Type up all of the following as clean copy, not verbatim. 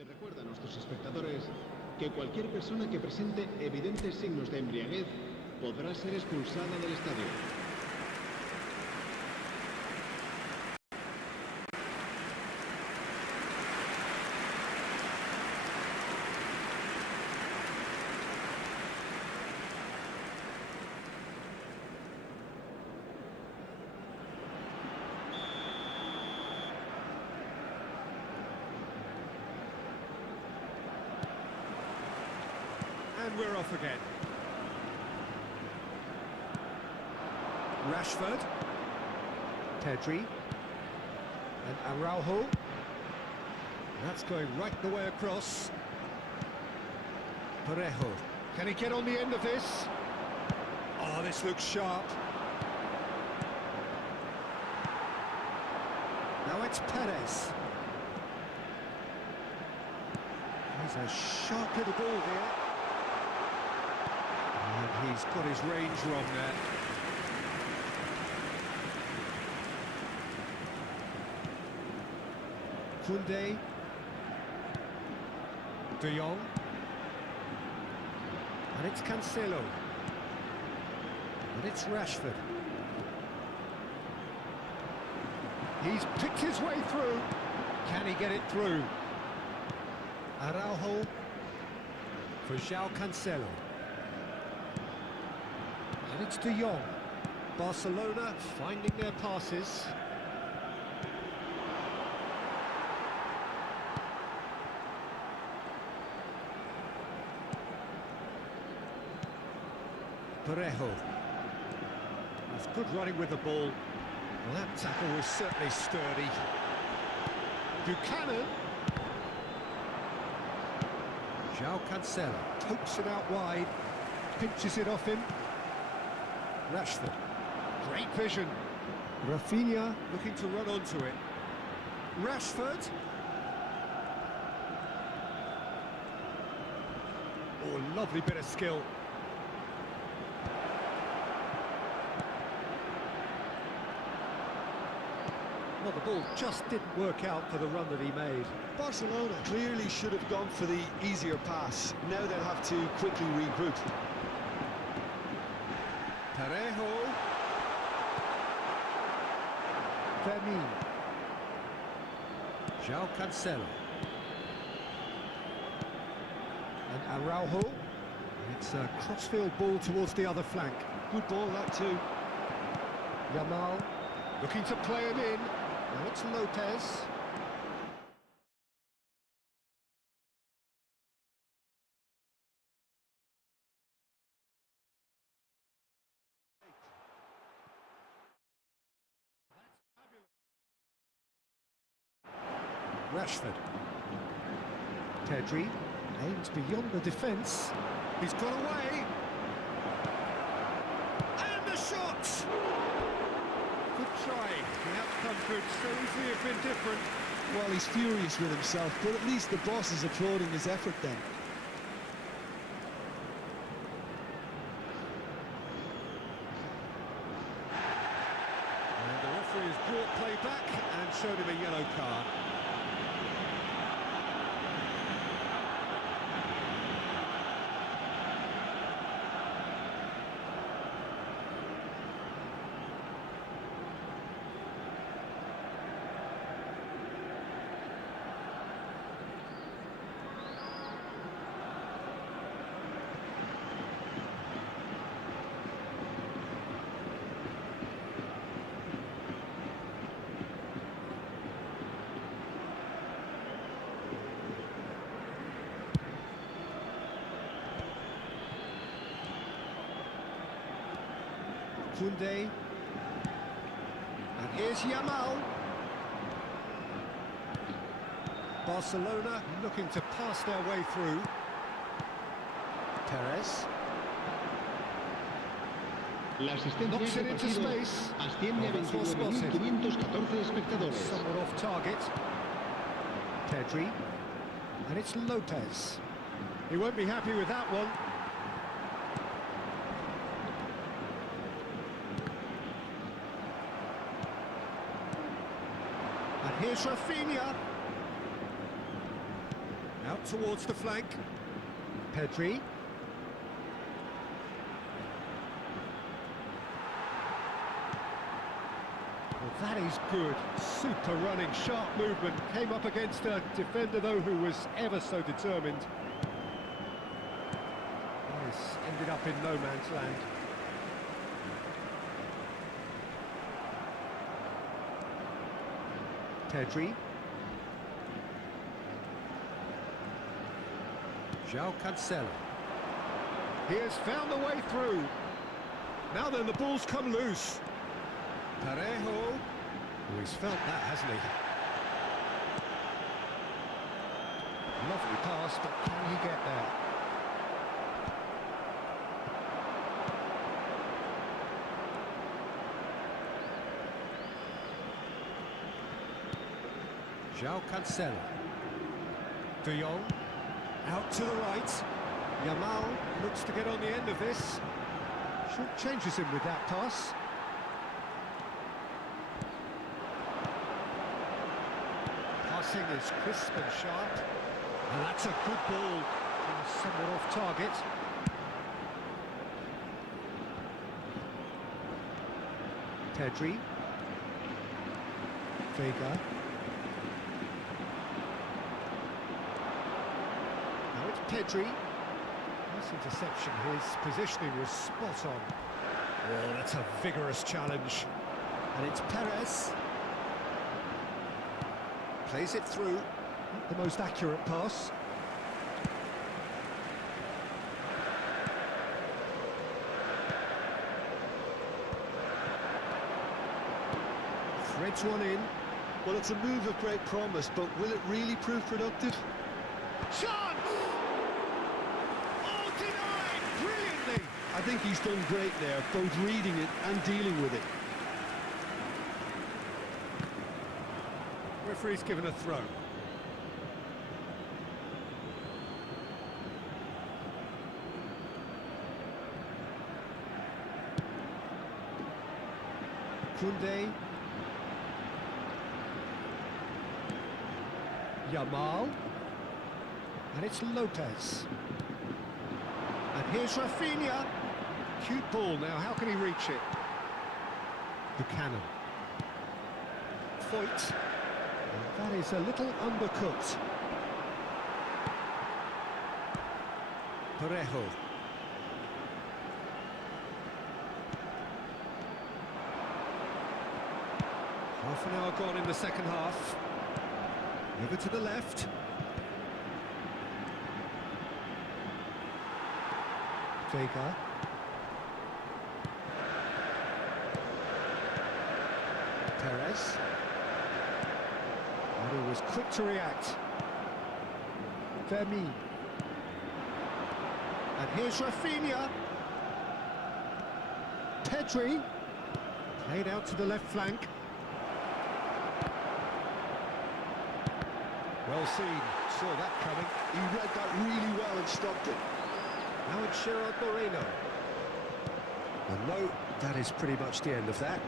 Se recuerda a nuestros espectadores que cualquier persona que presente evidentes signos de embriaguez podrá ser expulsada del estadio. And we're off again. Rashford. Pedri. And Araujo. That's going right the way across. Parejo. Can he get on the end of this? Oh, this looks sharp. Now it's Perez. He's a sharp little ball here. And he's got his range wrong there. Koundé. De Jong. And it's Cancelo. And it's Rashford. He's picked his way through. Can he get it through? Araujo for João Cancelo. And it's De Jong. Barcelona finding their passes. Parejo. That's good running with the ball. Well, that tackle was certainly sturdy. Buchanan. João Cancelo pokes it out wide, pinches it off him. Rashford, great vision. Rafinha looking to run onto it. Rashford. Oh, lovely bit of skill. Well, the ball just didn't work out for the run that he made. Barcelona clearly should have gone for the easier pass. Now they'll have to quickly regroup. Parejo. Fermin. João Cancelo. And Araujo. It's a crossfield ball towards the other flank. Good ball, that too. Yamal looking to play him in. Now it's Lopez. Rashford. Pedri aims beyond the defence. He's got away. And the shot! Good try. The outcome could so easily have been different. Well, he's furious with himself, but at least the boss is applauding his effort then. And the referee has brought play back and showed him a yellow card. Koundé. And here's Yamal. Barcelona looking to pass their way through. Perez. La asistencia Knocks de it into partido space. asciende a Well, that's well 29.514 espectadores. Somewhat off target. Pedri. And it's Lopez. He won't be happy with that one. And here's Rafinha. Out towards the flank. Pedri. Well, that is good. Super running, sharp movement. Came up against a defender, though, who was ever so determined. This ended up in no man's land. Pedri. João Cancelo. He has found a way through. Now then, the ball's come loose. Parejo. Oh, he's felt that, hasn't he? Lovely pass, but can he get there? João Cancelo. De Jong. Out to the right. Yamal looks to get on the end of this. Short changes him with that pass. Passing is crisp and sharp. And that's a good ball. Somewhat off target. Pedri. Vega. Now it's Pedri. Nice interception. His positioning was spot on. Oh, that's a vigorous challenge. And it's Perez. Plays it through. Not the most accurate pass. Threads one in. Well, it's a move of great promise, but will it really prove productive? Chance! Oh, denied! Brilliantly! I think he's done great there, both reading it and dealing with it. Referee's given a throw. Koundé. Yamal. And it's Lopez. And here's Rafinha. Cute ball now, how can he reach it? Buchanan. Foyt. And that is a little undercooked. Parejo. Half an hour gone in the second half. Over to the left. Vega. Perez. And he was quick to react. Vermi. And here's Rafinha. Pedri. Played out to the left flank. Well seen, saw that coming. He read that really well and stopped it. Now it's Gerard Moreno. And no, that is pretty much the end of that.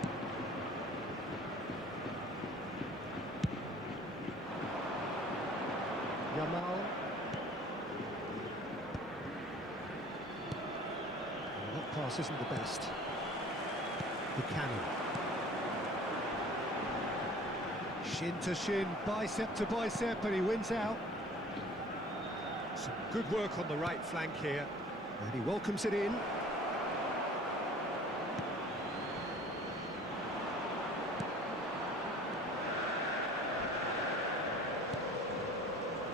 Yamal. Well, that pass isn't the best. Buchanan. Shin to shin, bicep to bicep, and he wins out. Some good work on the right flank here, and he welcomes it in.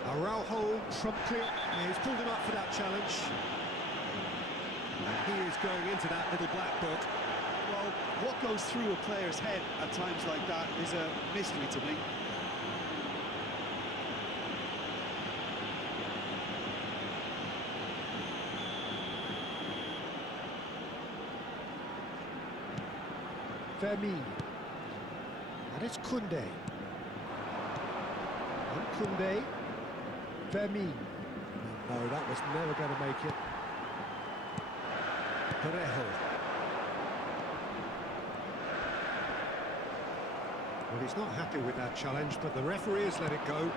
Araujo promptly, he's pulled him up for that challenge. And he is going into that little black book. Well, what goes through a player's head at times like that is a mystery to me. Vermi. And it's Koundé. And Koundé. Vermi. No, that was never going to make it. Parejo. Well, he's not happy with that challenge, but the referee has let it go.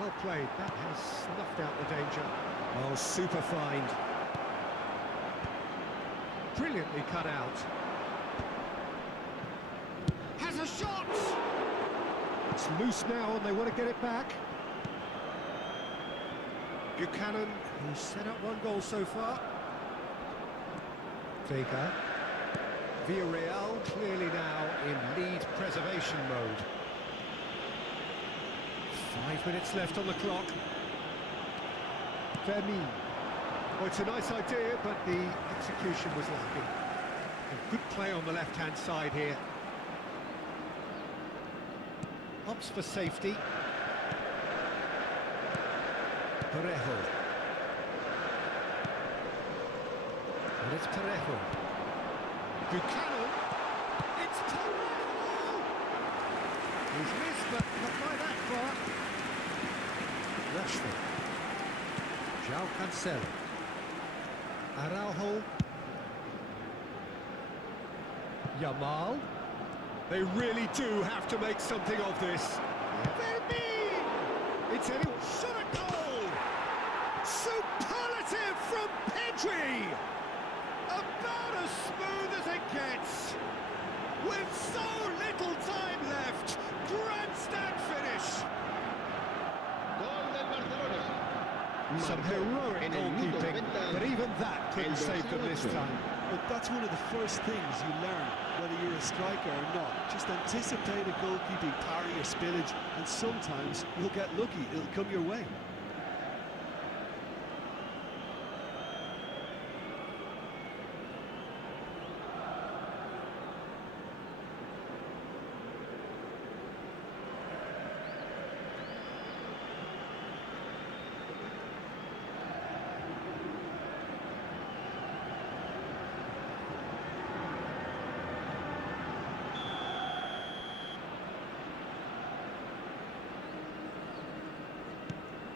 Well played. That has snuffed out the danger. Oh, super find. Brilliantly cut out. Has a shot! It's loose now and they want to get it back. Buchanan, who's set up one goal so far. Vega. Villarreal clearly now in lead preservation mode. 5 minutes left on the clock. Fermin. Well, it's a nice idea, but the execution was lacking. A good play on the left-hand side here. Opts for safety. Parejo. And it's Parejo. Buchanan. It's Parejo! He's missed, but not by that far. Rashford. João Cancelo. Araujo. Yamal. They really do have to make something of this. Fermin! It's anyone. Shot a goal! Superlative from Pedri! About as smooth as it gets. With so little time left. Grandstand finish. Gol del Barcelona. Some heroic goalkeeping, but even that couldn't save them this time. But that's one of the first things you learn, whether you're a striker or not. Just anticipate a goalkeeping parry or spillage, and sometimes you'll get lucky, it'll come your way.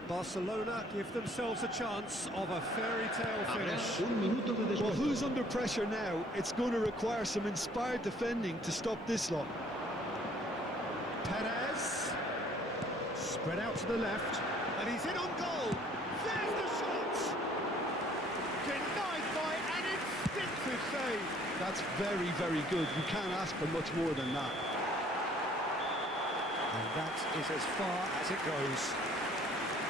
Barcelona give themselves a chance of a fairy tale finish. Un minuto de Well, descuento. who's under pressure now? It's going to require some inspired defending to stop this lot. Perez. Spread out to the left. And he's in on goal. There's the shot! Denied by an instinctive save. That's very, very good. You can't ask for much more than that. And that is as far as it goes.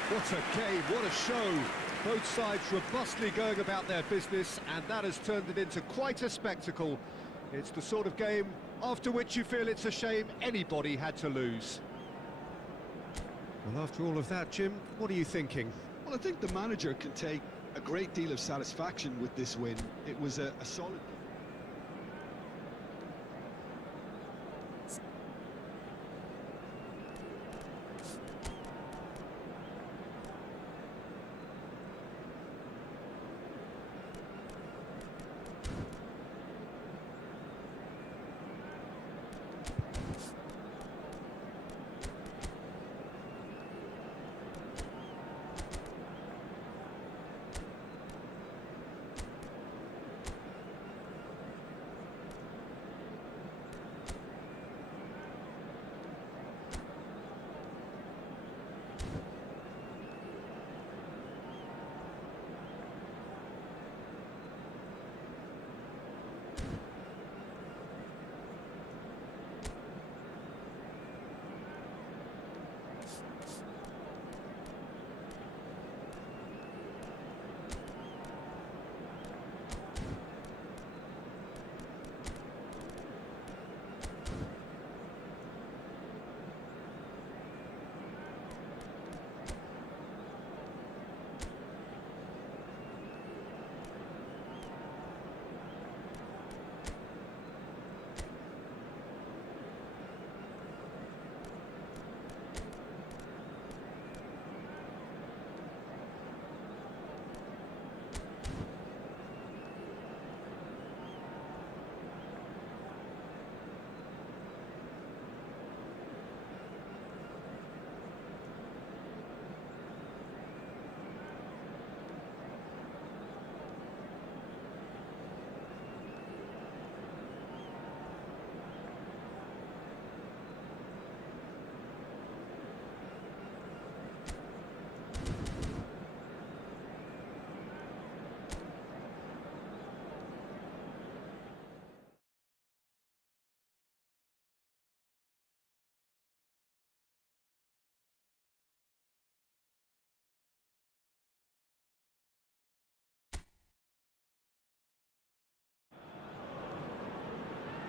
What a game, what a show. Both sides robustly going about their business, and that has turned it into quite a spectacle. It's the sort of game after which you feel it's a shame anybody had to lose. Well, after all of that, Jim, what are you thinking? Well, I think the manager can take a great deal of satisfaction with this win. It was a solid...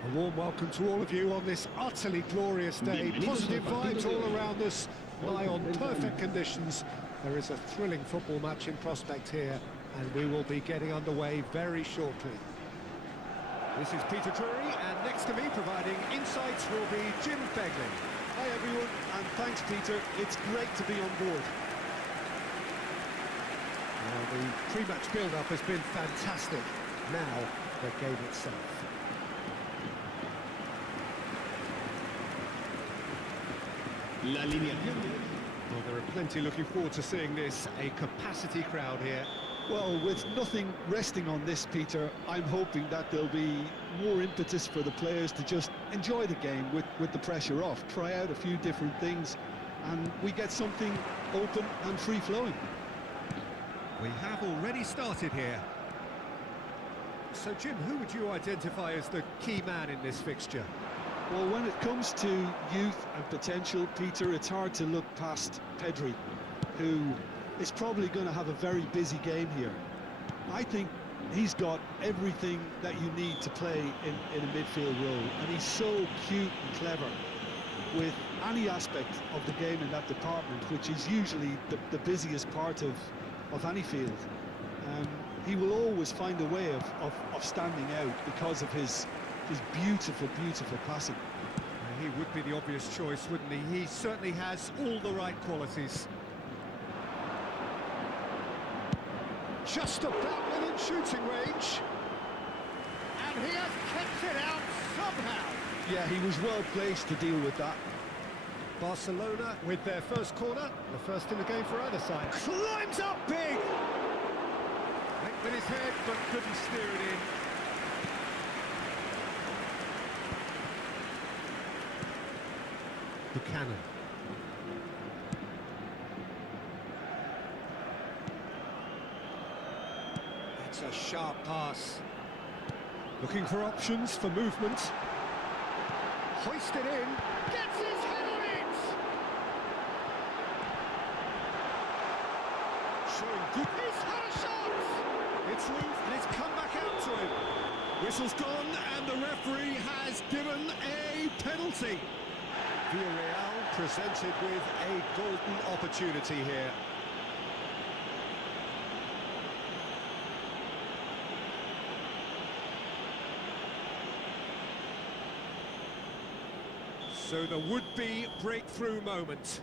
A warm welcome to all of you on this utterly glorious day. Positive vibes all around us, lie on perfect conditions. There is a thrilling football match in prospect here, and we will be getting underway very shortly. This is Peter Drury, and next to me providing insights will be Jim Begley. Hi everyone, and thanks Peter, it's great to be on board. Well, the pre-match build-up has been fantastic. Now, the game itself. La alineación. Well, there are plenty looking forward to seeing this. A capacity crowd here. Well, with nothing resting on this, Peter, I'm hoping that there'll be more impetus for the players to just enjoy the game with the pressure off, try out a few different things, and we get something open and free-flowing. We have already started here. So, Jim, who would you identify as the key man in this fixture? Well, when it comes to youth and potential, Peter, it's hard to look past Pedri, who is probably going to have a very busy game here. I think he's got everything that you need to play in a midfield role, and he's so cute and clever with any aspect of the game in that department, which is usually the busiest part of any field. He will always find a way of standing out because of his beautiful, beautiful passing. He would be the obvious choice, wouldn't he? He certainly has all the right qualities. Just about within shooting range. And he has kept it out somehow. Yeah, he was well placed to deal with that. Barcelona with their first corner, the first in the game for either side. Climbs up big! Went with his head, but couldn't steer it in. Buchanan. It's a sharp pass. Looking for options for movement. Hoisted in. Gets his head on it! Showing good. He's had a shot! It's loose and it's come back out to him. Whistle's gone and the referee has given a penalty. Villarreal presented with a golden opportunity here. So the would-be breakthrough moment.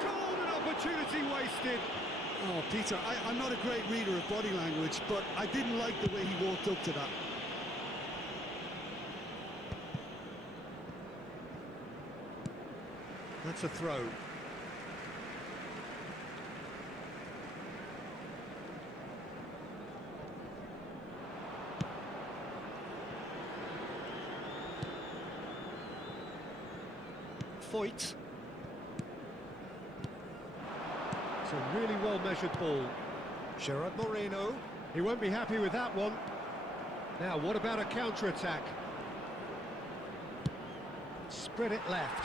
Golden opportunity wasted. Oh, Peter, I'm not a great reader of body language, but I didn't like the way he walked up to that. That's a throw. Foyt. It's a really well-measured ball. Gerard Moreno. He won't be happy with that one. Now, what about a counter-attack? Spread it left.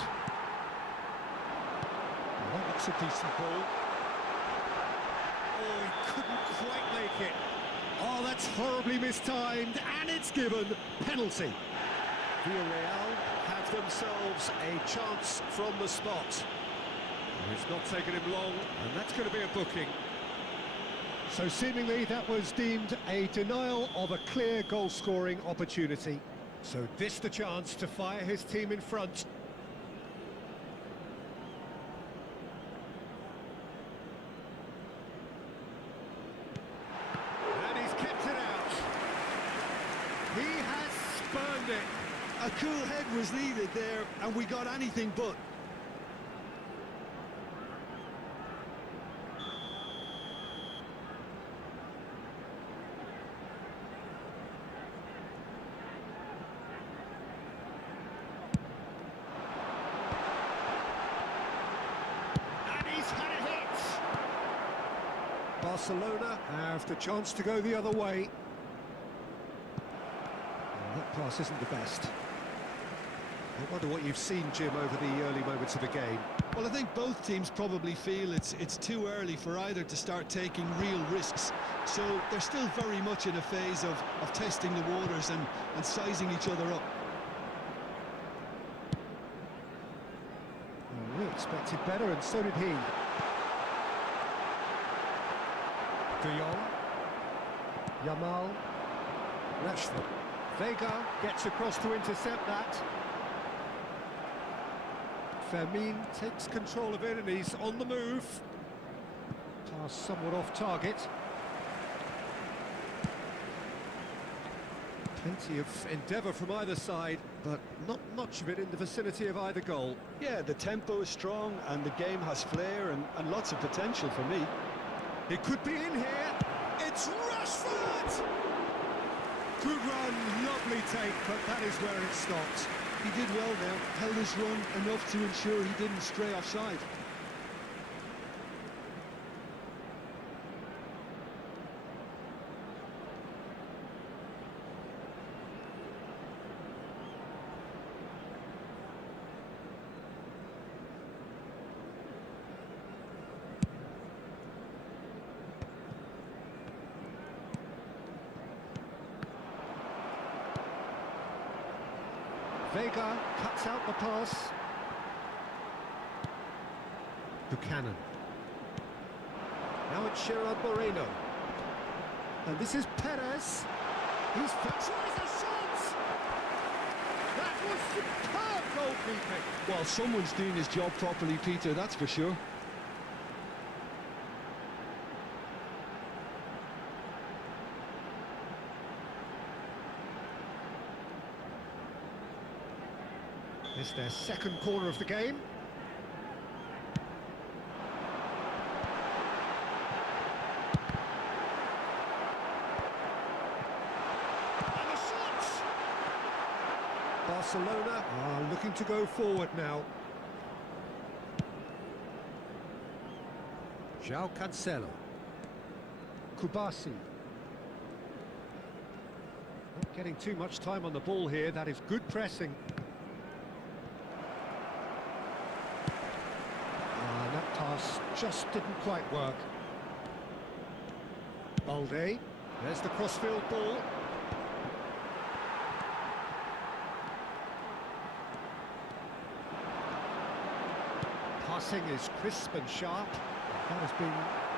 Oh, that looks a decent ball. Oh, he couldn't quite make it. Oh, that's horribly mistimed, and it's given penalty. Villarreal have themselves a chance from the spot. It's not taken him long, and that's going to be a booking. So seemingly that was deemed a denial of a clear goal-scoring opportunity. So this the chance to fire his team in front. And he's kept it out. He has spurned it. A cool head was needed there, and we got anything but. Barcelona have the chance to go the other way. And that pass isn't the best. I wonder what you've seen, Jim, over the early moments of the game. Well, I think both teams probably feel it's too early for either to start taking real risks. So they're still very much in a phase of testing the waters and sizing each other up. Well, we expected better, and so did he. De Jong. Yamal. Rashford. Vega gets across to intercept that. Fermin takes control of it and he's on the move. Pass somewhat off target. Plenty of endeavour from either side, but not much of it in the vicinity of either goal. Yeah, the tempo is strong and the game has flair and lots of potential for me. It could be in here. It's Rashford! Good run, lovely take, but that is where it stopped. He did well now, held his run enough to ensure he didn't stray offside. Vega cuts out the pass. Buchanan. Now it's Gerard Moreno. And this is Perez. He's tries a shot! That was superb goalkeeping. Well, someone's doing his job properly, Peter, that's for sure. It's their second corner of the game. And the shot! Barcelona are looking to go forward now. João Cancelo. Kubasi. Not getting too much time on the ball here, that is good pressing. That pass just didn't quite work. Balde, there's the crossfield ball. Passing is crisp and sharp. That has been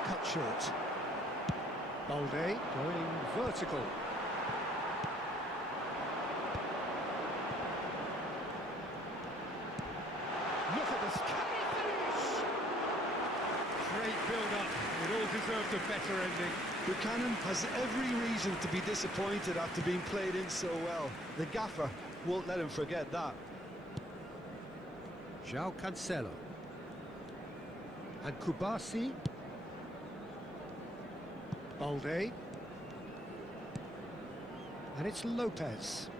cut short. Balde going vertical. Look at this. Great build-up. It all deserved a better ending. Buchanan has every reason to be disappointed after being played in so well. The gaffer won't let him forget that. João Cancelo. And Kubasi. Balde. And it's Lopez.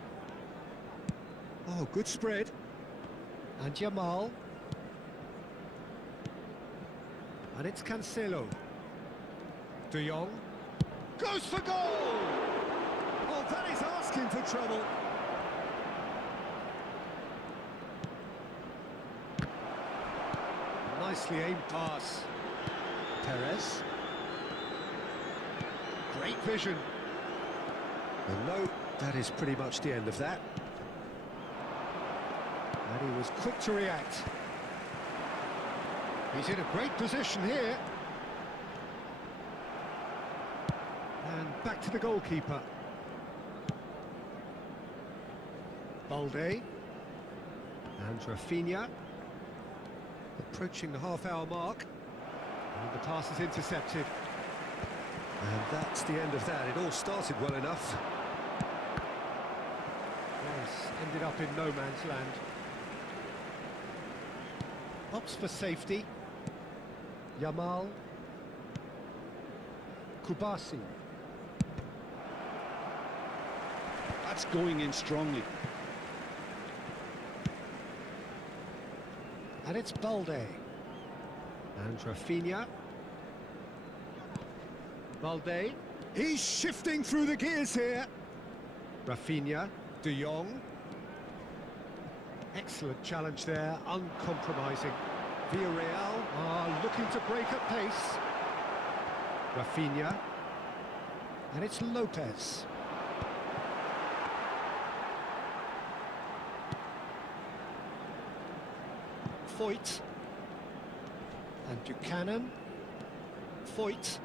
Oh, good spread. And Yamal. And it's Cancelo. De Jong. Goes for goal! Oh, that is asking for trouble. Nicely aimed pass. Perez. Great vision. And no, that is pretty much the end of that. And he was quick to react. He's in a great position here. And back to the goalkeeper. Balde. And Rafinha. Approaching the half-hour mark. And the pass is intercepted. And that's the end of that. It all started well enough. Yes, ended up in no man's land. Opts for safety. Yamal. Kubasi. That's going in strongly. And it's Balde. And Rafinha. Balde. He's shifting through the gears here. Rafinha. De Jong. Excellent challenge there, uncompromising. Villarreal are looking to break at pace. Rafinha. And it's Lopez. Foyt. And Buchanan. Foyt.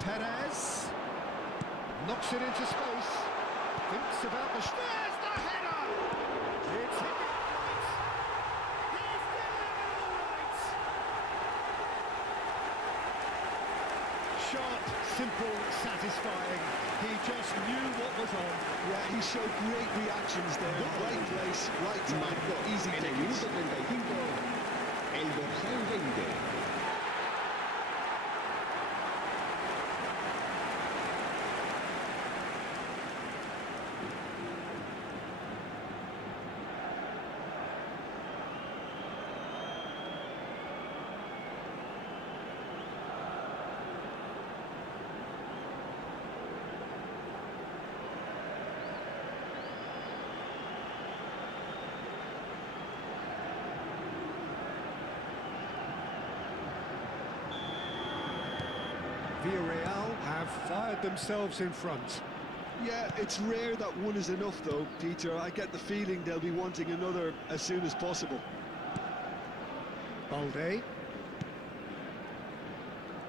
Perez. Knocks it into space. Thinks about the... There's the header! It's hit it right! He's delivered all right! Sharp, simple, satisfying. He just knew what was on. Yeah, he showed great reactions there. Right place, right time, easy En el tickets. minuto 35, el dorsal 20. Villarreal have fired themselves in front. Yeah, it's rare that one is enough though, Peter. I get the feeling they'll be wanting another as soon as possible. Balde.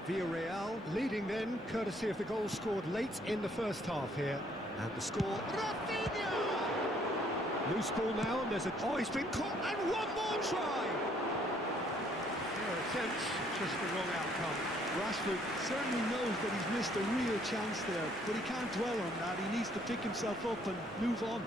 Villarreal leading then, courtesy of the goal scored late in the first half here. And the score, Rafinha! Loose ball now, and there's a... Oh, he's been caught, and one more try! Their attempts, just the wrong outcome. Rashford certainly knows that he's missed a real chance there, but he can't dwell on that. He needs to pick himself up and move on.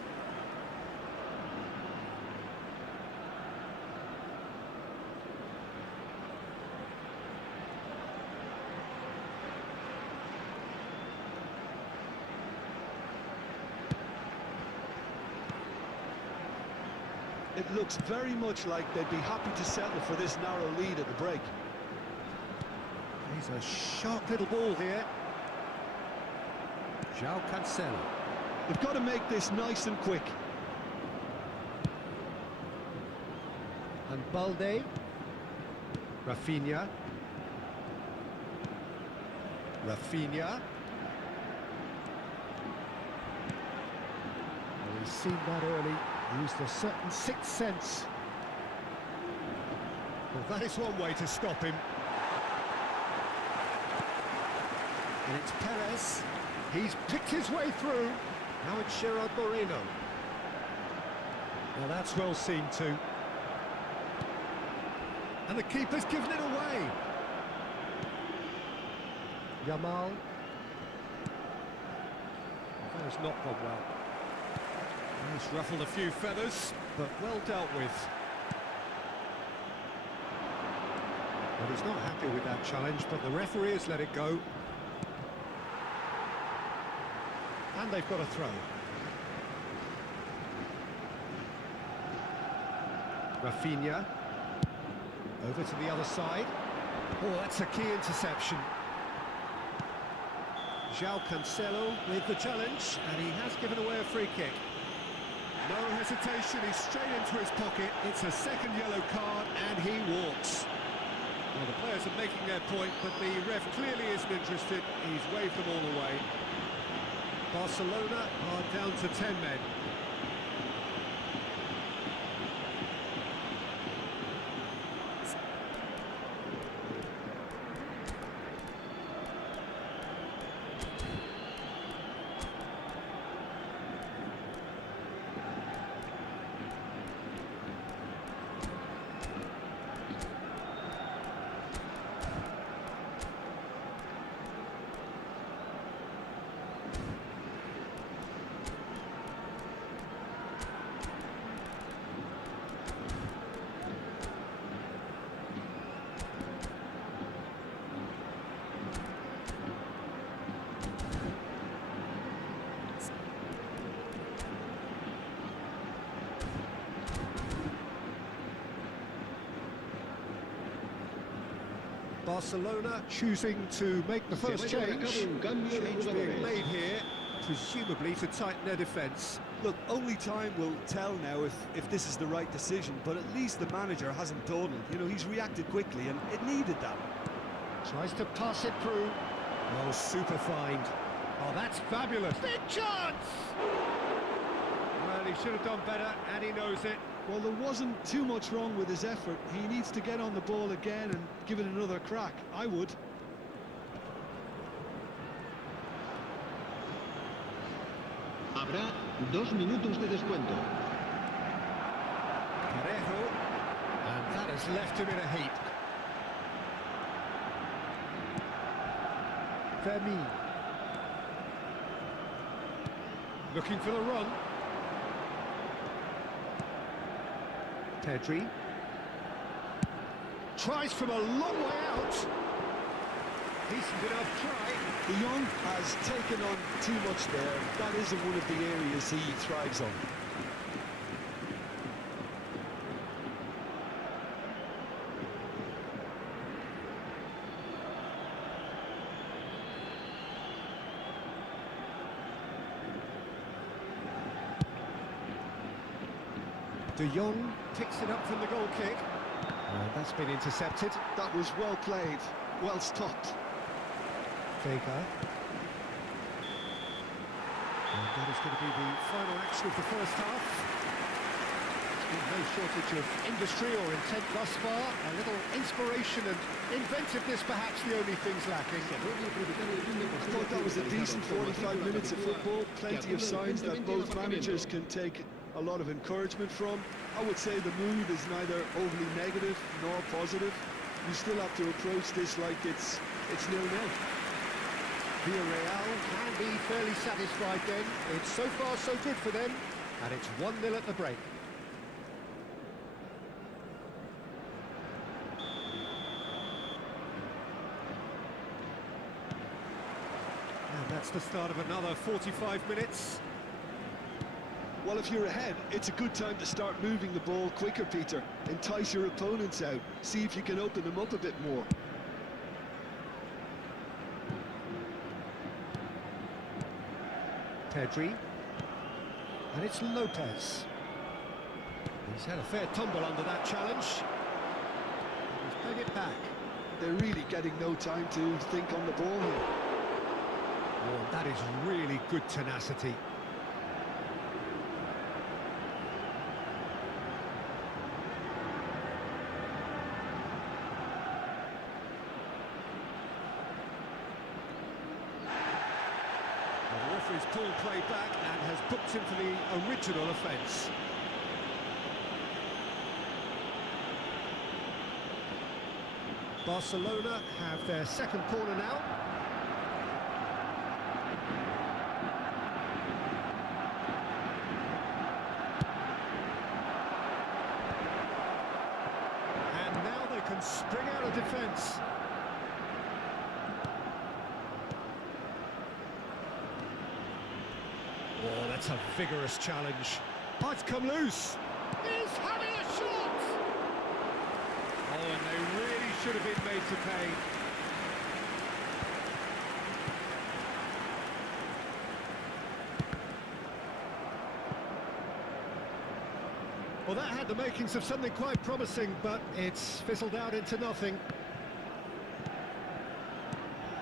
It looks very much like they'd be happy to settle for this narrow lead at the break. He's a sharp little ball here. João Cancelo. They've got to make this nice and quick. And Balde. Rafinha. Rafinha. Well, he's seen that early. Used a certain sixth sense. Well, that is one way to stop him. And it's Perez. He's picked his way through. Now it's Gerard Moreno. Now that's well seen too. And the keeper's given it away. Yamal. That has not gone well. He's ruffled a few feathers, but well dealt with. Well, he's not happy with that challenge, but the referee has let it go. And they've got a throw. Rafinha. Over to the other side. Oh, that's a key interception. João Cancelo with the challenge, and he has given away a free kick. No hesitation, he's straight into his pocket. It's a second yellow card, and he walks. Well, the players are making their point, but the ref clearly isn't interested. He's waved them all away. Barcelona are down to 10 men. Barcelona choosing to make the first change. Change being made here. presumably to tighten their defence. Look, only time will tell now if this is the right decision, but at least the manager hasn't dawdled. You know, he's reacted quickly, and it needed that. Tries to pass it through. Oh, super find. Oh, that's fabulous. Big chance! Well, he should have done better, and he knows it. Well, there wasn't too much wrong with his effort. He needs to get on the ball again and give it another crack. I would. Habrá 2 minutos de descuento. Parejo, and that has left him in a heap. Fermin. Looking for the run. Pedri. Tries from a long way out. Decent enough try. De Jong has taken on too much there. That isn't one of the areas he thrives on. De Jong picks it up from the goal kick. That's been intercepted. That was well played, well stopped. Vega. And that is going to be the final action of the first half. There's been no shortage of industry or intent thus far. A little inspiration and inventiveness perhaps the only things lacking. I thought that was a decent 45 minutes of football. Plenty of signs that both managers can take a lot of encouragement from. I would say the mood is neither overly negative nor positive. You still have to approach this like it's 0-0. Villarreal can be fairly satisfied then. It's so far so good for them, and it's 1-0 at the break. And that's the start of another 45 minutes. Well, if you're ahead, it's a good time to start moving the ball quicker, Peter. Entice your opponents out. See if you can open them up a bit more. Pedri. And it's Lopez. He's had a fair tumble under that challenge. He's played it back. They're really getting no time to think on the ball here. Oh, that is really good tenacity. The referee's pulled play back and has booked him for the original offence. Barcelona have their second corner now. And now they can spring out of defence. Oh, that's a vigorous challenge. Oh, it's come loose. He's having a shot! Oh, and they really should have been made to pay. Well, that had the makings of something quite promising, but it's fizzled out into nothing.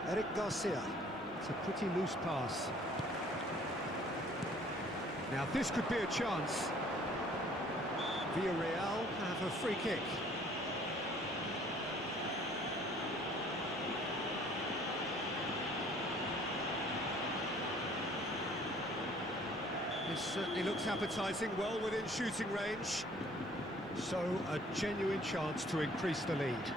Eric Garcia. It's a pretty loose pass. Now this could be a chance. Villarreal have a free kick. This certainly looks appetising, well within shooting range. So a genuine chance to increase the lead.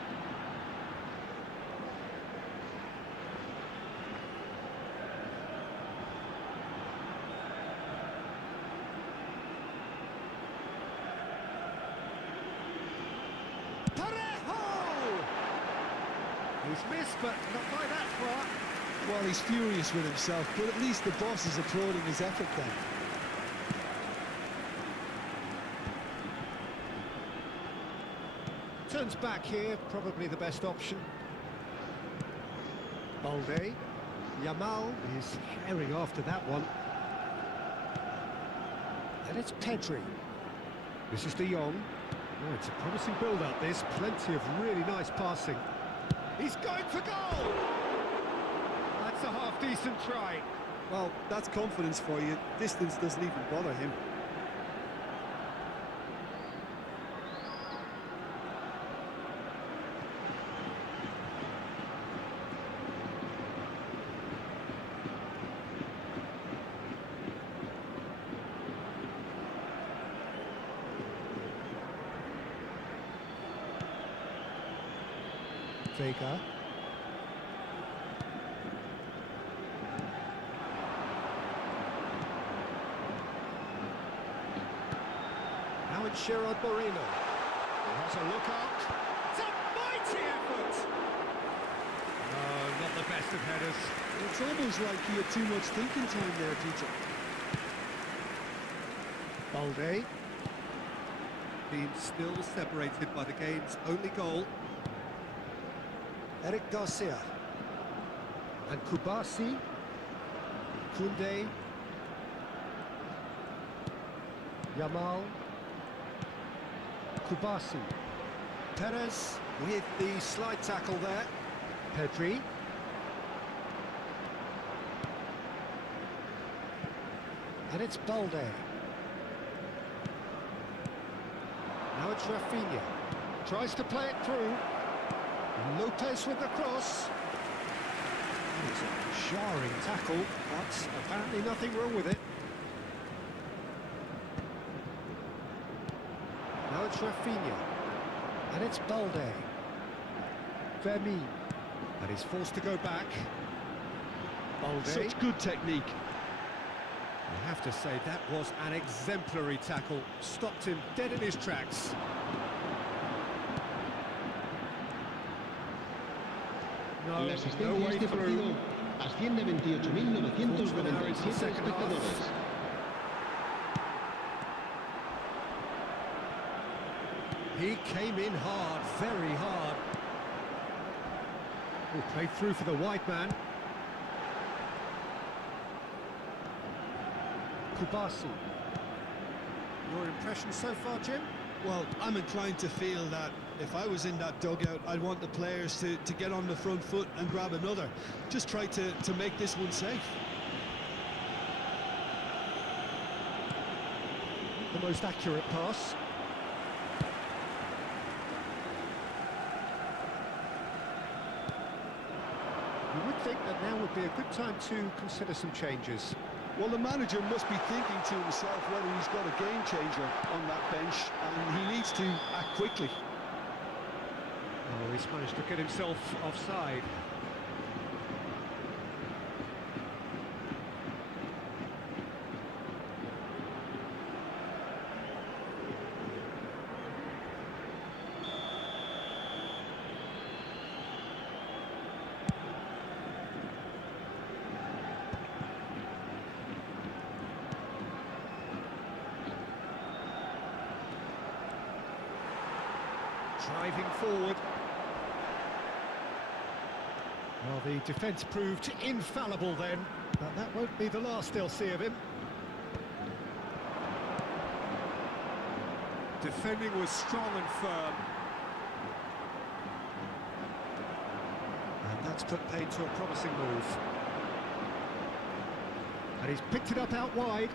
He's missed, but not by that far. Well, he's furious with himself, but at least the boss is applauding his effort then. Turns back here, probably the best option. Balde. Yamal is herring after that one. And it's Pedri. This is De Jong. Oh, it's a promising build-up, this. Plenty of really nice passing. He's going for goal! That's a half-decent try. Well, that's confidence for you. Distance doesn't even bother him. Vega. Now it's Gerard Moreno. He has a look out. It's a mighty effort! No, not the best of headers. It's almost like he had too much thinking time there, Peter. Balde. Being still separated by the game's only goal. Eric Garcia. And Kubasi. Koundé. Yamal. Kubasi. Perez with the slide tackle there. Pedri. And it's Balde. Now it's Rafinha. Tries to play it through. Lopez with the cross. It's a jarring tackle, but apparently nothing wrong with it. Now it's Rafinha. And it's Balde. Vermin. And he's forced to go back. Balde. Such good technique. I have to say, that was an exemplary tackle. Stopped him dead in his tracks. No, La no asistencia a way este through. partido asciende a 28.997 espectadores. He came in hard, very hard. Oh, played through for the white man. Kubasi. Your impression so far, Jim? Well, I'm inclined to feel that if I was in that dugout, I'd want the players to get on the front foot and grab another. Just try to make this one safe. The most accurate pass. You would think that now would be a good time to consider some changes. Well, the manager must be thinking to himself whether he's got a game changer on that bench, and he needs to act quickly. Oh, he's managed to get himself offside. Driving forward. Well, the defence proved infallible then, but that won't be the last they'll see of him. Defending was strong and firm. And that's put paid to a promising move. And he's picked it up out wide.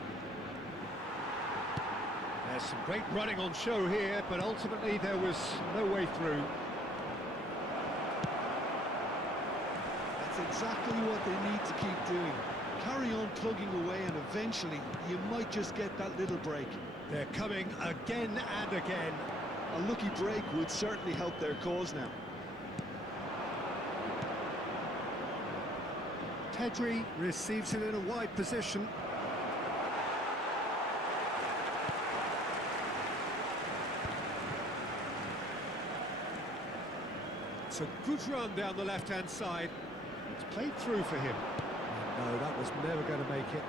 There's some great running on show here, but ultimately there was no way through. That's exactly what they need to keep doing. Carry on plugging away, and eventually you might just get that little break. They're coming again and again. A lucky break would certainly help their cause now. Pedri receives it in a wide position. It's a good run down the left-hand side. It's played through for him. No, that was never going to make it.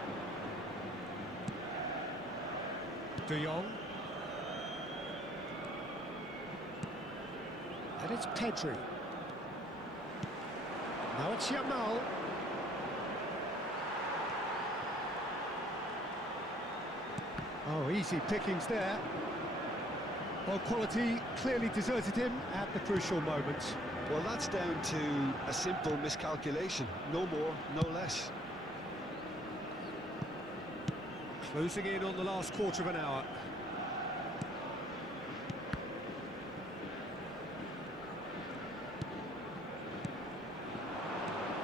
De Jong. And it's Pedri. Now it's Yamal. Oh, easy pickings there. Well, quality clearly deserted him at the crucial moment. Well, that's down to a simple miscalculation. No more, no less. Closing in on the last quarter of an hour.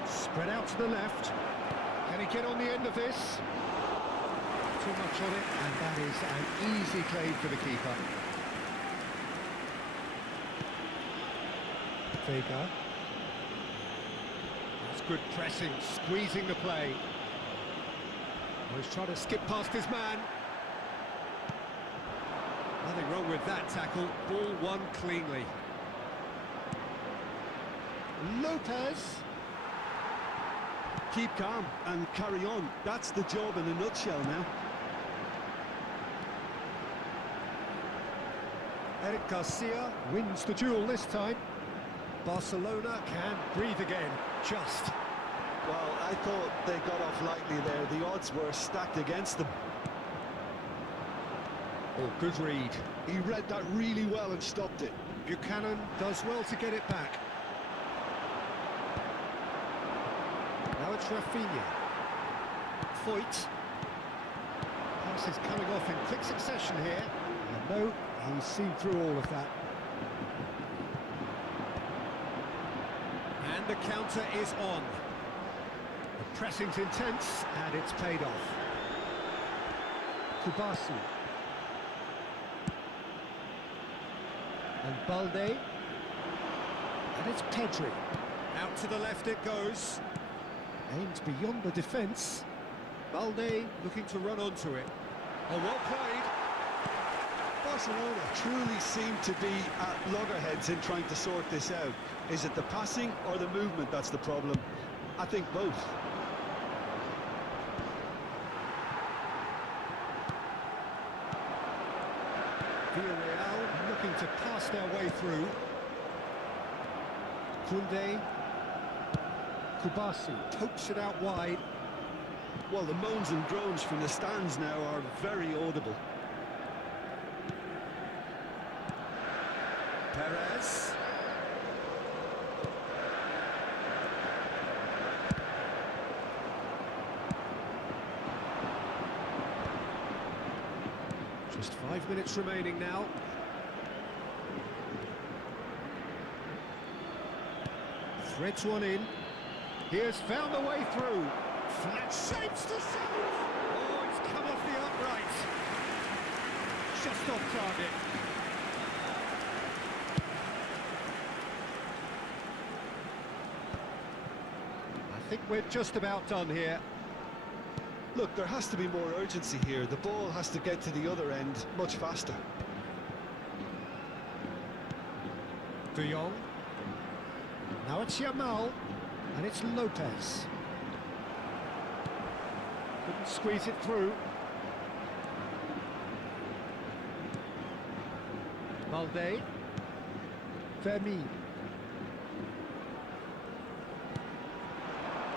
Spread out to the left. Can he get on the end of this? Too much on it, and that is an easy claim for the keeper. Vega. That's good pressing, squeezing the play. Oh, he's trying to skip past his man. Nothing wrong with that tackle. Ball won cleanly. Lopez. Keep calm and carry on. That's the job in a nutshell now. Eric Garcia wins the duel this time. Barcelona can breathe again, just. Well, I thought they got off lightly there. The odds were stacked against them. Oh, good read. He read that really well and stopped it. Buchanan does well to get it back. Now it's Rafinha. Foyt. Pass is coming off in quick succession here. And no, he's seen through all of that. And the counter is on. The pressing's intense, and it's paid off. Kubasi. And Balde. And it's Pedri. Out to the left it goes. Aims beyond the defence. Balde looking to run onto it. Oh, well played. Barcelona truly seem to be at loggerheads in trying to sort this out. Is it the passing or the movement that's the problem? I think both. Villarreal looking to pass their way through. Koundé. Kubasi pokes it out wide. Well, the moans and groans from the stands now are very audible. Perez. Just 5 minutes remaining now. Threads one in. He has found a way through. Flat shapes to save. Oh, it's come off the upright. Just off target. I think we're just about done here. Look, there has to be more urgency here. The ball has to get to the other end much faster. De Jong. Now it's Yamal. And it's Lopez. Couldn't squeeze it through. Balde. Fermin.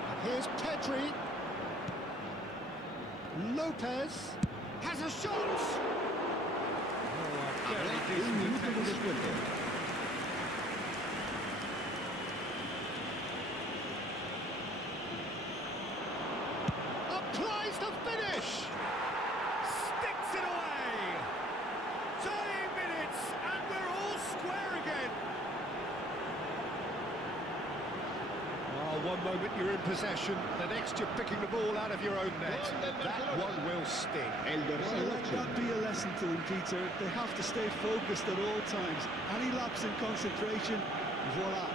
And here's Pedri. Lopez has a shot. Oh, a very decent attempt. Applies the finish. Sticks it away. 30 minutes and we're all square again. Oh, one moment you're in possession, the next you're picking the ball out of your own net. That one will sting. Well, let that be a lesson to them, Peter. They have to stay focused at all times. Any lapse in concentration, voila.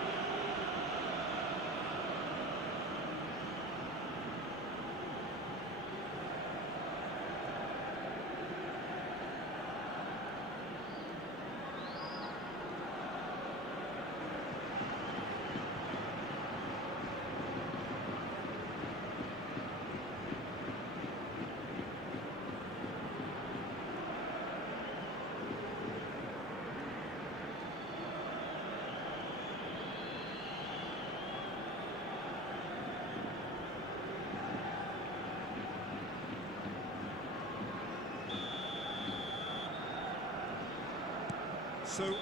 So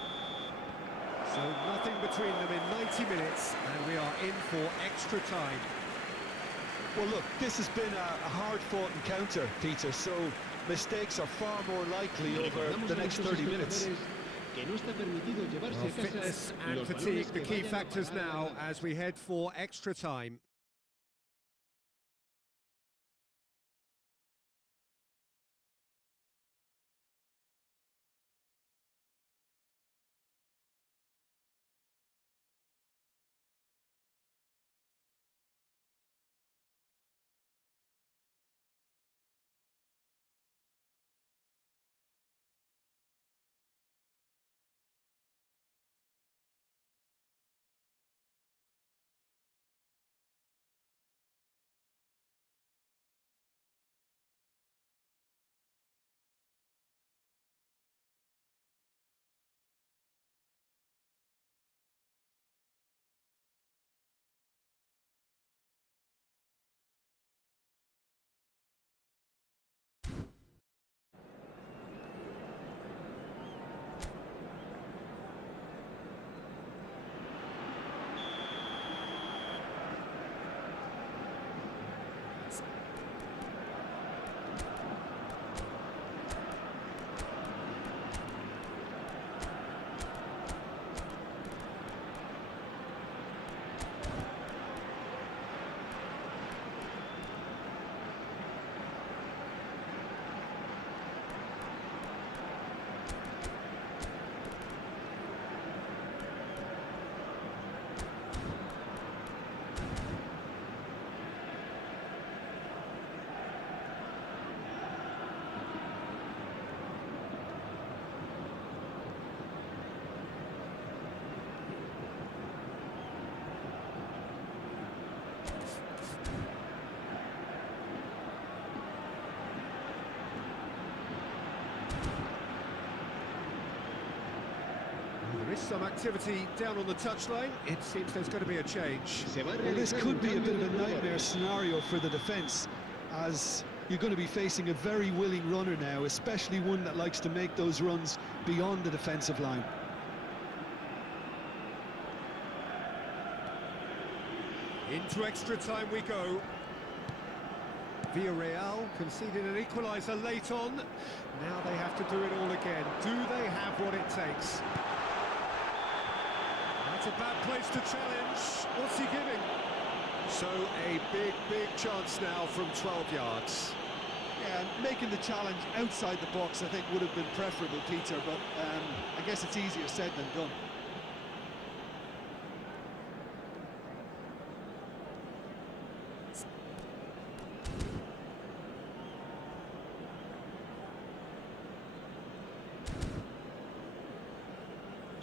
nothing between them in 90 minutes, and we are in for extra time. Well, look, this has been a hard-fought encounter, Peter, so mistakes are far more likely over the next 30 minutes. Well, fitness and fatigue, the key factors now as we head for extra time. There is some activity down on the touchline. It seems there's going to be a change. Well, this could be a bit of a nightmare scenario for the defence, as you're going to be facing a very willing runner now, especially one that likes to make those runs beyond the defensive line. Into extra time we go. Villarreal conceded an equaliser late on. Now they have to do it all again. Do they have what it takes? That's a bad place to challenge. What's he giving? So a big chance now from 12 yards. Yeah, making the challenge outside the box, I think, would have been preferable, Peter, but I guess it's easier said than done.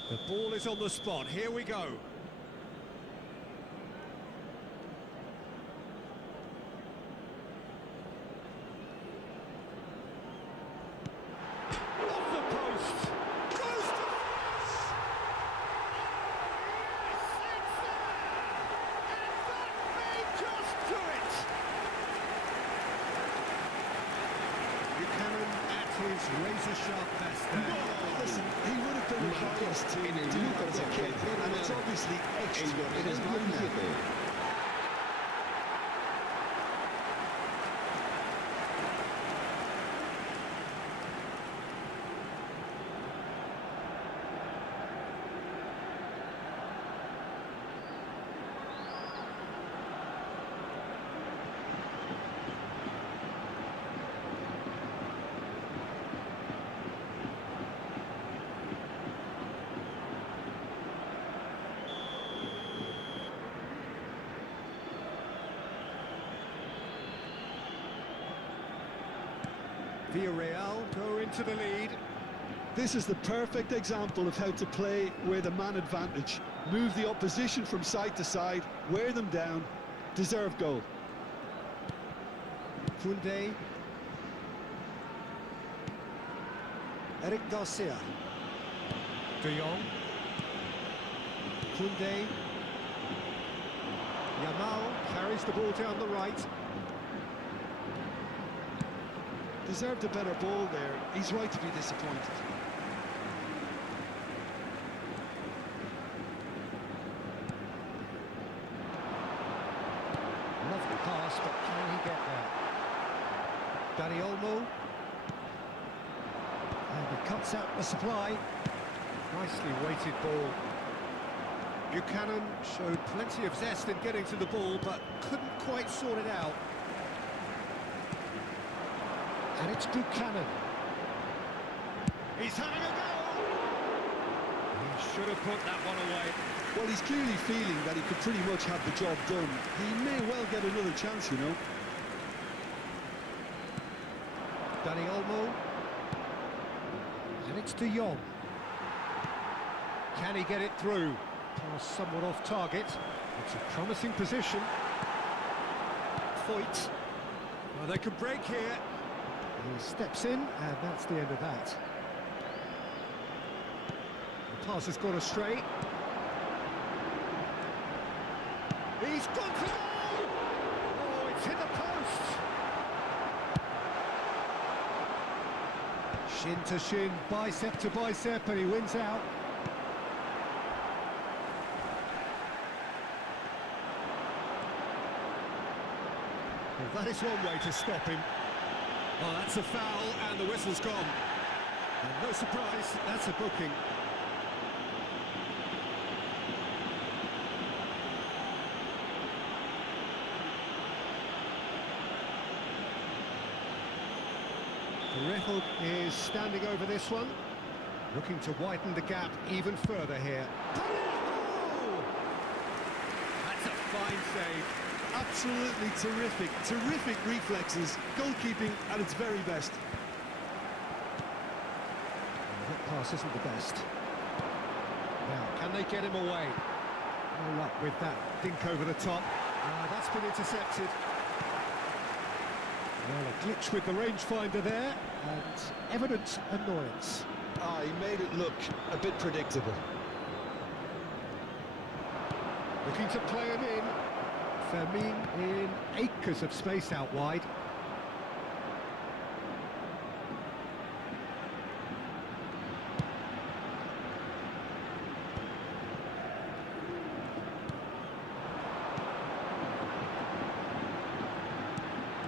The ball is on the spot. Here we go. Off the post. Goes to finish. Yes, it's there. And that may just do it. Buchanan at his razor-sharp best there. Listen, he would have been advised to do that as a kid, and it's obviously etched in his mind now. Villarreal go into the lead. This is the perfect example of how to play with a man advantage. Move the opposition from side to side, wear them down, deserve goal. Koundé. Eric Garcia. De Jong. Koundé. Yamal carries the ball down the right. Deserved a better ball there. He's right to be disappointed. but can he get there? Dani Olmo. And he cuts out the supply. Nicely weighted ball. Buchanan showed plenty of zest in getting to the ball, but couldn't quite sort it out. And it's Buchanan. He's having a go! He should have put that one away. Well, he's clearly feeling that he could pretty much have the job done. He may well get another chance, you know. Dani Olmo. And it's De Jong. Can he get it through? Pass somewhat off target. It's a promising position. Foyt. Well, they can break here. He steps in, and that's the end of that. The pass has gone astray. He's gone for goal! Oh, it's hit the post! Shin to shin, bicep to bicep, and he wins out. Well, that is one way to stop him. Oh, that's a foul, and the whistle's gone. And no surprise, that's a booking. Parejo is standing over this one, looking to widen the gap even further here. Parejo! That's a fine save. Absolutely terrific reflexes. Goalkeeping at its very best. That pass isn't the best. Now, can they get him away? No luck with that dink over the top. That's been intercepted. Well, a glitch with the rangefinder there, and evident annoyance. He made it look a bit predictable. Looking to play him in. Fermin in acres of space out wide.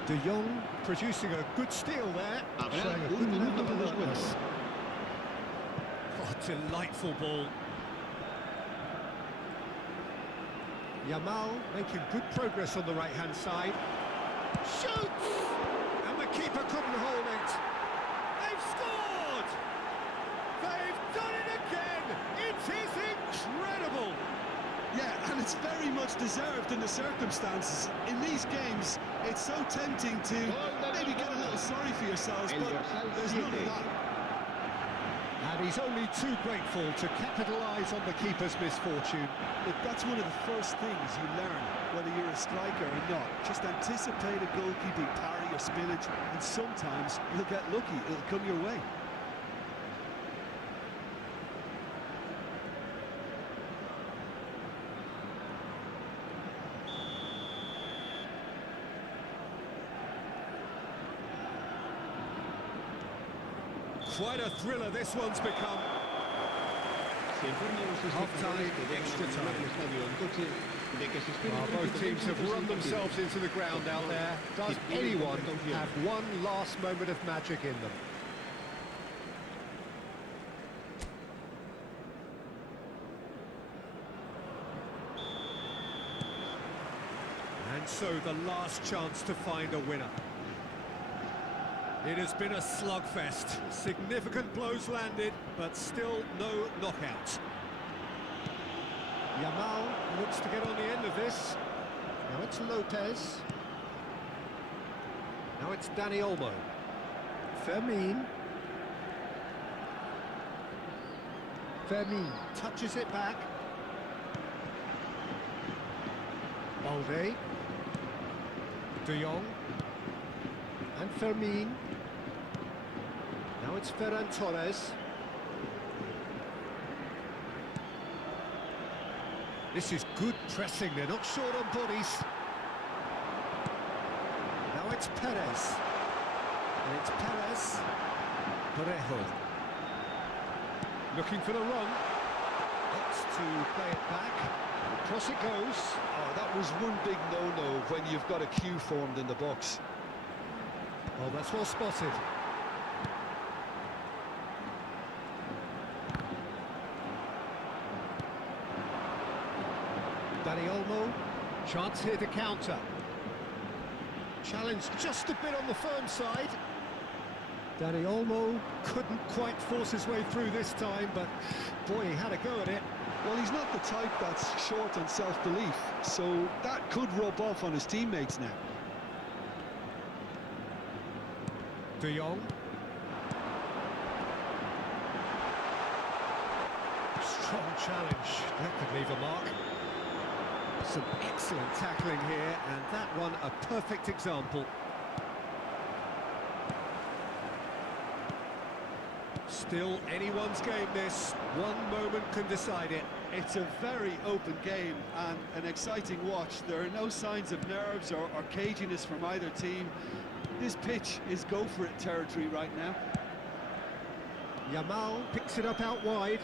De Jong producing a good steal there. Showing a good level of alertness. Oh, delightful ball. Yamal making good progress on the right-hand side. Shoots! And the keeper couldn't hold it. They've scored! They've done it again! It is incredible! Yeah, and it's very much deserved in the circumstances. In these games, it's so tempting to maybe get a little sorry for yourselves, but there's none of that. And he's only too grateful to capitalise on the keeper's misfortune. Look, that's one of the first things you learn, whether you're a striker or not. Just anticipate a goalkeeping parry or spillage, and sometimes you'll get lucky, it'll come your way. Quite a thriller this one's become. Half-time, extra time. Both teams have run themselves into the ground out there. Does anyone have one last moment of magic in them? And so the last chance to find a winner. It has been a slugfest. Significant blows landed, but still no knockout. Yamal looks to get on the end of this. Now it's Lopez. Now it's Dani Olmo. Fermin. Fermin touches it back. Balde. De Jong. And Fermin. Now it's Ferran Torres. This is good pressing, they're not short on bodies. Now it's Perez. And it's Perez. Parejo. Looking for the run. Looks to play it back. Across it goes. Oh, that was one big no-no when you've got a queue formed in the box. Oh, that's well spotted. Dani Olmo, chance here to counter. Challenge just a bit on the firm side. Dani Olmo couldn't quite force his way through this time, but boy, he had a go at it. Well, he's not the type that's short on self-belief, so that could rub off on his teammates now. De Jong. Strong challenge. That could leave a mark. Some excellent tackling here, and that one a perfect example. Still anyone's game this. One moment can decide it. It's a very open game and an exciting watch. There are no signs of nerves or caginess from either team. This pitch is go-for-it territory right now. Yamal picks it up out wide.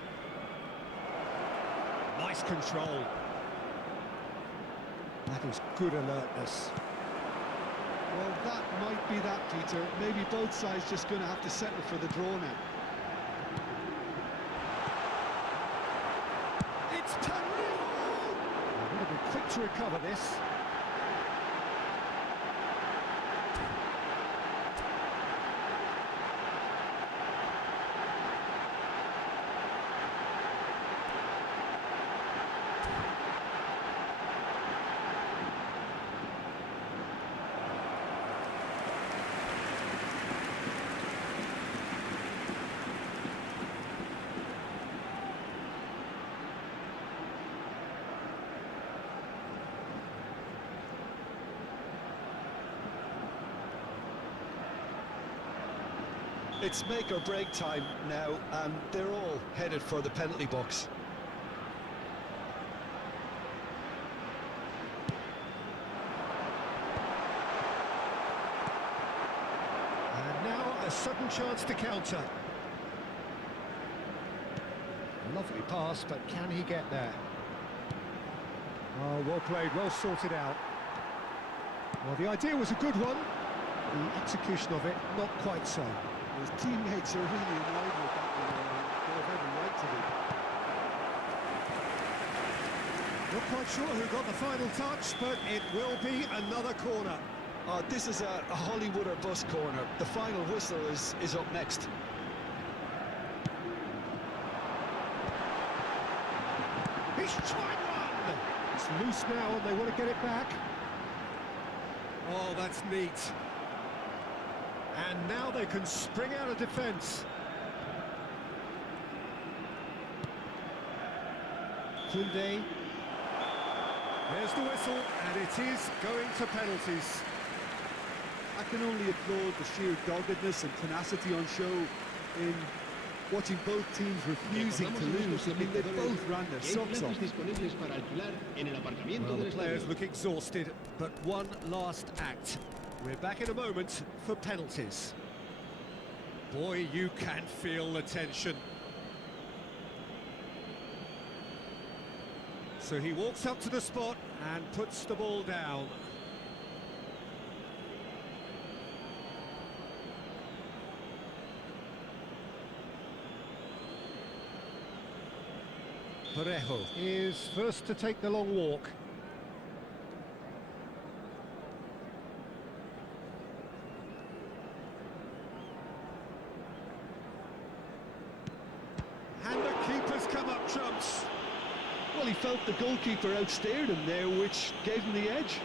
Nice control. That is good alertness. Well, that might be that, Peter. Maybe both sides just going to have to settle for the draw now. It's terrible! A little bit quick to recover this. It's make or break time now, and they're all headed for the penalty box. And now a sudden chance to counter. Lovely pass, but can he get there? Oh, well played, well sorted out. Well, the idea was a good one. The execution of it, not quite so. His teammates are really annoyed with that one. They have every right to be. Not quite sure who got the final touch, but it will be another corner. This is a Hollywood or bust corner. The final whistle is up next. He's tried one! It's loose now and they want to get it back. Oh, that's neat. And now they can spring out of defence. Koundé. There's the whistle, and it is going to penalties. I can only applaud the sheer doggedness and tenacity on show in watching both teams refusing to lose. I mean, they both ran their socks off. Well, the players look exhausted, but one last act. We're back in a moment for penalties. Boy, you can feel the tension. So he walks up to the spot and puts the ball down. Parejo is first to take the long walk. And the keeper's come up trumps. Well, he felt the goalkeeper outstared him there, which gave him the edge.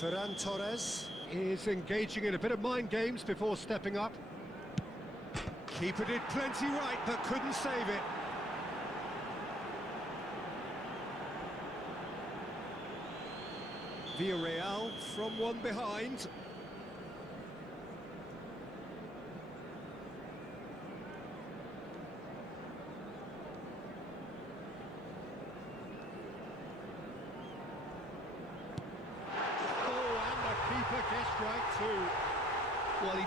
Ferran Torres is engaging in a bit of mind games before stepping up. Keeper did plenty right, but couldn't save it. Villarreal from one behind.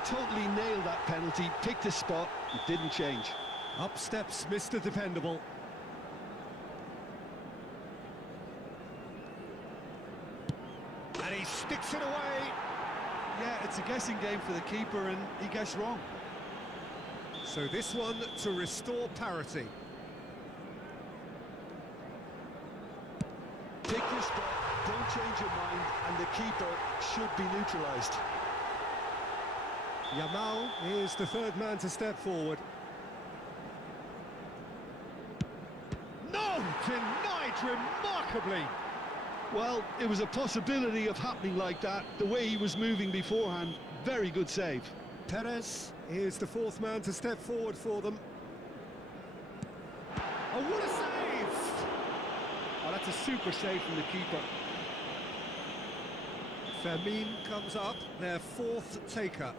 totally nailed that penalty, picked his spot, it didn't change. Up steps Mr. Dependable. And he sticks it away. Yeah, it's a guessing game for the keeper, and he guessed wrong. So this one to restore parity. Pick your spot, don't change your mind, and the keeper should be neutralised. Yamal is the third man to step forward. No! Denied remarkably! Well, it was a possibility of happening like that, the way he was moving beforehand. Very good save. Perez is the fourth man to step forward for them. Oh, what a save! Oh, that's a super save from the keeper. Fermin comes up, their fourth taker.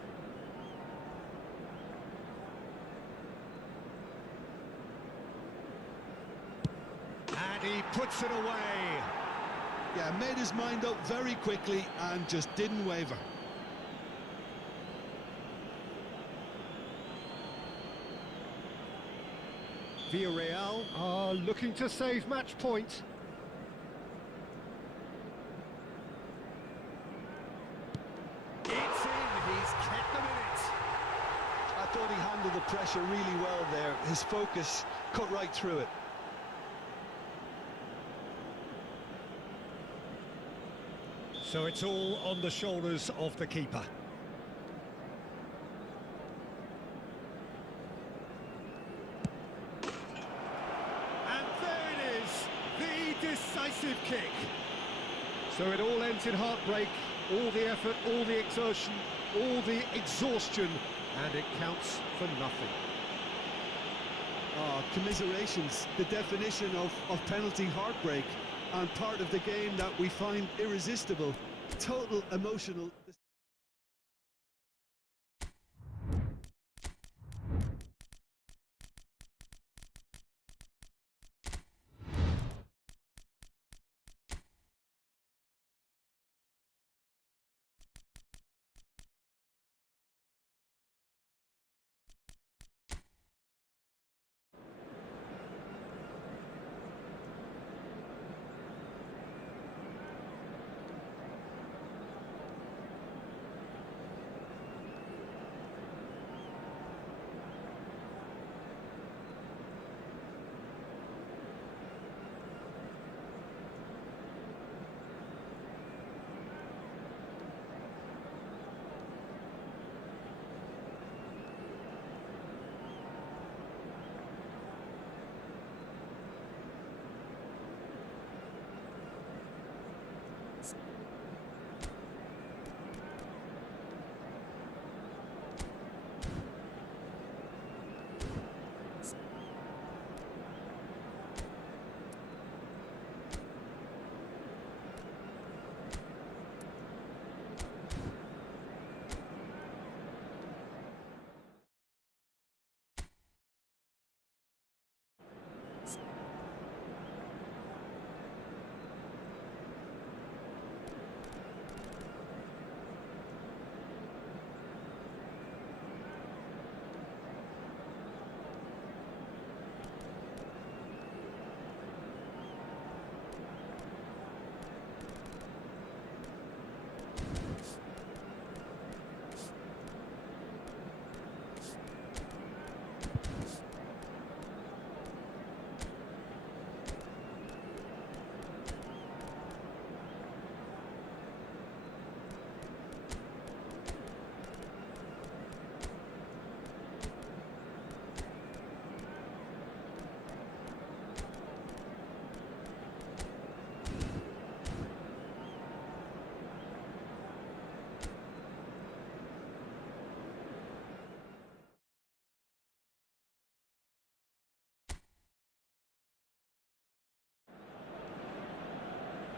And he puts it away. Yeah, made his mind up very quickly and just didn't waver. Villarreal are looking to save match point. It's in, he's kept them in it. I thought he handled the pressure really well there. His focus cut right through it. So it's all on the shoulders of the keeper. And there it is, the decisive kick. So it all ends in heartbreak, all the effort, all the exertion, all the exhaustion, and it counts for nothing. Oh, commiserations, the definition of penalty heartbreak, and part of the game that we find irresistible. Total emotional...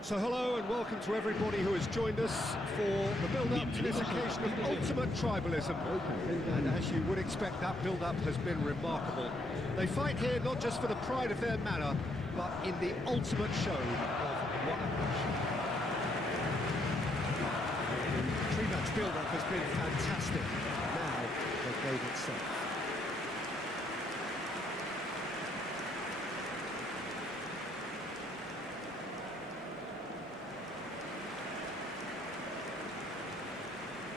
So hello and welcome to everybody who has joined us for the build-up to this occasion of ultimate tribalism. And as you would expect, that build-up has been remarkable. They fight here not just for the pride of their manor, but in the ultimate show of one passion. The pre-match build-up has been fantastic. game itself.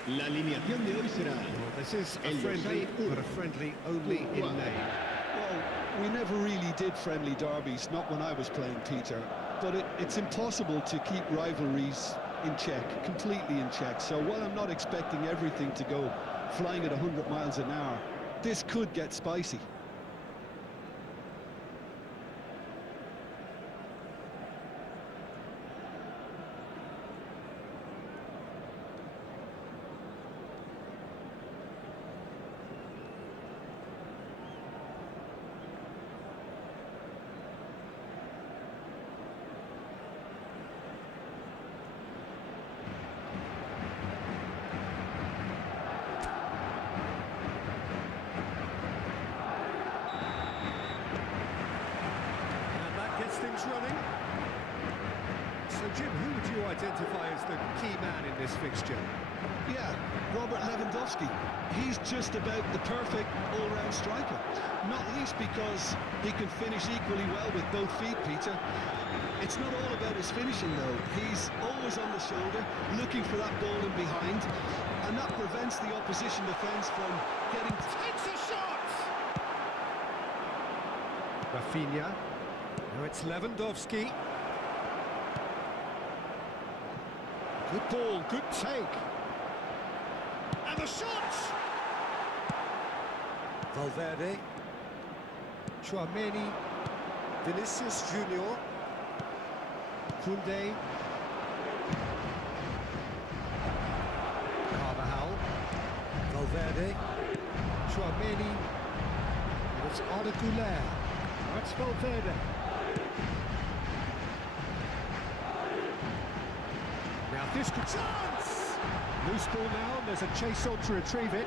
La alineación de hoy será... Well, this is a el friendly, dorsal but a friendly only in name. Well, we never really did friendly derbies, not when I was playing, Peter. But it's impossible to keep rivalries in check, completely in check. So while I'm not expecting everything to go flying at 100 miles an hour, this could get spicy. Things running. So, Jim, who would you identify as the key man in this fixture? Yeah, Robert Lewandowski. He's just about the perfect all-round striker. Not least because he can finish equally well with both feet, Peter. It's not all about his finishing, though. He's always on the shoulder, looking for that ball in behind, and that prevents the opposition defence from getting... Takes a shot! Rafinha. Now it's Lewandowski. Good ball, good take. And the shot! Valverde. Chouameni. Vinicius Junior. Koundé. Carvajal. Valverde. Chouameni. And it's Arda Güler. That's Valverde. Now this could chance! Loose ball now, there's a chase on to retrieve it.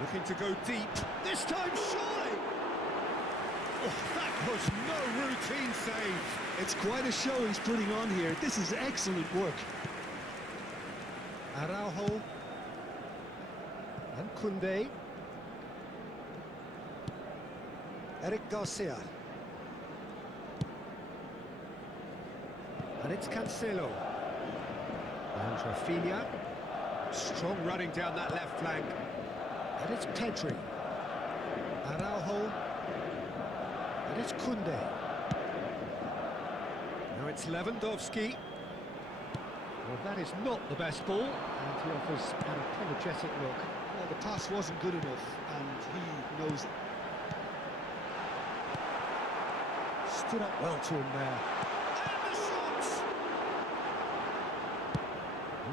Looking to go deep, this time surely! Oh, that was no routine save. It's quite a show he's putting on here. This is excellent work. Araujo. And Koundé. Eric Garcia. And it's Cancelo. And Rafinha. Strong running down that left flank. And it's Pedri. Araujo. And it's Koundé. Now it's Lewandowski. Well, that is not the best ball. And he offers an apologetic look. Well, the pass wasn't good enough, and he knows it. Stood up well to him there. And the shot!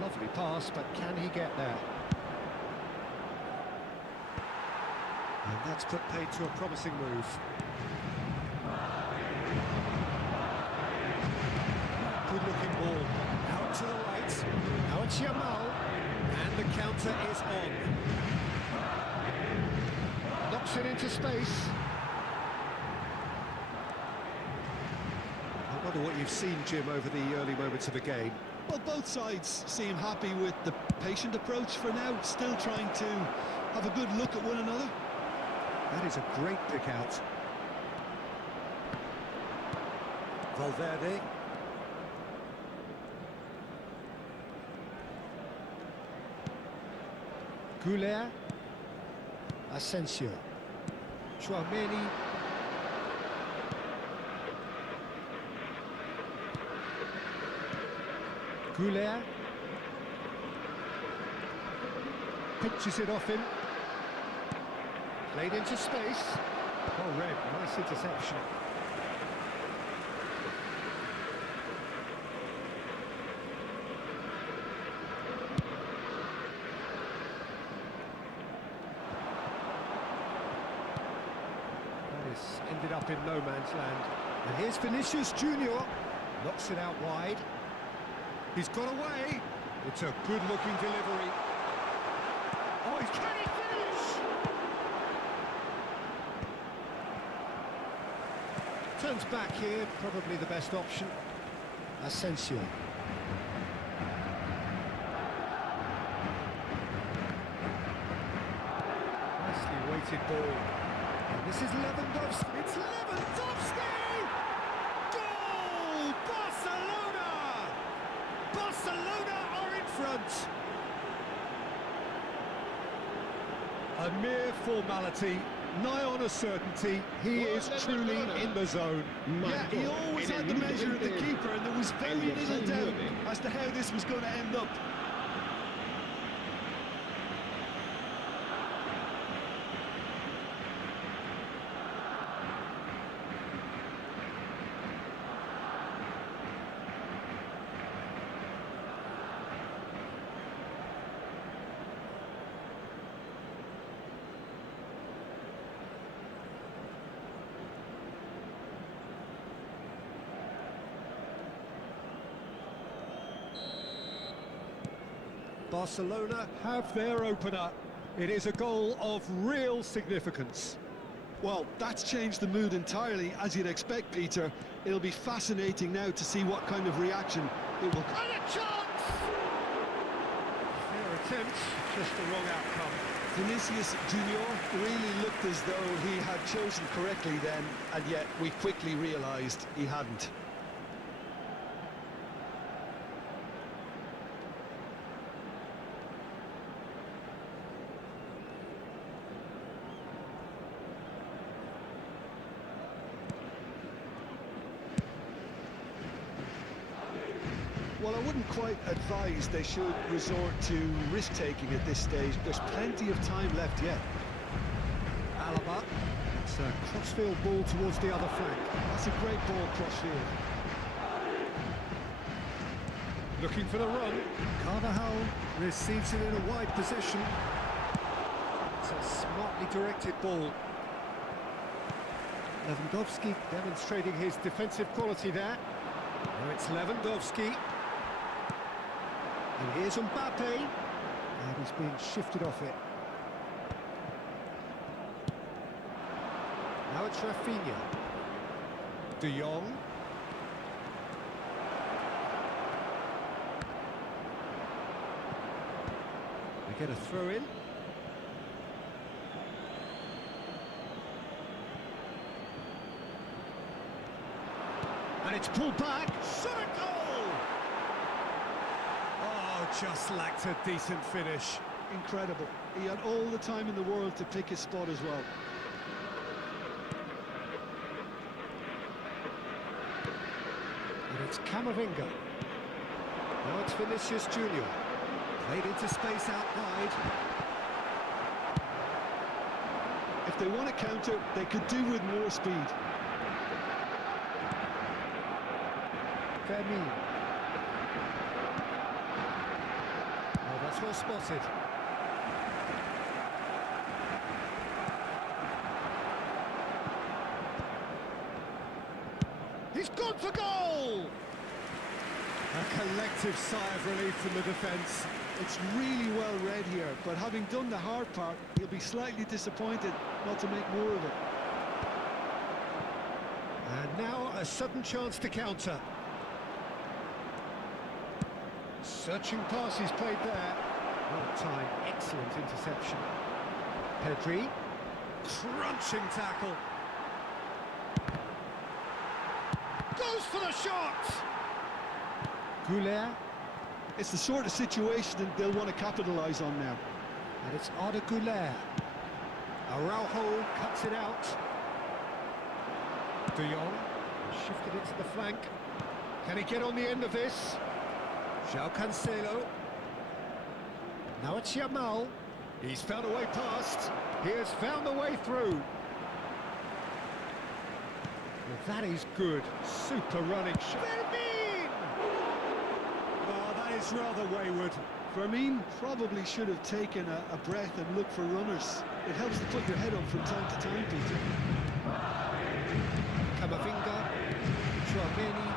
Lovely pass, but can he get there? And that's put paid to a promising move. Good-looking ball. Out to the right. Now it's Yamal. And the counter is on. Knocks it into space. I wonder what you've seen, Jim, over the early moments of the game. Well, both sides seem happy with the patient approach for now, still trying to have a good look at one another. That is a great pick out. Valverde. Güler. Asensio. Chouameni. Güler. Pitches it off him. Played into space. Oh, red. Nice interception. That is ended up in no man's land. And here's Vinicius Junior. Knocks it out wide. He's got away. It's a good-looking delivery. Oh, can he finish? Turns back here, probably the best option. Asensio. weighted ball. And this is Lewandowski. It's Lewandowski! Goal! Barcelona! Barcelona are in front. A mere formality, nigh on a certainty. He is truly in the zone. Yeah, he always had the measure of the keeper, and there was very little doubt as to how this was going to end up. Barcelona have their opener. It is a goal of real significance. Well, that's changed the mood entirely, as you'd expect, Peter. It'll be fascinating now to see what kind of reaction it will... And a chance! Fair attempt, just the wrong outcome. Vinicius Junior really looked as though he had chosen correctly then, and yet we quickly realised he hadn't. Well, I wouldn't quite advise they should resort to risk-taking at this stage. There's plenty of time left yet. Alaba. It's a crossfield ball towards the other flank. That's a great ball crossfield. Looking for the run. Carvajal receives it in a wide position. It's a smartly directed ball. Lewandowski demonstrating his defensive quality there. Now it's Lewandowski. And here's Mbappe. And he's being shifted off it. Now it's Rafinha. De Jong. They get a throw in. And it's pulled back. Shot a goal! Oh, just lacked a decent finish. Incredible. He had all the time in the world to pick his spot as well. And it's Camavinga. Now it's Vinicius Junior. Played into space out wide. If they want to counter, they could do with more speed. Fermin. Oh, that's well spotted. He's gone for goal! A collective sigh of relief from the defence. It's really well read here, but having done the hard part, he'll be slightly disappointed not to make more of it. And now a sudden chance to counter. Searching pass he's played there. Well timed, excellent interception. Pedri. Crunching tackle. Goes for the shot! Goulet. It's the sort of situation that they'll want to capitalise on now. And it's Arda Goulet. Araujo cuts it out. De Jong shifted it to the flank. Can he get on the end of this? João Cancelo. Now it's Yamal. He's found a way past. He has found the way through. Well, that is good. Super running shot. Fermin! Oh, that is rather wayward. Fermin probably should have taken a breath and looked for runners. It helps to put your head up from time to time, Peter. Camavinga. Chouameni.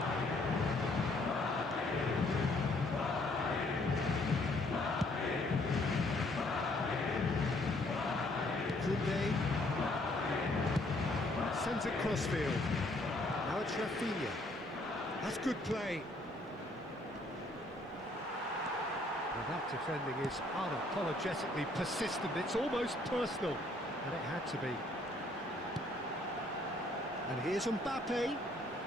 Sends it crossfield. Now it's Rafinha. That's good play. Well, that defending is unapologetically persistent. It's almost personal. And it had to be. And here's Mbappe.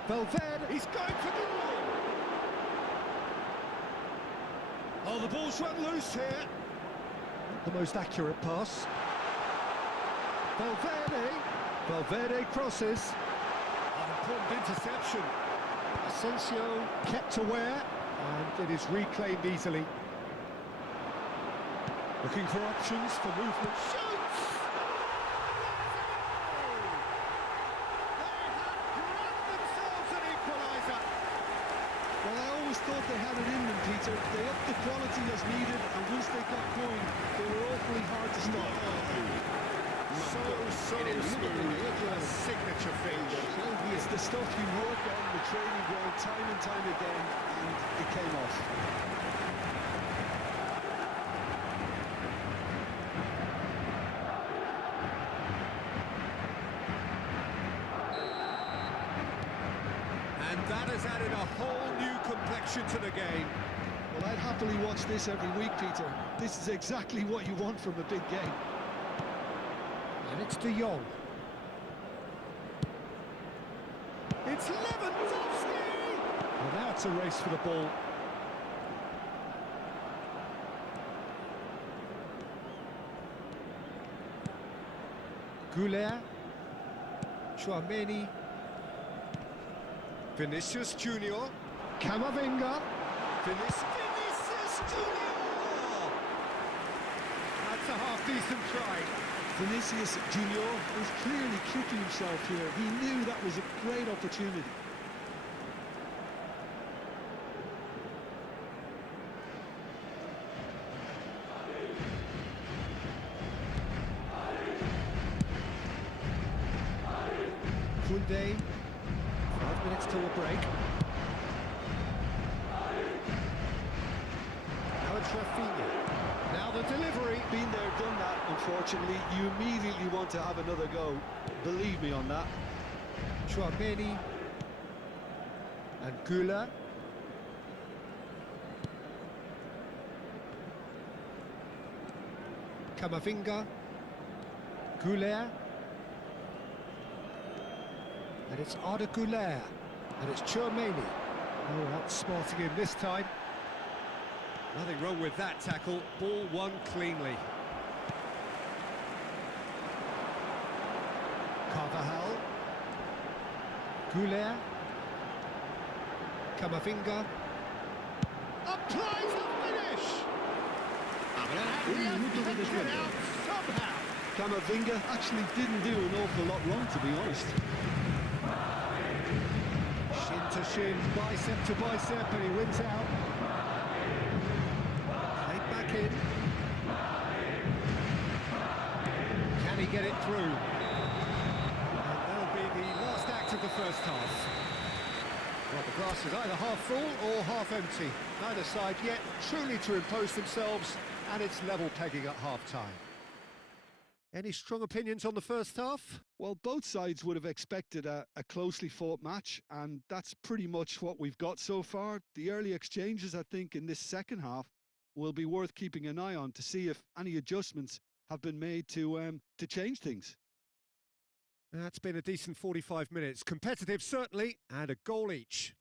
Valverde, he's going for goal! Oh, the ball's run loose here. The most accurate pass. Valverde crosses. An important interception. Asensio kept aware, and it is reclaimed easily. Looking for options for movement. Shoots! They have grabbed themselves an equaliser. Well, I always thought they had it in them, Peter. They upped the quality as needed, and once they got going, they were awfully hard to stop. So smooth. A signature finish. It's the stuff you work on the training ground time and time again, and it came off. And that has added a whole new complexion to the game. Well, I'd happily watch this every week, Peter. This is exactly what you want from a big game. And it's De Jong. It's Lewandowski! Well, now it's a race for the ball. Goulet. Chouameni. Vinicius Junior. Camavinga. Vinicius Junior! That's a half-decent try. Vinicius Junior was clearly kicking himself here. He knew that was a great opportunity. Koundé, 5 minutes till the break. Now it's Rafinha. Now the delivery. Been there, done that, unfortunately. You immediately want to have another go. Believe me on that. Chouameni. And Gula. Camavinga. Goulet. And it's Arda Goulet. And it's Chouameni. Oh, outsmarting him this time. Nothing wrong with that tackle. Ball won cleanly. Carvajal. Goulet. Camavinga. Applies the finish! Habrá un minuto de descuento. Somehow! Camavinga actually didn't do an awful lot wrong, to be honest. Shin to shin, bicep to bicep, and he wins out. Played back in. Can he get it through? And that'll be the last act of the first half. Well, the glass is either half full or half empty. Neither side yet truly to impose themselves, and it's level pegging at half-time. Any strong opinions on the first half? Well, both sides would have expected a closely fought match, and that's pretty much what we've got so far. The early exchanges, I think, in this second half will be worth keeping an eye on to see if any adjustments have been made to change things. That's been a decent 45 minutes. Competitive, certainly, and a goal each.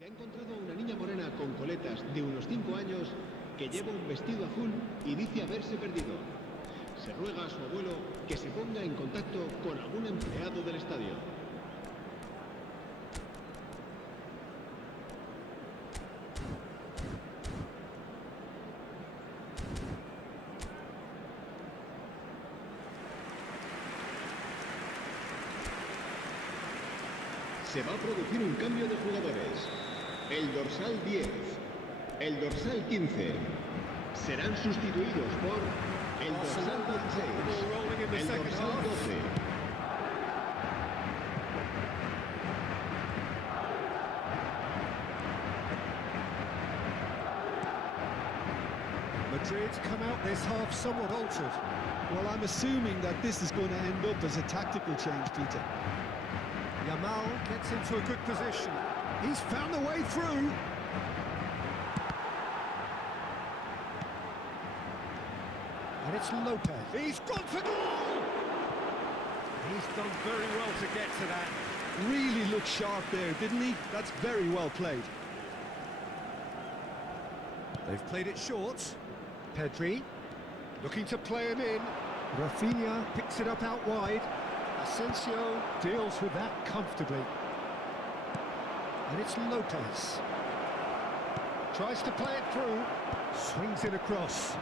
Se ha encontrado a una niña morena con coletas de unos 5 años que lleva un vestido azul y dice haberse perdido. Se ruega a su abuelo que se ponga en contacto con algún empleado del estadio. Se va a producir un cambio de jugadores. El dorsal 10, el dorsal 15 serán sustituidos por el dorsal 16, el dorsal 12. Madrid's come out this half somewhat altered. Well, I'm assuming that this is going to end up as a tactical change, Peter. Yamal gets into a good position. He's found the way through. And it's Lopez. He's gone for goal! He's done very well to get to that. Really looked sharp there, didn't he? That's very well played. They've played it short. Pedri looking to play him in. Rafinha picks it up out wide. Asensio deals with that comfortably. And it's Lopez. Tries to play it through. Swings it across.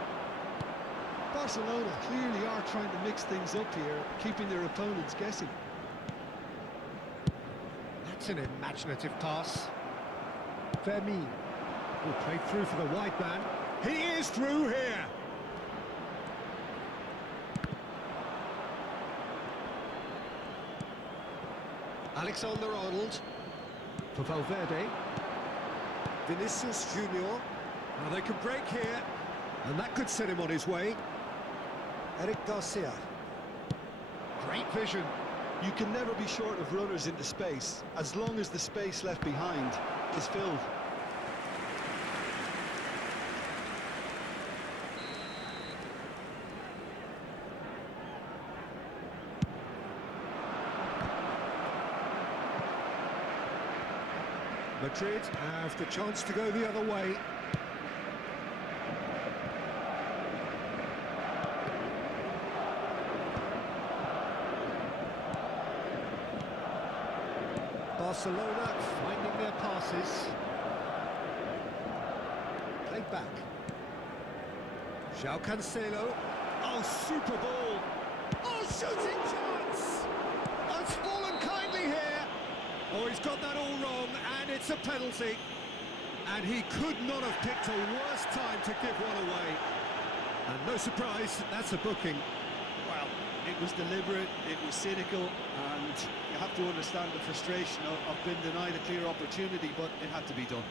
Barcelona clearly are trying to mix things up here, keeping their opponents guessing. That's an imaginative pass. Fermin will play through for the wide man. He is through here. Alexander-Arnold for Valverde. Vinicius Junior. Now they can break here, and that could set him on his way. Eric Garcia. Great vision. You can never be short of runners into space, as long as the space left behind is filled. Madrid have the chance to go the other way. Barcelona finding their passes. Played back. João Cancelo. Oh, super ball. Oh, shooting chance! Oh, it's fallen kindly here. Oh, he's got that all wrong, and it's a penalty. And he could not have picked a worse time to give one away. And no surprise, that's a booking. Well, it was deliberate, it was cynical, and you have to understand the frustration of being denied a clear opportunity, but it had to be done.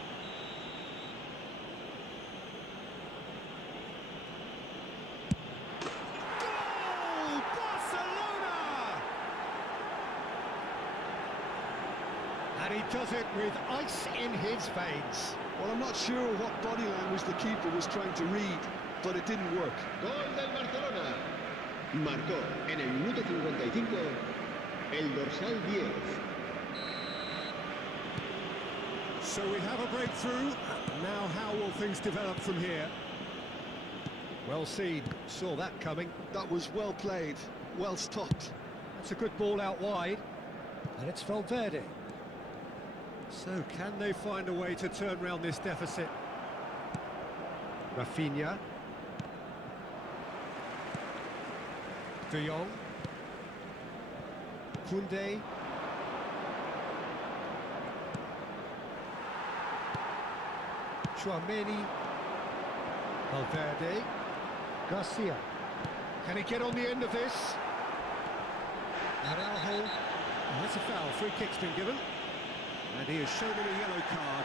Goal! Barcelona! And he does it with ice in his veins. Well, I'm not sure what body language the keeper was trying to read, but it didn't work. Gol del Barcelona. Marcó en el minuto 55 el dorsal 10. So we have a breakthrough. Now how will things develop from here? Well seen, saw that coming. That was well played, well stopped. That's a good ball out wide. And it's Valverde. So can they find a way to turn around this deficit? Rafinha. De Jong. Koundé. Chouameni. Valverde. Garcia. Can he get on the end of this? Araujo. Oh, that's a foul. Free kick's been given. And he has shown him a yellow card.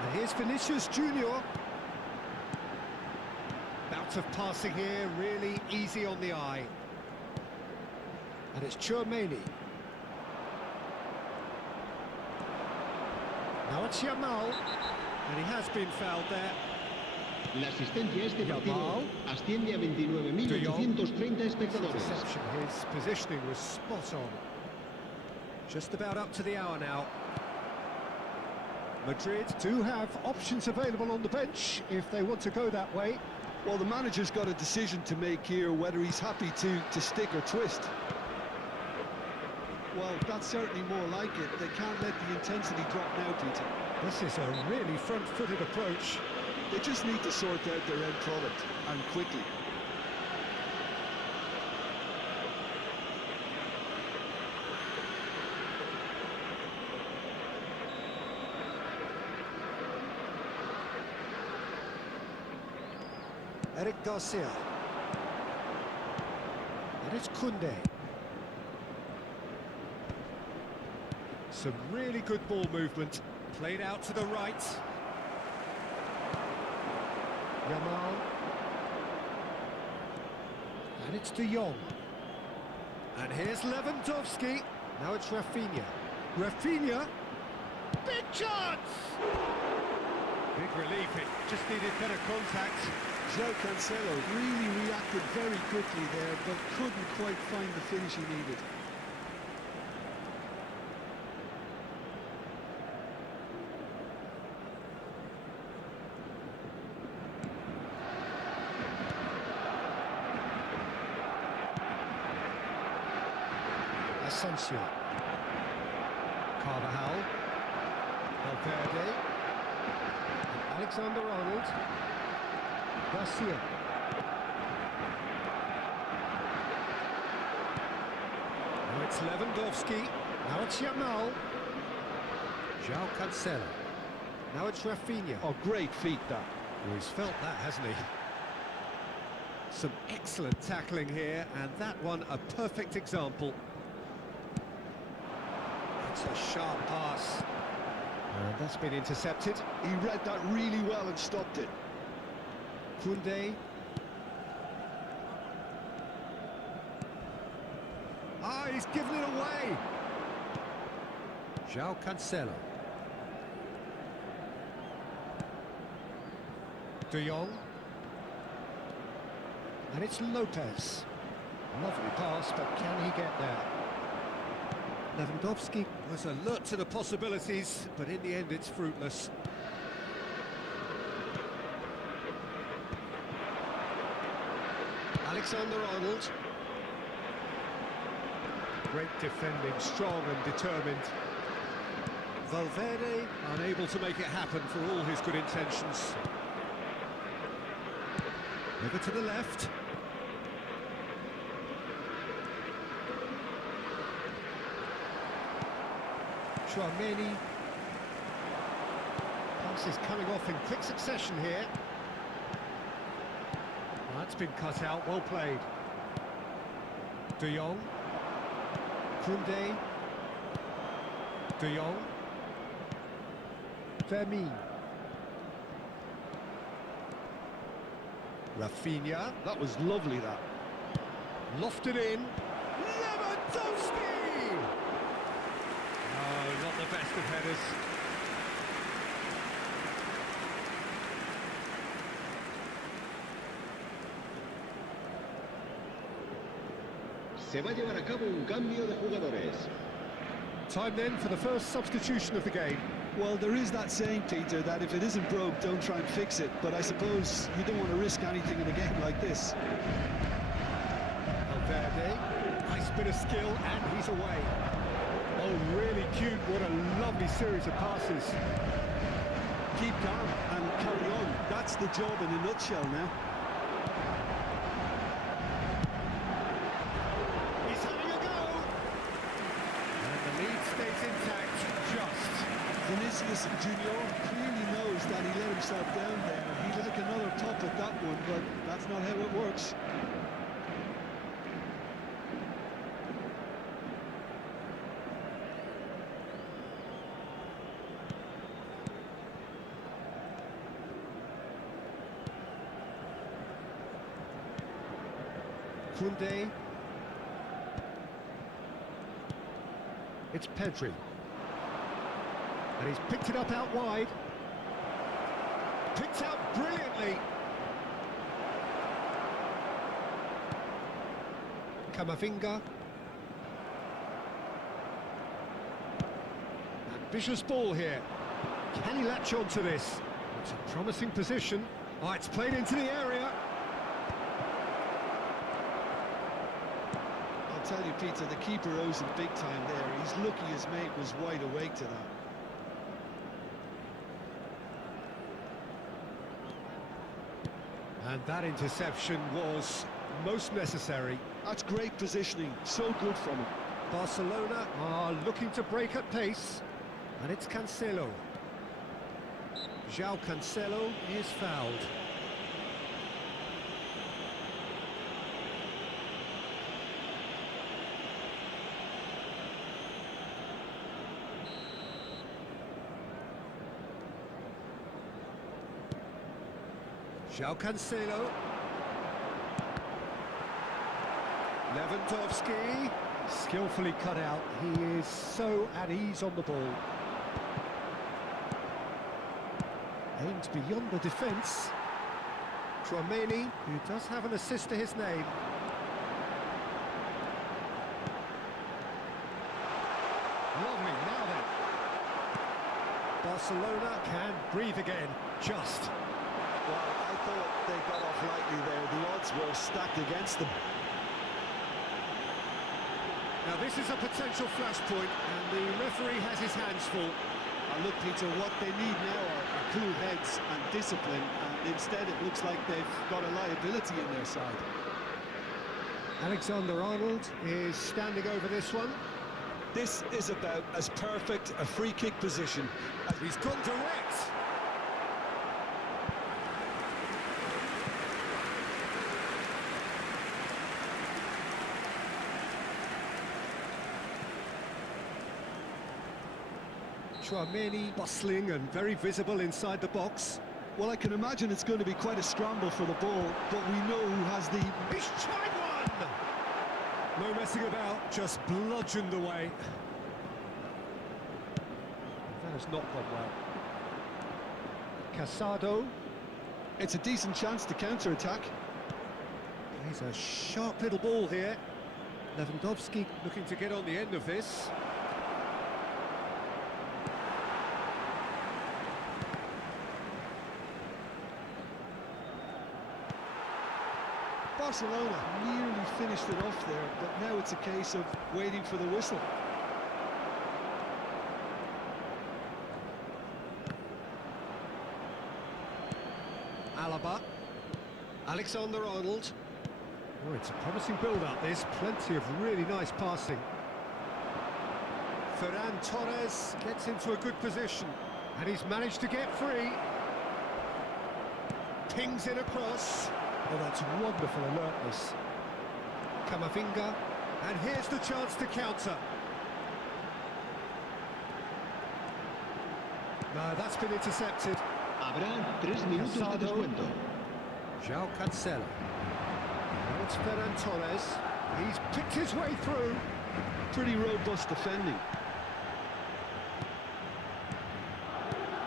And here's Vinicius Junior. Bout of passing here, really easy on the eye. And it's Chouameni. Now it's Yamal. And he has been fouled there. La asistencia a este partido Yamal. asciende a 29.830 espectadores. Deception. His positioning was spot on. Just about up to the hour now. Madrid do have options available on the bench if they want to go that way. Well, the manager's got a decision to make here, whether he's happy to stick or twist. Well, that's certainly more like it. They can't let the intensity drop now, Peter. This is a really front-footed approach. They just need to sort out their end product, and quickly. Eric Garcia. And it's Koundé. Some really good ball movement. Played out to the right. Yamal. And it's De Jong. And here's Lewandowski. Now it's Rafinha. Rafinha. Big chance! Big relief, it just needed better contact. João Cancelo really reacted very quickly there, but couldn't quite find the finish he needed. Asensio. Carvajal. Valverde. And Alexander-Arnold. Garcia. Now it's Lewandowski. Now it's Yamal. João Cancelo. Now it's Rafinha. Oh, great feat, that. Well, he's felt that, hasn't he? Some excellent tackling here, and that one a perfect example. It's a sharp pass. And that's been intercepted. He read that really well and stopped it. Koundé. Ah, he's given it away. João Cancelo. De Jong. And it's Lopez. Lovely pass, but can he get there? Lewandowski was alert to the possibilities, but in the end it's fruitless. Alexander-Arnold. Great defending, strong and determined. Valverde unable to make it happen for all his good intentions. Over to the left. Chouameni. Passes coming off in quick succession here. That's been cut out, well played. De Jong. Koundé. De Jong. Fermin. Rafinha. That was lovely, that. Lofted in. Lewandowski! Oh, not the best of headers. Se va a llevar a cabo un cambio de jugadores. Time then for the first substitution of the game. Well, there is that saying, Peter, that if it isn't broke, don't try and fix it. But I suppose you don't want to risk anything in a game like this. Valverde, nice bit of skill, and he's away. Oh, really cute, what a lovely series of passes. Keep calm and carry on. That's the job in a nutshell now. He's having a go! And the lead stays intact, just. Vinicius Junior clearly knows that he let himself down there. He'd like another top at that one, but that's not how it works. Koundé. It's Pedri. And he's picked it up out wide. Picked out brilliantly. Camavinga. Ambitious ball here. Can he latch on to this? It's a promising position. Oh, it's played into the area. I'll tell you, Peter, the keeper owes him big time there. He's lucky his mate was wide awake to that. And that interception was most necessary. That's great positioning, so good from him. Barcelona are looking to break at pace. And it's Cancelo. João Cancelo is fouled. João Cancelo. Lewandowski. Skillfully cut out. He is so at ease on the ball. Aimed beyond the defence. Tchouaméni, who does have an assist to his name. Lovely, now then. Barcelona can breathe again, just. Well, I thought they got off lightly there. The odds were stacked against them. Now this is a potential flashpoint, and the referee has his hands full. And look, Peter, what they need now are cool heads and discipline, and instead it looks like they've got a liability in their side. Alexander-Arnold is standing over this one. This is about as perfect a free kick position as He's gone direct. Tchouaméni bustling and very visible inside the box. Well, I can imagine it's going to be quite a scramble for the ball, but we know who has the... He's tried one! No messing about, just bludgeoned away. That has not gone well. Casado. It's a decent chance to counter-attack. He's a sharp little ball here. Lewandowski looking to get on the end of this. Barcelona nearly finished it off there, but now it's a case of waiting for the whistle. Alaba. Alexander-Arnold. Oh, it's a promising build-up, this. Plenty of really nice passing. Ferran Torres gets into a good position. And he's managed to get free. Pings in across. Oh, that's wonderful alertness. Camavinga. And here's the chance to counter. No, that's been intercepted. Habrá 3 minutos de descuento. João Cancelo. Now it's Ferran Torres. He's picked his way through. Pretty robust defending.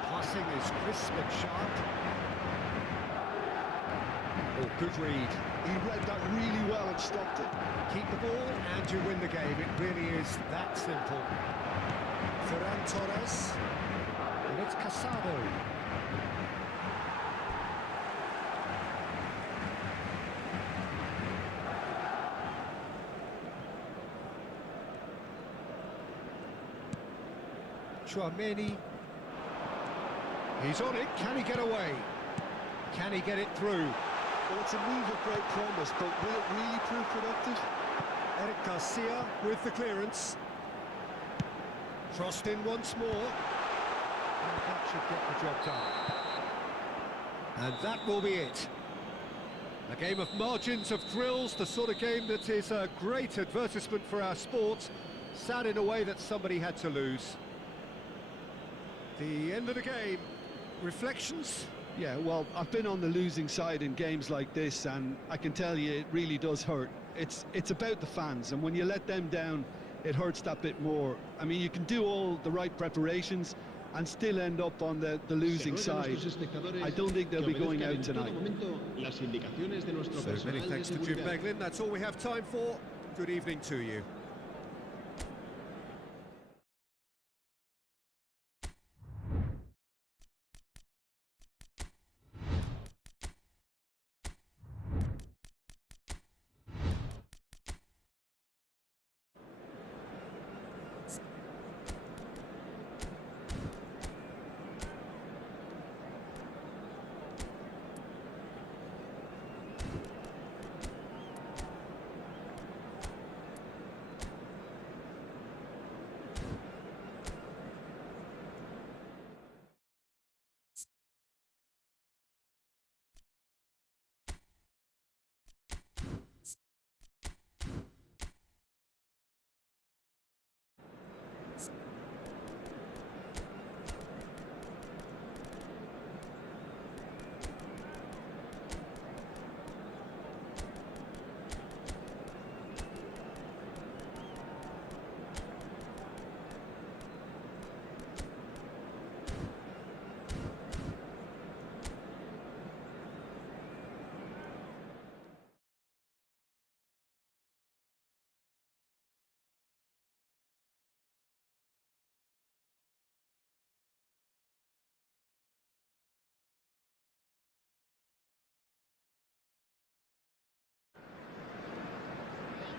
Passing is crisp and sharp. Oh, good read. He read that really well and stopped it. Keep the ball and you win the game. It really is that simple. Ferran Torres. And it's Casado. Tchouaméni. He's on it. Can he get away? Can he get it through? Well, it's a move of great promise, but will it really prove productive? Eric Garcia with the clearance. Crossed in once more. And that should get the job done. And that will be it. A game of margins, of thrills, the sort of game that is a great advertisement for our sport. Sad in a way that somebody had to lose. The end of the game. Reflections? Yeah, well, I've been on the losing side in games like this, and I can tell you it really does hurt. It's about the fans, and when you let them down, it hurts that bit more. I mean, you can do all the right preparations and still end up on the losing side. I don't think they'll be going out tonight. So many thanks to Jim Beglin. That's all we have time for. Good evening to you.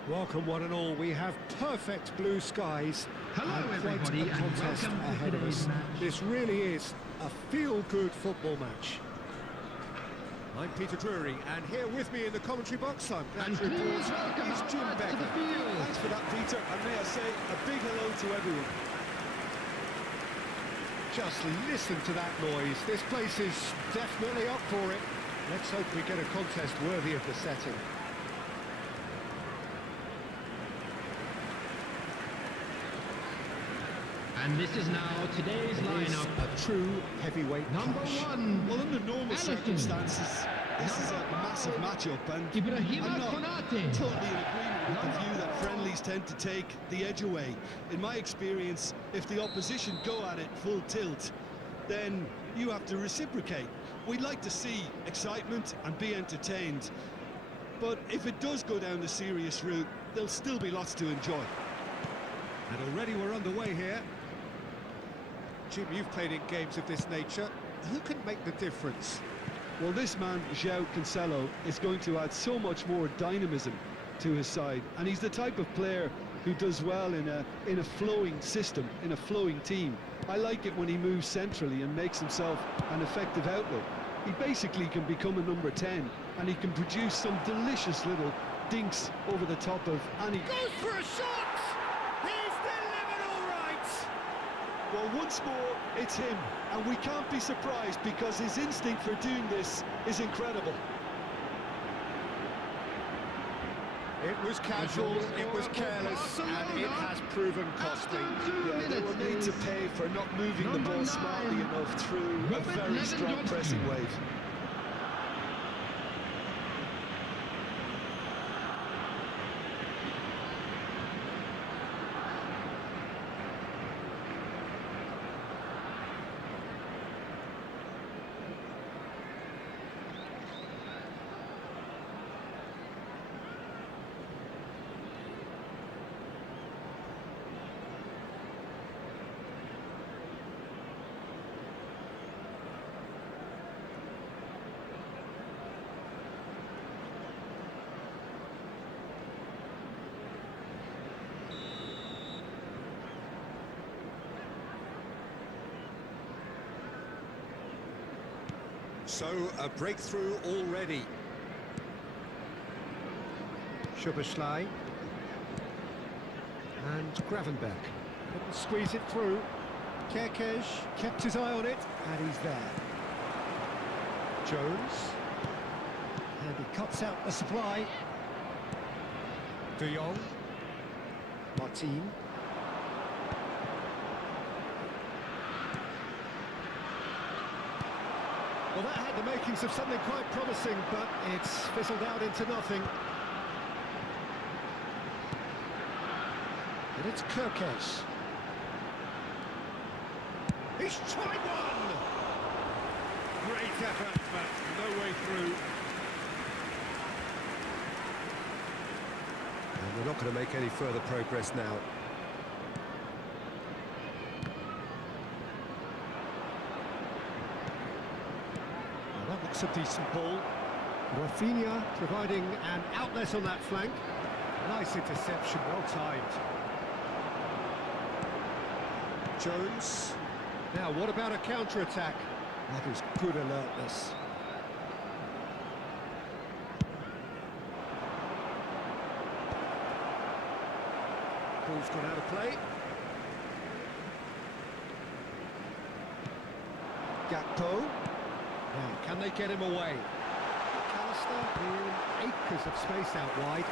Welcome one and all. We have perfect blue skies. Hello and quite everybody, a contest and welcome to ahead of us. today's match. This really is a feel-good football match. I'm Peter Drury, and here with me in the commentary box, I'm glad And to report, please welcome is our Jim lads to the Beglin. field. Thanks for that, Peter, and may I say a big hello to everyone. Just listen to that noise. This place is definitely up for it. Let's hope we get a contest worthy of the setting. And this is now today's It is lineup. a true heavyweight Number clash. 1, Well, under normal Alisson. circumstances, this is a massive matchup, and Ibrahima I'm not Konate. totally in agreement with the view that friendlies tend to take the edge away. In my experience, if the opposition go at it full tilt, then you have to reciprocate. We'd like to see excitement and be entertained, but if it does go down the serious route, there'll still be lots to enjoy. And already we're underway here. Jim, you've played in games of this nature. Who can make the difference? Well, this man, João Cancelo, is going to add so much more dynamism to his side, and he's the type of player who does well in a flowing system, in a flowing team. I like it when he moves centrally and makes himself an effective outlet. He basically can become a number 10, and he can produce some delicious little dinks over the top of any... Goes for a shot! He's delivered all right! Well, once more, it's him, and we can't be surprised because his instinct for doing this is incredible. It was casual, it was careless, and it has proven costly. Yeah, they will need to pay for not moving the ball smartly enough through a very strong pressing wave. So, a breakthrough already. Schuberschlei. And Gravenberg. Couldn't squeeze it through. Kerkez kept his eye on it, and he's there. Jones. And he cuts out the supply. De Jong. Martin. Well, that had the makings of something quite promising, but it's fizzled out into nothing. And it's Kirkes. He's tried one! Great effort, but no way through. And they're not going to make any further progress now. Well, that looks a decent ball. Rafinha providing an outlet on that flank. Nice interception, well timed. Jones. Now, what about a counter-attack? That is good alertness. Ball's gone out of play. Gakpo. Now, can they get him away? McAllister in acres of space out wide.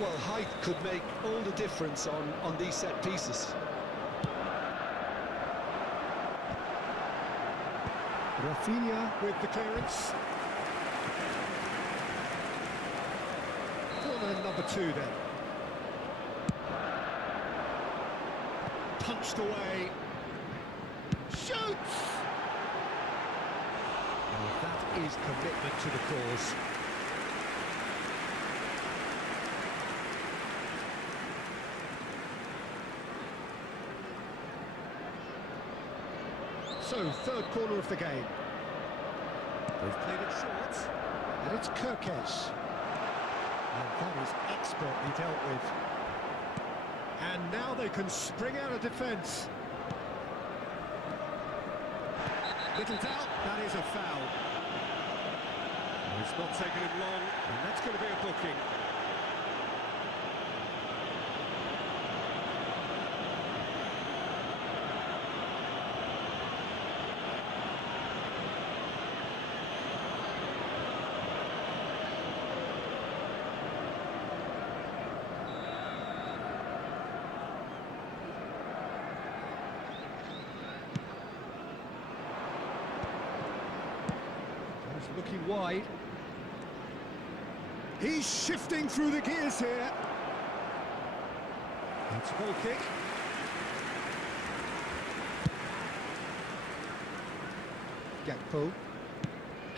Well, height could make all the difference on these set pieces. Rafinha with the clearance. Corner number 2 then. Punched away. Shoots! Well, that is commitment to the cause. So, third corner of the game. They've played it short, and it's Kirkes. And that is expertly dealt with. And now they can spring out of defence. Little doubt, that is a foul. It's not taken him long, and that's going to be a booking. Looking wide. He's shifting through the gears here. It's a goal kick. Gakpo.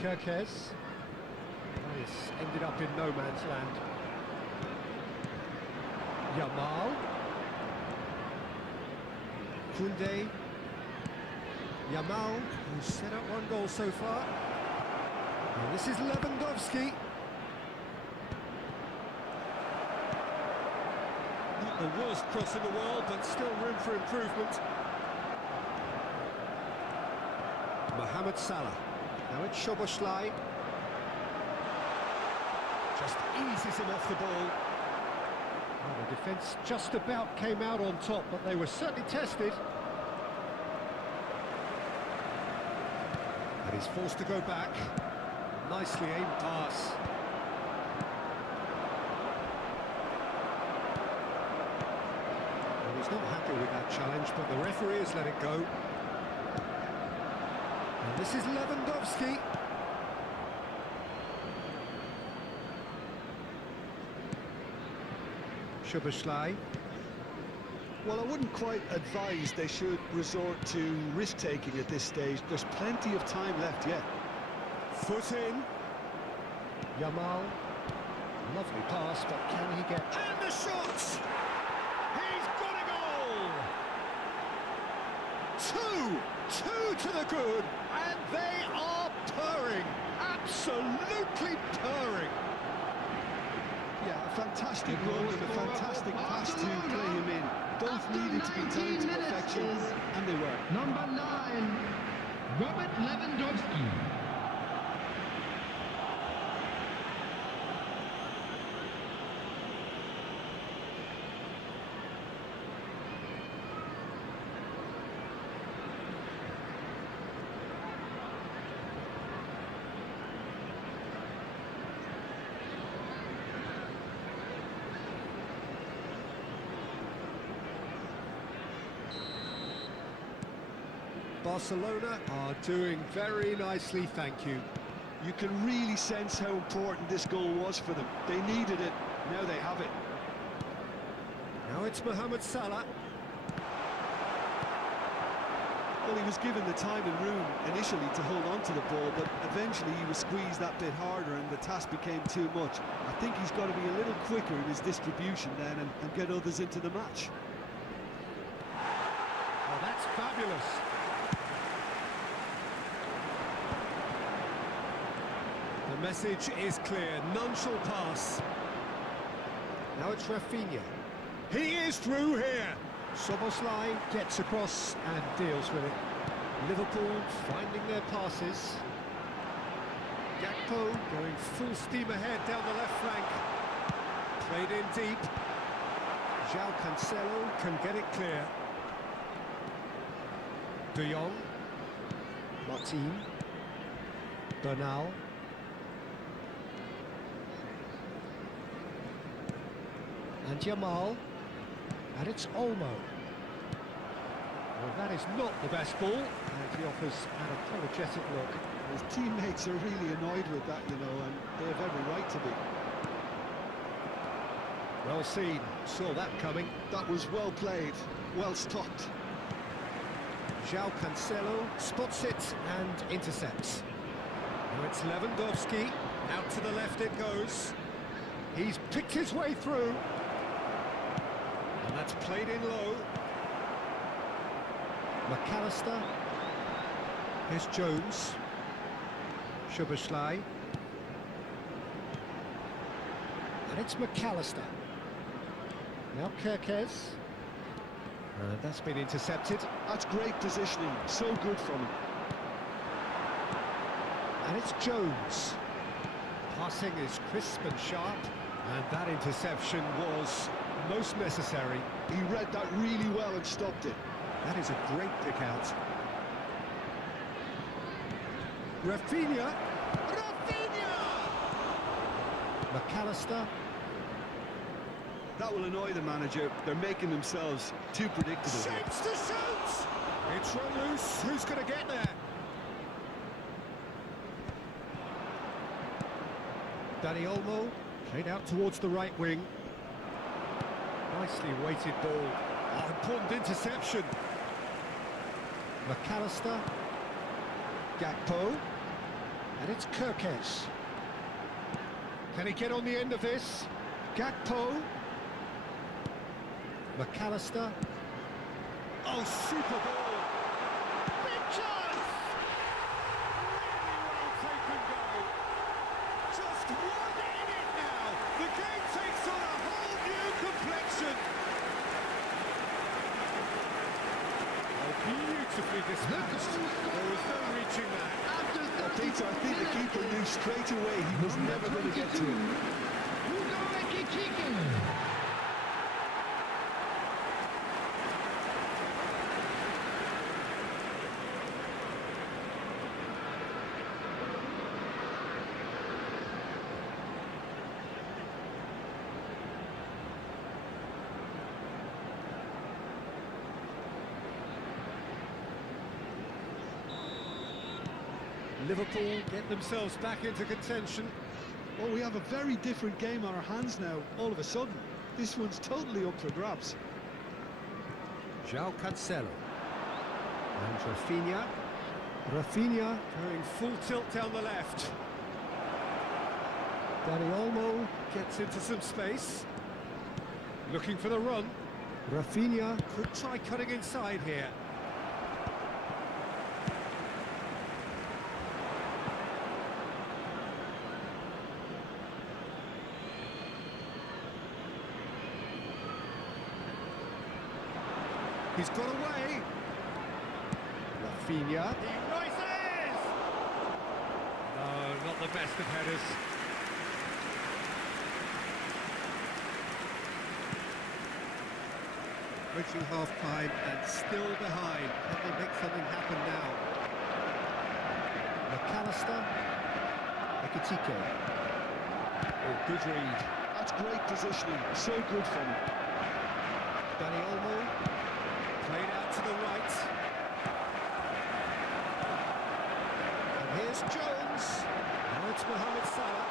Kirkes. This ended up in no man's land. Yamal. Koundé. Yamal, who's set up one goal so far. And this is Lewandowski. Not the worst cross in the world, but still room for improvement. Mohamed Salah. Now it's Szoboszlai. Just eases him off the ball. Well, the defence just about came out on top, but they were certainly tested. And he's forced to go back. Nicely aimed pass. Well, he's not happy with that challenge, but the referee has let it go. And this is Lewandowski. Szoboszlai. Well, I wouldn't quite advise they should resort to risk-taking at this stage. There's plenty of time left yet. Foot in. Yamal. Lovely pass, but can he get... And the shot! He's got a goal! Two to the good, and they are purring. Absolutely purring. Yeah, a fantastic run and a fantastic pass to play him in. Both needed to be timed to perfection, and they were. Number 9, Robert Lewandowski. Barcelona are doing very nicely, thank you. You can really sense how important this goal was for them. They needed it, now they have it. Now it's Mohamed Salah. Well, he was given the time and room initially to hold on to the ball, but eventually he was squeezed that bit harder and the task became too much. I think he's got to be a little quicker in his distribution then and get others into the match. Oh, that's fabulous. The message is clear, none shall pass. Now it's Rafinha. He is through here. Szoboszlai gets across and deals with it. Liverpool finding their passes. Gakpo going full steam ahead down the left flank. Played in deep. João Cancelo can get it clear. De Jong. Martin. Bernal. And Yamal. And it's Olmo. Well, that is not the best ball, and he offers an apologetic look. His teammates are really annoyed with that, you know, and they have every right to be. Well seen, saw that coming. That was well played, well stopped. João Cancelo spots it and intercepts. Now it's Lewandowski, out to the left it goes. He's picked his way through. And that's played in low. McAllister. Here's Jones. Szoboszlai. And it's McAllister. Now Kerkez. And that's been intercepted. That's great positioning, so good from him. And it's Jones. Passing is crisp and sharp. And that interception was most necessary. He read that really well and stopped it. That is a great pick out. Rafinha! McAllister. That will annoy the manager. They're making themselves too predictable here. Shapes to shoot! It's run loose. Who's going to get there? Dani Olmo played out towards the right wing. Nicely weighted ball. Oh, important interception. McAllister. Gakpo. And it's Kerkez. Can he get on the end of this? Gakpo. McAllister. Oh, super ball. Big chance! Really well taken goal. Just 1 in it now. The game takes on a whole new complexion. Oh, beautifully dispatched. There was no reaching that. Peter, I think the keeper knew straight away he was never going to get to it. Liverpool get themselves back into contention. Well, we have a very different game on our hands now, all of a sudden. This one's totally up for grabs. João Cancelo. And Rafinha. Rafinha going full tilt down the left. Dani Olmo gets into some space. Looking for the run. Rafinha could try cutting inside here. He's got away. Rafinha. He rises! No, not the best of headers. Reaching half-time and still behind. Can they make something happen now? McAllister. Ekitike. Oh, good read. That's great positioning, so good from him. Dani Olmo. Played out to the right. And here's Jones. Now it's Mohamed Salah.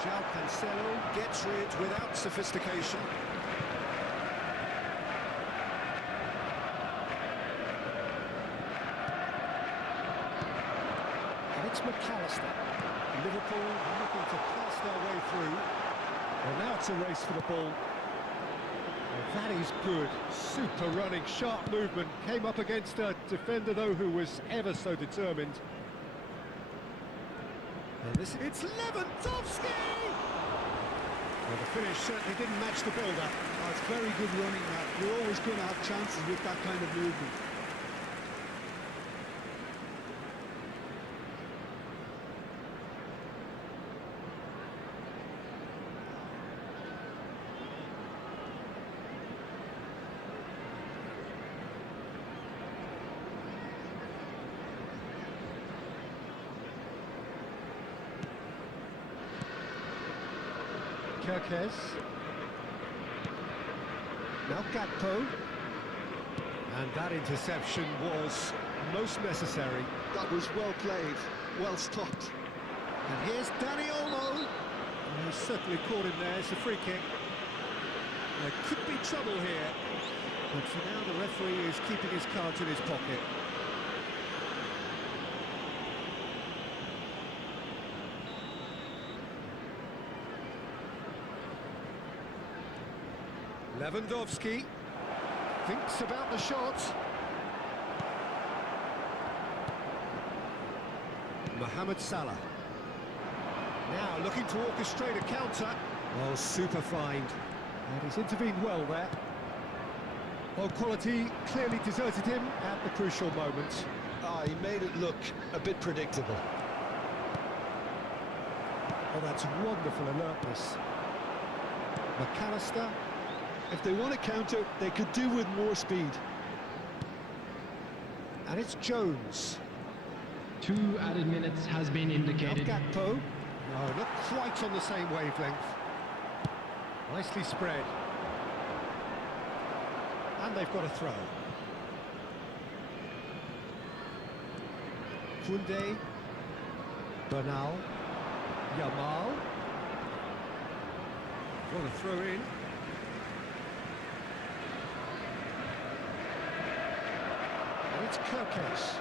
João Cancelo gets rid without sophistication. It's McAllister. Liverpool looking to pass their way through. Well, now it's a race for the ball. Well, that is good. Super running, sharp movement. Came up against a defender, though, who was ever so determined. And it's Lewandowski! Well, the finish certainly didn't match the build-up. Oh, it's very good running, Matt. You're always going to have chances with that kind of movement. Kirkes. Now Gakpo. And that interception was most necessary. That was well played, well stopped. And here's Dani Olmo. He's certainly caught him there. It's a free kick. There could be trouble here. But for now, the referee is keeping his cards in his pocket. Lewandowski thinks about the shot. Mohamed Salah. Now looking to orchestrate a counter. Oh, super find. And he's intervened well there. Well, quality clearly deserted him at the crucial moment. Ah, he made it look a bit predictable. Oh, that's wonderful alertness. McAllister. If they want to counter, they could do with more speed. And it's Jones. 2 added minutes has been indicated. Now Gakpo. No, not quite on the same wavelength. Nicely spread. And they've got a throw. Koundé. Bernal. Yamal. Got a throw in. And it's Kirkes.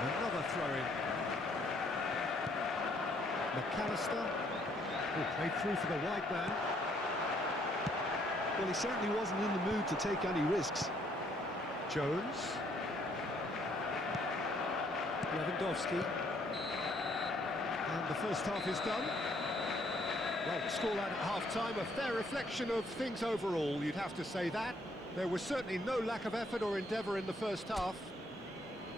Another throw-in. McAllister will play through for the wide man. Well, he certainly wasn't in the mood to take any risks. Jones. Lewandowski. And the first half is done. Well, scoreline at half-time, a fair reflection of things overall, you'd have to say that. There was certainly no lack of effort or endeavour in the first half.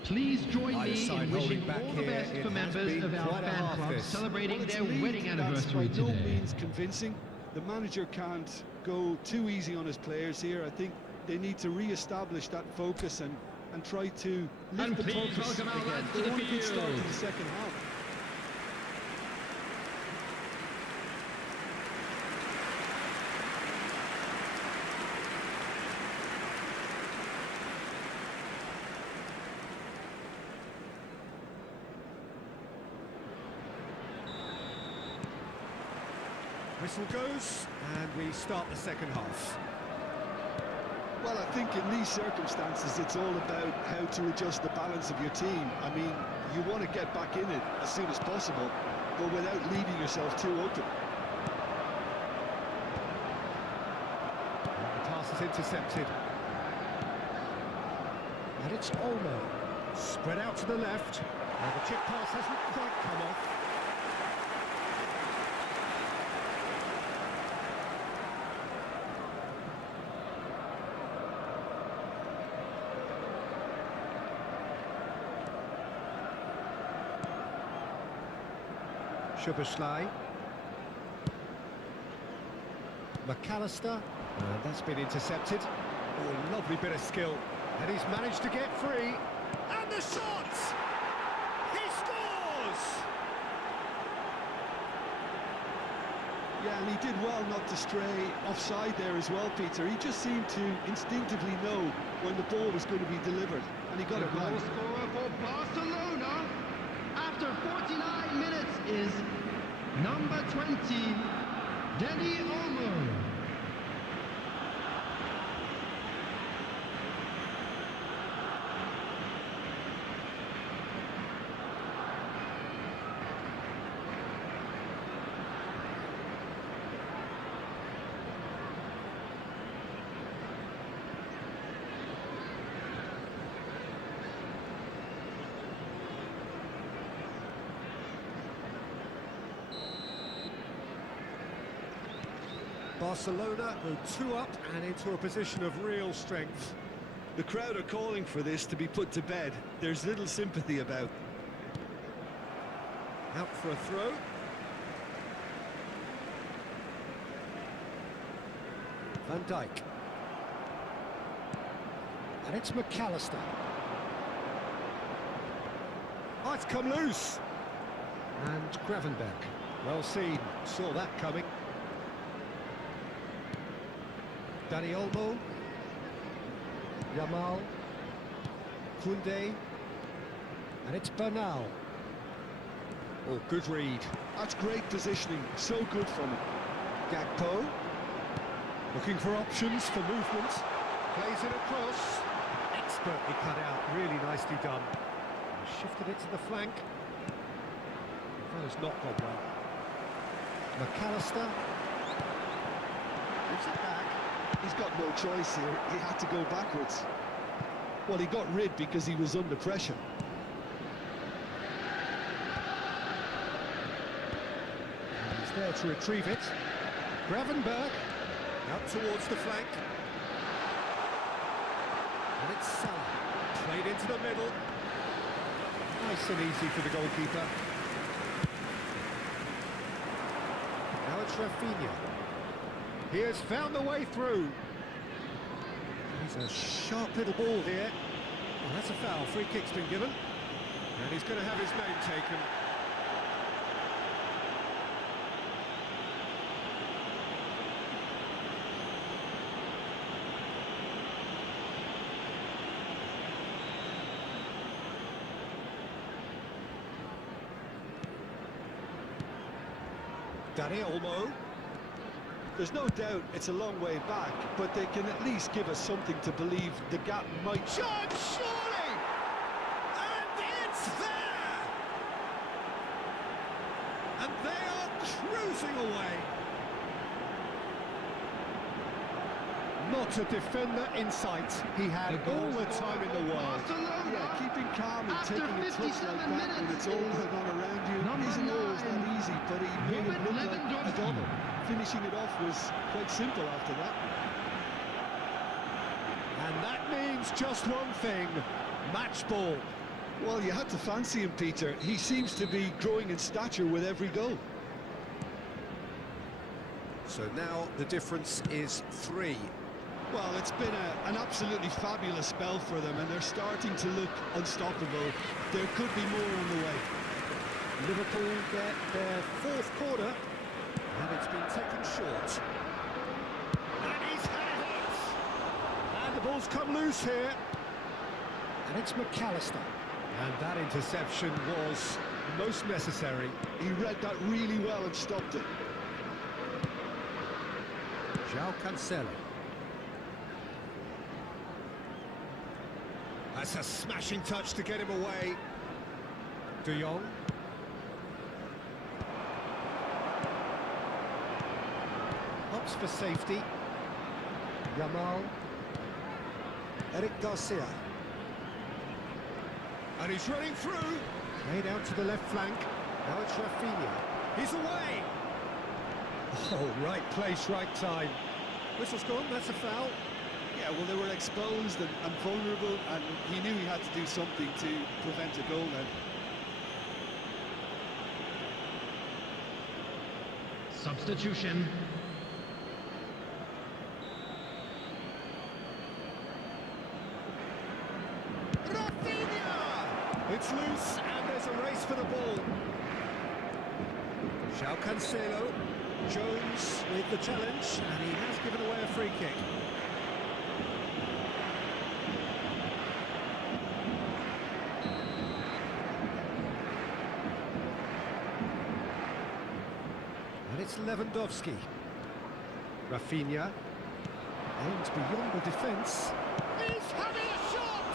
Please join Either me side in holding wishing back all the here. best It for has members been of our quite a fan half club this. celebrating Well, it's their a lead wedding that's anniversary by no today. means convincing. The manager can't go too easy on his players here. I think they need to re-establish that focus and try to lift And the please purpose welcome our again. lads to They the want a good start to field. the second half. Whistle goes, and we start the second half. Well, I think in these circumstances, it's all about how to adjust the balance of your team. I mean, you want to get back in it as soon as possible, but without leaving yourself too open. And the pass is intercepted. And it's Olmo. Spread out to the left. Now the chip pass hasn't quite come off. Szoboszlai. McAllister. And that's been intercepted. Oh, lovely bit of skill. And he's managed to get free. And the shot! He scores! Yeah, and he did well not to stray offside there as well, Peter. He just seemed to instinctively know when the ball was going to be delivered, and he got The it goal right. scorer for Barcelona after 49 minutes is number 20, Dani Olmo. Barcelona go 2 up and into a position of real strength. The crowd are calling for this to be put to bed. There's little sympathy about. Out for a throw. Van Dijk. And it's McAllister. Oh, it's come loose. And Gravenberg. Well seen. Saw that coming. Dani Olmo. Yamal. Koundé. And it's Bernal. Oh, good read. That's great positioning. So good from him. Gakpo. Looking for options for movement. Plays it across. Expertly cut out. Really nicely done. Shifted it to the flank. That has not gone well. McAllister. Gives it back. He's got no choice here. He had to go backwards. Well, he got rid because he was under pressure. And he's there to retrieve it. Gravenberg. Out towards the flank. And it's Salah. Played into the middle. Nice and easy for the goalkeeper. Now it's Rafinha. He has found the way through. He's a sharp little ball here. Well, that's a foul. Free kick's been given. And he's going to have his name taken. Dani Olmo. There's no doubt it's a long way back, but they can at least give us something to believe the gap might... Shot, surely! And it's there! And they are cruising away. Not a defender in sight. He had all the time in the world. Yeah, keeping calm and taking a touch like that when it's all going on around you isn't always that easy, but he made it look like a double. Finishing it off was quite simple after that. And that means just one thing, match ball. Well, you had to fancy him, Peter. He seems to be growing in stature with every goal. So now the difference is 3. Well, it's been an absolutely fabulous spell for them, and they're starting to look unstoppable. There could be more on the way. Liverpool get their 4th quarter, and it's been taken short. And he's had it! And the ball's come loose here. And it's McAllister. And that interception was most necessary. He read that really well and stopped it. João Cancelo. That's a smashing touch to get him away. De Jong. Hops for safety. Yamal. Eric Garcia. And he's running through. Played out to the left flank. Now it's Rafinha. He's away. Oh, right place, right time. Whistle's gone, that's a foul. Yeah, well, they were exposed and vulnerable, and he knew he had to do something to prevent a goal then. Substitution. Rafinha! It's loose, and there's a race for the ball. João Cancelo. Jones with the challenge, and he has given away a free kick. And it's Lewandowski. Rafinha aims beyond the defence. He's having a shot!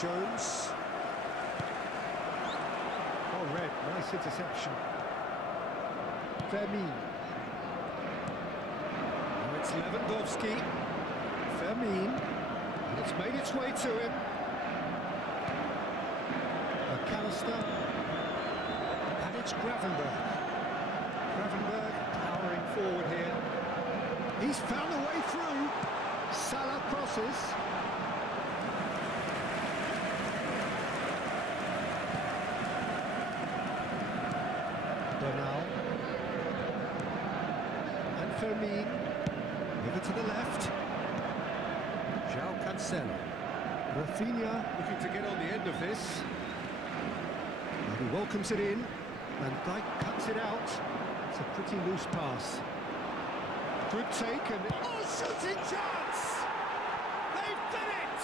Jones. Oh, red. Nice interception. Fermin. Now it's Lewandowski. Fermin. And it's made its way to him. McAllister. And it's Gravenberg. Gravenberg powering forward here. He's found a way through. Salah crosses. Bernal. And Fermin. Over to the left. João Cancelo. Rafinha looking to get on the end of this. And he welcomes it in. Van Dijk cuts it out. It's a pretty loose pass. Good take and... Oh, shooting chance! They've done it!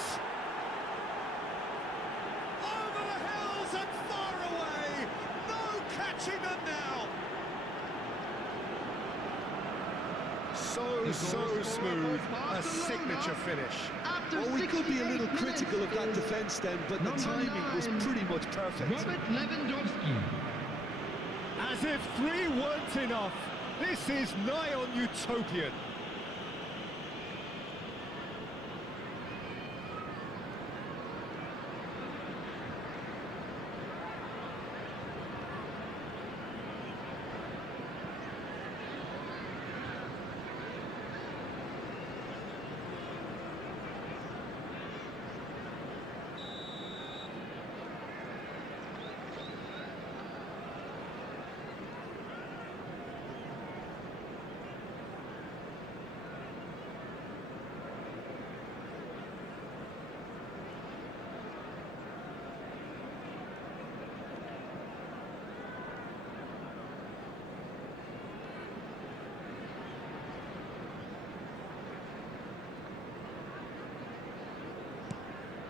Over the hills and far away! No catching them now! So smooth. A signature finish. Well, we could be a little critical of that defence then, but the timing was pretty much perfect. Robert Lewandowski. As if 3 weren't enough. This is nigh on utopian.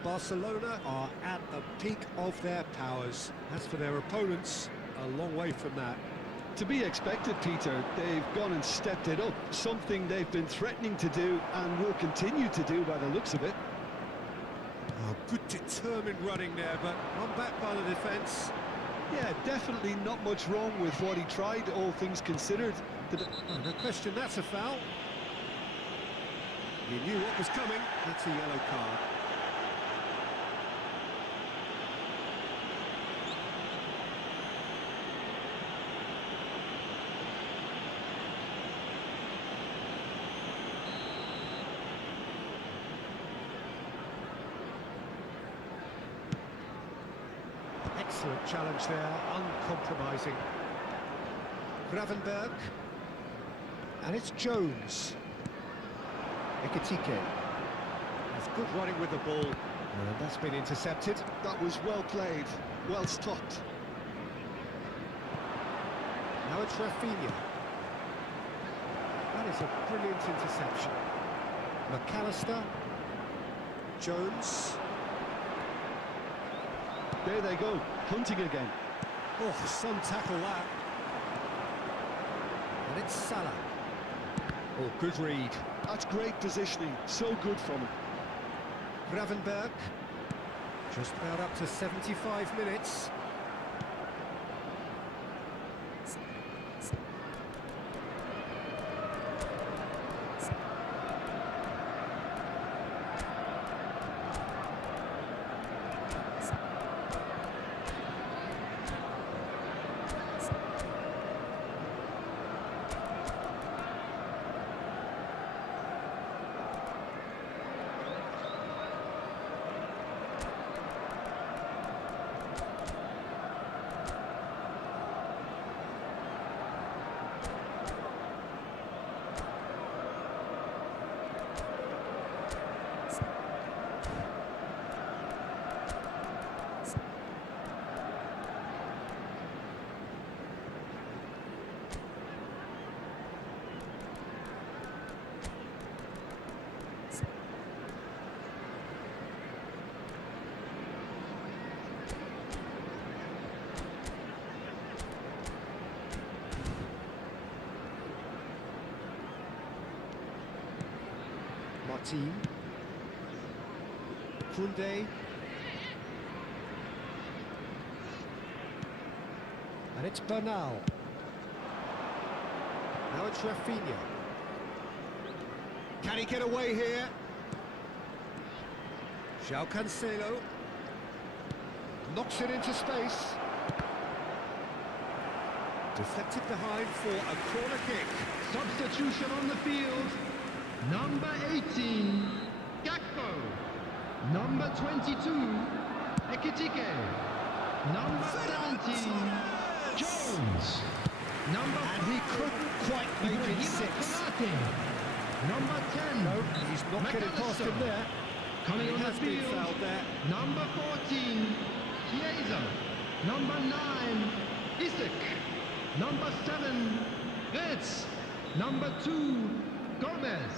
Barcelona are at the peak of their powers. As for their opponents, a long way from that. To be expected, Peter. They've gone and stepped it up, something they've been threatening to do and will continue to do by the looks of it. Oh, good determined running there, but run back by the defence. Yeah, definitely not much wrong with what he tried, all things considered. Oh, no question, that's a foul. He knew what was coming. That's a yellow card. Excellent challenge there, uncompromising. Gravenberg. And it's Jones. Ekitike. He's good running with the ball. And that's been intercepted. That was well played, well stopped. Now it's Rafinha. That is a brilliant interception. McAllister. Jones. There they go, hunting again. Oh, some tackle that. And it's Salah. Oh, good read. That's great positioning, so good from him. Gravenberg. Just about up to 75 minutes. Martin. Koundé. And it's Bernal. Now it's Rafinha. Can he get away here? João Cancelo. knocks it into space. Deflected behind for a corner kick. Substitution on the field. Number 18, Gakpo. Number 22, Ekitike. Number 17, Jones. And he couldn't quite make it 6. Number 10, No, he's not getting past him there. Coming He on the has been field, fouled there. number 14, Chiesa. Number 9, Isaac. Number 7, Retz. Number 2, Gomez.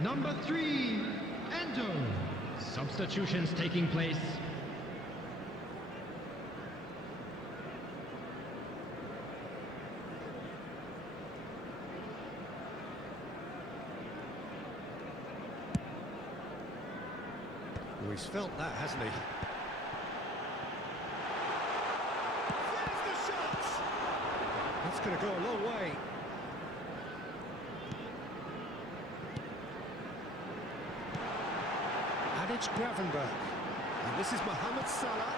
Number 3, Endo. Substitutions taking place. Oh, he's felt that, hasn't he? There's the shot! That's going to go a long way. And it's Gravenberch. And this is Mohamed Salah.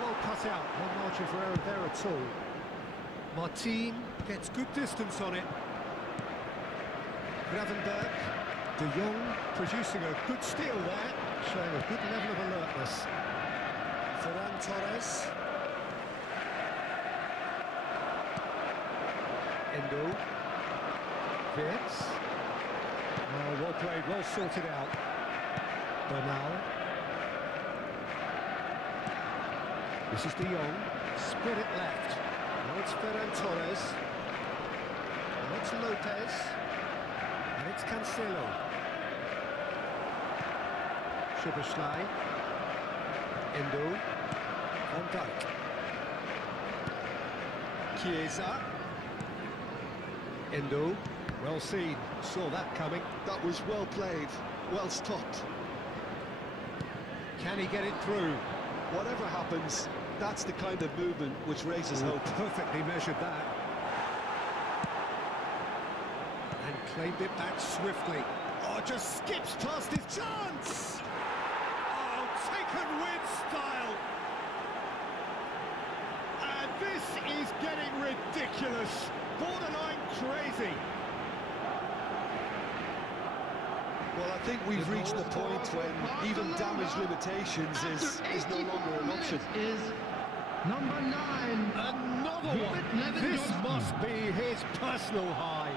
Well cut out, no margin for error there at all. Martin gets good distance on it. Gravenberch. De Jong producing a good steal there, showing a good level of alertness. Ferran Torres. Endo. Wirtz. Oh, well played, well sorted out. Bernal. This is De Jong. Split it left. Now it's Ferran Torres. Now it's Lopez. And it's Cancelo. Szoboszlai. Endo. Van Dijk. Chiesa. Endo. Well seen. Saw that coming. That was well played, well stopped. Can he get it through? Whatever happens, that's the kind of movement which raises hope. Perfectly measured that. And claimed it back swiftly. Oh, just skips past his chance! Oh, taken with style! And this is getting ridiculous. Borderline crazy. Well, I think we've reached the point when even damage limitations is no longer an option. Is number 9. Another one! This must be his personal high.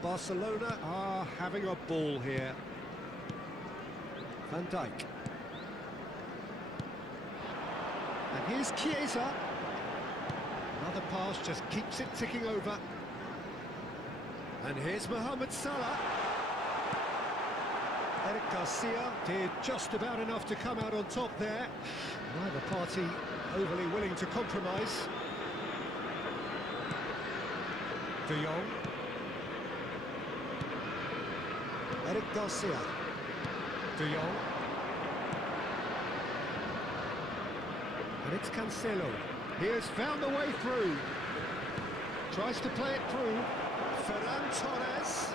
Barcelona are having a ball here. Van Dijk. And here's Chiesa. Another pass just keeps it ticking over. And here's Mohamed Salah. Eric Garcia did just about enough to come out on top there. Neither party overly willing to compromise. De Jong. Eric Garcia. De Jong. And it's Cancelo. He has found a way through. Tries to play it through. Ferran Torres.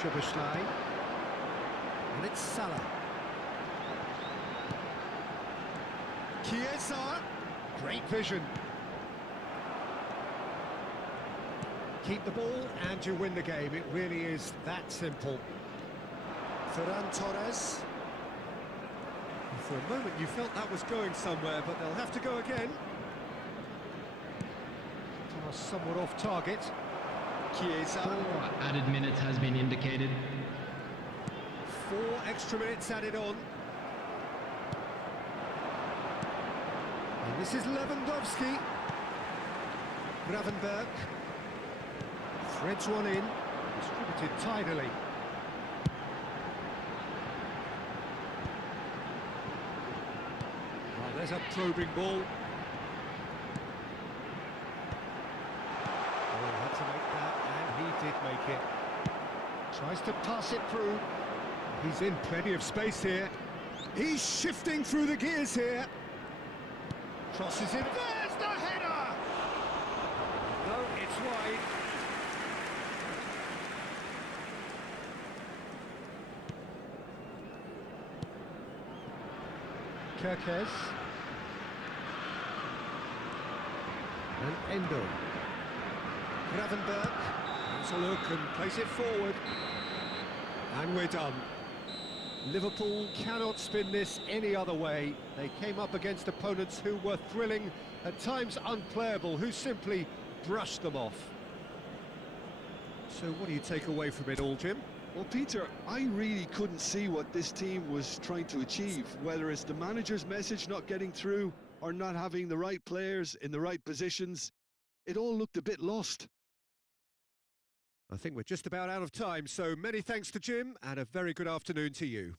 Szoboszlai. And it's Salah. Chiesa. Great vision. Keep the ball and you win the game. It really is that simple. Ferran Torres. And for a moment you felt that was going somewhere, but they'll have to go again. Pass somewhat off target. Chiesa. 4 added minutes has been indicated. 4 extra minutes added on. And this is Lewandowski. Gravenberch. Threads one in, distributed tidily. Oh, there's a probing ball. make it. Tries to pass it through. He's in plenty of space here. He's shifting through the gears here. Crosses it. There's the header! No, it's wide. Kirkes. And Endo. Gravenberg. Has a look and plays it forward. And we're done. Liverpool cannot spin this any other way. They came up against opponents who were thrilling, at times unplayable, who simply brushed them off. So what do you take away from it all, Jim? Well, Peter, I really couldn't see what this team was trying to achieve, whether it's the manager's message not getting through or not having the right players in the right positions. It all looked a bit lost. I think we're just about out of time, so many thanks to Jim, and a very good afternoon to you.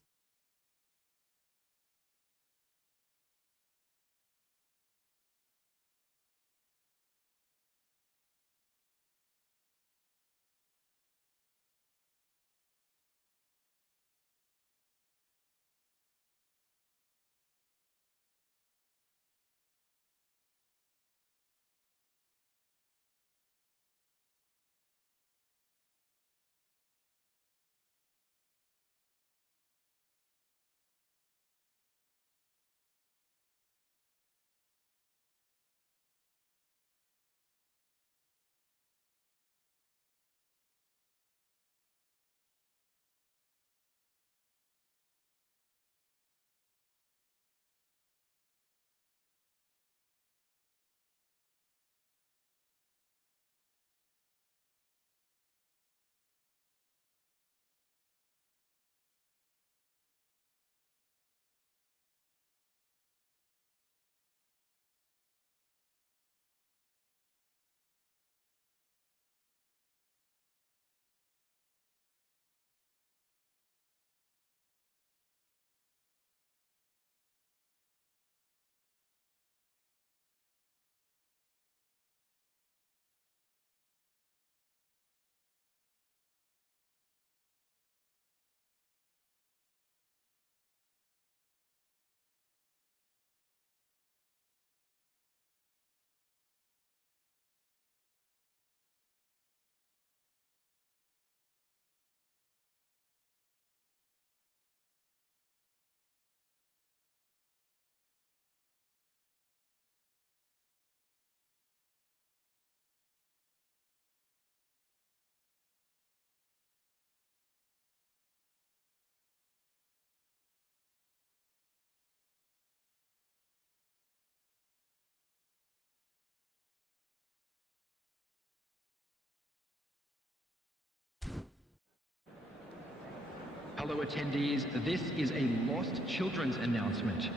Hello attendees, this is a Lost Children's announcement.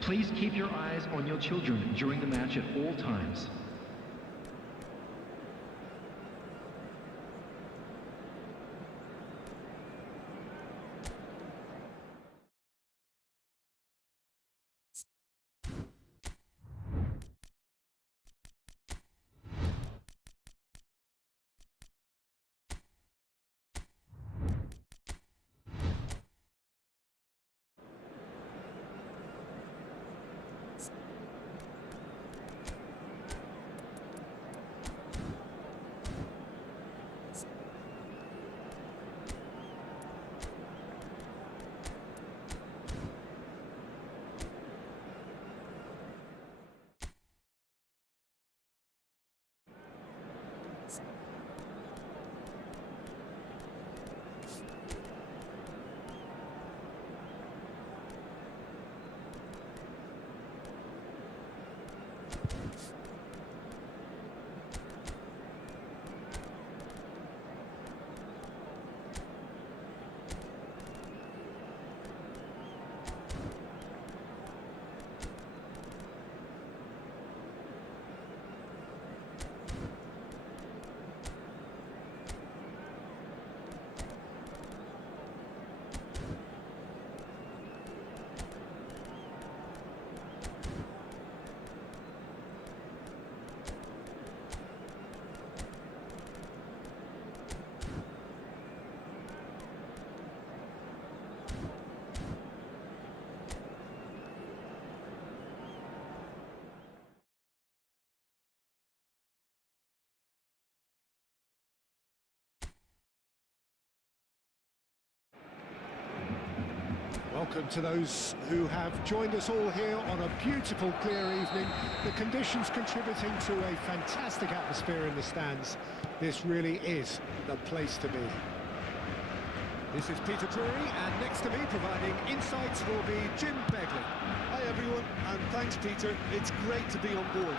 Please keep your eyes on your children during the match at all times. welcome to those who have joined us all here on a beautiful, clear evening. The conditions contributing to a fantastic atmosphere in the stands. This really is the place to be. This is Peter Drury, and next to me providing insights will be Jim Begley. Hi everyone, and thanks Peter. It's great to be on board.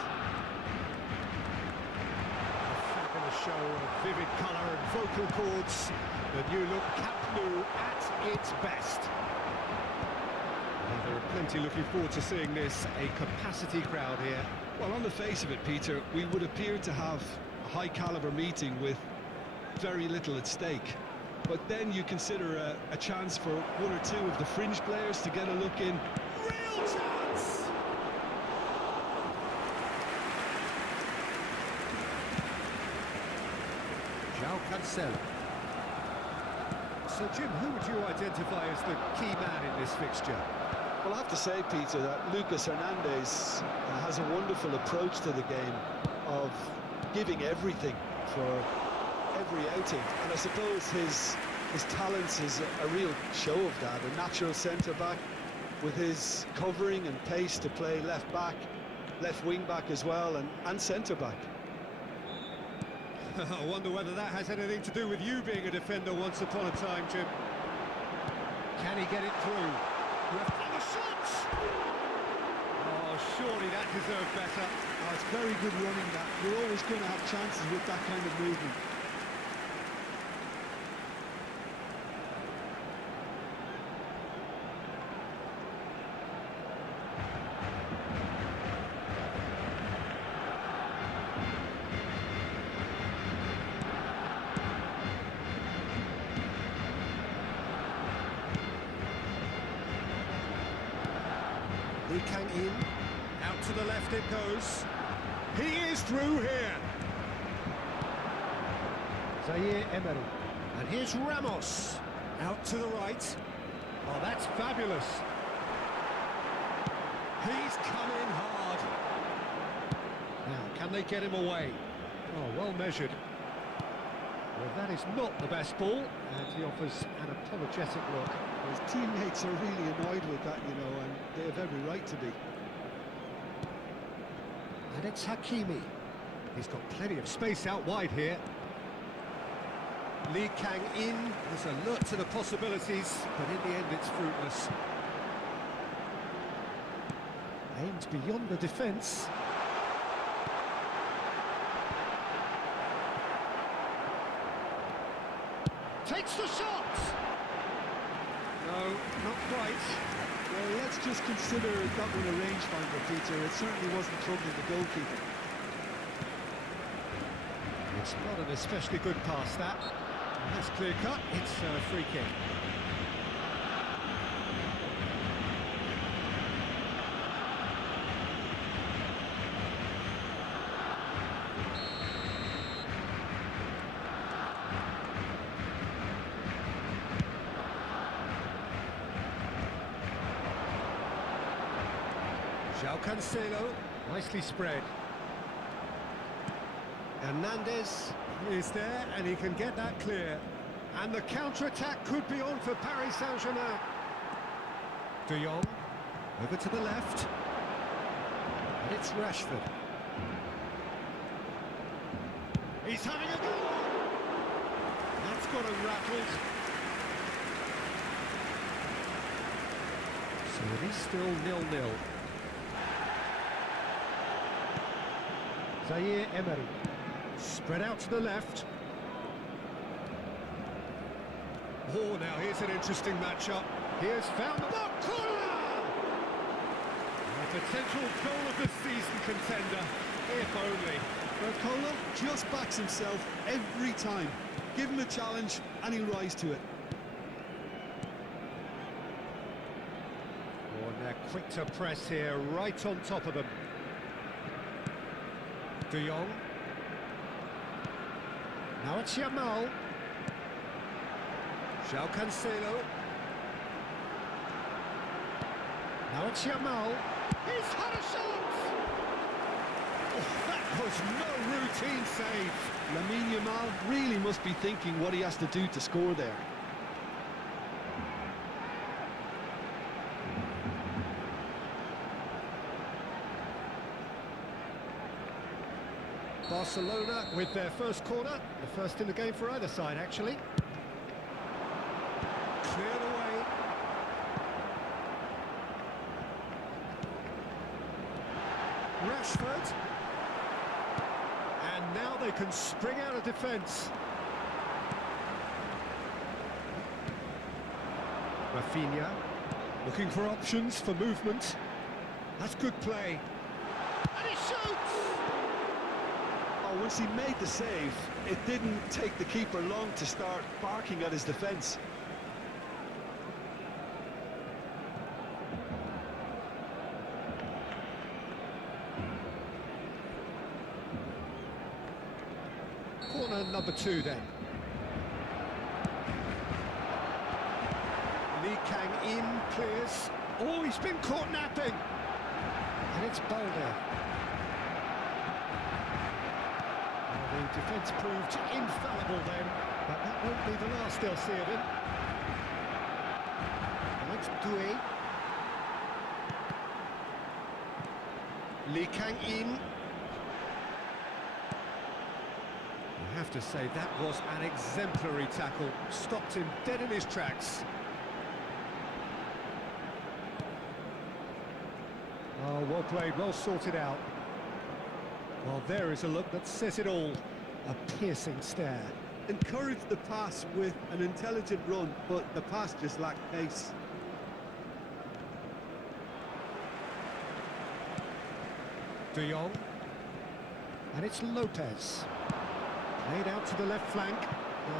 A fabulous show of vivid colour and vocal cords. The new look Camp Nou at its best. There are plenty looking forward to seeing this, a capacity crowd here. Well, on the face of it, Peter, we would appear to have a high-caliber meeting with very little at stake. But then you consider a chance for one or two of the fringe players to get a look in. Real chance! João Cancelo. So, Jim, who would you identify as the key man in this fixture? Well, I have to say, Peter, that Lucas Hernandez has a wonderful approach to the game of giving everything for every outing, and I suppose his talents is a real show of that. A natural centre-back with his covering and pace to play left-back, left wing-back as well, and centre-back. I wonder whether that has anything to do with you being a defender once upon a time, Jim. Can he get it through? Left on the shots! Oh, surely that deserved better. Oh, it's very good running, that. You're always going to have chances with that kind of movement. Lee Kang in, out to the left it goes. He is through here. Zaire Emery, and here's Ramos, out to the right. Oh, that's fabulous. He's come in hard. Now, can they get him away? Oh, well measured. Well, that is not the best ball, and he offers an apologetic look. His teammates are really annoyed with that, you know, and they have every right to be. And it's Hakimi. He's got plenty of space out wide here. Lee Kang in. There's alert to the possibilities, but in the end it's fruitless. Aimed beyond the defence. Takes the shot! No, not quite. Well, let's just consider that one a rangefinder, Peter. It certainly wasn't troubling the goalkeeper. It's not an especially good pass, that. And that's clear cut. It's a free kick. João Cancelo, nicely spread. Hernandez is there, and he can get that clear. And the counter-attack could be on for Paris Saint-Germain. De Jong, over to the left. And it's Rashford. He's having a go! That's got him rattled. So it is still 0-0. Zaire Emery, spread out to the left. Oh, now here's an interesting matchup. He has found the corner! A potential goal of the season contender, if only. Barcola just backs himself every time. Give him a challenge and he'll rise to it. Oh, and they're quick to press here, right on top of them. De Jong. Now it's Yamal. João Cancelo. Now it's Yamal. He's had a shot! Oh, that was no routine save. Lamine Yamal really must be thinking what he has to do to score there. Barcelona with their first corner, the first in the game for either side, actually. Cleared away. Rashford. And now they can spring out of defence. Rafinha, looking for options for movement. That's good play. And he shoots! Oh, once he made the save, it didn't take the keeper long to start barking at his defence. Corner number 2 then. Lee Kang in, clears. Oh, he's been caught napping. And it's Balde. Well, the defence proved infallible then, but that won't be the last they'll see of him. Now it's Doué. Lee Kang in. I have to say, that was an exemplary tackle. Stopped him dead in his tracks. Oh, well played, well sorted out. Well, there is a look that says it all. A piercing stare. Encouraged the pass with an intelligent run, but the pass just lacked pace. De Jong. And it's Lopez. Played out to the left flank.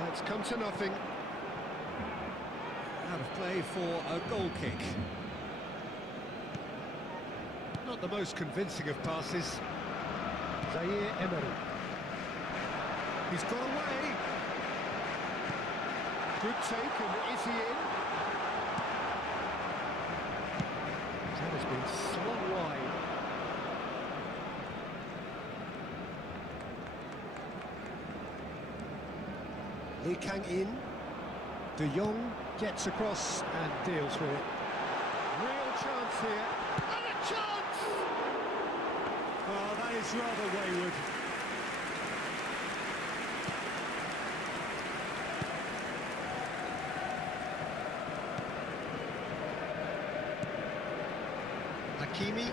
It's come to nothing. Out of play for a goal kick. Not the most convincing of passes. Zaire Emery. He's got away. Good take, and is he in? That has been slung wide. Lee Kang in. De Jong gets across and deals with it. Real chance here. And a chance! Oh, that is rather wayward. Hakimi.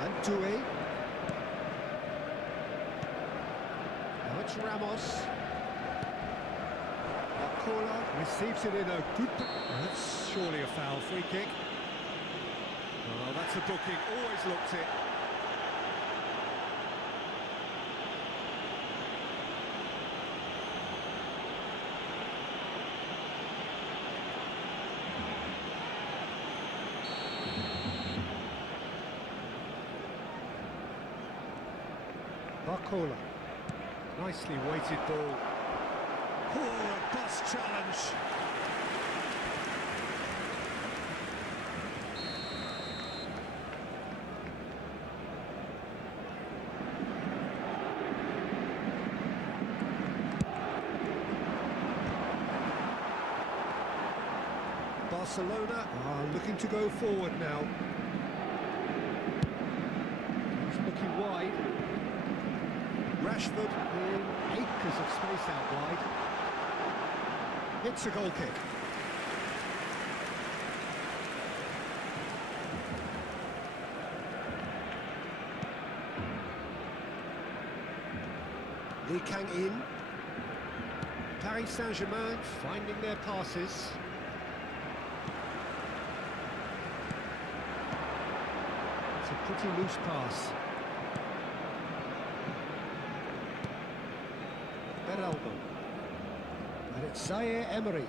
And Doué. Now it's Ramos. Cola receives it in a good... That's surely a foul. Free kick. Oh, that's a booking. Always looked it. Barcola. Nicely weighted ball. Oh, a bus challenge. Barcelona are looking to go forward now. He's looking wide. Rashford in acres of space out wide. It's a goal kick. Lee Kang in. Paris Saint-Germain finding their passes. It's a pretty loose pass. Beraldo. And it's Zaire Emery.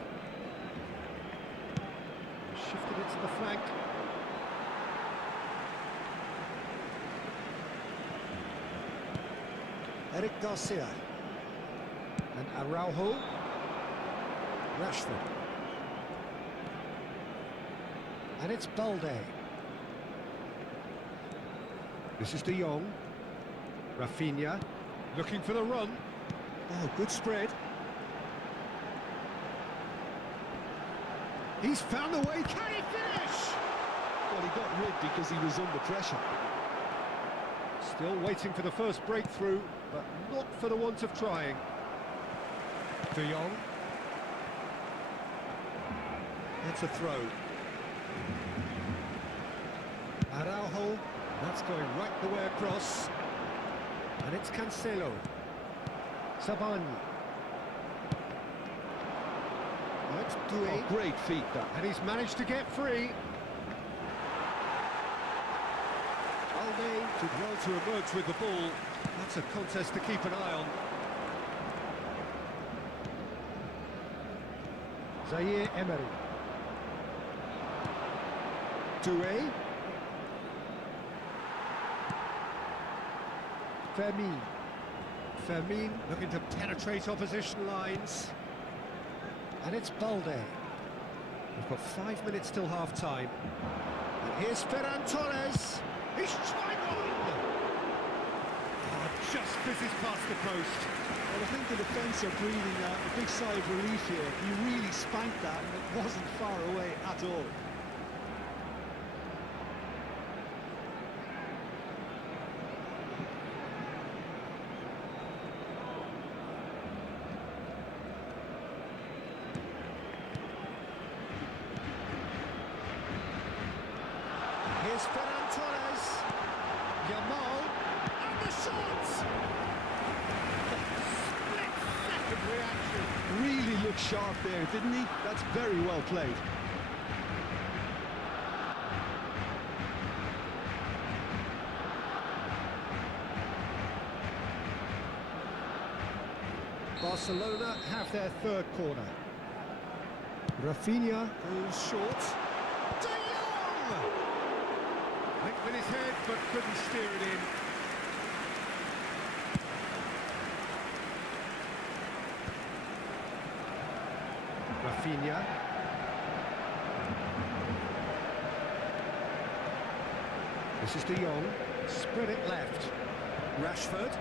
Shifted it to the flank. Eric Garcia. And Araujo. Rashford. And it's Balde. This is De Jong. Rafinha. Looking for the run. Oh, good spread. He's found a way. Can he finish? Well, he got rid because he was under pressure. Still waiting for the first breakthrough, but not for the want of trying. De Jong. It's a throw. Araujo. That's going right the way across. And it's Cancelo. Sabani. Oh, it's Doué. Oh, great feet, that. And he's managed to get free. Alde did well to emerge with the ball. That's a contest to keep an eye on. Zaire Emery. Doué. Fermin looking to penetrate opposition lines. And it's Balde. We've got 5 minutes till half-time. And here's Ferran Torres. He's tried one! Oh, just misses past the post. Well, I think the defence are breathing a big sigh of relief here. He really spanked that, and it wasn't far away at all. Here's Ferran Torres. Yamal. And the shot! Split-second reaction. Really looked sharp there, didn't he? That's very well played. Barcelona have their third corner. Rafinha goes short. De Jong! Linked with his head, but couldn't steer it in. Rafinha. This is De Jong. Spread it left. Rashford.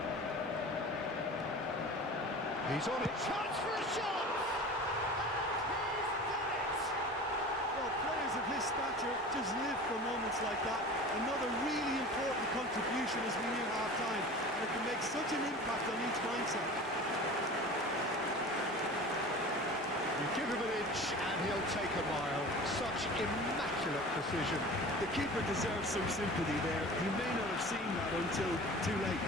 He's on it. Chance for a shot! And he's done it! Well, players of his stature just live for moments like that. Another really important contribution as we near half-time. And it can make such an impact on each mindset. You give him an inch and he'll take a mile. Such immaculate precision. The keeper deserves some sympathy there. He may not have seen that until too late.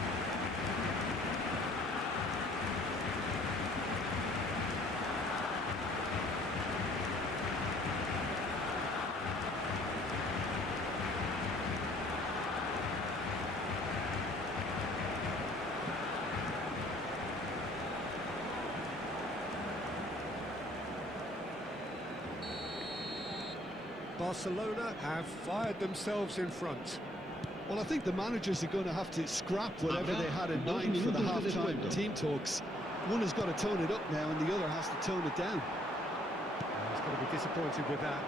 Barcelona have fired themselves in front. Well, I think the managers are going to have to scrap whatever they had in mind for the half-time team talks. One has got to tone it up now, and the other has to tone it down. He's going to be disappointed with that.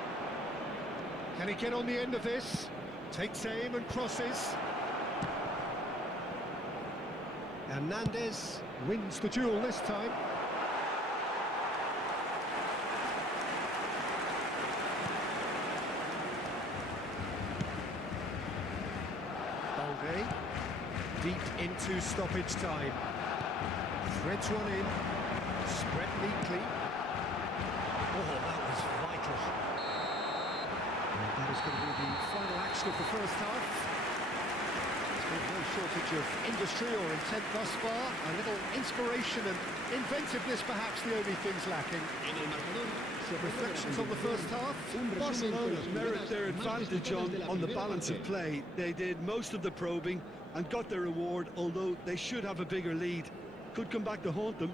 Can he get on the end of this? Takes aim and crosses. Hernandez wins the duel this time. Balde, deep into stoppage time. Threads one in, spread neatly. Oh, that was vital. And that is going to be the final action of the first half. There's been no shortage of industry or intent thus far. A little inspiration and inventiveness, perhaps the only things lacking. Some reflections on the first half. Barcelona merit their advantage on the balance of play. They did most of the probing and got their reward, although they should have a bigger lead. Could come back to haunt them.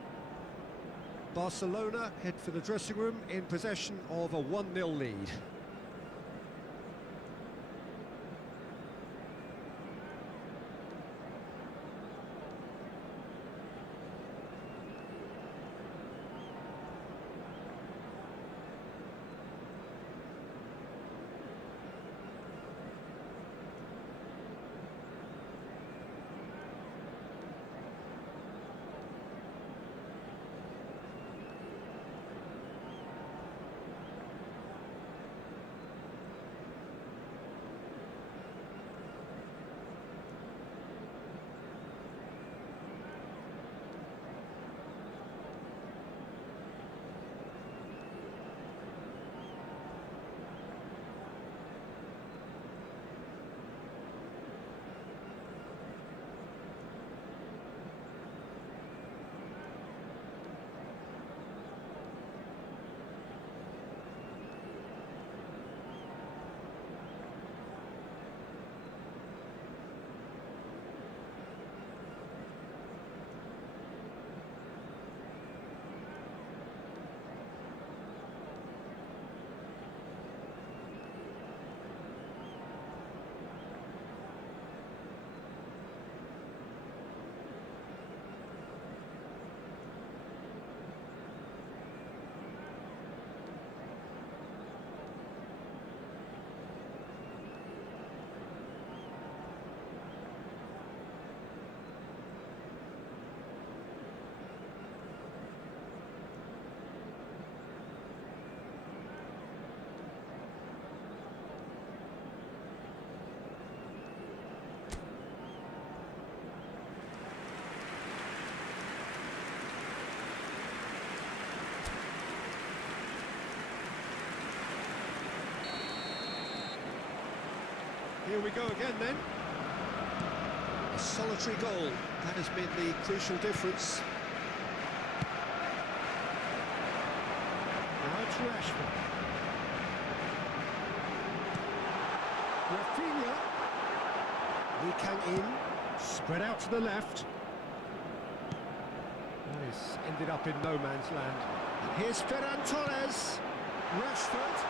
Barcelona head for the dressing room in possession of a 1-0 lead. Here we go again then. A solitary goal. That has been the crucial difference. Now it's Rashford. Rafinha. Lee Kang in. Spread out to the left. This ended up in no man's land. And here's Ferran Torres. Rashford.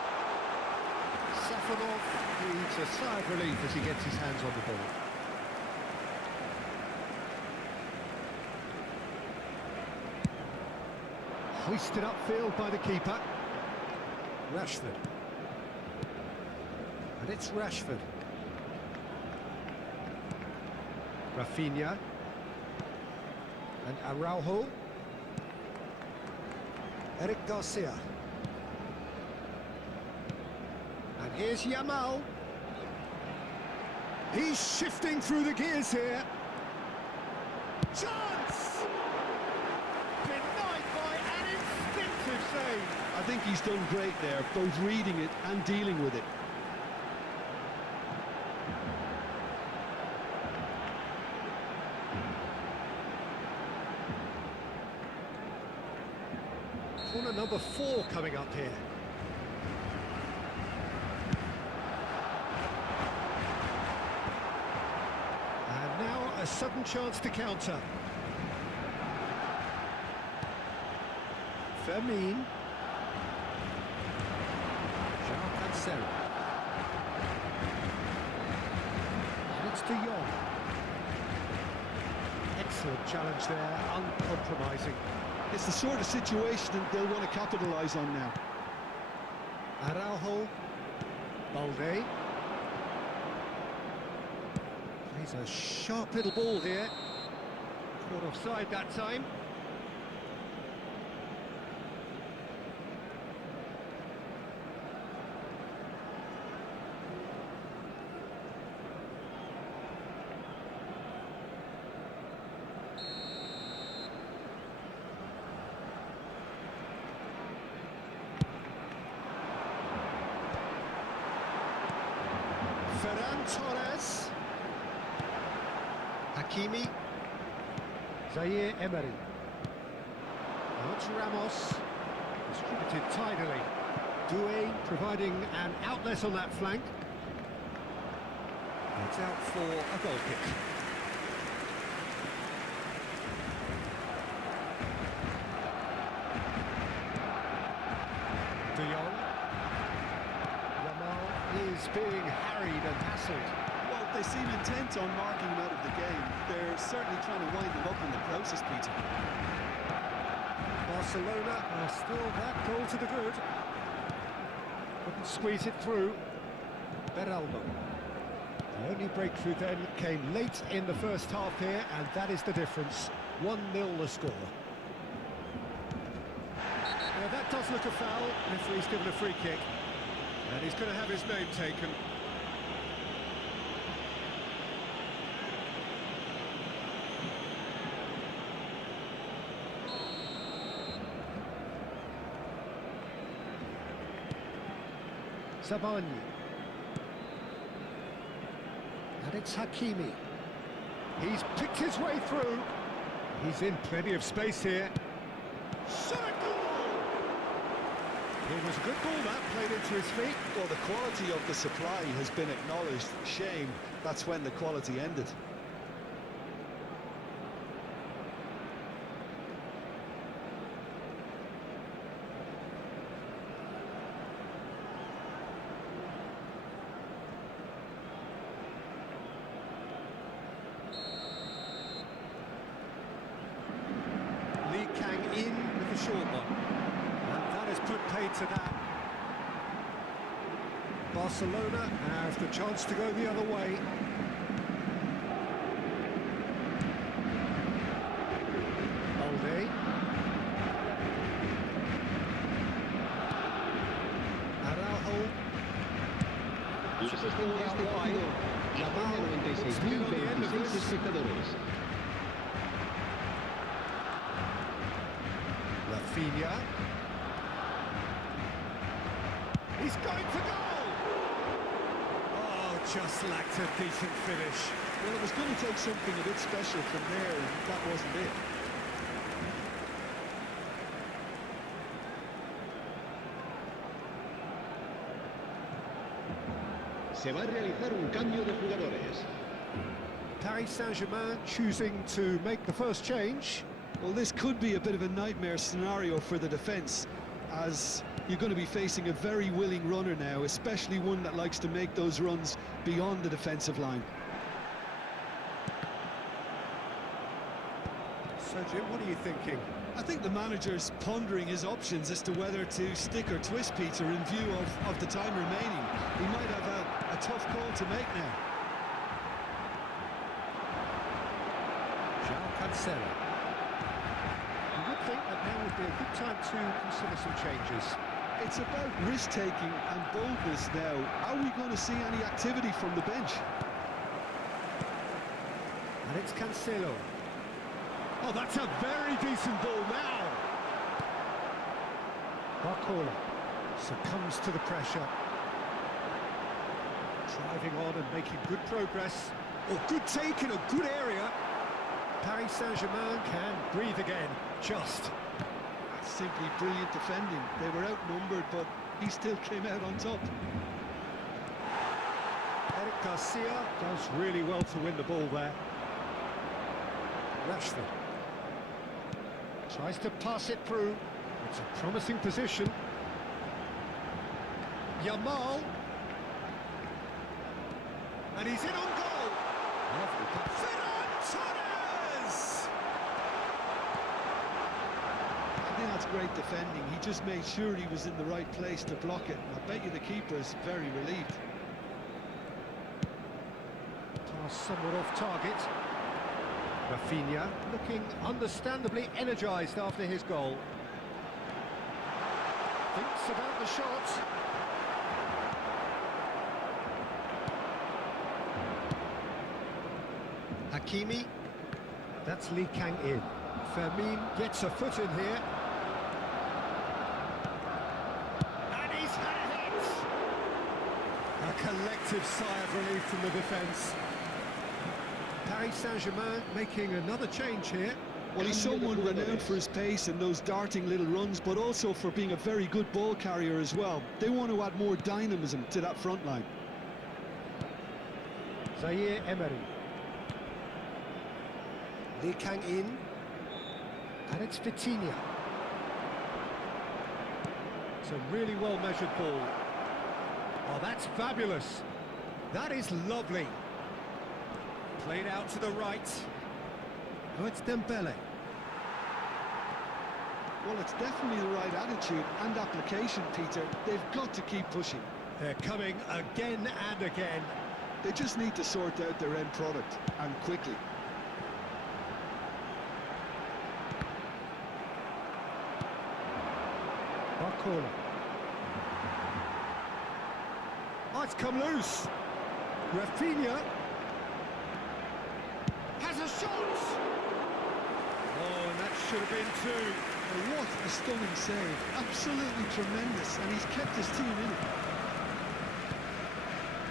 Safonov needs a sigh of relief as he gets his hands on the ball. Hoisted upfield by the keeper. Rashford. And it's Rashford. Rafinha. And Araujo. Eric Garcia. And here's Yamal. He's shifting through the gears here. Chance! Denied by an instinctive save. I think he's done great there, both reading it and dealing with it. Corner number 4 coming up here. And now a sudden chance to counter. Fermin. João Cancelo. And it's De Jong. Excellent challenge there, uncompromising. It's the sort of situation they'll want to capitalise on now. Araujo. Balde. Plays a sharp little ball here. Caught offside that time. Ferran Torres. Hakimi. Zaire Emery. Now it's Ramos. Distributed tidily. Doué providing an outlet on that flank. It's out for a goal kick. De Jong. Is being harried and hassled. Well, they seem intent on marking him out of the game. They're certainly trying to wind him up in the process, Peter. Barcelona are still that goal to the good. Couldn't squeeze it through. Beraldo. The only breakthrough then came late in the first half here, and that is the difference. 1-0 the score. Now that does look a foul. Referee's given a free kick. And he's going to have his name taken. Zabani. And it's Hakimi. He's picked his way through. He's in plenty of space here. It was a good ball that, played into his feet. Well, the quality of the supply has been acknowledged. Shame, that's when the quality ended. Lee Kang in with the short one. Has put paid to that. Barcelona have the chance to go the other way. Balde. Araujo. La asistencia a este partido la pagan 96.026 espectadores. Rafinha. He's going for goal! Oh, just lacked a decent finish. Well, it was going to take something a bit special from there, and that wasn't it. Se va a realizar un cambio de jugadores. Paris Saint-Germain choosing to make the first change. Well, this could be a bit of a nightmare scenario for the defence, as you're going to be facing a very willing runner now, especially one that likes to make those runs beyond the defensive line. So, Jim, what are you thinking? I think the manager's pondering his options as to whether to stick or twist Peter in view of the time remaining. He might have a tough call to make now. João Cancelo. You would think that now would be a good time to consider some changes. It's about risk-taking and boldness now. Are we going to see any activity from the bench? And it's Cancelo. Oh, that's a very decent ball now. Barcola succumbs to the pressure. Driving on and making good progress. Oh, good take in a good area. Paris Saint-Germain can breathe again, just. That's simply brilliant defending. They were outnumbered, but he still came out on top. Eric Garcia does really well to win the ball there. Rashford tries to pass it through. It's a promising position. Yamal. And he's in on goal. Lovely pass. Ferran Torres! I think that's great defending. He just made sure he was in the right place to block it. And I bet you the keeper's very relieved. Pass somewhat off target. Rafinha looking understandably energised after his goal. Thinks about the shot. Hakimi. That's Lee Kang-in. Fermin gets a foot in here. And he's had it! A collective sigh of relief from the defence. Paris Saint-Germain making another change here. Well, he's someone renowned for his pace and those darting little runs, but also for being a very good ball carrier as well. They want to add more dynamism to that front line. Zaire Emery. Lee Kang-in. And it's Vitinha. It's a really well-measured ball. Oh, that's fabulous. That is lovely. Played out to the right. Oh, it's Dembele. Well, it's definitely the right attitude and application, Peter. They've got to keep pushing. They're coming again and again. They just need to sort out their end product, and quickly. Barcola. Oh, it's come loose. Rafinha has a shot! Oh, and that should have been two. Well, what a stunning save. Absolutely tremendous, and he's kept his team in it.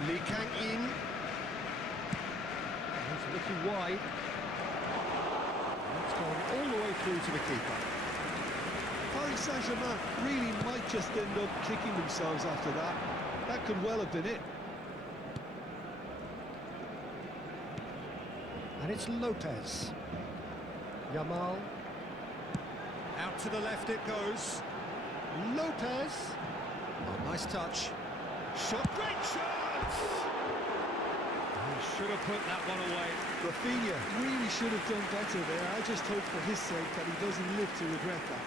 Lee Kang-in. He's looking wide. That's gone all the way through to the keeper. Paris Saint-Germain really might just end up kicking themselves after that. That could well have been it. And it's Lopez. Yamal. Out to the left it goes. Lopez. Oh, nice touch. Shot, great shot! He should have put that one away. Rafinha really should have done better there. I just hope for his sake that he doesn't live to regret that.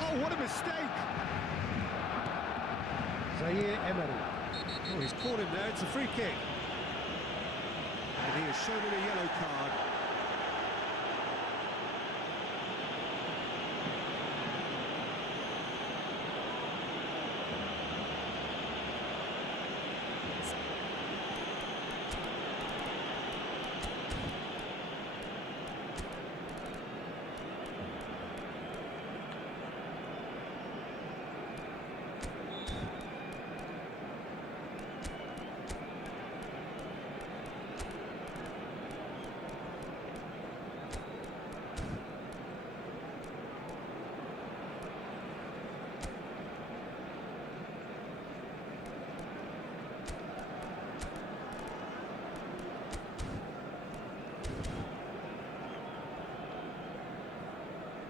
Oh, what a mistake! Zaire Emery. Oh, he's caught him there. It's a free kick. And he has shown him a yellow card.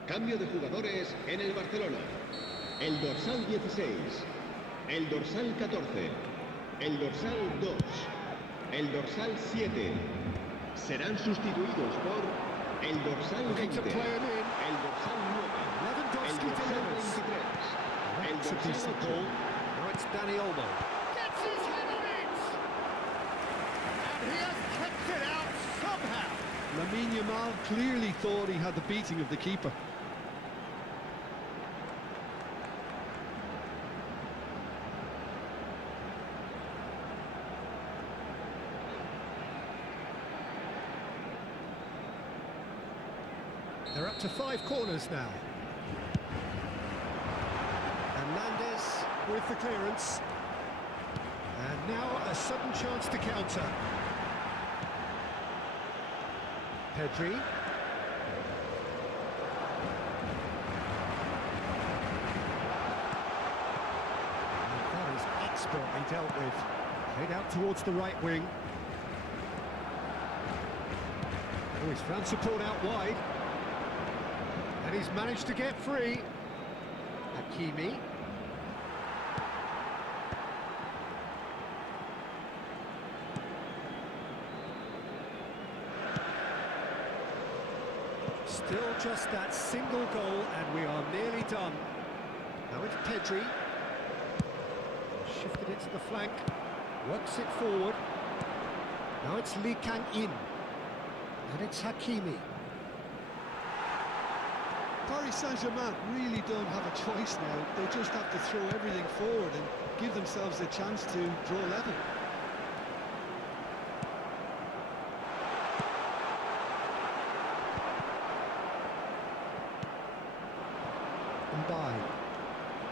Cambio de jugadores en el Barcelona. El dorsal 16, el dorsal 14, el dorsal 2, el dorsal 7. Serán sustituidos por el dorsal 20, el dorsal 9, el dorsal 23, el dorsal 8. Now it's Danny Olmo. Gets his head on it! And he has kept it out somehow. Lamine Yamal clearly thought he had the beating of the keeper. They're up to 5 corners now. Hernandez with the clearance. And now a sudden chance to counter. Pedri. And that is expertly dealt with. Played out towards the right wing. Oh, he's found support out wide. And he's managed to get free. Hakimi. Still just that single goal and we are nearly done. Now it's Pedri. Shifted it to the flank. Works it forward. Now it's Lee Kang-in. And it's Hakimi. Paris Saint-Germain really don't have a choice now. They just have to throw everything forward and give themselves a chance to draw level.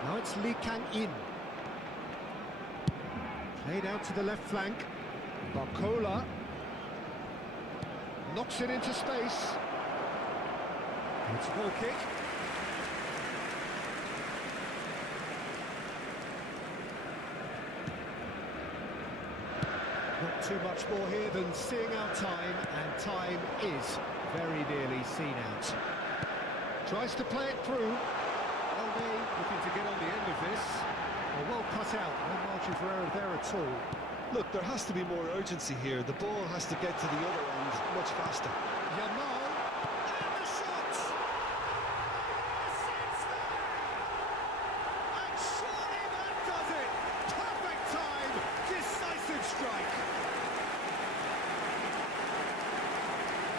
Now it's Lee Kang-in. Played out to the left flank. Barcola knocks it into space. It's a goal kick. Not too much more here than seeing out time, and time is very nearly seen out. Tries to play it through. Looking to get on the end of this. Well cut out, no margin for error there at all. Look, there has to be more urgency here. The ball has to get to the other end much faster. Yamal, and the shot! Yes, it's there! And surely that does it! Perfect time, decisive strike!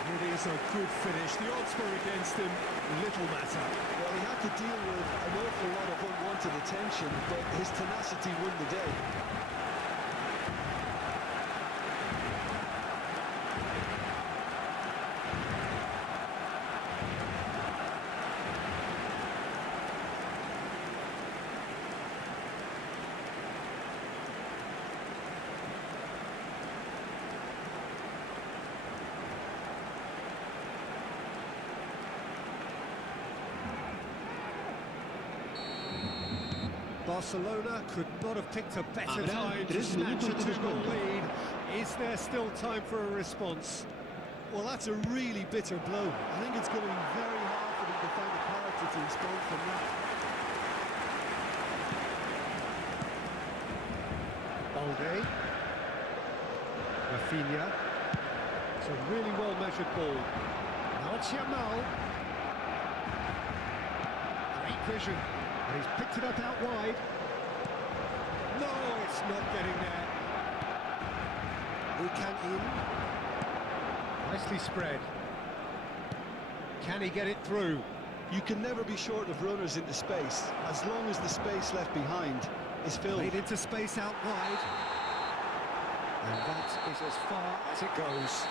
It is a good finish. The odds were against him, little matter. Well, he had to deal with an awful lot of unwanted attention, but his tenacity won the day. Barcelona could not have picked a better time to snatch a 2-goal lead. Is there still time for a response? Well, that's a really bitter blow. I think it's going to be very hard for them to find a character to respond from that. Balde. Rafinha. It's a really well-measured ball. Now it's Yamal. Great vision. And he's picked it up out wide. No, it's not getting there. Lee Kang-in. Nicely spread. Can he get it through? You can never be short of runners into space, as long as the space left behind is filled. Played into space out wide. And that is as far as it goes.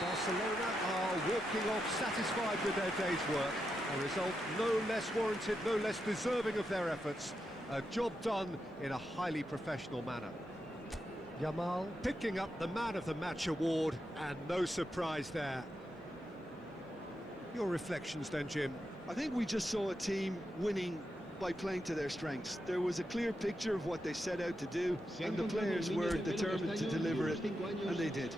Barcelona are walking off satisfied with their day's work. A result no less warranted, no less deserving of their efforts. A job done in a highly professional manner. Yamal picking up the Man of the Match award, and no surprise there. Your reflections then, Jim? I think we just saw a team winning by playing to their strengths. There was a clear picture of what they set out to do, and the players were determined to deliver it, and they did.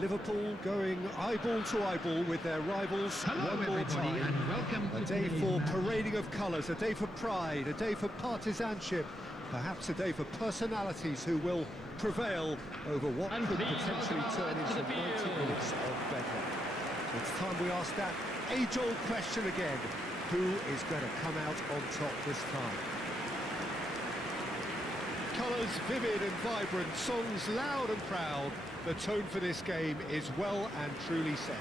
Liverpool going eyeball to eyeball with their rivals Hello, one more everybody, time. and welcome A to day today's for match. parading of colours, a day for pride, a day for partisanship, perhaps a day for personalities who will prevail over what And could please potentially welcome our turn lads into to the 90 field. minutes of bedlam. It's time we ask that age-old question again: who is going to come out on top this time? Colours vivid and vibrant, songs loud and proud. The tone for this game is well and truly set.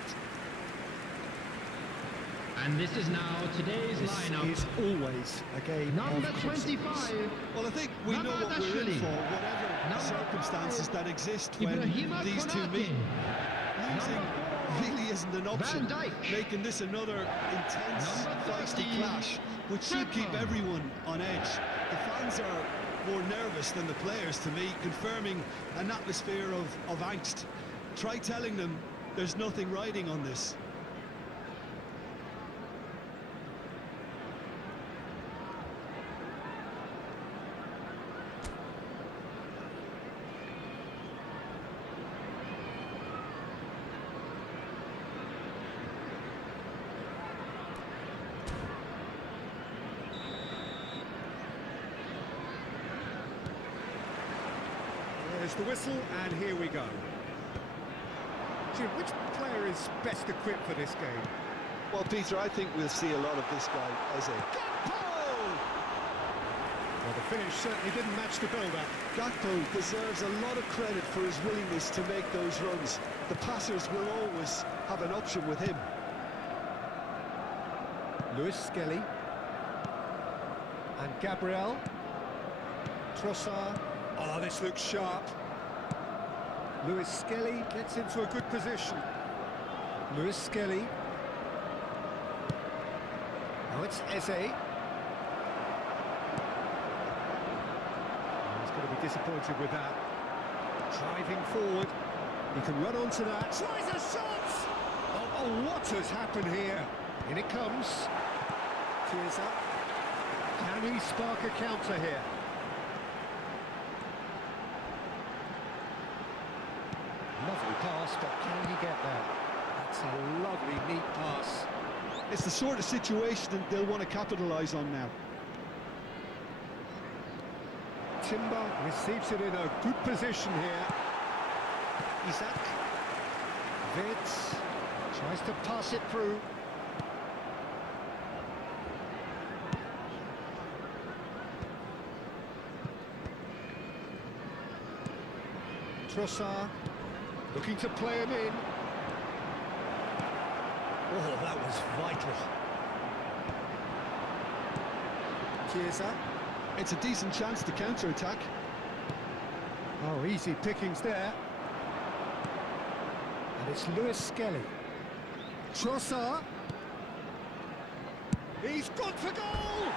And this is now today's This lineup. is always a game Number of consequence. 25. Well, I think we know what we're in Mamardashvili. for, whatever Number circumstances 5. that exist when Ibrahima these two Konate. meet. Losing Number 4. really isn't an option, Van Dijk. making this another intense, Number feisty 13. clash, which should keep Dribbling. everyone on edge. The fans are more nervous than the players, to me, confirming an atmosphere of angst. Try telling them there's nothing riding on this. There's the whistle, and here we go. Jim, which player is best equipped for this game? Well, Peter, I think we'll see a lot of this guy as a... Well, the finish certainly didn't match the build-up. Gakpo deserves a lot of credit for his willingness to make those runs. The passers will always have an option with him. Lewis Skelly. And Gabriel. Trossard. Oh, this looks sharp. Lewis Skelly gets into a good position. Lewis Skelly. Now it's Eze. He's going to be disappointed with that. Driving forward. He can run onto that. Tries a shot! Oh, what has happened here? In it comes. Tears up. Can he spark a counter here? Lovely pass, but can he get there? That's a lovely, neat pass. It's the sort of situation that they'll want to capitalise on now. Timber receives it in a good position here. Isaac. Vitz tries to pass it through. Trossard looking to play him in. Oh, that was vital. Chiesa. It's a decent chance to counter-attack. Oh, easy pickings there. And it's Lewis Skelly. Trossard. He's gone for goal!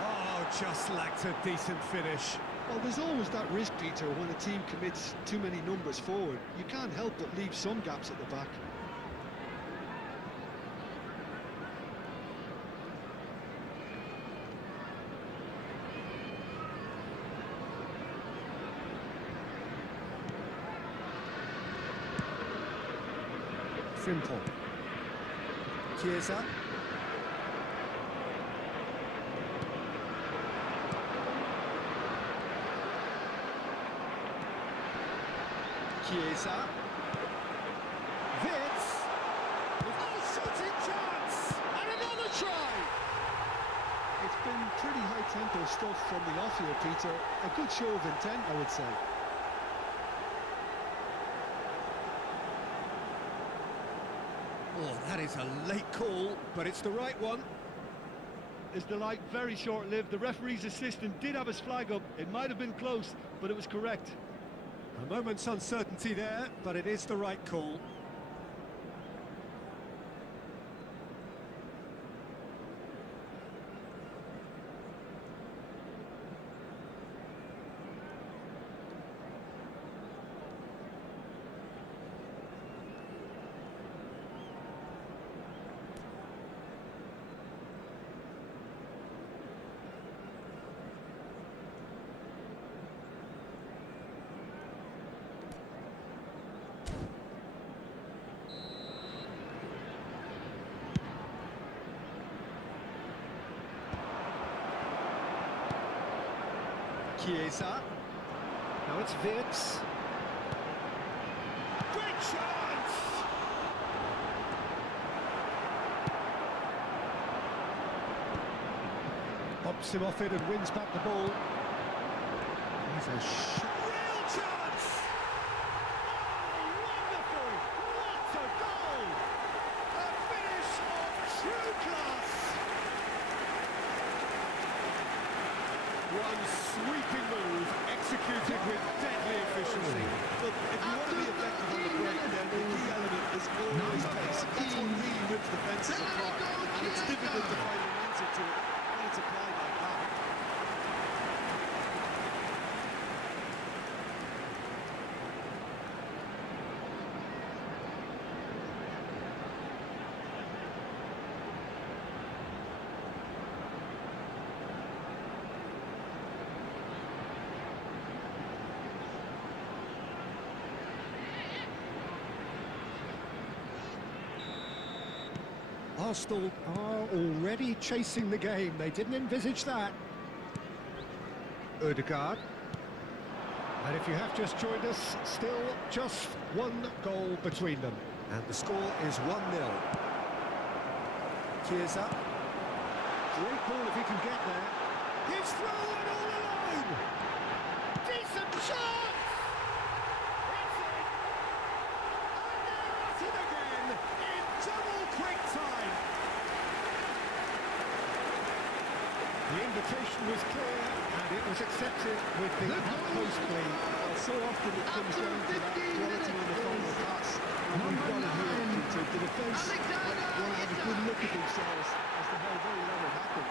Oh, just lacked a decent finish. Well, there's always that risk, Peter, when a team commits too many numbers forward. You can't help but leave some gaps at the back. Frimpong. Chiesa. Chiesa. Vitz. Oh, shooting chance! And another try! It's been pretty high-tempo stuff from the off here, Peter. A good show of intent, I would say. Oh, that is a late call, but it's the right one. Is the light very short-lived? The referee's assistant did have his flag up. It might have been close, but it was correct. A moment's uncertainty there, but it is the right call. Chiesa. Now it's Wirtz. Great chance! Pops him off it and wins back the ball. He's a real chance! Oh, wonderful! What a goal! A finish of true class! One sweeping move, executed with deadly efficiency. Look, if you want to be effective on the break, then the key element is always pace. That's what really rips defences apart, and it's difficult to find an answer to it when it's applied like that. Arsenal are already chasing the game. They didn't envisage that. Ødegaard. And if you have just joined us, still just one goal between them. And the score is 1-0. Chiesa. Great ball if he can get there. He's through and all alone! Decent chance! It's in! And they're at it again in double quick time! The invitation was clear and it was accepted with the utmost glee. So often it comes down to that quality in the final pass, and we've got it here. The defence want to have a good look at themselves as to how very well it happened.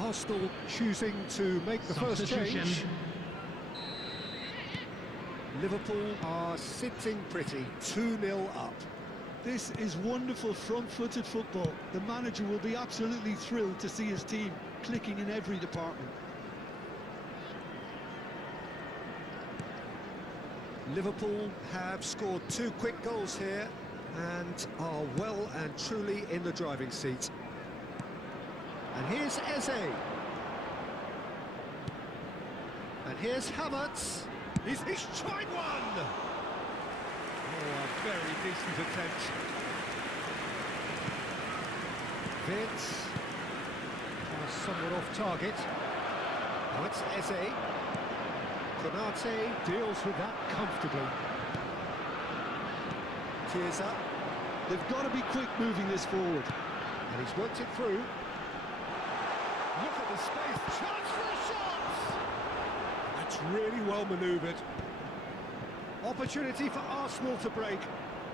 Arsenal choosing to make the first change. Liverpool are sitting pretty, 2-0 up. This is wonderful front-footed football. The manager will be absolutely thrilled to see his team clicking in every department. Liverpool have scored 2 quick goals here and are well and truly in the driving seat. And here's Eze. And here's Havertz. He's tried one! Oh, a very decent attempt. Vince. Somewhat off target. Now it's Eze. Konate deals with that comfortably. Chiesa. They've got to be quick moving this forward. And he's worked it through. Look at the space. Chance for a shot! That's really well manoeuvred. Opportunity for Arsenal to break.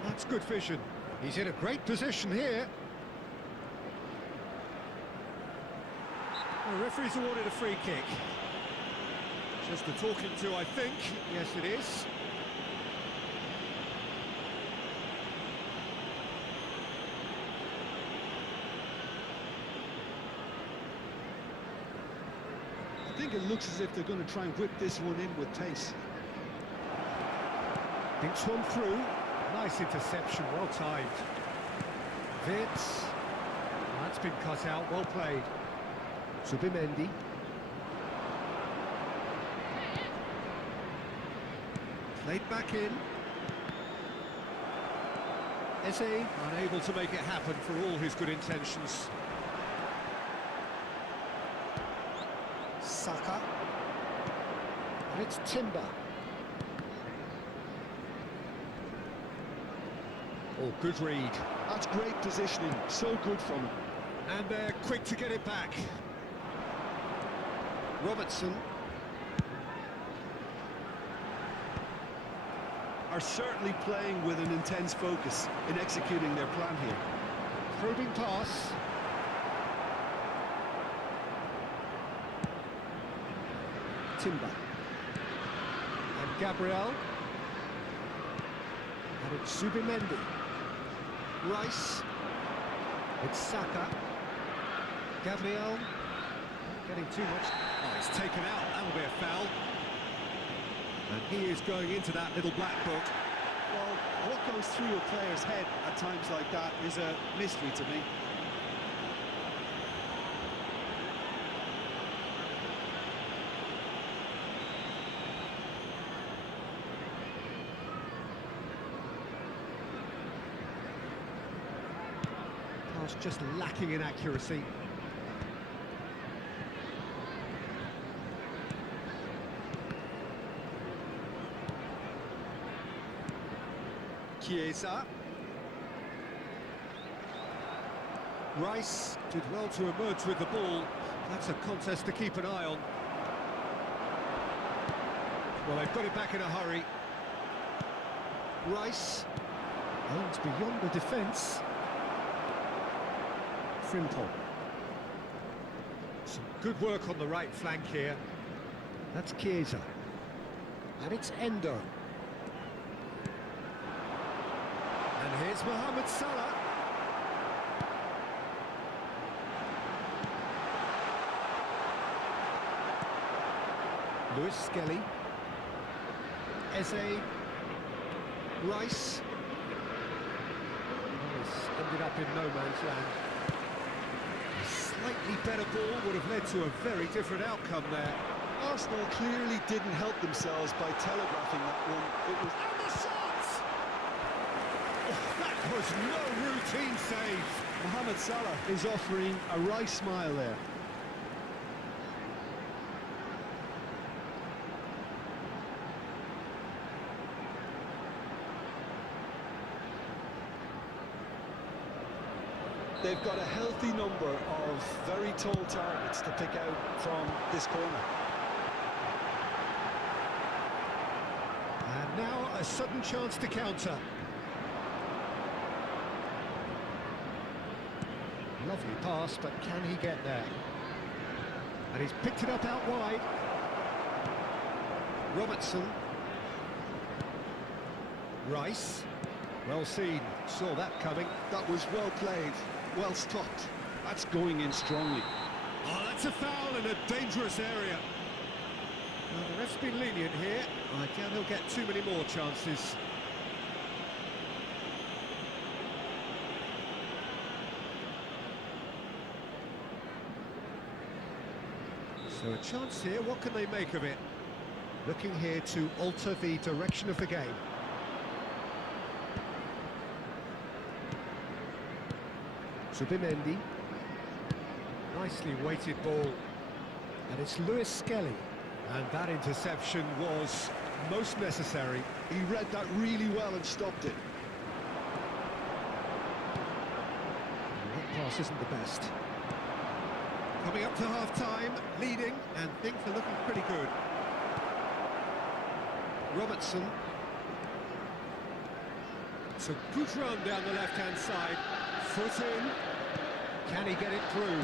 That's good vision. He's in a great position here. The referee's awarded a free kick. Just a talking to, I think. Yes, it is. I think it looks as if they're going to try and whip this one in with pace. Thinks one through. Nice interception, well timed. Wirtz. That's been cut out, well played. Subimendi. Played back in. Eze unable to make it happen for all his good intentions. Saka. And it's Timber. Oh, good read. That's great positioning, so good from him. And they're quick to get it back. Robertson. Are certainly playing with an intense focus in executing their plan here. Probing pass. Timber. And Gabriel. And it's Zubimendi. Rice. It's Saka. Gabriel. Getting too much. Oh, it's taken out. That will be a foul. And he is going into that little black book. Well, what goes through a player's head at times like that is a mystery to me. Pass just lacking in accuracy. Chiesa. Rice did well to emerge with the ball. That's a contest to keep an eye on. Well, they've got it back in a hurry. Rice. And beyond the defence. Frimpong. Some good work on the right flank here. That's Chiesa. And it's Endo. And here's Mohamed Salah. Lewis Skelly. Eze. Rice. Ended up in no man's land. A slightly better ball would have led to a very different outcome there. Arsenal clearly didn't help themselves by telegraphing that one. It was... And the shot! Oh, that was no routine save. Mohamed Salah is offering a wry smile there. They've got a healthy number of very tall targets to pick out from this corner. And now a sudden chance to counter. Lovely pass, but can he get there? And he's picked it up out wide. Robertson. Rice. Well seen, saw that coming. That was well played, well stopped. That's going in strongly. Oh, that's a foul in a dangerous area. Well, the ref's been lenient here. I doubt he'll get too many more chances. So a chance here, what can they make of it? Looking here to alter the direction of the game. Zubimendi. Nicely weighted ball. And it's Lewis Skelly. And that interception was most necessary. He read that really well and stopped it. That pass isn't the best. Coming up to half-time, leading, and things are looking pretty good. Robertson. It's a good run down the left-hand side. Foot in. Can he get it through?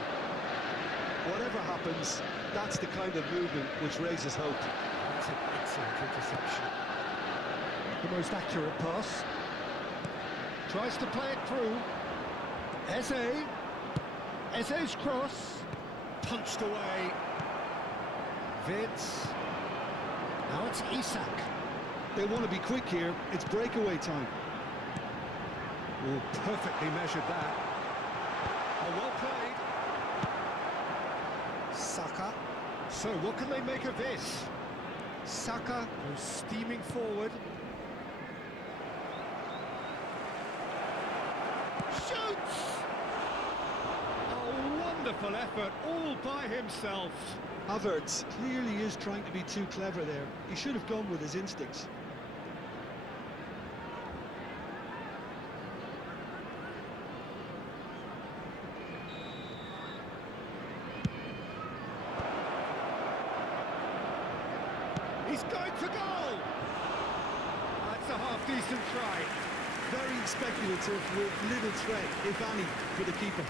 Whatever happens, that's the kind of movement which raises hope. That's an excellent interception. The most accurate pass. Tries to play it through. Eze. Eze's cross. Punched away. Vince. Now it's Isak. They want to be quick here. It's breakaway time. Oh, perfectly measured that. Oh, well played. Saka. So what can they make of this? Saka goes steaming forward. Shoots! A wonderful effort, all by himself. Havertz clearly is trying to be too clever there. He should have gone with his instincts. straight for goal! That's a half-decent try. Very speculative with little threat, if any, for the keeper.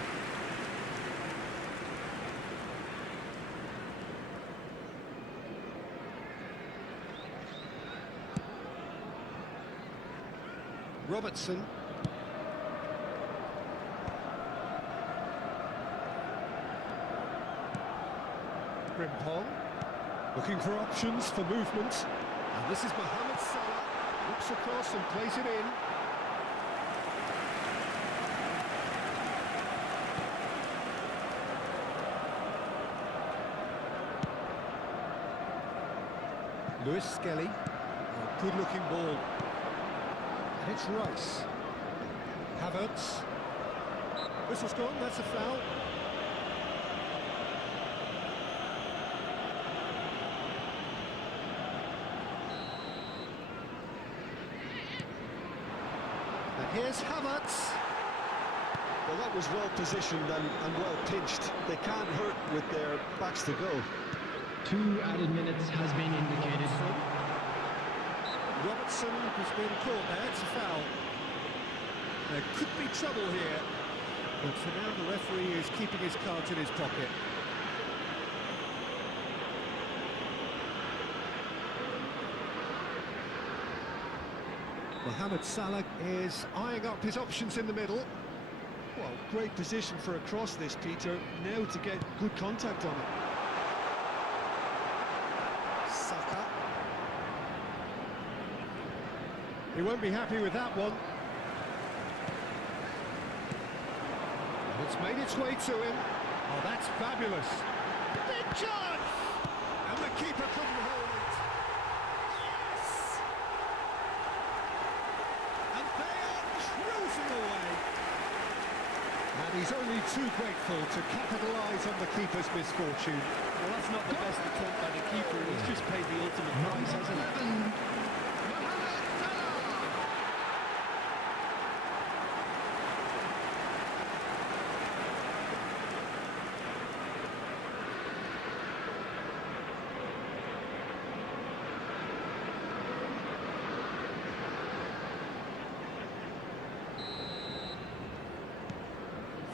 Robertson. Frimpong. Looking for options for movement. And this is Mohamed Salah. Looks across and plays it in. Lewis Skelly. Oh, good-looking ball. And it's Rice. Havertz. Whistle's gone, that's a foul. And here's Havertz. Well, that was well positioned and well pinched. They can't hurt with their backs to goal. 2 added minutes has been indicated. Robertson has been caught there, it's a foul. There could be trouble here, but for now the referee is keeping his cards in his pocket. Mohamed Salah is eyeing up his options in the middle. Well, great position for a cross this, Peter. Now to get good contact on it. Saka. He won't be happy with that one. It's made its way to him. Oh, that's fabulous. Big chance! And the keeper couldn't hold it. Yes! And they are cruising away. And he's only too grateful to capitalise on the keeper's misfortune. Well, that's not the best attempt by the keeper. He's just paid the ultimate price, hasn't he?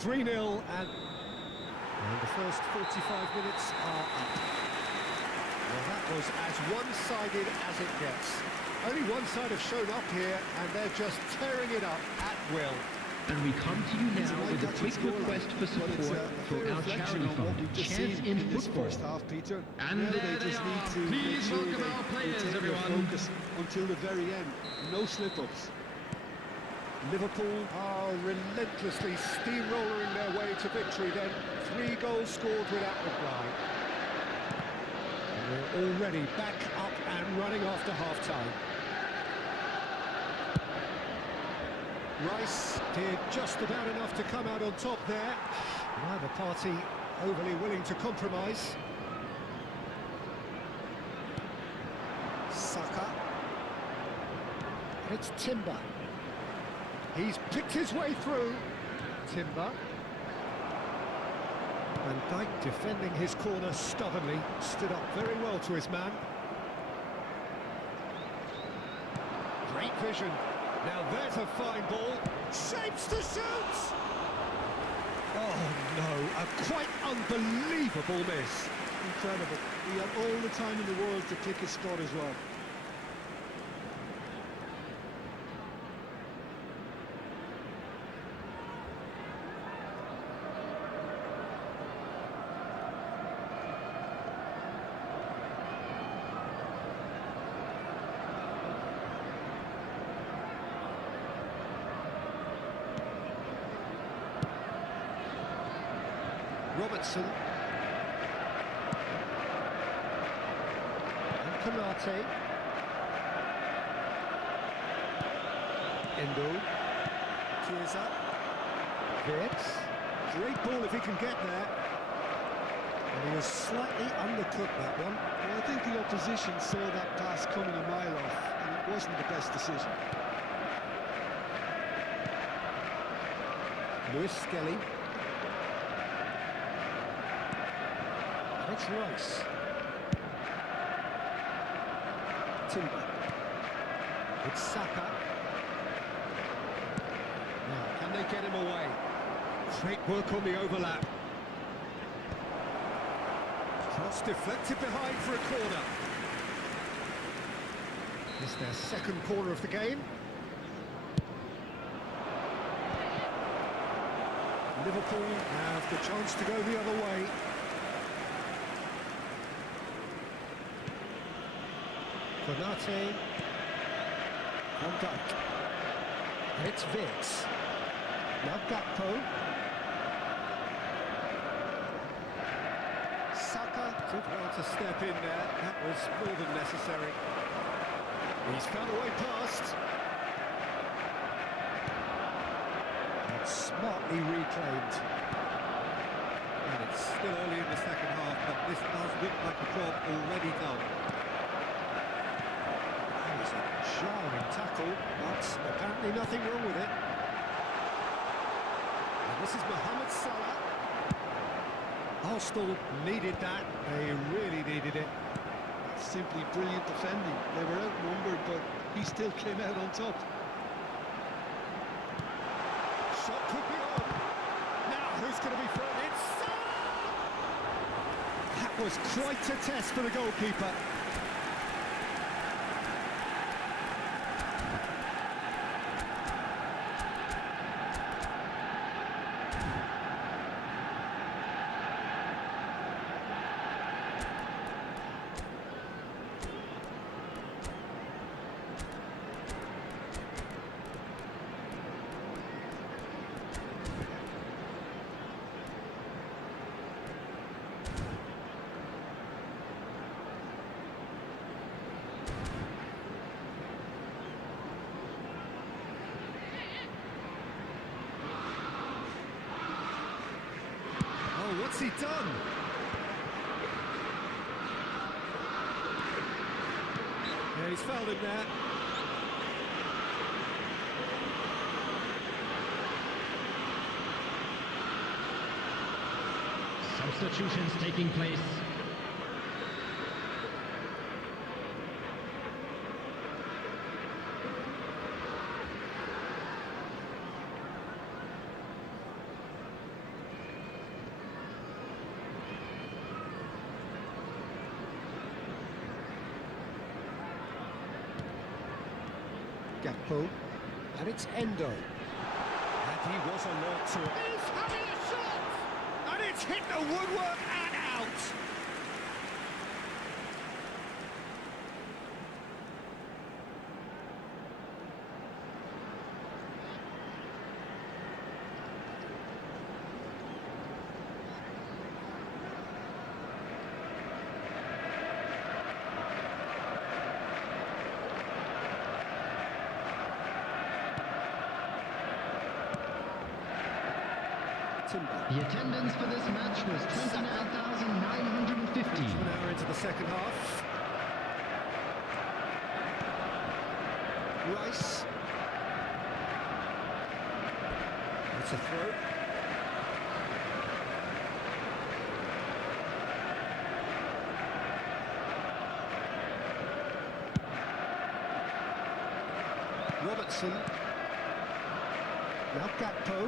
3-0 and the first 45 minutes are up. Well, that was as one-sided as it gets. Only one side have shown up here and they're just tearing it up at will. And we come to you now with a quick request for support for our charity fund, Chance in Football. First half, Peter. And now there they just they need are. to Please make sure welcome they our players, retain their everyone. focus until the very end. No slip-ups. Liverpool are relentlessly steamrolling their way to victory then. 3 goals scored without reply. And we're already back up and running after half-time. Rice did just about enough to come out on top there. Neither party overly willing to compromise. Saka. And it's Timber. He's picked his way through. Timber. Van Dijk defending his corner stubbornly. Stood up very well to his man. Great vision. Now there's a fine ball. Shapes to shoot! Oh no, a quite unbelievable miss. Incredible. He had all the time in the world to pick his spot as well. Robertson. And Konate. Endo. Chiesa. Wirtz. Great ball if he can get there. And he was slightly undercooked that one. Well, I think the opposition saw that pass coming a mile off, and it wasn't the best decision. Lewis Skelly. It's Rice. Timber. It's Saka. Now, can they get him away? Great work on the overlap. Cross deflected behind for a corner. It's their second corner of the game. Liverpool have the chance to go the other way. Konate. Van Dijk. And it's Vix. Now Gakpo. Saka did well to step in there. That was more than necessary. He's found a way past. And smartly reclaimed. And it's still early in the second half, but this does look like a job already done. That was a jarring tackle, but apparently nothing wrong with it. And this is Mohamed Salah. Arsenal needed that. They really needed it. Simply brilliant defending. They were outnumbered, but he still came out on top. Shot could be on. Now who's going to be thrown in? That was quite a test for the goalkeeper. Oh, what's he done? Yeah, he's fouled him there. Substitutions taking place. Gakpo, and it's Endo. And he was alert to it. He's having a shot! And it's hit the woodwork and out! The attendance for this match was 29,950. An hour into the second half. Rice. It's a throw. Robertson. Now Gakpo.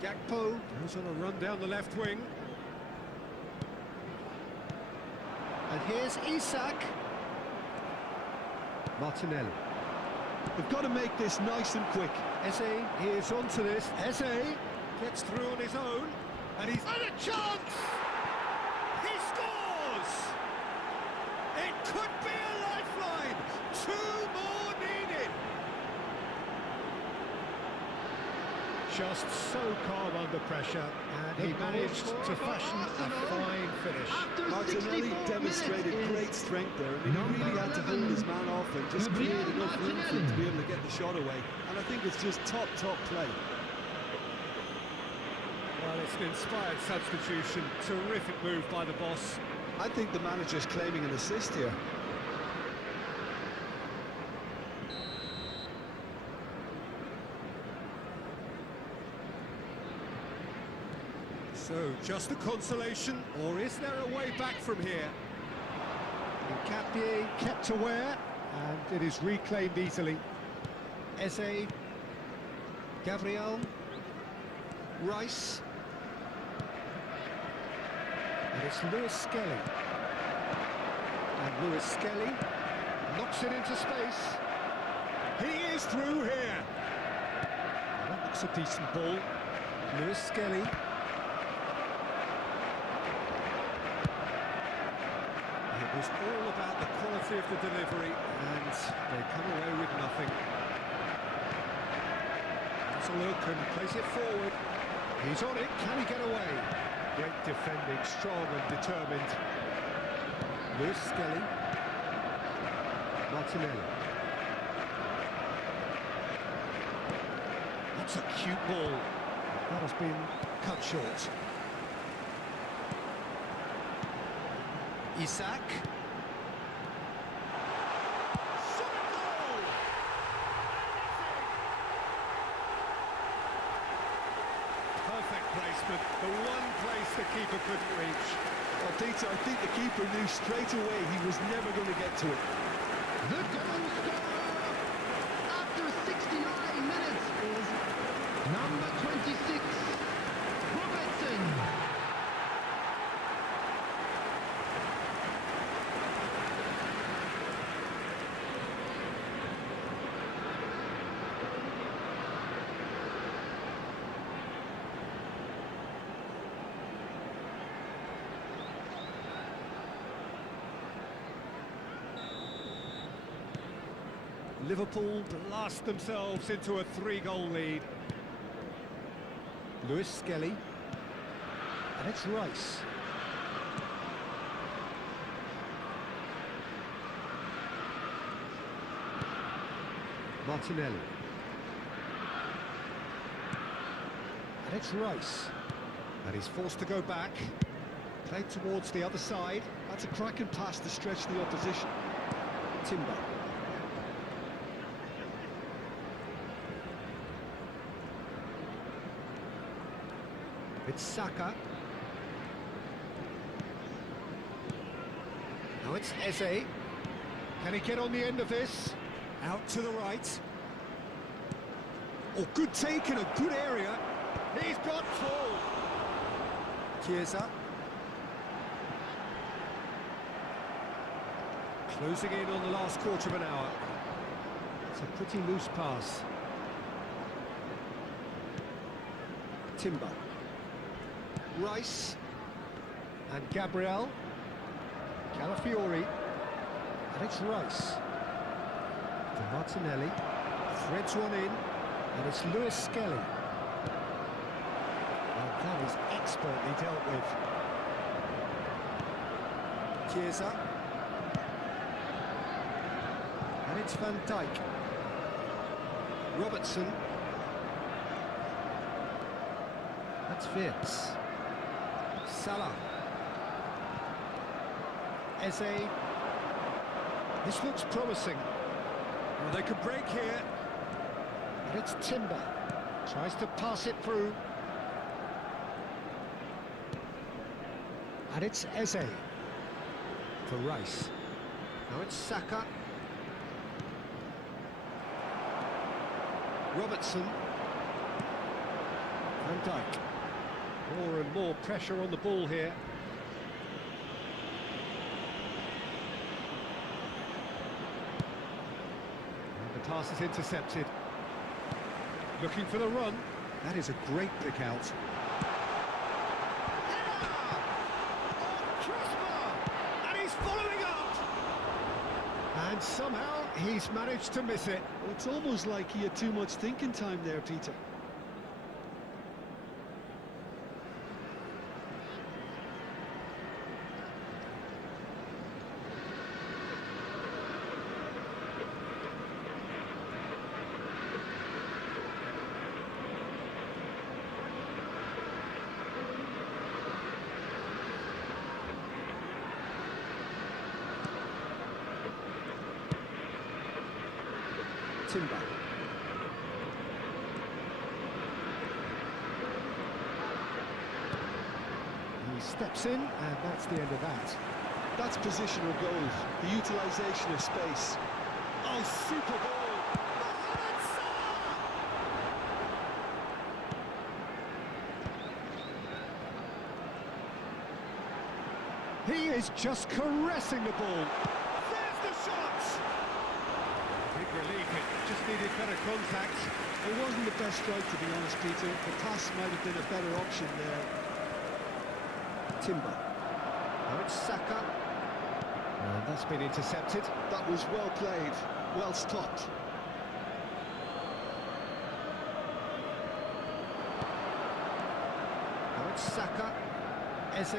Gakpo goes on a run down the left wing. And here's Isak. Martinelli. They've got to make this nice and quick. Eze is onto this. Eze gets through on his own. And he's... And a chance! He scores! It could be a lifeline. 2 more needed. Just so calm under pressure, and he managed to fashion a fine finish. Martinelli demonstrated great strength there. I mean, he really had to hold his man off and just create enough room for him to be able to get the shot away. And I think it's just top play. Well, it's an inspired substitution. Terrific move by the boss. I think the manager's claiming an assist here. So, just a consolation, or is there a way back from here? Nkapie kept aware, and it is reclaimed easily. Eze, Gabriel, Rice, and it's Lewis Skelly. And Lewis Skelly knocks it into space. He is through here. That looks a decent ball. Lewis Skelly. It was all about the quality of the delivery, and they come away with nothing. Has a look and plays it forward. He's on it, can he get away? Great defending, strong and determined. Lewis Skelly. Martinelli. That's a cute ball. That has been cut short. Isak. Perfect placement, the one place the keeper couldn't reach. Well, Peter, I think the keeper knew straight away he was never going to get to it. The goal scorer after 69 minutes is number 26, Robertson. Liverpool blast themselves into a 3-goal lead. Lewis Skelly. And it's Rice. Martinelli. And it's Rice. And he's forced to go back. Played towards the other side. That's a cracking pass to stretch the opposition. Timber. It's Saka. Now it's Eze. Can he get on the end of this? Out to the right. Oh, good take in a good area. He's got full. Chiesa. Closing in on the last quarter of an hour. It's a pretty loose pass. Timber. Rice and Gabriel, Calafiori, and it's Rice. To Martinelli, threads one in, and it's Lewis Skelly. And that is expertly dealt with. Chiesa, and it's Van Dijk. Robertson. That's Vince. Salah. Eze. This looks promising. Well, they could break here. And it's Timber. Tries to pass it through. And it's Eze. For Rice. Now it's Saka. Robertson. Van Dijk. More and more pressure on the ball here. And the pass is intercepted. Looking for the run. That is a great pick out. And he's following up. And somehow he's managed to miss it. Well, it's almost like he had too much thinking time there, Peter. Timber. Steps in, and that's the end of that. That's positional goal, the utilisation of space. Oh, super ball! Mohamed Salah! He is just caressing the ball. There's the shot! Big relief, it just needed better contact. It wasn't the best strike, to be honest, Peter. The pass might have been a better option there. Timber. Now it's Saka. And that's been intercepted. That was well played, well stopped. Now it's Saka. Eze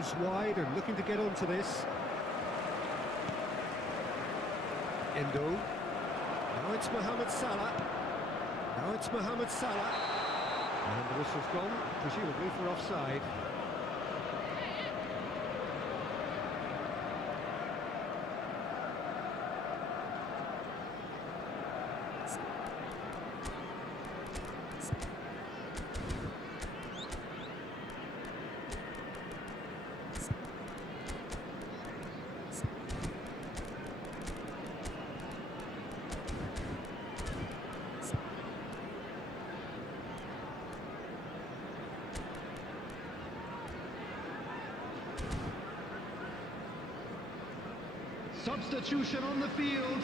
is wide and looking to get onto this. Endo. Now it's Mohamed Salah. Now it's Mohamed Salah. And the whistle's gone, presumably for offside. Substitution on the field.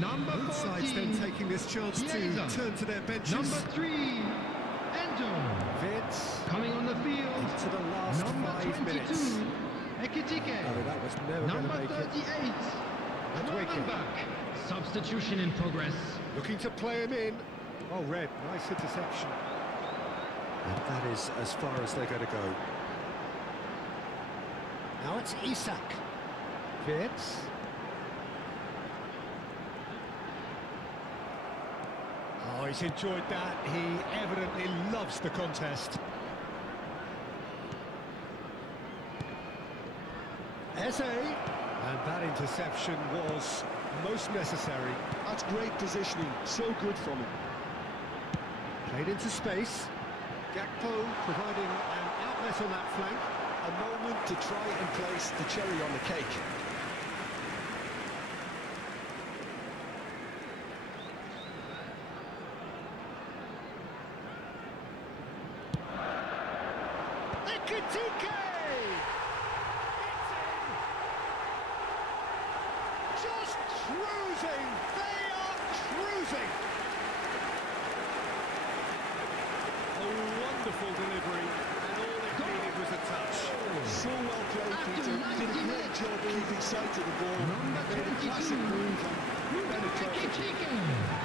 Number Both 14. sides then taking this chance to Yellow. turn to their benches. Number 3. Endo. Vince Coming on the field. to the last Number 5 22. minutes. Ekitike. Oh, that was never going to Number make 38. That's wicked. back. Substitution in progress. it. Looking to play him in. Oh, Red, nice interception. And that is as far as they're going to go. Now it's Isak. Vince. Oh, he's enjoyed that. He evidently loves the contest. Eze. And that interception was most necessary. That's great positioning, so good from him. Played into space. Gakpo providing an outlet on that flank. A moment to try and place the cherry on the cake. Ekitike! Just cruising! They are cruising! A wonderful delivery, and all it needed was a touch. So well played, After Peter. Did a 90 great job keeping sight of the ball. Number Made a 22. classic move and read it perfectly. Ekitike.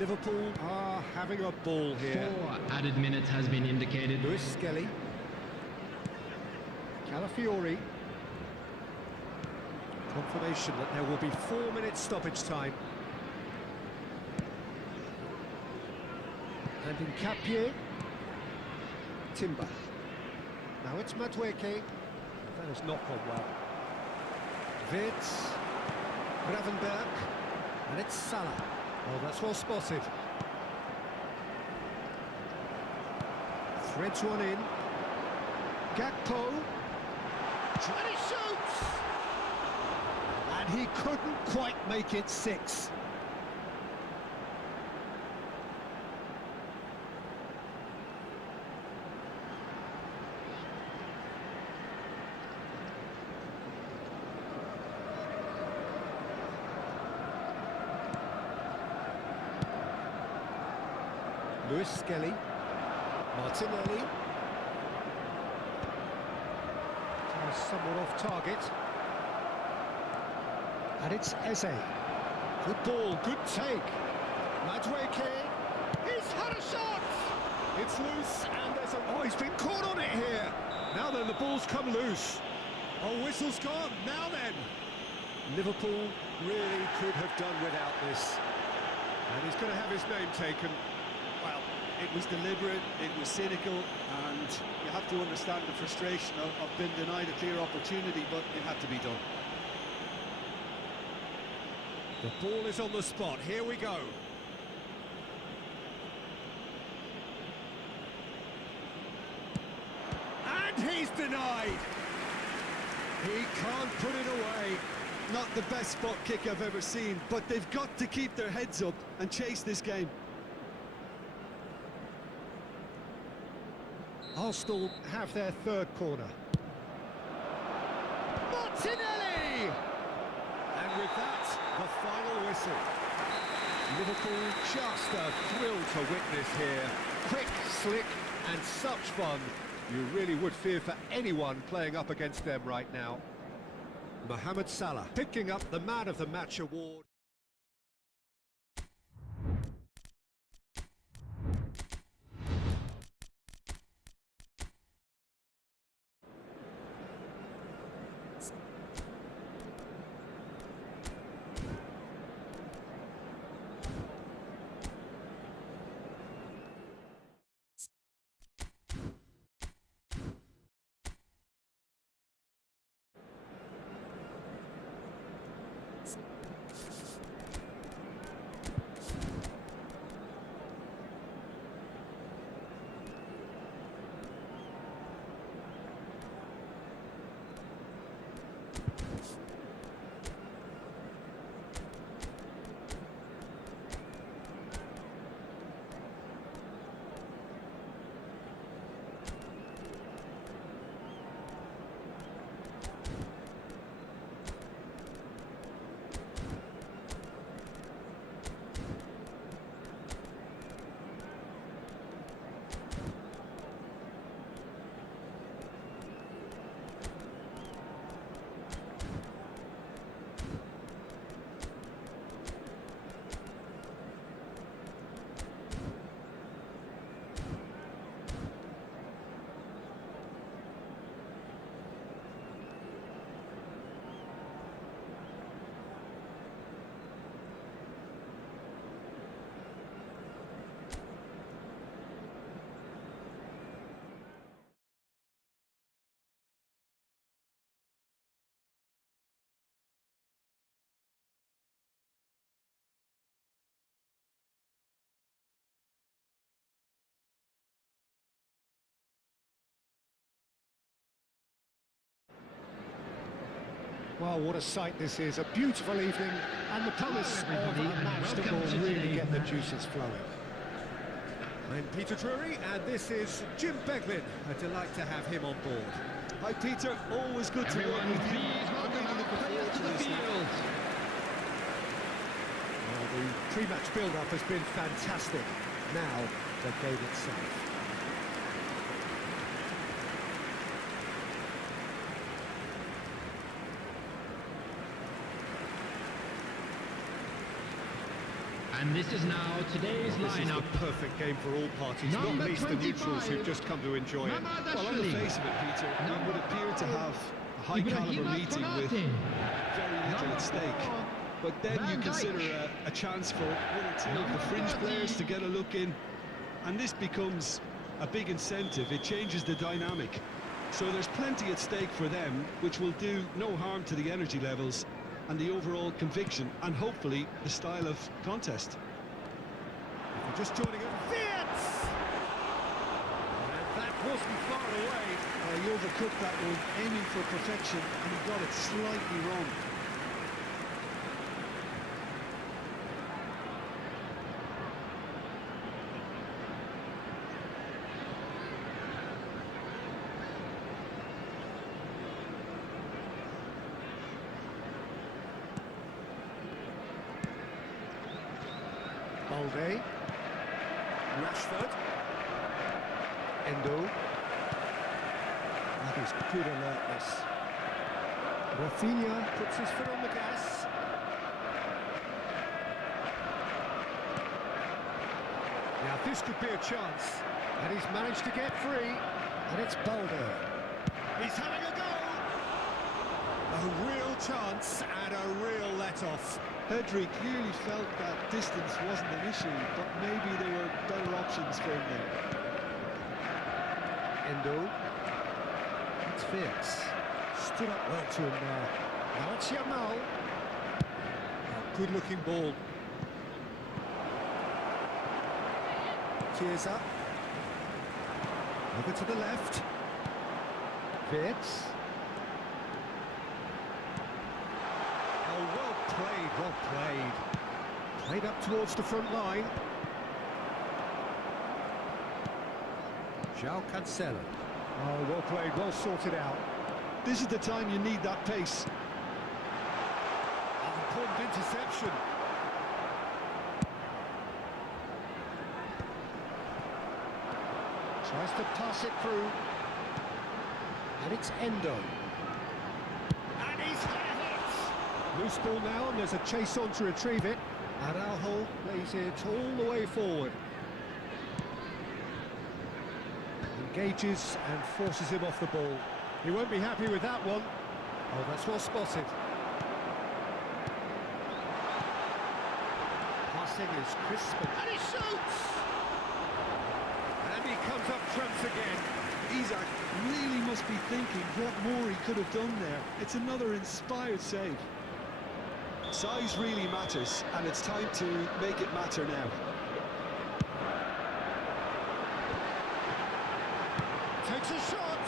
Liverpool are having a ball here. 4 added minutes has been indicated. Luis Skelly. Calafiori. Confirmation that there will be 4 minutes stoppage time. And in Capie. Timber. Now it's Madueke. That has not gone well. Vitz. Gravenberg. And it's Salah. Oh, that's well spotted. Threads one in. Gakpo. And he shoots! And he couldn't quite make it 6. Luis Skelly. Martinelli. somewhat off target. And it's Eze. Good ball, good take. Madueke. He's had a shot! It's loose, and there's a... Oh, he's been caught on it here. Now then, the ball's come loose. Oh, whistle's gone. Now then. Liverpool really could have done without this. And he's going to have his name taken. Well, it was deliberate, it was cynical, and you have to understand the frustration of being denied a clear opportunity, but it had to be done. The ball is on the spot. Here we go. And he's denied. He can't put it away. Not the best spot kick I've ever seen, but they've got to keep their heads up and chase this game. Arsenal have their third corner. Martinelli! And with that, the final whistle. Liverpool just a thrill to witness here. Quick, slick, and such fun. You really would fear for anyone playing up against them right now. Mohamed Salah picking up the Man of the Match award. Well, what a sight this is. A beautiful evening, and the promise of a match that will really get the juices flowing. I'm Peter Drury, and this is Jim Beglin. A delight to have him on board. Hi, Peter. Always good to work with you. I'm really looking forward to this now. Well, the pre-match build-up has been fantastic. Now, the game itself. And this is now today's This is lineup. the perfect game for all parties, Number not least the neutrals 25. who've just come to enjoy it. Well, on the face of it, Peter, it would appear to have a high-caliber meeting with very little at stake. But then you consider a chance for one or two of the fringe players to get a look in, and this becomes a big incentive. It changes the dynamic. So there's plenty at stake for them, which will do no harm to the energy levels and the overall conviction, and hopefully the style of contest. If you're just joining us, Vitz! And that wasn't far away. He overcooked that one, aiming for perfection, and he got it slightly wrong. Balde, Rashford, Endo. That is good alertness. Rafinha puts his foot on the gas. Now this could be a chance, and he's managed to get free, and it's Balder. He's having a go! A real chance and a real let-off. Pedri clearly felt that distance wasn't an issue, but maybe there were better options for him there. Endo. It's Fix. Stood up well to him there. Now it's Yamal. A good-looking ball. Chiesa. Over to the left. Fix. Oh, well played, well played. Played up towards the front line. João Cancelo. Oh, well played, well sorted out. This is the time you need that pace. Important interception. Tries to pass it through. And it's Endo. And he's had it! Loose ball now, and there's a chase on to retrieve it. Araujo plays it all the way forward. Engages and forces him off the ball. He won't be happy with that one. Oh, that's well spotted. Passing is crisp. And he shoots! And he comes up trumps again. Isak really must be thinking what more he could have done there. It's another inspired save. Size really matters, and it's time to make it matter now. Takes a shot.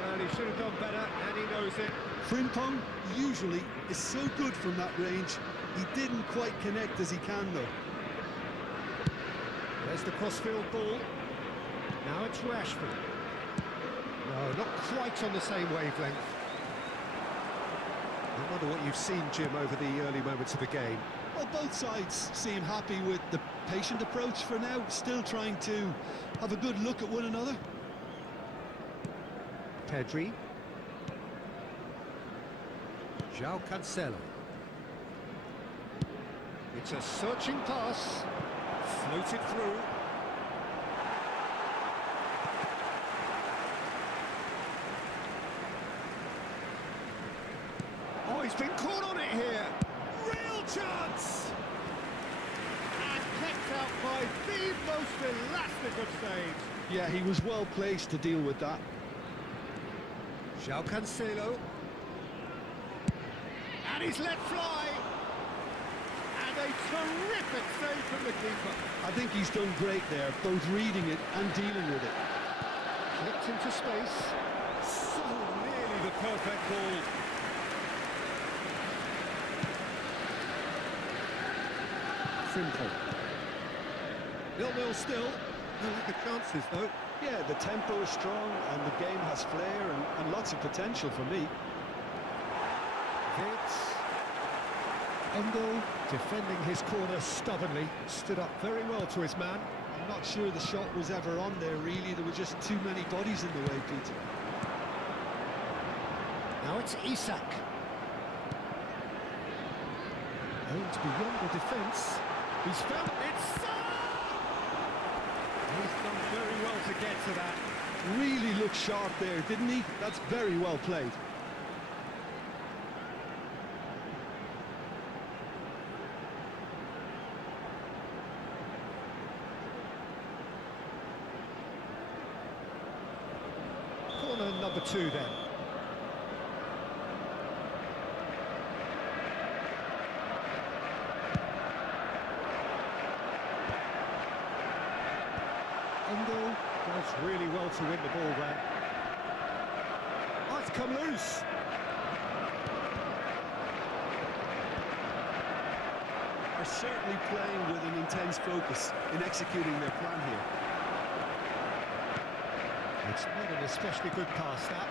Well, he should have done better, and he knows it. Frimpong usually is so good from that range. He didn't quite connect as he can, though. There's the crossfield ball. Now it's Rashford. No, not quite on the same wavelength. I wonder what you've seen, Jim, over the early moments of the game. Well, both sides seem happy with the patient approach for now, still trying to have a good look at one another. Pedri. João Cancelo. It's a searching pass. Floated through. Oh, he's been caught on it here. Real chance! And kept out by the most elastic of saves. Yeah, he was well placed to deal with that. João Cancelo. And he's let fly. And a terrific save from the keeper. I think he's done great there, both reading it and dealing with it. Flicked into space. So nearly the perfect ball. Frimpong. 0-0 still. No lack of chances though. Yeah, the tempo is strong and the game has flair and lots of potential for me. Hits. Endo defending his corner stubbornly. Stood up very well to his man. I'm not sure the shot was ever on there, really. There were just too many bodies in the way, Peter. Now it's Isak. Aims beyond the defence. He's found it. He's done very well to get to that. Really looked sharp there, didn't he? That's very well played. Corner number 2 then. Endo does really well to win the ball there. Oh, it's come loose. Are certainly playing with an intense focus in executing their plan here. It's not an especially good pass, that.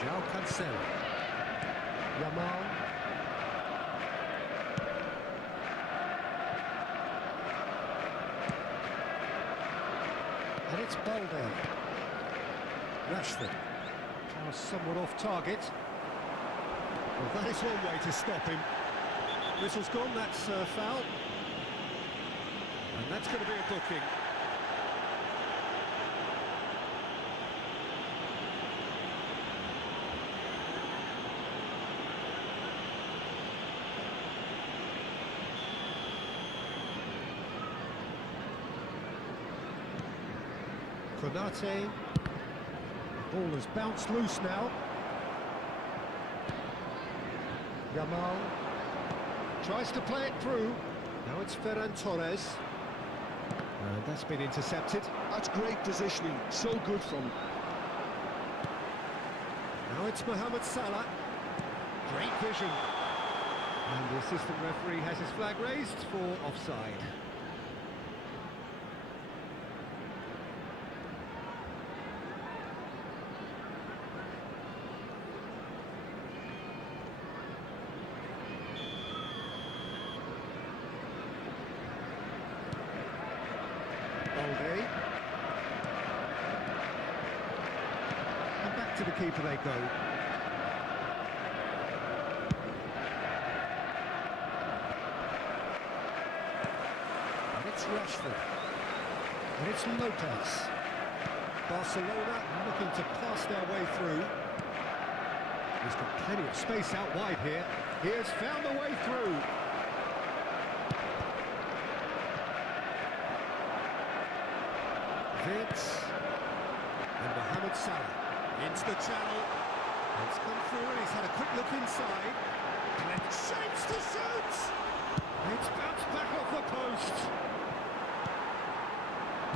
João Cancelo. Yamal. And it's Balder. Rashford. Now somewhat off target. Well, that is one way to stop him. Whistle's gone, that's foul. And that's going to be a booking. Konate. The ball has bounced loose now. Yamal tries to play it through. Now it's Ferran Torres. And that's been intercepted. That's great positioning, so good from him. Now it's Mohamed Salah. Great vision. And the assistant referee has his flag raised for offside. And back to the keeper they go. And it's Rashford. And it's Lopez. Barcelona looking to pass their way through. He's got plenty of space out wide here. He has found a way through. Vince and Mohamed Salah into the channel. It's come through and he's had a quick look inside. Plenty shapes to shoot. It's bounced back off the post.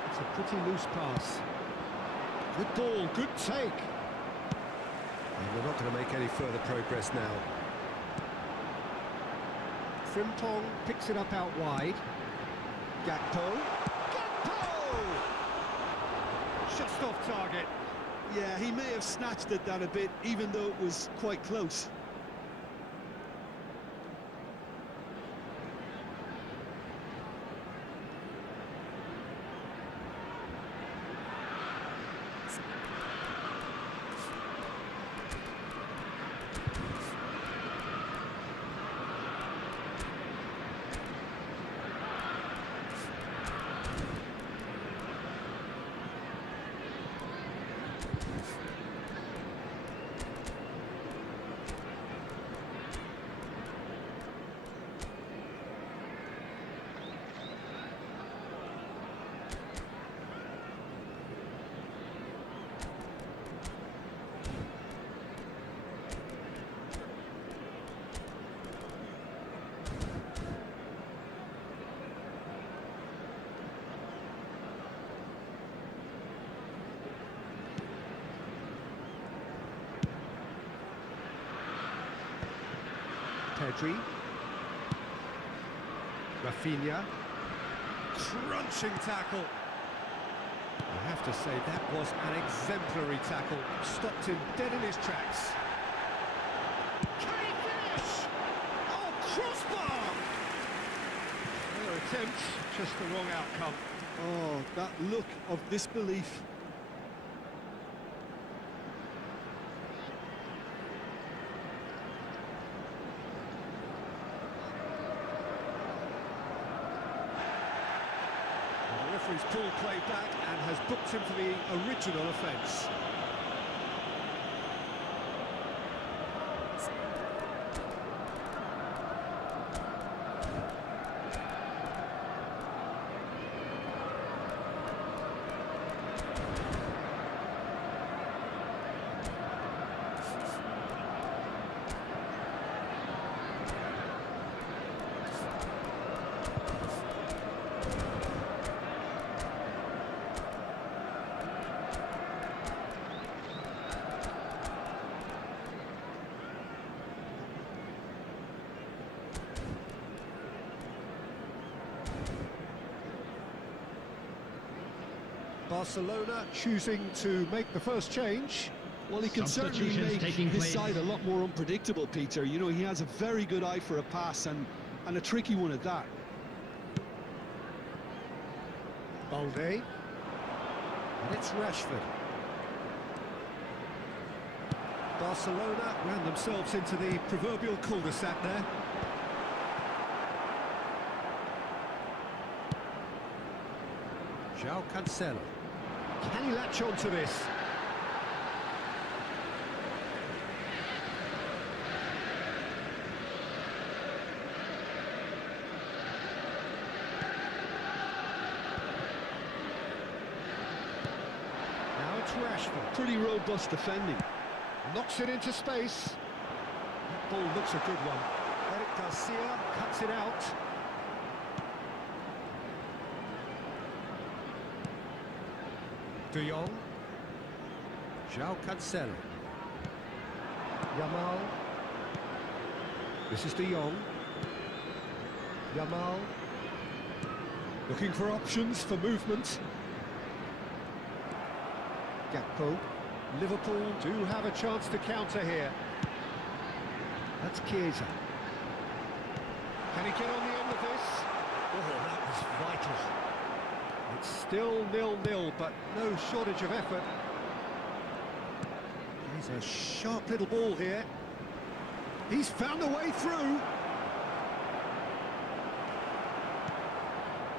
It's a pretty loose pass. Good ball, good take. And we're not going to make any further progress now. Frimpong picks it up out wide. Gakpo. Just off target. Yeah, he may have snatched at that a bit, even though it was quite close. Pedri. Rafinha. Crunching tackle. I have to say that was an exemplary tackle. Stopped him dead in his tracks. Can he finish? Oh, crossbar! Their attempt, just the wrong outcome. Oh, that look of disbelief. He's pulled play back and has booked him for the original offence. Barcelona choosing to make the first change. Well, he can certainly make his side a lot more unpredictable, Peter. You know, he has a very good eye for a pass and a tricky one at that. Balde. And it's Rashford. Barcelona ran themselves into the proverbial cul-de-sac there. João Cancelo. Can he latch on to this? Now it's Rashford. Pretty robust defending. Knocks it into space. That ball looks a good one. Eric Garcia cuts it out. De Jong. João Cancelo. Yamal. This is De Jong. Yamal. Looking for options for movement. Gakpo. Liverpool do have a chance to counter here. That's Chiesa. Can he get on the end of this? Oh, that was vital. It's still 0-0, but no shortage of effort. He's a sharp little ball here. He's found a way through.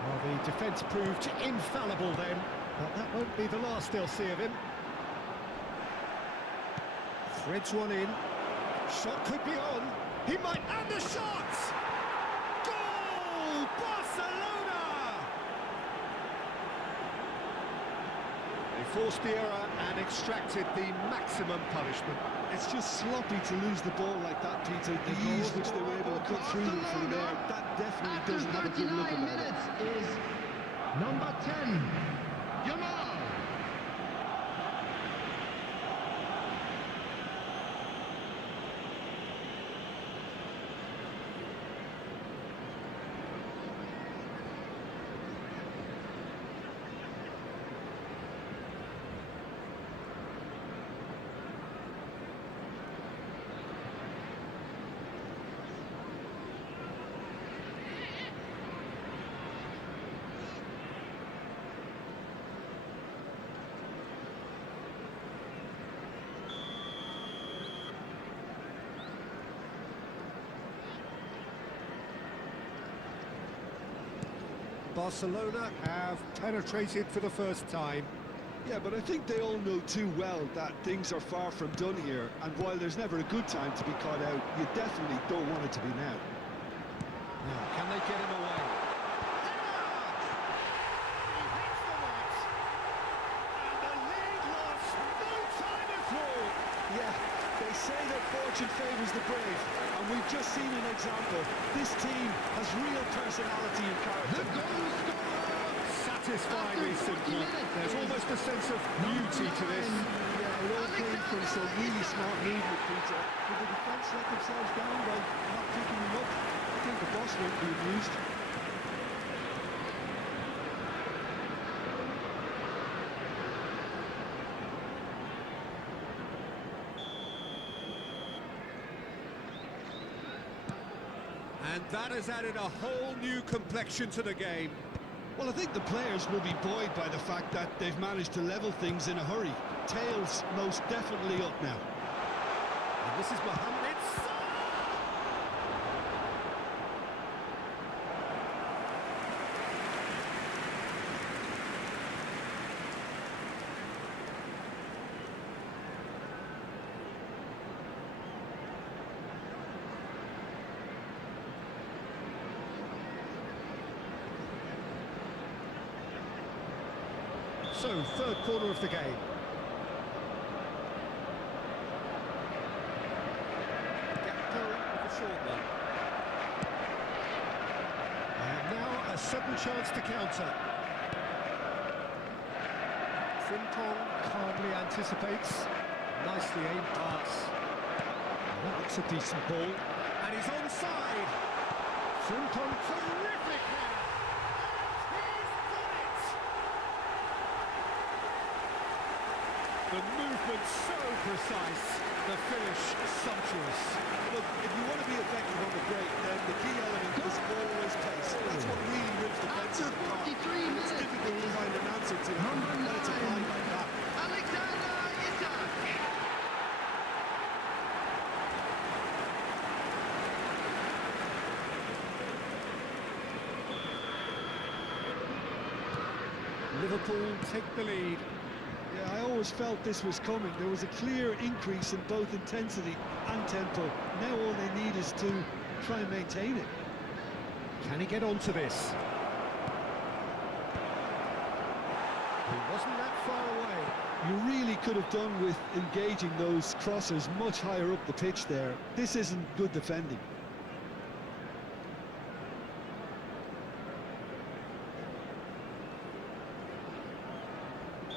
Well, the defence proved infallible then, but that won't be the last they'll see of him. Threads one in. Shot could be on. He might... And the shot! Goal! Barcelona! They forced the error and extracted the maximum punishment. It's just sloppy to lose the ball like that, Peter. The ease which they were able to cut through them from there, that definitely doesn't have a good look about it. Is number 10, Yamal. Barcelona have penetrated for the first time. Yeah, but I think they all know too well that things are far from done here, and while there's never a good time to be caught out, you definitely don't want it to be now. Now, can they get him away? Yeah, they say that fortune favours the brave, and we've just seen an example. This team has real personality and character. The goal scorer! Satisfyingly simple. There's almost a sense of beauty to this. Yeah, it all came from some really smart movement, Peter. Did the defence let themselves down by not picking him up? I think the boss won't be amused. And that has added a whole new complexion to the game. Well, I think the players will be buoyed by the fact that they've managed to level things in a hurry. Tails most definitely up now. And this is Mohamed. So, third quarter of the game. Gakpo with the short one. And now a sudden chance to counter. Frimpong calmly anticipates. Nicely aimed pass. That looks a decent ball. And he's onside. Frimpong, terrific header. The movement so precise, the finish sumptuous. Look, if you want to be effective on the break, then the key element is always pace. That's what really rips defenses apart. And it's difficult to find an answer to it when it's applied like that. Alexander Isak. Liverpool take the lead. Yeah, I always felt this was coming. There was a clear increase in both intensity and tempo. Now all they need is to try and maintain it. Can he get onto this? He wasn't that far away. You really could have done with engaging those crossers much higher up the pitch there. This isn't good defending.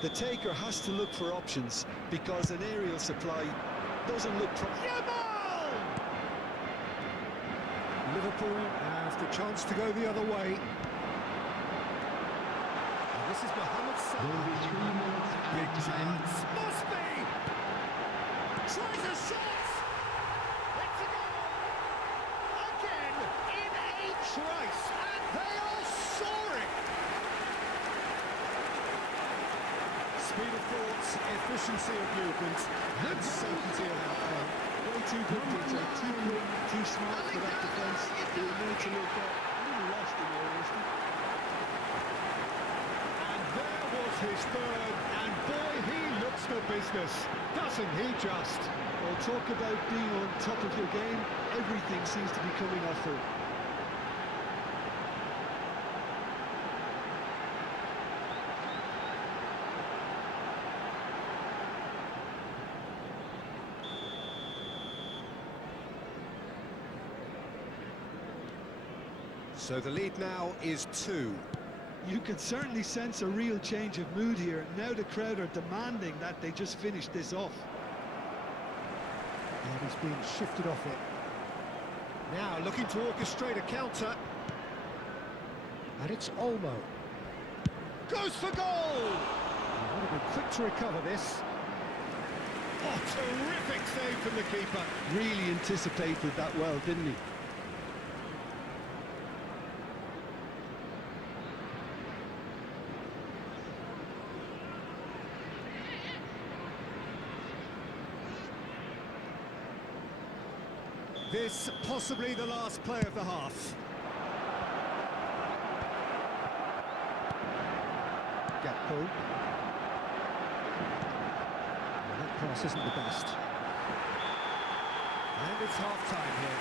The taker has to look for options because an aerial supply doesn't look... Liverpool have the chance to go the other way. And this is Mohamed Salah. There will be 3 minutes Big added time. chance. Must be! Tries a shot! It's a goal! Again, in a trice, and they are soaring! Speed of thought, efficiency of movement, and certainty of outcome. Way too good, Peter. Too quick, too smart for that defence. They were made to look a little lost in there, wasn't it? And there was his third, and boy, he looks the business, doesn't he just? Well, talk about being on top of your game. Everything seems to be coming off her. So the lead now is 2. You can certainly sense a real change of mood here. Now the crowd are demanding that they just finish this off. And he's being shifted off it. Now looking to orchestrate a counter. And it's Olmo. Goes for goal! He would have been quick to recover this. Oh, terrific save from the keeper. Really anticipated that well, didn't he? This possibly the last play of the half. Gakpo. Well, that pass isn't the best. And it's half-time here.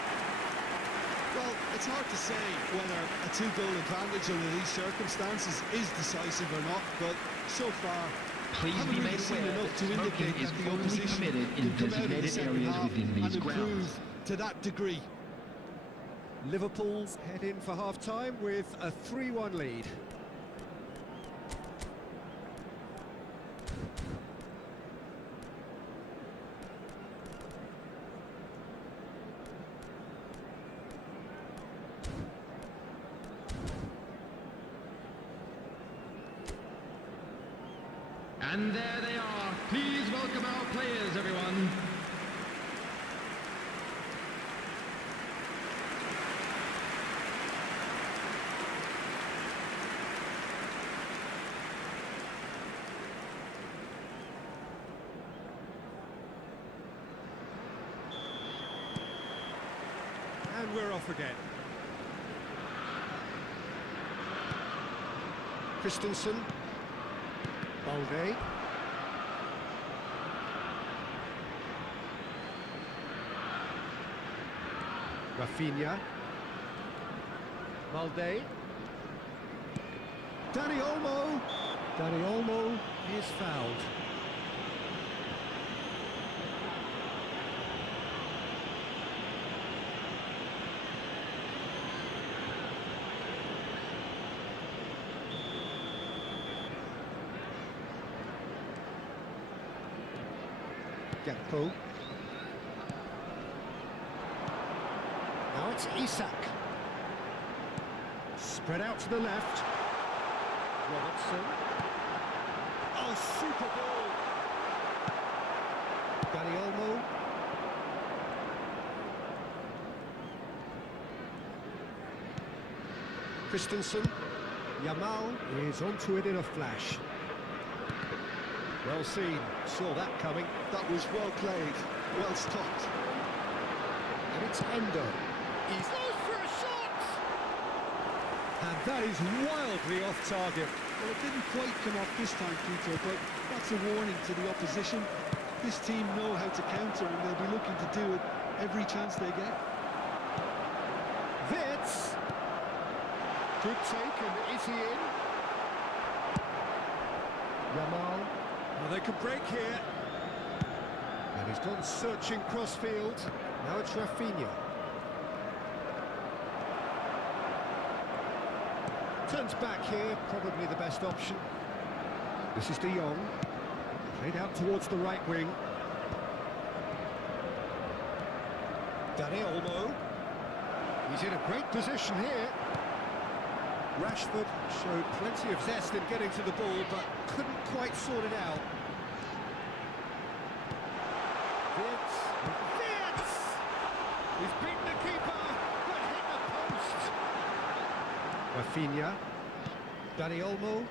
Well, it's hard to say whether a 2-goal advantage under these circumstances is decisive or not, but so far, Please haven't be really made seen aware enough that to smoking indicate is that the only opposition permitted in can come out of the designated second areas half within these and improve grounds. to that degree. Liverpool head in for half-time with a 3-1 lead. And there they are. Please welcome our players, everyone. And we're off again. Christensen. Balde. Rafinha. Balde. Dani Olmo. Dani Olmo is fouled. Gakpo. Now it's Isak. Spread out to the left. Robertson. Oh, super ball. Dani Olmo. Christensen. Yamal is onto it in a flash. Well seen, saw that coming. That was well played, well stopped. And it's Endo. Goes for a shot! And that is wildly off target. Well, it didn't quite come off this time, Peter, but that's a warning to the opposition. This team know how to counter, and they'll be looking to do it every chance they get. Vitz. Good take, and is he in? Yamal. Well, they can break here. And he's gone searching cross-field. Now it's Rafinha. Turns back here, probably the best option. This is De Jong. Played out towards the right wing. Dani Olmo. He's in a great position here. Rashford showed plenty of zest in getting to the ball, but couldn't quite sort it out. Vitz. He's beaten the keeper, but hit the post. Rafinha. Dani Olmo.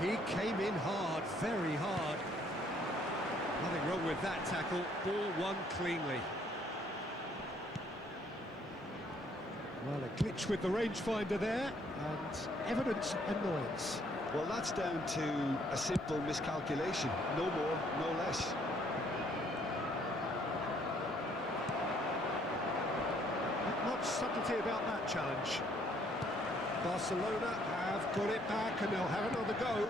He came in hard, very hard. Nothing wrong with that tackle. Ball won cleanly. Well, a glitch with the rangefinder there, and evident annoyance. Well, that's down to a simple miscalculation. No more, no less. Not much subtlety about that challenge. Barcelona have got it back, and they'll have another go.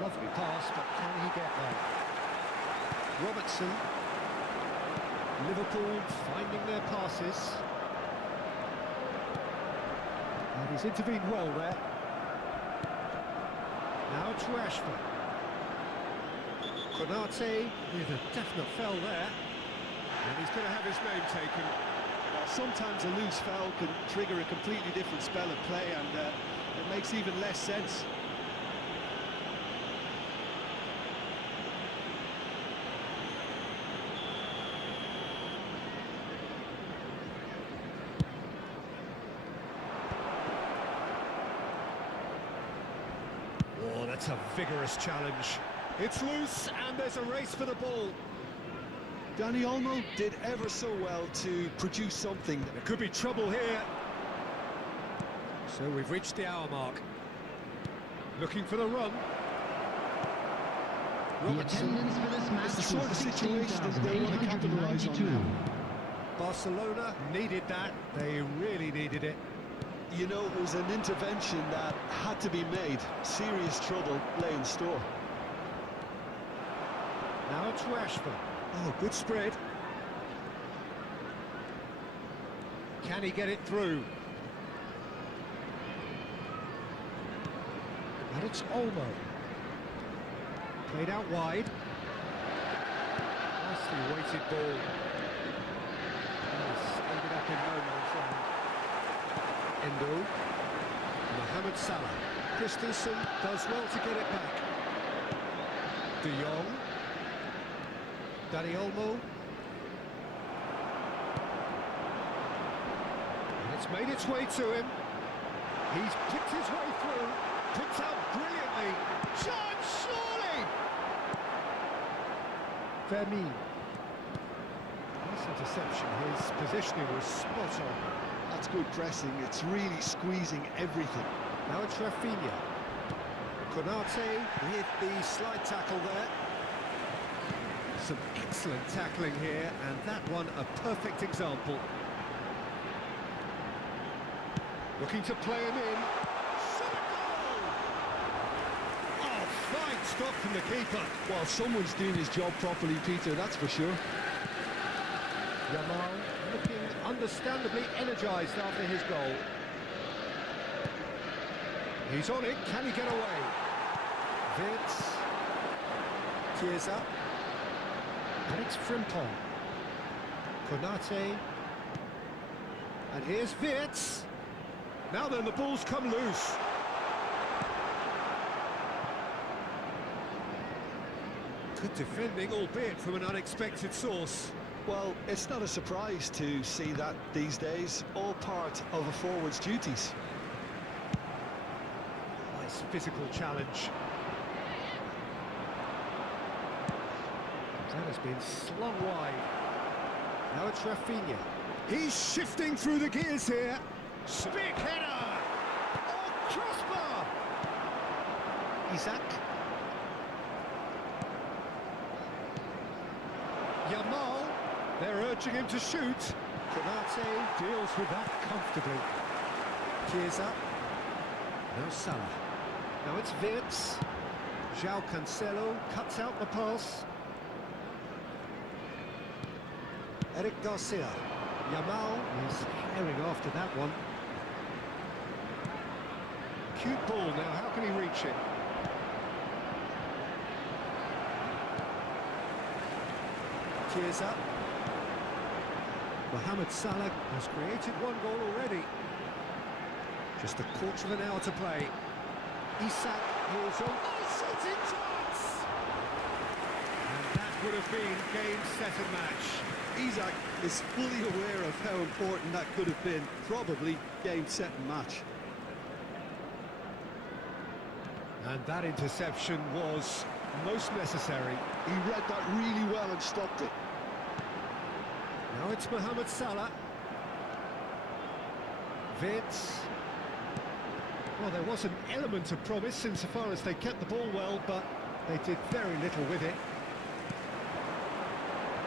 Lovely pass, but can he get there? Robertson. Liverpool finding their passes. And he's intervened well there. Now it's Rashford. Konate with a definite foul there. And he's going to have his name taken. Well, sometimes a loose foul can trigger a completely different spell of play, and it makes even less sense. Oh, that's a vigorous challenge. It's loose, and there's a race for the ball. Dani Olmo did ever so well to produce something. There could be trouble here. So we've reached the hour mark. Looking for the run. The attendance for this match It's the sort of was situation that they want to capitalise on 16,892. now. Barcelona needed that. They really needed it. You know, it was an intervention that had to be made. Serious trouble lay in store. Now it's Rashford. Oh, good spread. Can he get it through? And it's Olmo. Played out wide. Nicely weighted ball. Yes, ended up in no man's land. Endo. Mohamed Salah. Christensen does well to get it back. De Jong. Dani Olmo. And it's made its way to him. He's picked his way through. Picked out brilliantly. Chance, surely! Vermeer. Nice interception. His positioning was spot on. That's good pressing. It's really squeezing everything. Now it's Rafinha. Konate with the slide tackle there. Some excellent tackling here, and that one a perfect example. Looking to play him in. Shot a goal! Oh, fine stop from the keeper. Well, someone's doing his job properly, Peter, that's for sure. Yamal looking understandably energised after his goal. He's on it, can he get away? Vitz. Tears up. And it's Frimpong. Konate. And here's Vitz. Now then, the ball's come loose. Good defending, albeit from an unexpected source. Well, it's not a surprise to see that these days, all part of a forward's duties. Nice physical challenge. That has been slung wide. Now it's Rafinha. He's shifting through the gears here. Big header! Oh, crossbar! Isaac. Yamal. They're urging him to shoot. Konate deals with that comfortably. Chiesa. Now Salah. Now it's Wirtz. João Cancelo cuts out the pass. Eric Garcia. Yamal is herring after that one. Cute ball now, how can he reach it? Chiesa. Mohamed Salah has created one goal already. Just a quarter of an hour to play. Isak is on. Oh, shooting chance! And that would have been game, set and match. Isaac is fully aware of how important that could have been. Probably game, set and match. And that interception was most necessary. He read that really well and stopped it. Now it's Mohamed Salah. Wirtz. Well, there was an element of promise insofar as they kept the ball well, but they did very little with it.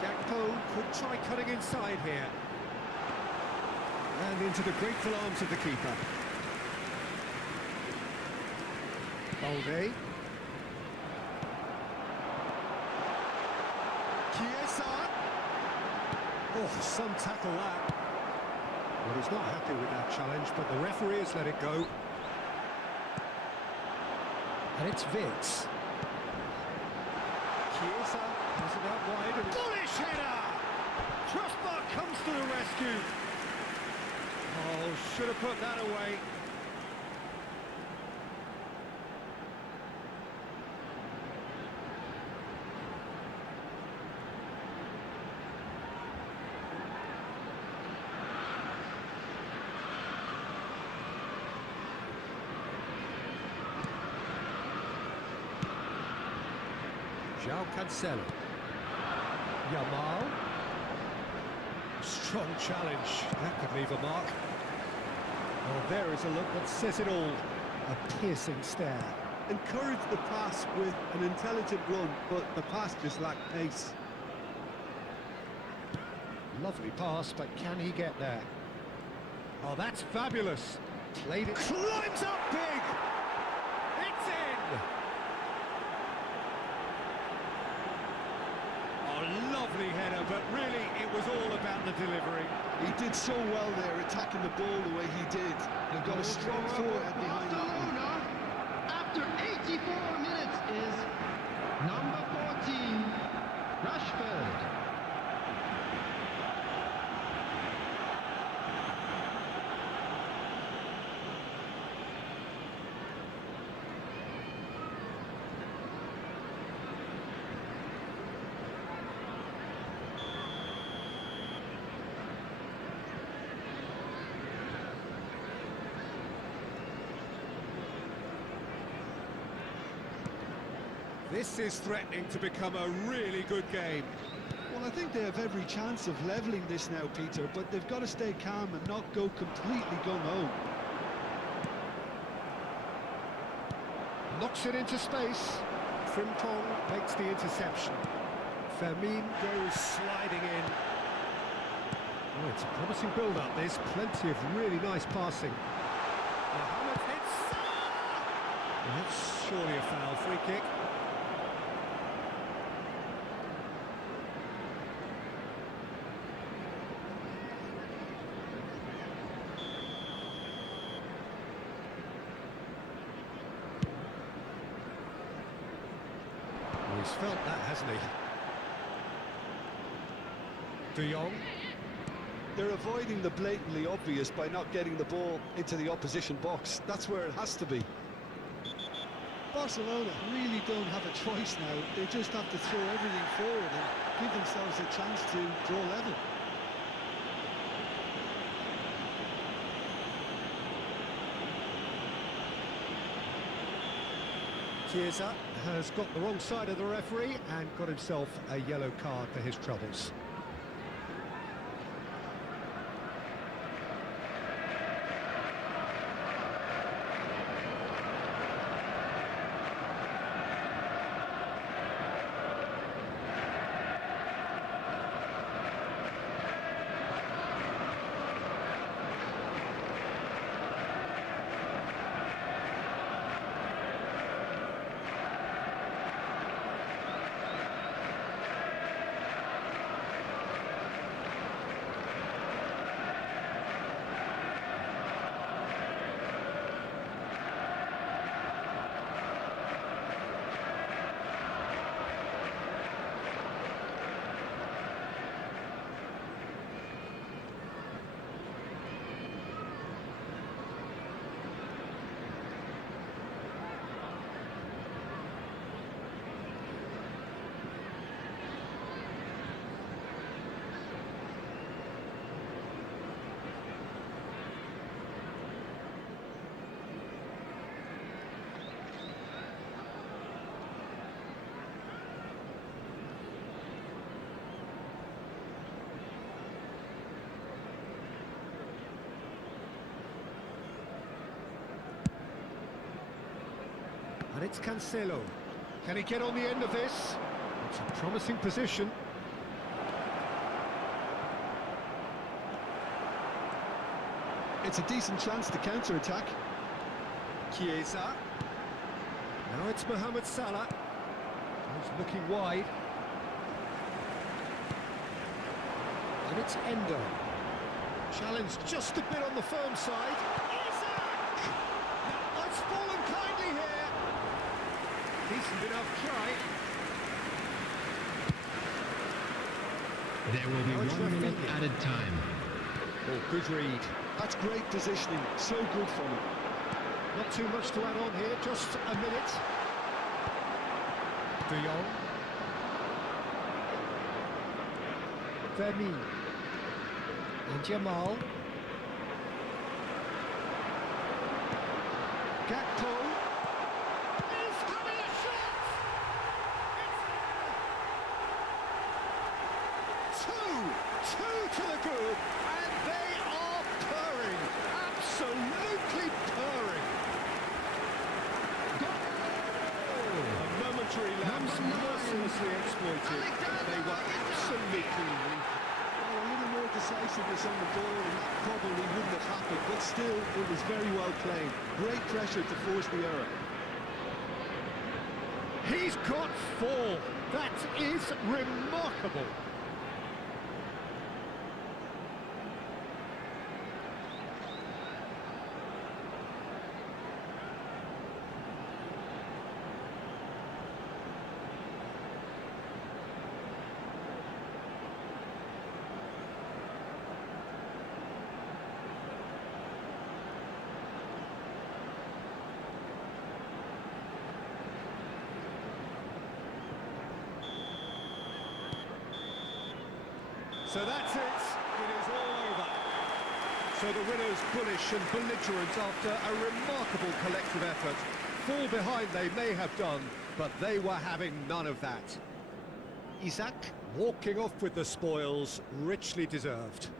Gakpo could try cutting inside here. And into the grateful arms of the keeper. Balde. Chiesa. Oh, some tackle that. Well, he's not happy with that challenge, but the referee has let it go. And it's Wirtz. Chiesa has it out wide. And Bullish header! Crossbar comes to the rescue. Oh, should have put that away. João Cancelo. Yamal. Strong challenge. That could leave a mark. Well, there is a look that says it all. A piercing stare. Encouraged the pass with an intelligent run, but the pass just lacked pace. Lovely pass, but can he get there? Oh, that's fabulous. Played it. Climbs up big! It's in! Oh, lovely header, but really it was all about the delivery. He did so well there, attacking the ball the way he did. And got a strong forehead behind that one. Barcelona, after 84 minutes, is number 14, Rashford. This is threatening to become a really good game. Well, I think they have every chance of levelling this now, Peter, but they've got to stay calm and not go completely gung-ho. Knocks it into space. Frimpong makes the interception. Fermin goes sliding in. Oh, it's a promising build-up. There's plenty of really nice passing. Mohamed hits. Well, that's surely a foul. Free kick. He's felt that, hasn't he? De Jong. They're avoiding the blatantly obvious by not getting the ball into the opposition box. That's where it has to be. Barcelona really don't have a choice now. They just have to throw everything forward and give themselves a chance to draw level. Chiesa has got the wrong side of the referee and got himself a yellow card for his troubles. And it's Cancelo. Can he get on the end of this? It's a promising position. It's a decent chance to counter-attack. Chiesa. Now it's Mohamed Salah. He's looking wide. And it's Endo. Challenged just a bit on the firm side. Isaac! Now, it's fallen kindly here. Decent enough try. There will be 1 minute added time. Oh, good read. That's great positioning, so good from him. Not too much to add on here, just a minute. De Jong. Vermi. And Jamal. Gakpo. He's having a shot! Two to the good, and they are purring, absolutely purring. A momentary lapse mercilessly exploited. They were absolutely lethal. Well, a little more decisiveness on the ball, and that probably wouldn't have happened, but still, it was very well played. Great pressure to force the error. He's got 4. That is remarkable. So that's it. It is all over. So the winners bullish and belligerent after a remarkable collective effort. Fall behind they may have done, but they were having none of that. Isaac walking off with the spoils, richly deserved.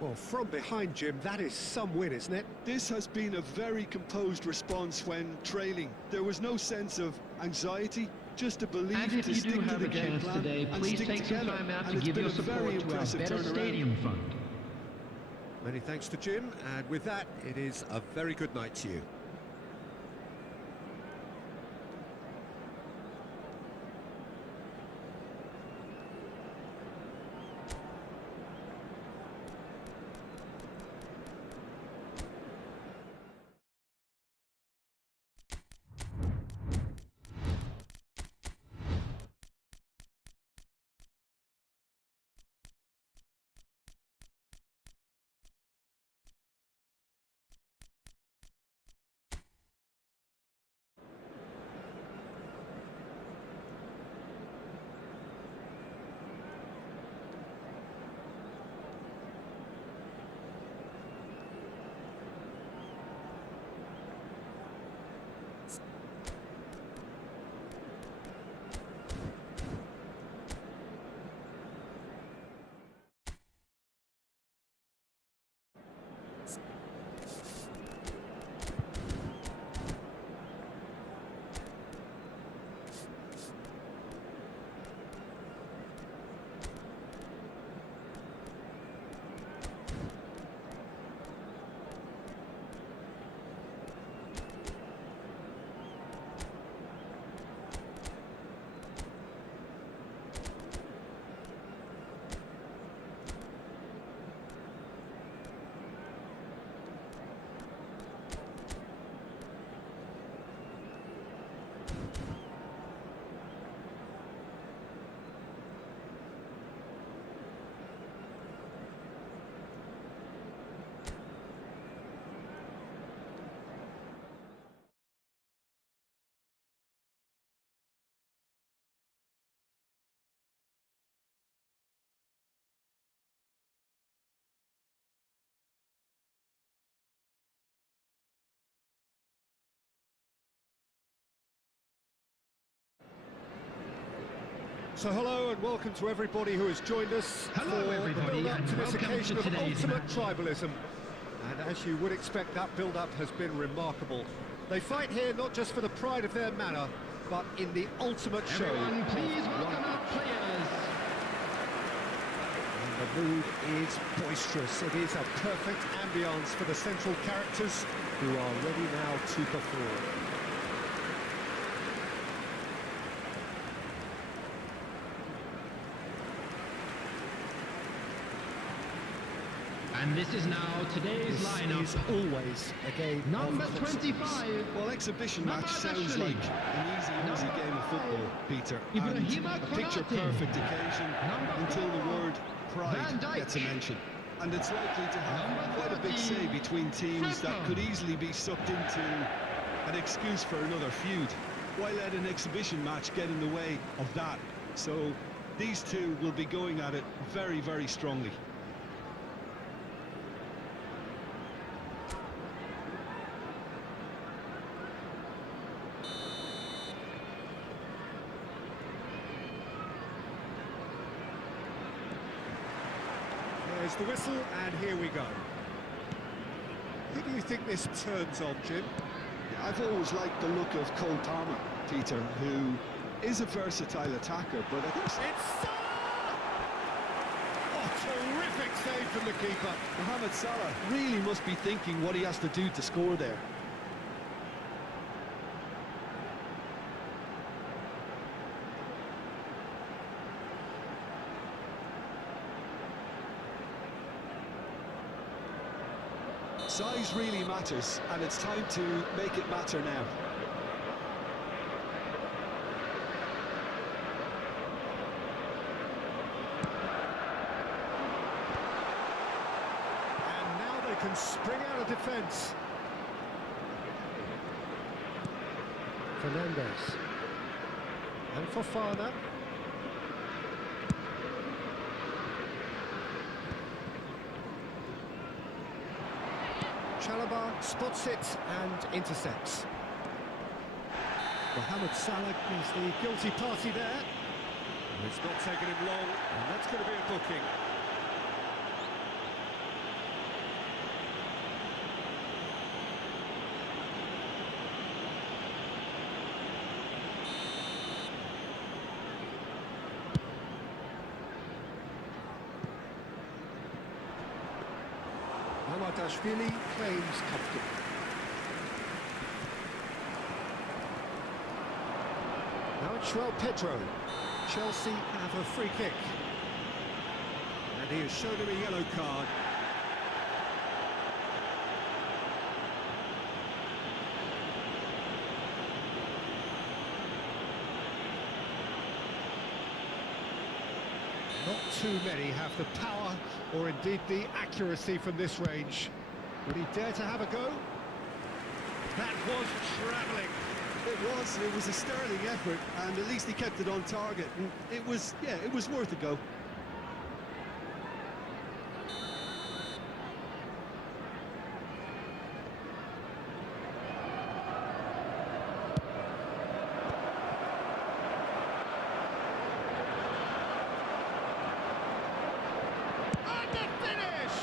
Well, from behind, Jim, that is some win, isn't it? This has been a very composed response when trailing. There was no sense of anxiety, just a belief And if to you stick do to have the a game chance plan today, and please stick take some together. time out And to it's give been your a very support to our impressive Better turnaround. Stadium Fund. Many thanks to Jim, and with that, it is a very good night to you. So hello and welcome to everybody who has joined us Hello, for everybody, the build-up and to this welcome occasion to of today's ultimate match. tribalism. And as you would expect, that build-up has been remarkable. They fight here not just for the pride of their manner, but in the ultimate show. Everyone, please welcome our players. And the mood is boisterous. It is a perfect ambience for the central characters who are ready now to perform. And this is now today's This lineup. is always a game Number of consequence. 25. Well, exhibition match sounds Nabashvili. like an easy game of football, Peter. And Ibrahima a picture-perfect occasion Number until the 4. word Van pride Dijk. gets a mention. And it's likely to have Number quite a big 30. say between teams that Saka. could easily be sucked into an excuse for another feud. Why let an exhibition match get in the way of that? So these two will be going at it very, very strongly. There's the whistle, and here we go. Who do you think this turns on, Jim? I've always liked the look of Cole Palmer, Peter, who is a versatile attacker, but I think It's Salah! Oh, terrific save from the keeper. Mohamed Salah really must be thinking what he has to do to score there. Size really matters, and it's time to make it matter now. And now they can spring out of defence. Fernandes. And Fofana. Chalobah spots it and intercepts. Mohamed Salah is the guilty party there. It's not taken him long, and that's going to be a booking. Mamardashvili claims comfortable. Now it's João Pedro. Chelsea have a free kick. And he has shown him a yellow card. Not too many have the power or indeed the accuracy from this range. Would he dare to have a go? That was travelling. It was a sterling effort, and at least he kept it on target. And it was worth a go. And the finish!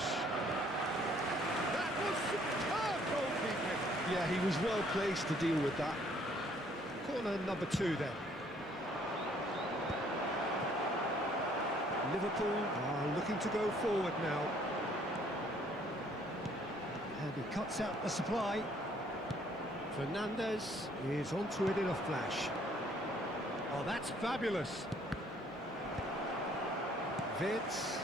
That was superb goalkeeping. Yeah, he was well placed to deal with that. Corner number 2 then. Liverpool are looking to go forward now. And he cuts out the supply. Fernandes is onto it in a flash. Oh, that's fabulous. Wirtz.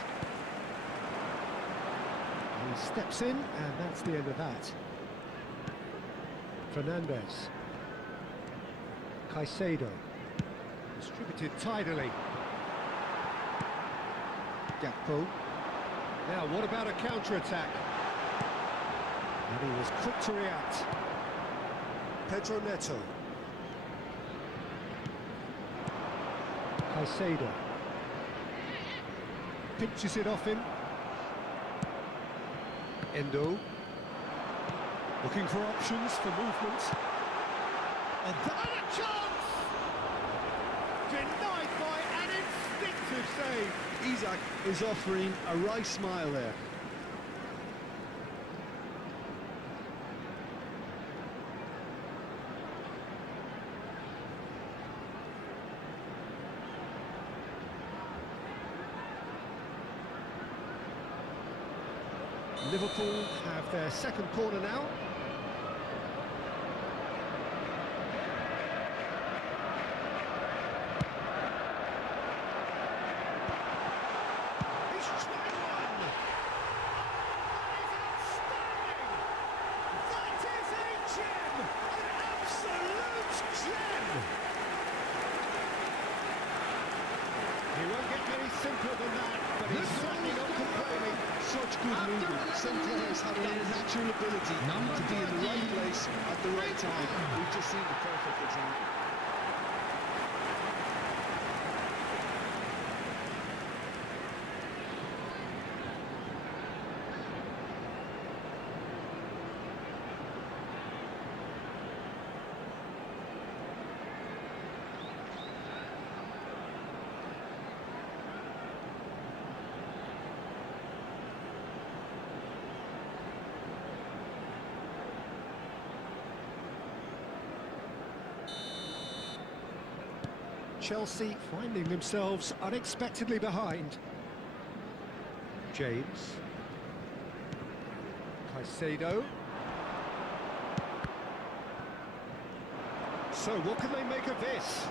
He steps in, and that's the end of that. Fernandes. Caicedo. Distributed tidily. Gakpo. Now, what about a counter-attack? And he was quick to react. Pedro Neto. Caicedo. Pinches it off him. Endo. Looking for options for movement. And And a chance! Denied by an instinctive save. Isak is offering a wry smile there. Liverpool have their second corner now. He's tried one! That is a gem! An absolute gem! He won't get any simpler than that, but he's certainly not complaining. Such good movement. Some players have that natural ability to be in the right place at the right time. We've just seen the perfect example. Chelsea finding themselves unexpectedly behind. James. Caicedo. So what can they make of this?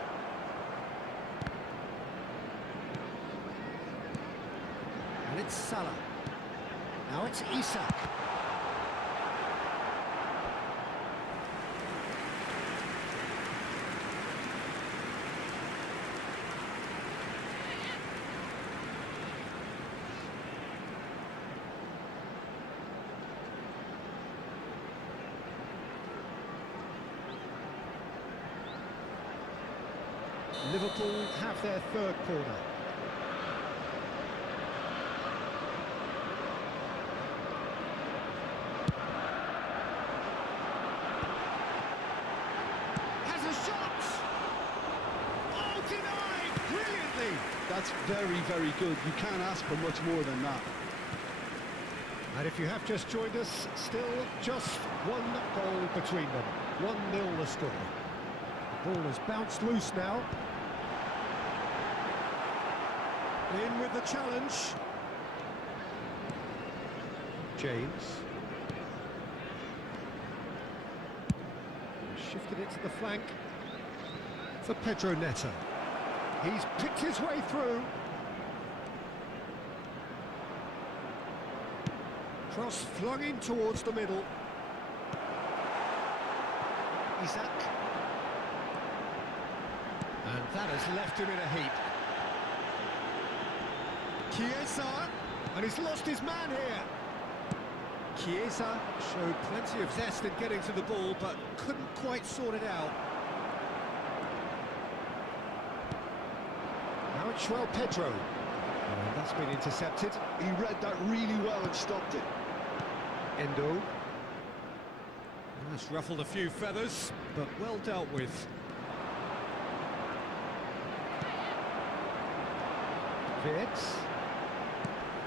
And it's Salah. Now it's Isak. Liverpool have their third corner. Has a shot! Oh, denied! Brilliantly! That's very, very good. You can't ask for much more than that. And if you have just joined us, still just one goal between them. 1-0 the score. The ball has bounced loose now. In with the challenge. James. Shifted it to the flank for Pedro Neto. He's picked his way through. Cross flung in towards the middle. Isak. And that has left him in a heap. Chiesa, and he's lost his man here. Chiesa showed plenty of zest in getting to the ball, but couldn't quite sort it out. Now it's João Pedro. And that's been intercepted. He read that really well and stopped it. Endo. That's ruffled a few feathers, but well dealt with. Vitz.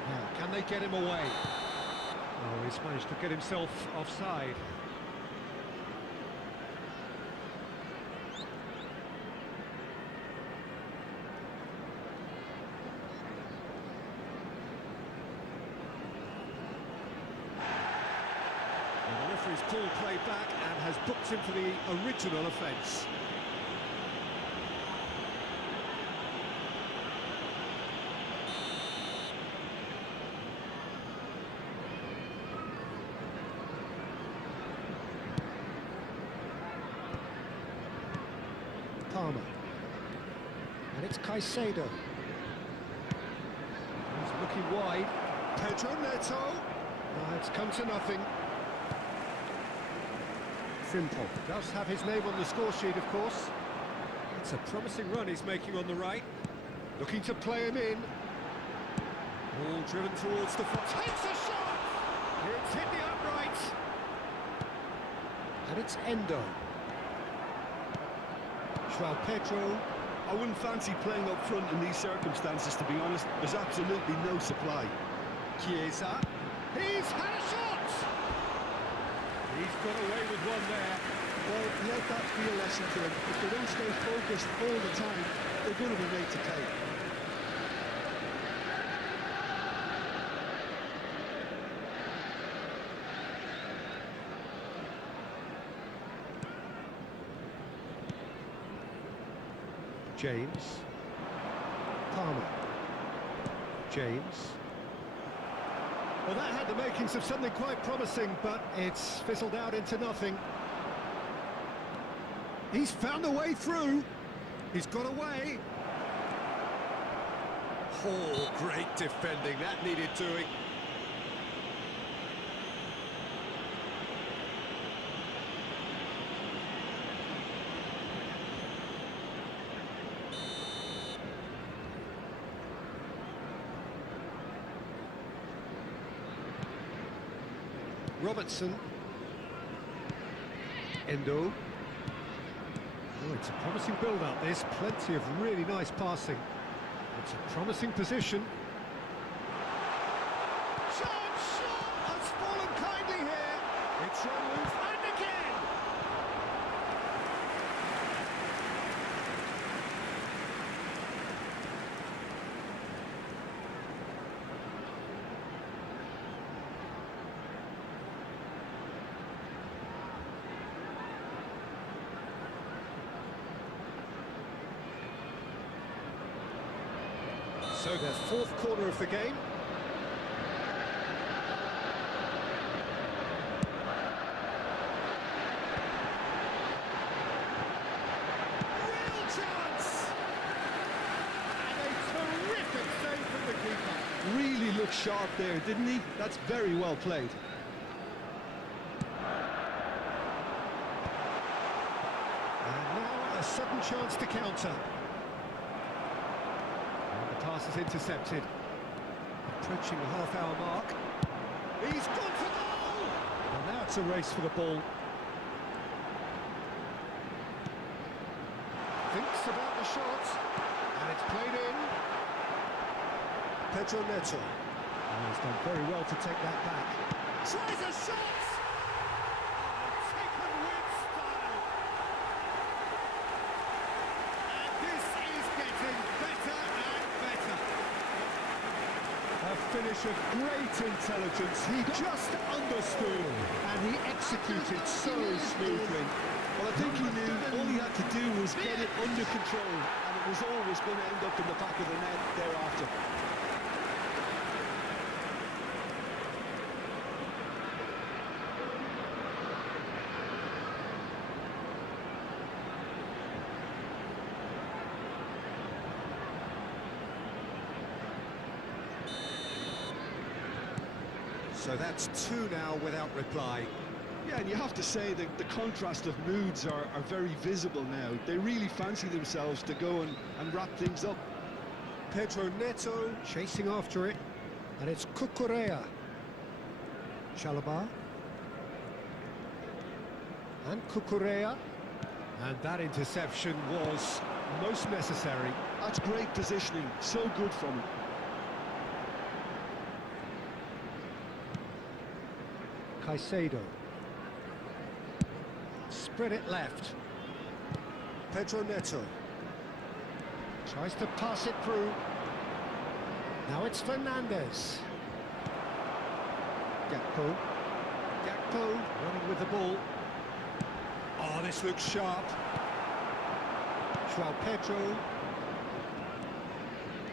Now, can they get him away? Oh, he's managed to get himself offside. And the referee's pulled play back and has booked him for the original offence. And it's Caicedo. He's looking wide. Pedro Neto. It's come to nothing. Simple. Does have his name on the score sheet, of course. It's a promising run he's making on the right. Looking to play him in. Ball driven towards the front. Takes a shot! It's hit the upright. And it's Endo. João Pedro. I wouldn't fancy playing up front in these circumstances, to be honest. There's absolutely no supply. Chiesa. He's had a shot! He's got away with one there. Well, let that be a lesson to them. If they don't stay focused all the time, they're going to be made to pay. James. Palmer. James. Well, that had the makings of something quite promising, but it's fizzled out into nothing. He's found a way through. He's got away. Oh, great defending. That needed doing. Robertson. Endo. Oh, it's a promising build-up, this. Plenty of really nice passing. It's a promising position. Chance shot has fallen kindly here. It's on move. And again. So their fourth corner of the game. Real chance. And a terrific save from the keeper. Really looked sharp there, didn't he? That's very well played. And now a sudden chance to counter. Pass is intercepted. Approaching the half-hour mark. He's gone for goal! And now it's a race for the ball. Thinks about the shot. And it's played in. Pedro Neto. Oh, he's done very well to take that back. Tries a shot. Oh, taken with style. And this is getting better and better. A finish of great intelligence. He just understood. And he executed so smoothly. Well, I think he knew all he had to do was get it under control, and it was always going to end up in the back of the net thereafter. So that's two now without reply. Yeah, and you have to say that the contrast of moods are very visible now. They really fancy themselves to go and wrap things up. Pedro Neto chasing after it, and it's Cucurella. Chalobah. And Cucurella. And that interception was most necessary. That's great positioning, so good from him. Caicedo. Spread it left. Pedro Neto. Tries to pass it through. Now it's Fernandez. Gakpo. Gakpo running with the ball. Oh, this looks sharp. João Pedro.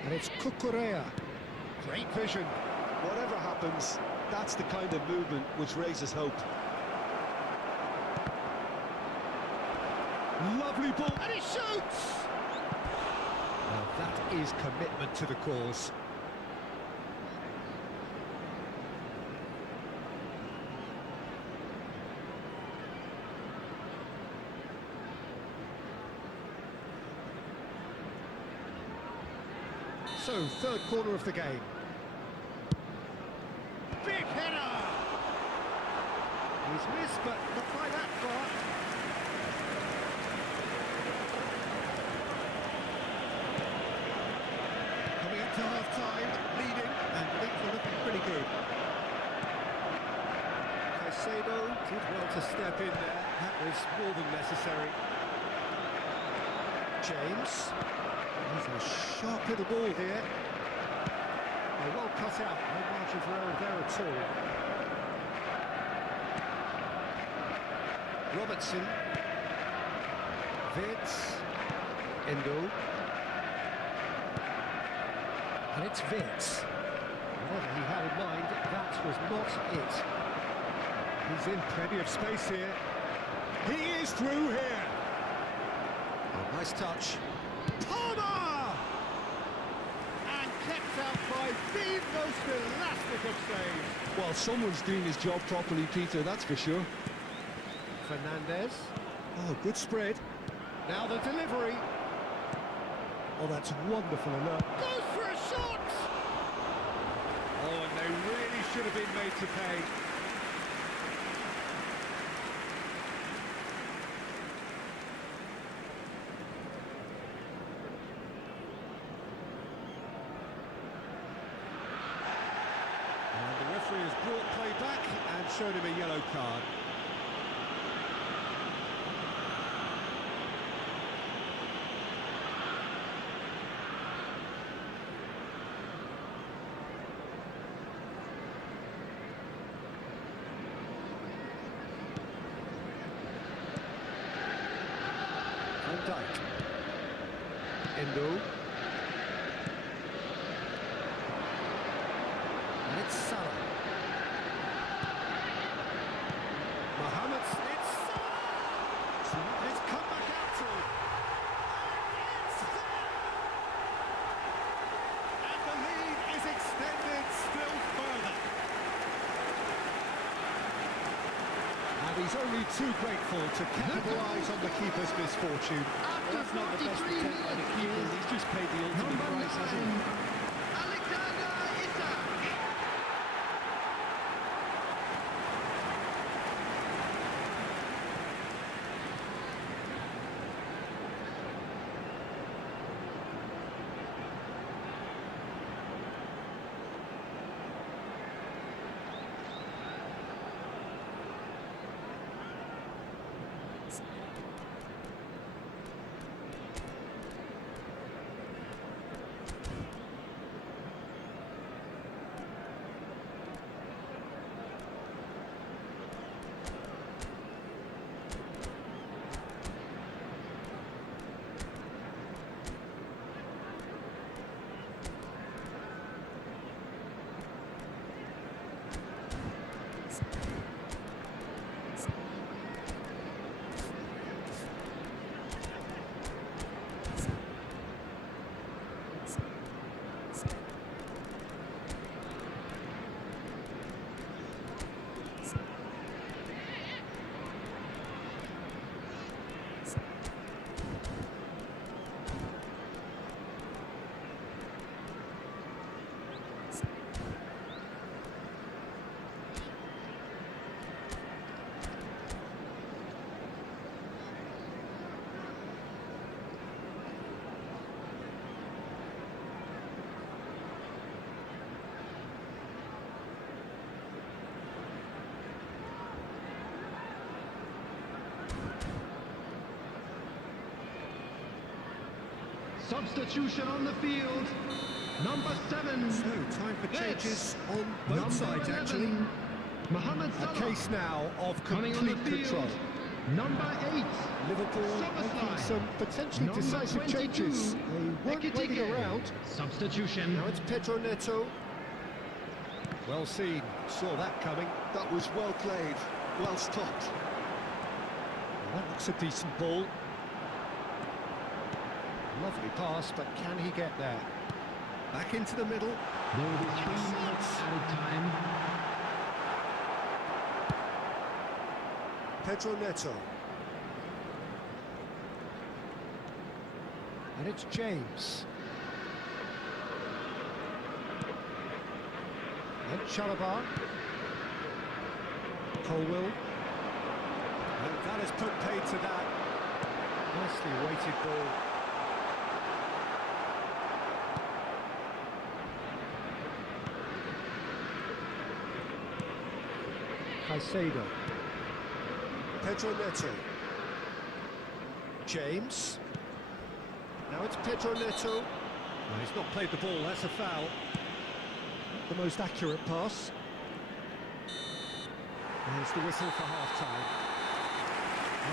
And it's Cucurella. Great vision. Whatever happens, that's the kind of movement which raises hope. Lovely ball. And he shoots. Now that is commitment to the cause. So, third corner of the game. Big header. He's missed, but not by that far. Coming up to half-time, leading, and things are looking pretty good. Caicedo did well to step in there. That was more than necessary. James. He's a sharp little ball here. Oh, well cut out, no margin for error there at all. Robertson. Vitz. Endo. And it's Vitz. Whatever he had in mind, that was not it. He's in plenty of space here. He is through here. Oh, nice touch. Palmer! And kept out by the most elastic of saves. Well, someone's doing his job properly, Peter, that's for sure. Fernandez. Oh, good spread. Now the delivery. Oh, that's wonderful alert. Goes for a shot! Oh, and they really should have been made to pay. And the referee has brought play back and shown him a yellow card. Van Dijk. Endo. And it's Salah. Mohamed, it's Salah! And it's come back out to him. It's there! And the lead is extended still further. And he's only too grateful to capitalise on the keeper's misfortune. Well, that's not the best attempt by the keeper, he's just paid the ultimate price, hasn't he? Alexander Isak. Substitution on the field. Number 7. So, time for changes on both Number sides, 11, actually. Mohamed A Salah. case now of Coming on the complete field. control. Number 8. Liverpool Szoboszlai. making some potentially Number decisive 22, changes. They weren't waiting Ekitike. around. Substitution. Now it's Pedro Neto. Well seen, saw that coming. That was well played, well stopped. Well, that looks a decent ball. Lovely pass, but can he get there? Back into the middle. There will be 3 minutes added time. Pedro Neto. And it's James. And Chalabar. Colwill. And that has put paid to that. Nicely weighted ball. Caicedo. Pedro Neto. James. Now it's Pedro Neto. No, he's not played the ball, that's a foul. The most accurate pass. There's the whistle for half-time.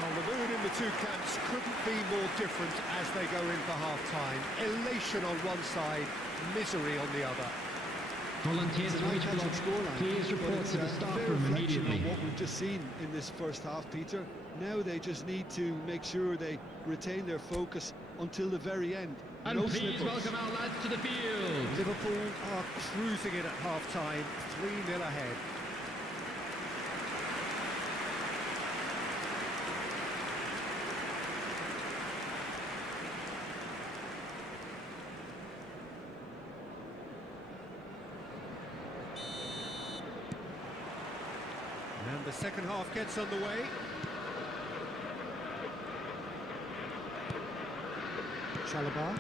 Well, the mood in the two camps couldn't be more different as they go in for half-time. Elation on one side, misery on the other. Volunteers to reach block, please report to the staff room immediately. On what we've just seen in this first half, Peter. Now they just need to make sure they retain their focus until the very end. And No please slip-ups. welcome our lads to the field. Liverpool are cruising in at half-time, 3-0 ahead. And the second half gets underway. Chalobah.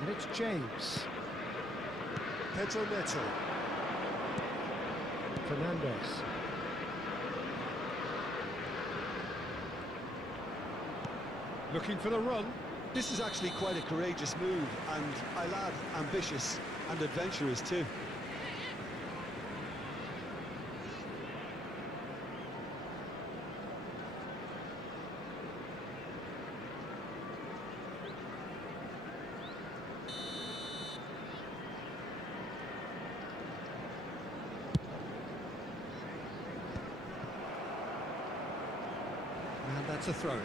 And it's James. Pedro Neto. Fernandez. Looking for the run. This is actually quite a courageous move, and I'll add ambitious and adventurous too. And that's a throw.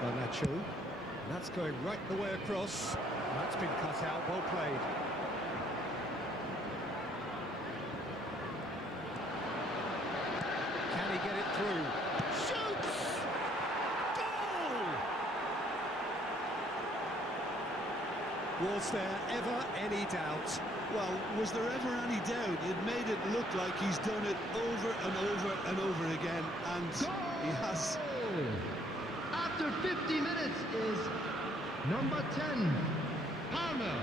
Garnacho. That's going right the way across. That's been cut out, well played. Can he get it through? Shoots! Goal! Was there ever any doubt? Well, was there ever any doubt? It made it look like he's done it over and over and over again, and he has. After 50 minutes is number 10, Palmer.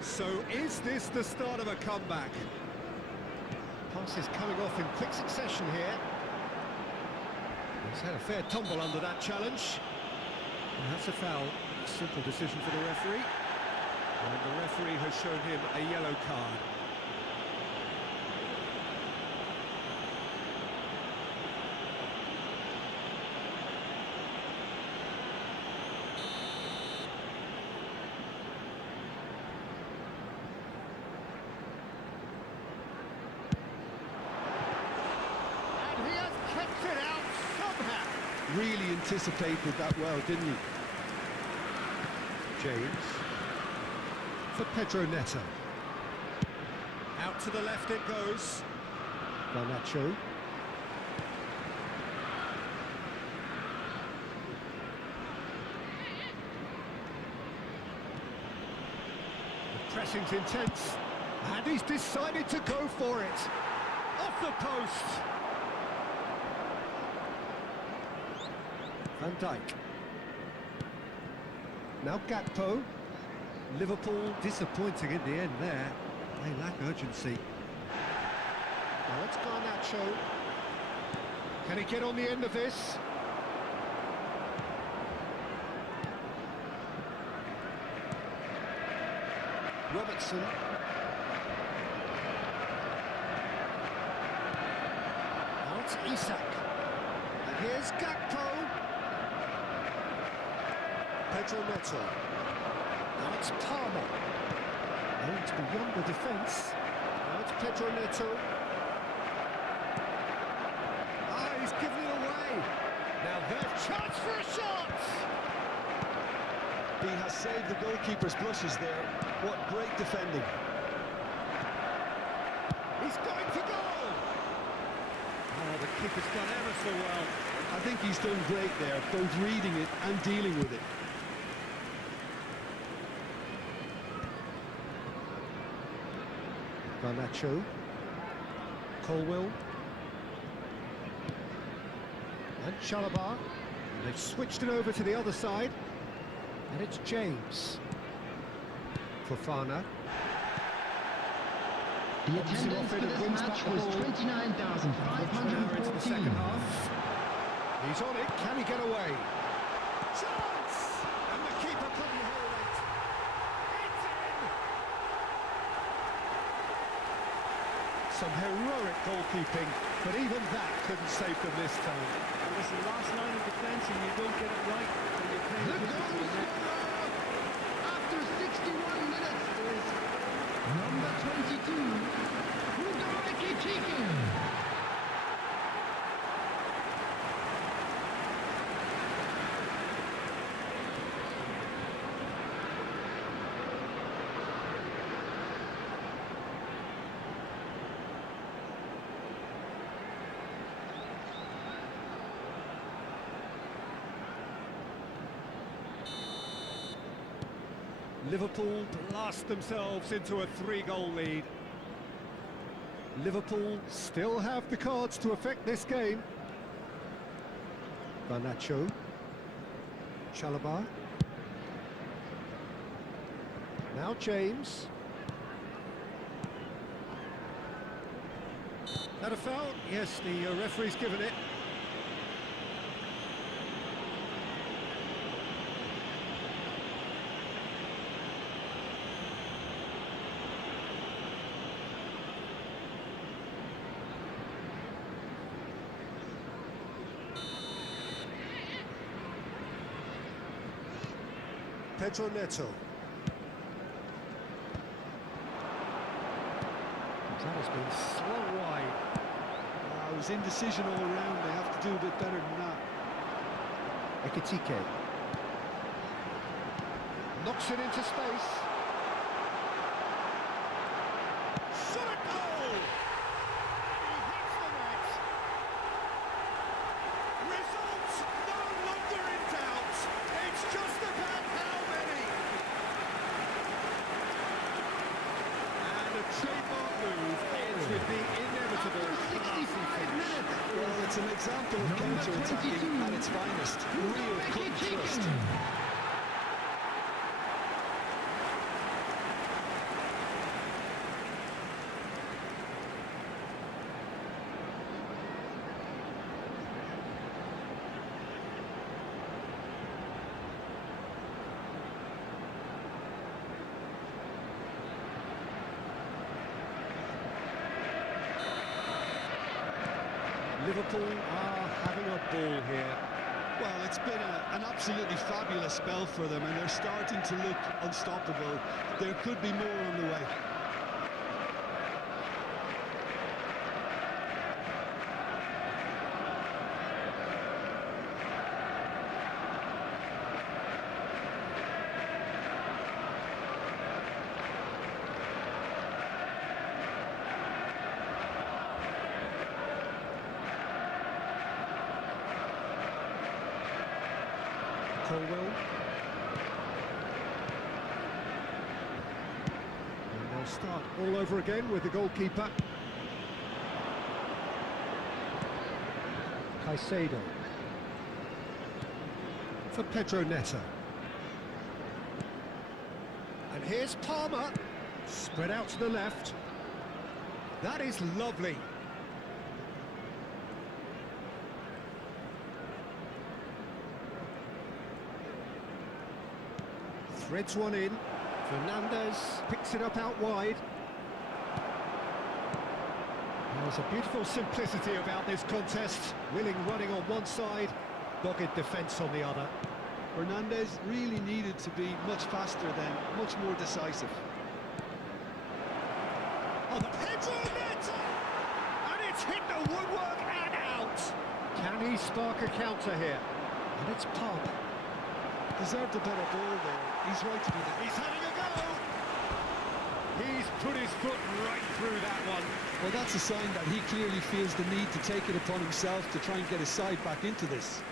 So is this the start of a comeback? Passes coming off in quick succession here. He's had a fair tumble under that challenge. And that's a foul. Simple decision for the referee. And the referee has shown him a yellow card. Really anticipated that well, didn't he? James. For Pedro Neto. Out to the left it goes. Garnacho. The pressing's intense. And he's decided to go for it. Off the post. Van Dijk. Now Gakpo. Liverpool disappointing in the end there. They lack urgency. Now it's Garnacho. Can he get on the end of this? Robertson. Now it's Isak. And here's Gakpo. Pedro Neto. Now it's Palmer. Oh, it's beyond the defence. Now it's Pedro Neto. Ah, he's given it away. Now there's chance for a shot. He has saved the goalkeeper's blushes there. What great defending. He's going for goal. Oh, the keeper's done ever so well. I think he's done great there, both reading it and dealing with it. Garnacho. Colwill. And Chalobah. They've switched it over to the other side. And it's James. Fofana. The attendance for this match was 29,514. Into the second half. He's on it. Can he get away? Chance! And the keeper couldn't hold it. It's in! Some heroic goalkeeping, but even that couldn't save them this time. Well, it's the last line of defence and you don't get it right. And you're paying The attention goal to the net. scorer after 61 minutes is Number 22, Rudolf Chicken. Liverpool blast themselves into a 3-goal lead. Liverpool still have the cards to affect this game. Garnacho. Chalobah. Now James. That a foul? Yes, the referee's given it. Pedro Neto. That has been slung wide. It was indecision all around. They have to do a bit better than that. Ekitike. Knocks it into space. Shot a goal! He hits the net. Results no longer in doubt. It's just about how many. And a trademark move ends with the inevitable 65 minutes. Well, it's an example of counter-attacking at its finest. Real cut thrust. Liverpool are having a ball here. Well, it's been an absolutely fabulous spell for them, and they're starting to look unstoppable. There could be more on the way. Colwill. And they'll start all over again with the goalkeeper. Caicedo. For Pedro Neto. And here's Palmer. Spread out to the left. That is lovely. Threads one in. Fernandez picks it up out wide. There's a beautiful simplicity about this contest. Willing running on one side, dogged defence on the other. Fernandez really needed to be much faster then, much more decisive. Oh, the Pedro Neto! And it's hit the woodwork and out! Can he spark a counter here? And it's Palmer. Deserved a better ball there. He's right to be there. He's having a go! He's put his foot right through that one. Well, that's a sign that he clearly feels the need to take it upon himself to try and get his side back into this.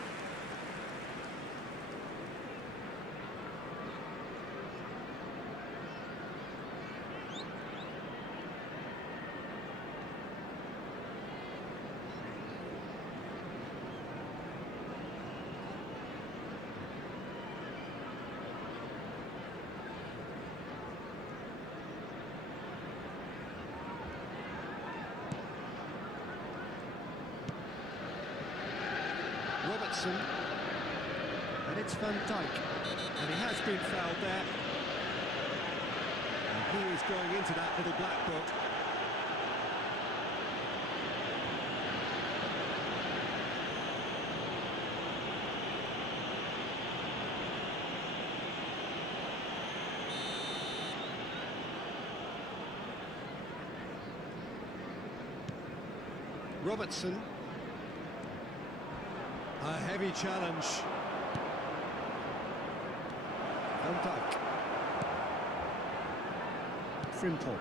Robertson. And it's Van Dijk. And he has been fouled there. And he is going into that little black book. Robertson. A heavy challenge. Van Dijk. Frimpong.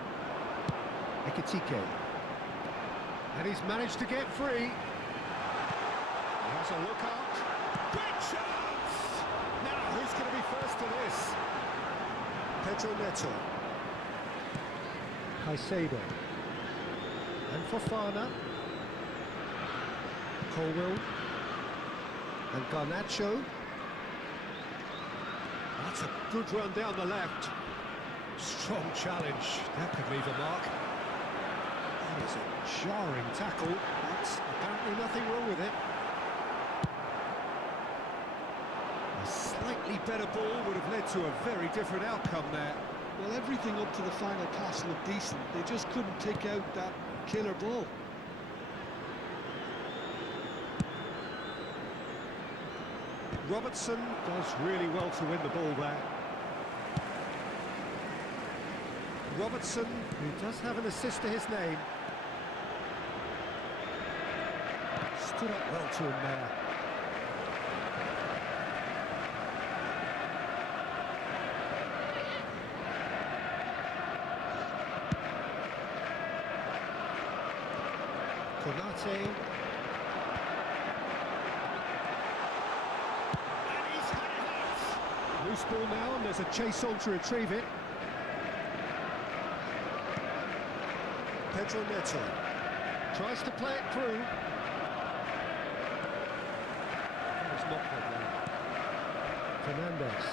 Ekitike. And he's managed to get free. He has a look out. Big chance! Now, who's going to be first to this? Pedro Neto. Caicedo. And Fofana. Colwill. And Garnacho. That's a good run down the left. Strong challenge. That could leave a mark. That is a jarring tackle. That's apparently nothing wrong with it. A slightly better ball would have led to a very different outcome there. Well, everything up to the final pass looked decent. They just couldn't take out that killer ball. Robertson does really well to win the ball there. Robertson, who does have an assist to his name. Stood up well to him there. Konate. Loose ball now, and there's a chase on to retrieve it. Pedro Neto tries to play it through. It's not good. Fernandez.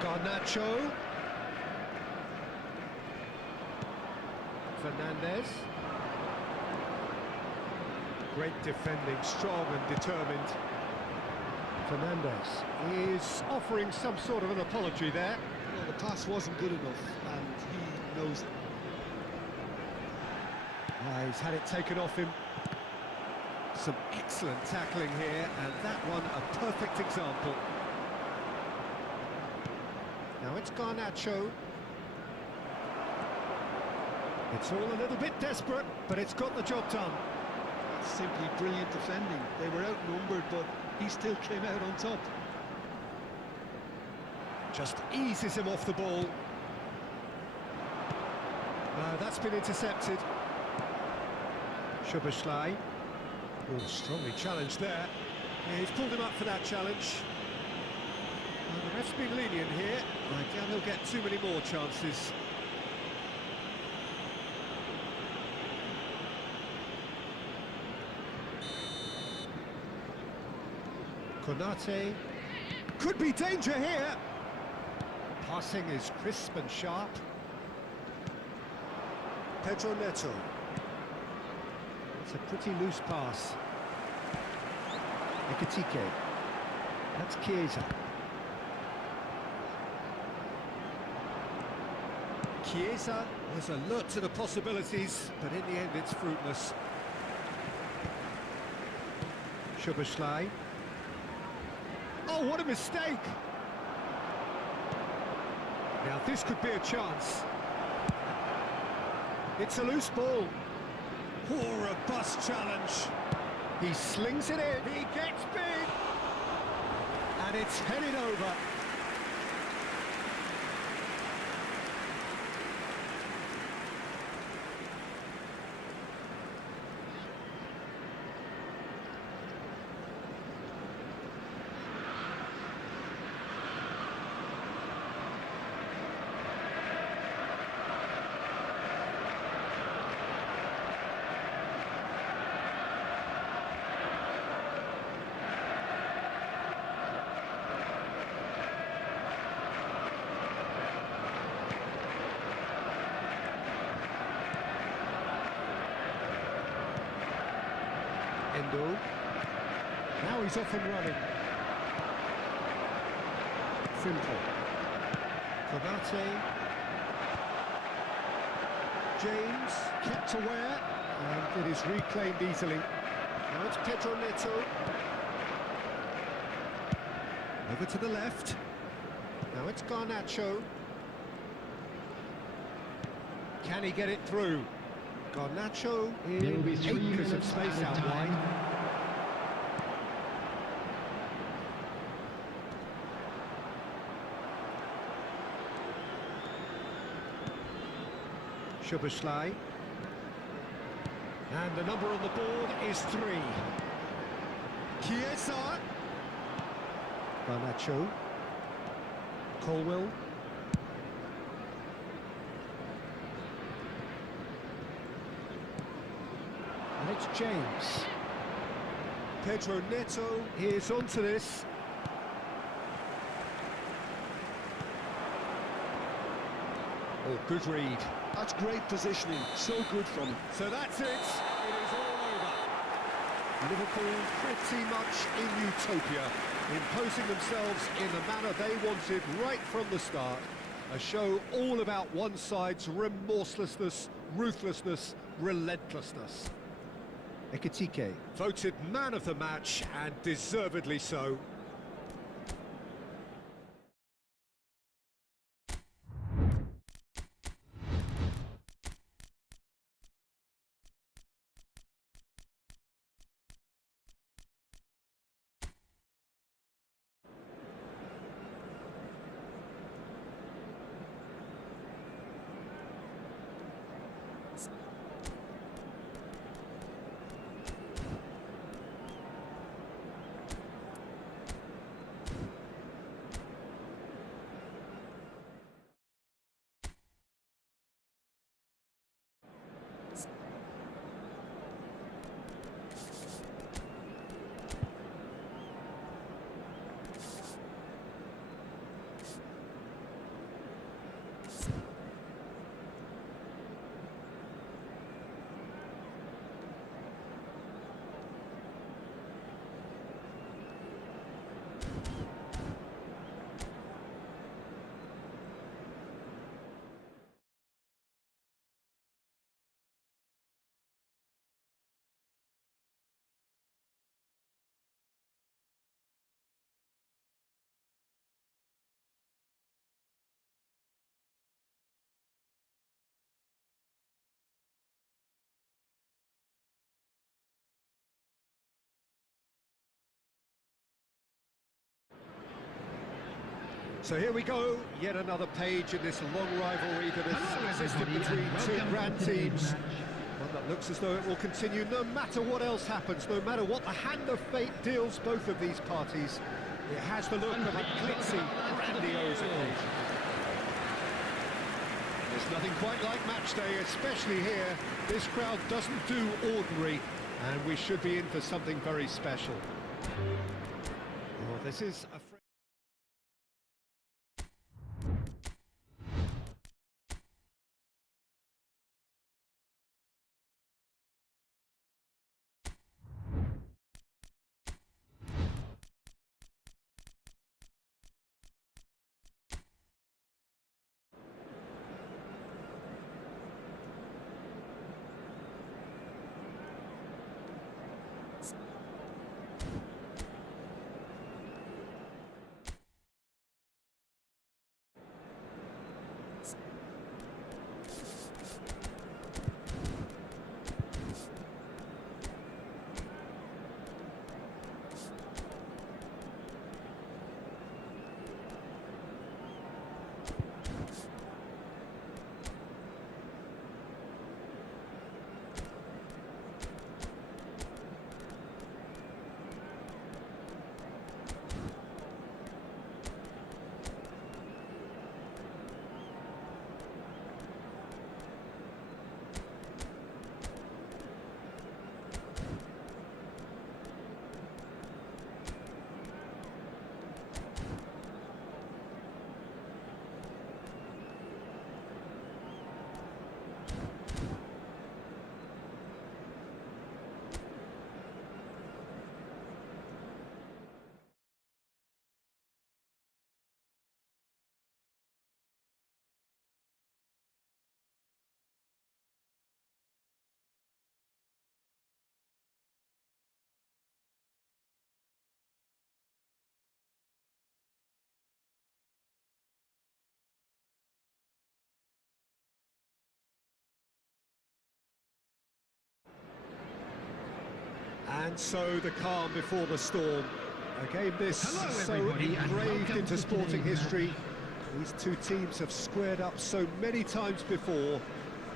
Garnacho. Fernandez. Great defending, strong and determined. Fernandez is offering some sort of an apology there. Well, the pass wasn't good enough, and he knows it. He's had it taken off him. Some excellent tackling here, and that one a perfect example. Now it's Garnacho. It's all a little bit desperate, but it's got the job done. That's simply brilliant defending. They were outnumbered, but he still came out on top. Just eases him off the ball. That's been intercepted. Szoboszlai. Oh, strongly challenged there. Yeah, he's pulled him up for that challenge. The ref's been lenient here. I doubt he'll get too many more chances. Konate. Could be danger here. Passing is crisp and sharp. Pedro Neto. It's a pretty loose pass. Ekitike. That's Chiesa. Chiesa was alert to the possibilities, but in the end it's fruitless. Szoboszlai. Oh, what a mistake! Now this could be a chance. It's a loose ball. Oh, a robust challenge. He slings it in. He gets big. And it's headed over. Endo. Now he's off and running. Simple. Konate. James kept aware, and it is reclaimed easily. Now it's Pedro Neto. Over to the left. Now it's Garnacho. Can he get it through? Garnacho There will be in 3 acres of minutes space added out time. wide. Szoboszlai. And the number on the board is 3. Chiesa. Garnacho. Colwell. And it's James. Pedro Neto is onto this. Oh, good read. That's great positioning, so good from him. So that's it. It is all over. Liverpool pretty much in utopia, imposing themselves in the manner they wanted right from the start. A show all about one side's remorselessness, ruthlessness, relentlessness. Ekitike voted man of the match, and deservedly so. So here we go, yet another page in this long rivalry that has existed between two grand teams. One that looks as though it will continue no matter what else happens, no matter what the hand of fate deals both of these parties. It has the look of a glitzy, grandiose occasion. There's nothing quite like match day, especially here. This crowd doesn't do ordinary, and we should be in for something very special. Well, this is a... And so the calm before the storm. A game this Hello, so everybody, and engraved welcome into to sporting today's history. These two teams have squared up so many times before.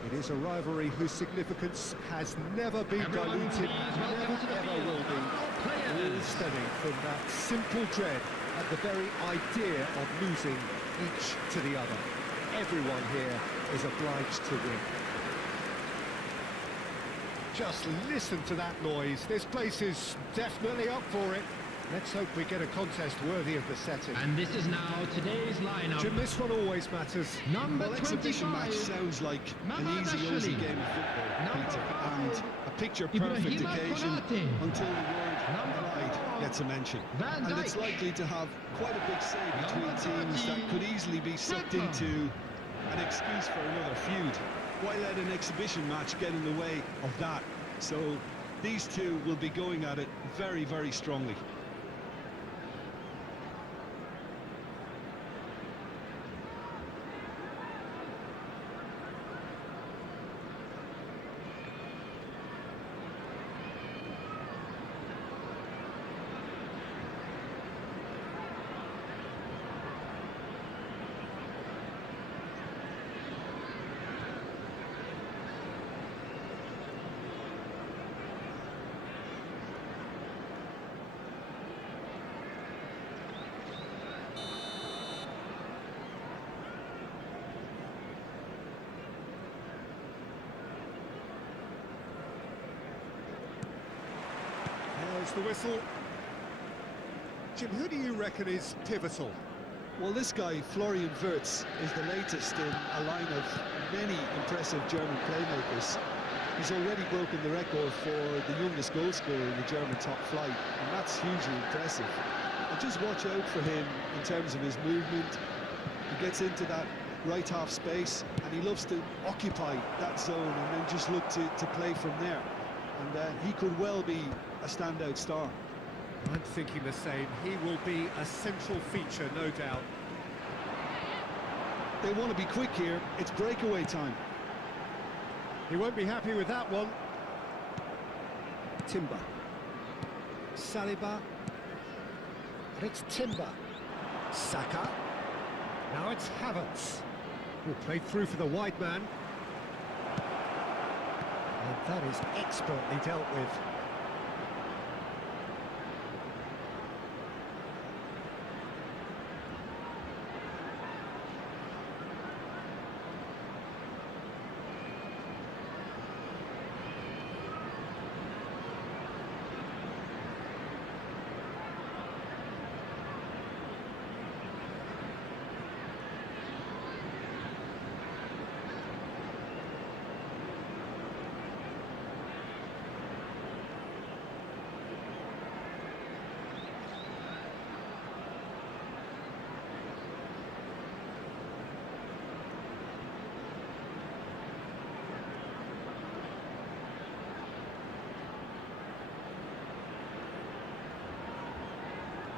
It is a rivalry whose significance has never been Everyone, diluted, please welcome never to the ever field will be. our All players. stemming from that simple dread at the very idea of losing each to the other. Everyone here is obliged to win. Just listen to that noise. This place is definitely up for it. Let's hope we get a contest worthy of the setting. And this is now today's lineup. Jim, this one always matters. Number Well, exhibition 25. match sounds like an Mamad easy, easy Ashali. game of football, Number Peter, 5. and a picture-perfect Ibrahima occasion Konate. until the word Number pride 4. gets a mention. Van And it's Dijk. likely to have quite a big say between Number teams 30. that could easily be sucked Pepper. into an excuse for another feud. Why let an exhibition match get in the way of that? So these two will be going at it very, very strongly. There's the whistle. Jim, who do you reckon is pivotal? Well, this guy, Florian Wirtz, is the latest in a line of many impressive German playmakers. He's already broken the record for the youngest goal scorer in the German top flight, and that's hugely impressive. And just watch out for him in terms of his movement. He gets into that right half space, and he loves to occupy that zone and then just look to play from there. And he could well be a standout star. I'm thinking the same. He will be a central feature, no doubt. They want to be quick here. It's breakaway time. He won't be happy with that one. Timber. Saliba. And it's Timber. Saka. Now it's Havertz. Who played through for the wide man. And that is expertly dealt with.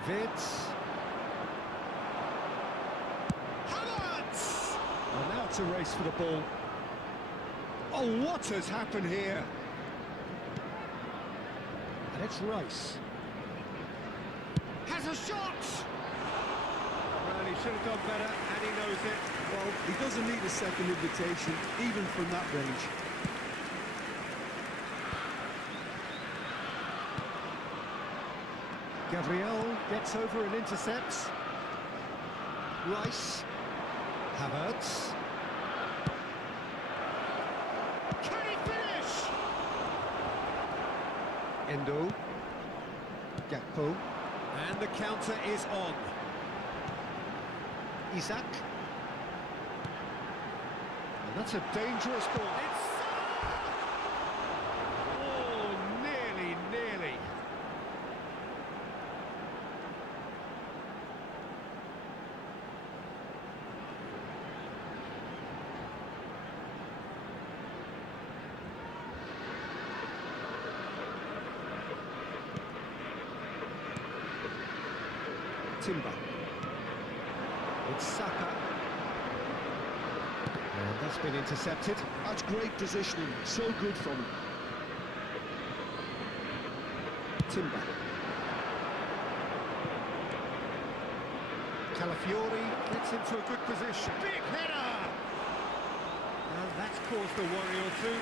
Vids. Havertz! And now it's a race for the ball. Oh, what has happened here? And it's Rice. Has a shot! Well, he should have done better, and he knows it. Well, he doesn't need a second invitation, even from that range. Gabriel gets over and intercepts. Rice. Havertz. Can he finish? Endo. Gakpo. And the counter is on. Isaac. And that's a dangerous ball. It's... Oh, nearly. Timber. It's Saka. And that's been intercepted. That's great positioning, so good from him. Timber. Calafiori gets into a good position. Big header! And that's caused a worry or two.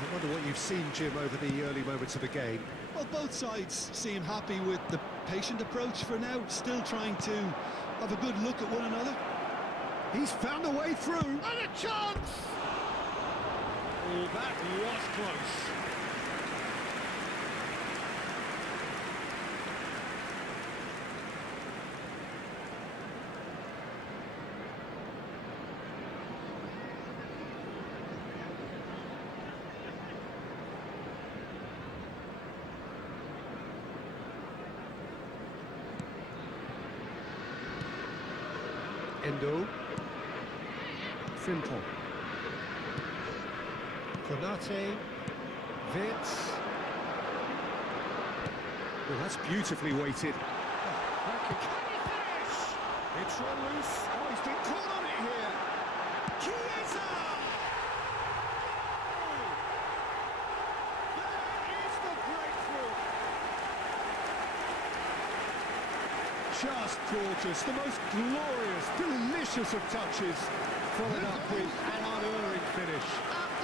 I wonder what you've seen, Jim, over the early moments of the game. Well, both sides seem happy with the patient approach for now, still trying to have a good look at one another. He's found a way through. And a chance! Oh, that was close. Endo. Frimpong. Konate. Vitz. Well, that's beautifully weighted. Can he finish? It's run loose. Oh, he's been caught on it here. Chiesa! There is the breakthrough. Just gorgeous. The most glorious, delicious of touches. Followed up with an unerring finish.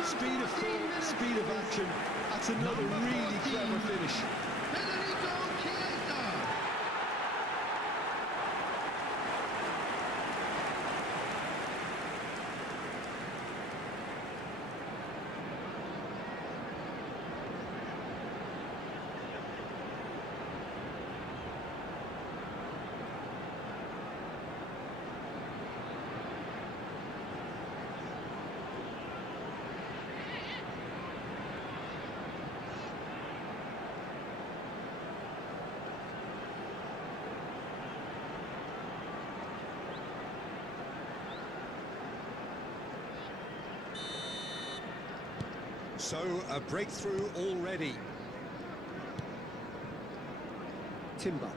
Speed of thought, speed of action. That's another really clever finish. So, a breakthrough already. Timber.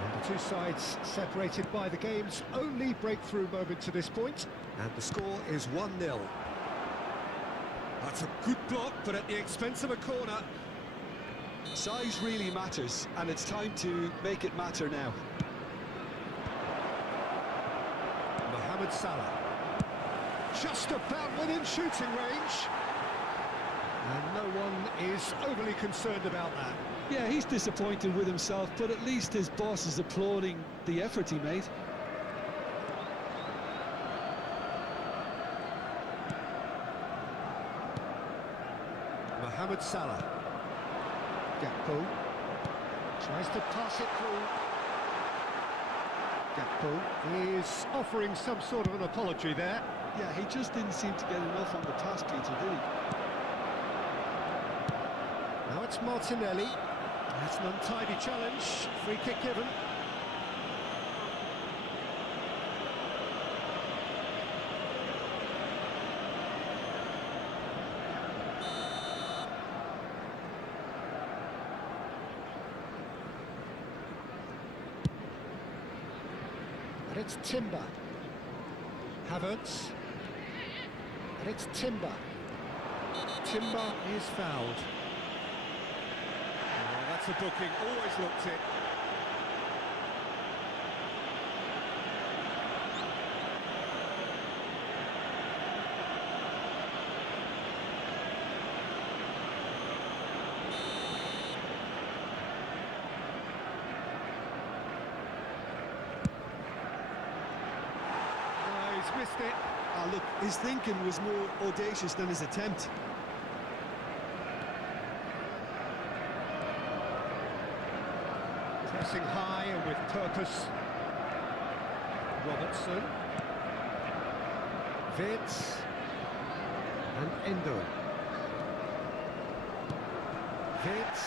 And the two sides separated by the game's only breakthrough moment to this point. And the score is 1-0. That's a good block, but at the expense of a corner. Size really matters, and it's time to make it matter now. Mohamed Salah. Just about within shooting range. And no one is overly concerned about that. Yeah, he's disappointed with himself, but at least his boss is applauding the effort he made. Mohamed Salah. Gakpo. Tries to pass it through. Gakpo is offering some sort of an apology there. Yeah, he just didn't seem to get enough on the pass, Peter, did he? Now it's Martinelli. That's an untidy challenge. Free kick given. And it's Timber. Havertz. And it's Timber. Timber is fouled. Oh, that's a booking, always looked it. No, he's missed it. Ah, look, his thinking was more audacious than his attempt. Pressing high and with purpose. Robertson. Vitz. And Endo. Vitz.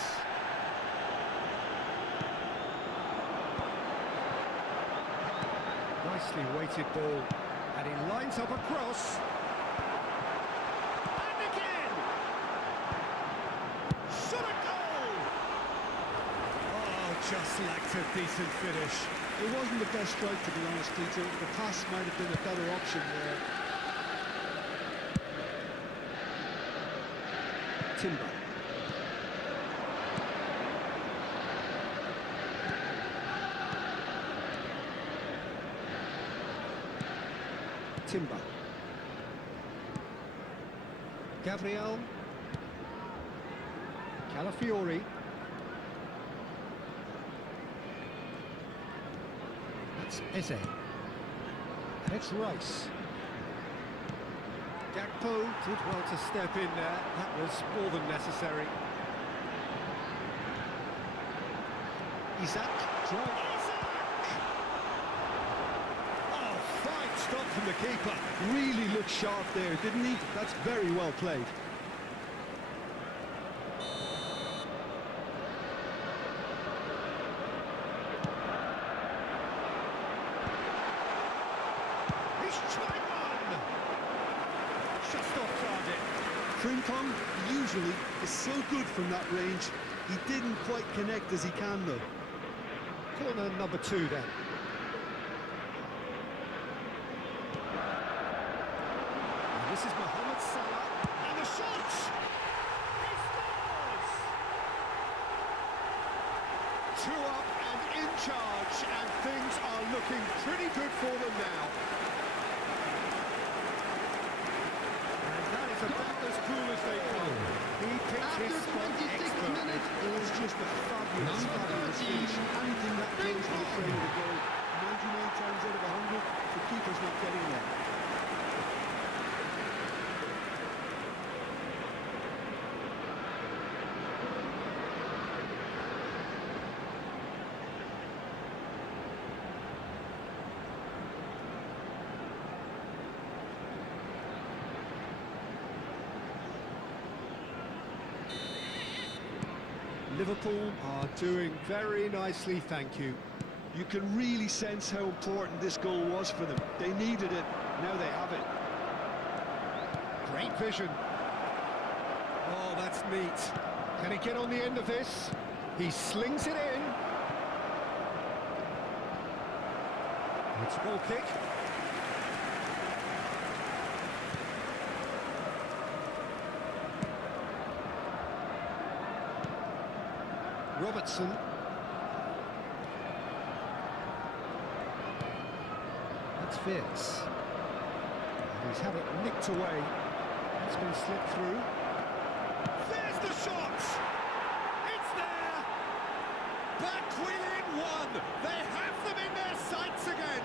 Nicely weighted ball. And he lines up a cross. And again! Shot a goal! Oh, just lacked a decent finish. It wasn't the best strike, to be honest, Peter. The pass might have been a better option there. Timber. Timber. Gabriel. Calafiori. That's Eze. And it's Rice. Gakpo did well to step in there. That was more than necessary. Isaac. Oh, fine stop from the keeper. Really looked sharp there, didn't he? That's very well played. Frimpong usually is so good from that range. He didn't quite connect as he can though. Corner number 2 then. And this is Mohamed Salah. And the shot! He scores! 2 up and in charge, and things are looking pretty good for them now. About as cool as they come. He picked his spot expertly. It was just a fabulous finish. Anything that goes to the frame of the goal. 99 times out of 100, the keeper's not getting there. Liverpool are doing very nicely, thank you. You can really sense how important this goal was for them. They needed it, now they have it. Great vision. Oh, that's neat. Can he get on the end of this? He slings it in. It's a goal kick. Robertson. That's Fierce. And he's had it nicked away. It's been slipped through. There's the shot! It's there! Back within 1! They have them in their sights again!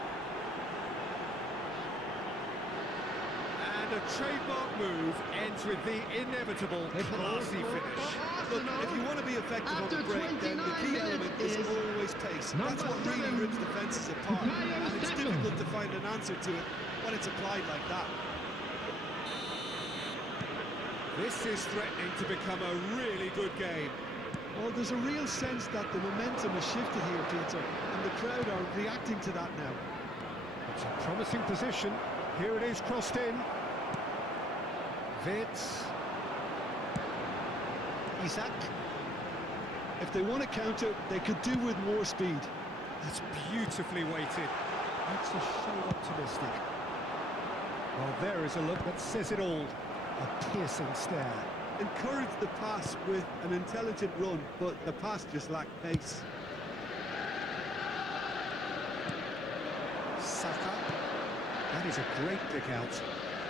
And a trademark move ends with the inevitable classy finish. Look, if you want to be effective on the break, then the key element is always pace. That's what really rips defences apart. And it's difficult to find an answer to it when it's applied like that. This is threatening to become a really good game. Well, there's a real sense that the momentum has shifted here, Peter, and the crowd are reacting to that now. It's a promising position. Here it is, crossed in. Vitz. Isaac. If they want to counter, they could do with more speed. That's beautifully weighted. That's a shade optimistic. Well, there is a look that says it all. A piercing stare. Encouraged the pass with an intelligent run, but the pass just lacked pace. Saka. That is a great pick out.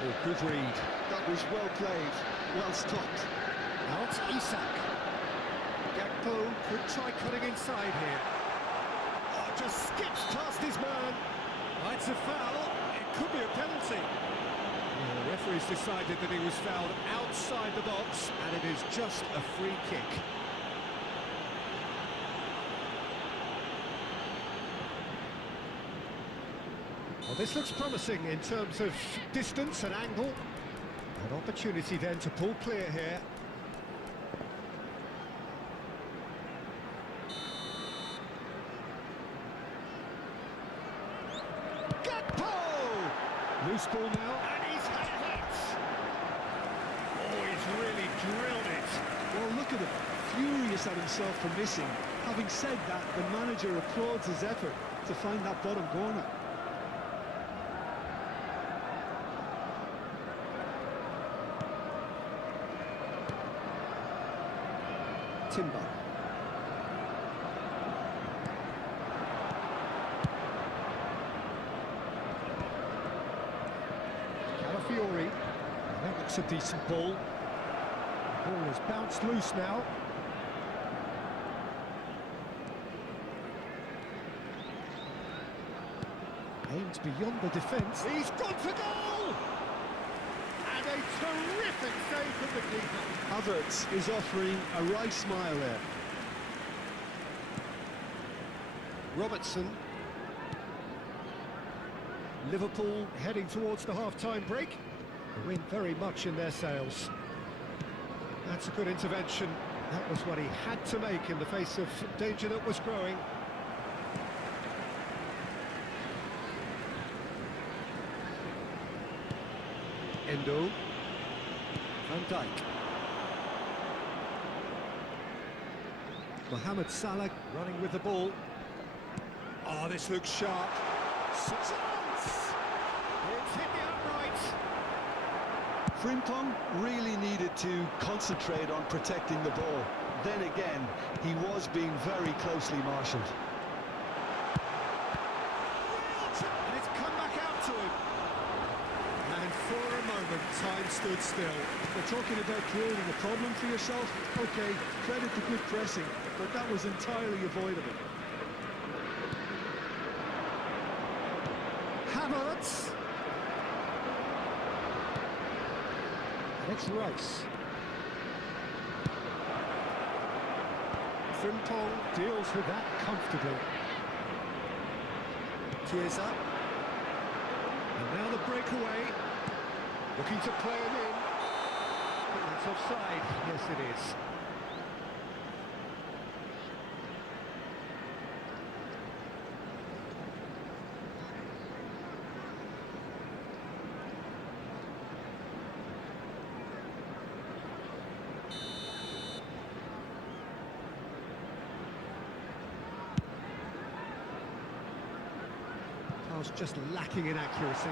Oh, good read. That was well played, well stopped. Out Isak. Gakpo could try cutting inside here. Oh, just skips past his man. It's a foul. It could be a penalty. Well, the referee's decided that he was fouled outside the box, and it is just a free kick. Well, this looks promising in terms of distance and angle. An opportunity then to pull clear here. Loose ball now, and he's had it! Oh, he's really drilled it. Well, look at him, furious at himself for missing. Having said that, the manager applauds his effort to find that bottom corner. Timber. Calafiori. That looks a decent ball. The ball has bounced loose now. Aimed beyond the defence. He's gone for goal! And a terrific save from the keeper. Havertz is offering a right smile there. Robertson. Liverpool heading towards the half-time break. The wind very much in their sails. That's a good intervention. That was what he had to make in the face of danger that was growing. Endo. Van Dijk. Mohamed Salah running with the ball. Oh, this looks sharp. Chance! It's hit the uprights. Frimpong really needed to concentrate on protecting the ball. Then again, he was being very closely marshalled. And it's come back out to him. And for a moment, time stood still. We're talking about creating a problem for yourself. Okay, credit to good pressing, but that was entirely avoidable. Havertz. And it's Rice. Frimpong deals with that comfortably. Chiesa. And now the breakaway. Looking to play him in. But that's offside. Yes, it is. Pass just lacking in accuracy.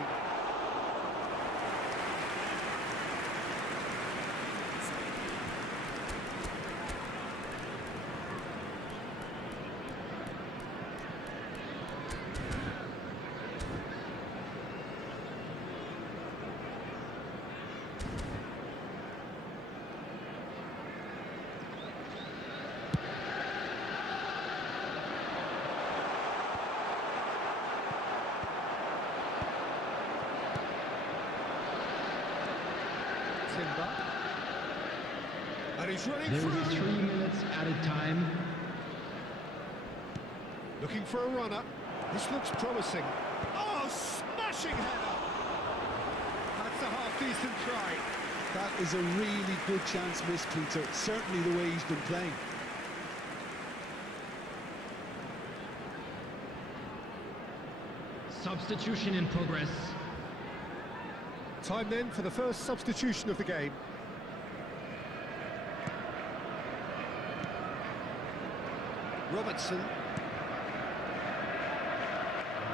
And he's running There through. will be 3 minutes added time. Looking for a runner. This looks promising. Oh, smashing header! That's a half-decent try. That is a really good chance missed, Peter. Certainly the way he's been playing. Substitution in progress. Time then for the first substitution of the game. Robertson. He's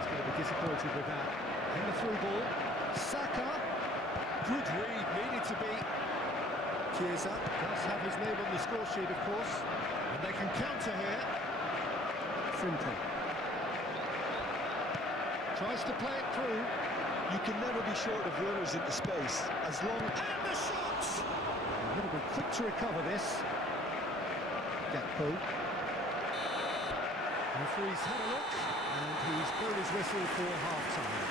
going to be disappointed with that. And the through ball. Saka. Good read, needed to be. Chiesa does have his name on the score sheet, of course. And they can counter here. Frimpong. Tries to play it through. You can never be short of runners into space, as long as... And the shot! A little bit quick to recover this. Gakpo. Referee's had a look, and he's blown his whistle for half-time.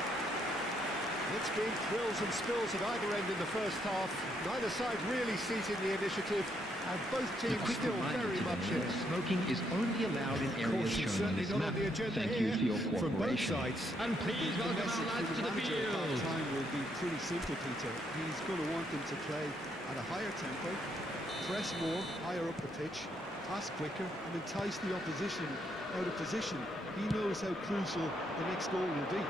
It's been thrills and spills at either end in the first half. Neither side really seizing the initiative, and both teams still very much in it. Smoking is only allowed in areas shown on Certainly this not map. on the agenda Thank here you for your from both cooperation. sides. And please The welcome message our lads for to the the manager at field. half-time will be pretty simple, Peter. He's going to want them to play at a higher tempo, press more, higher up the pitch, pass quicker, and entice the opposition out of position. He knows how crucial the next goal will be.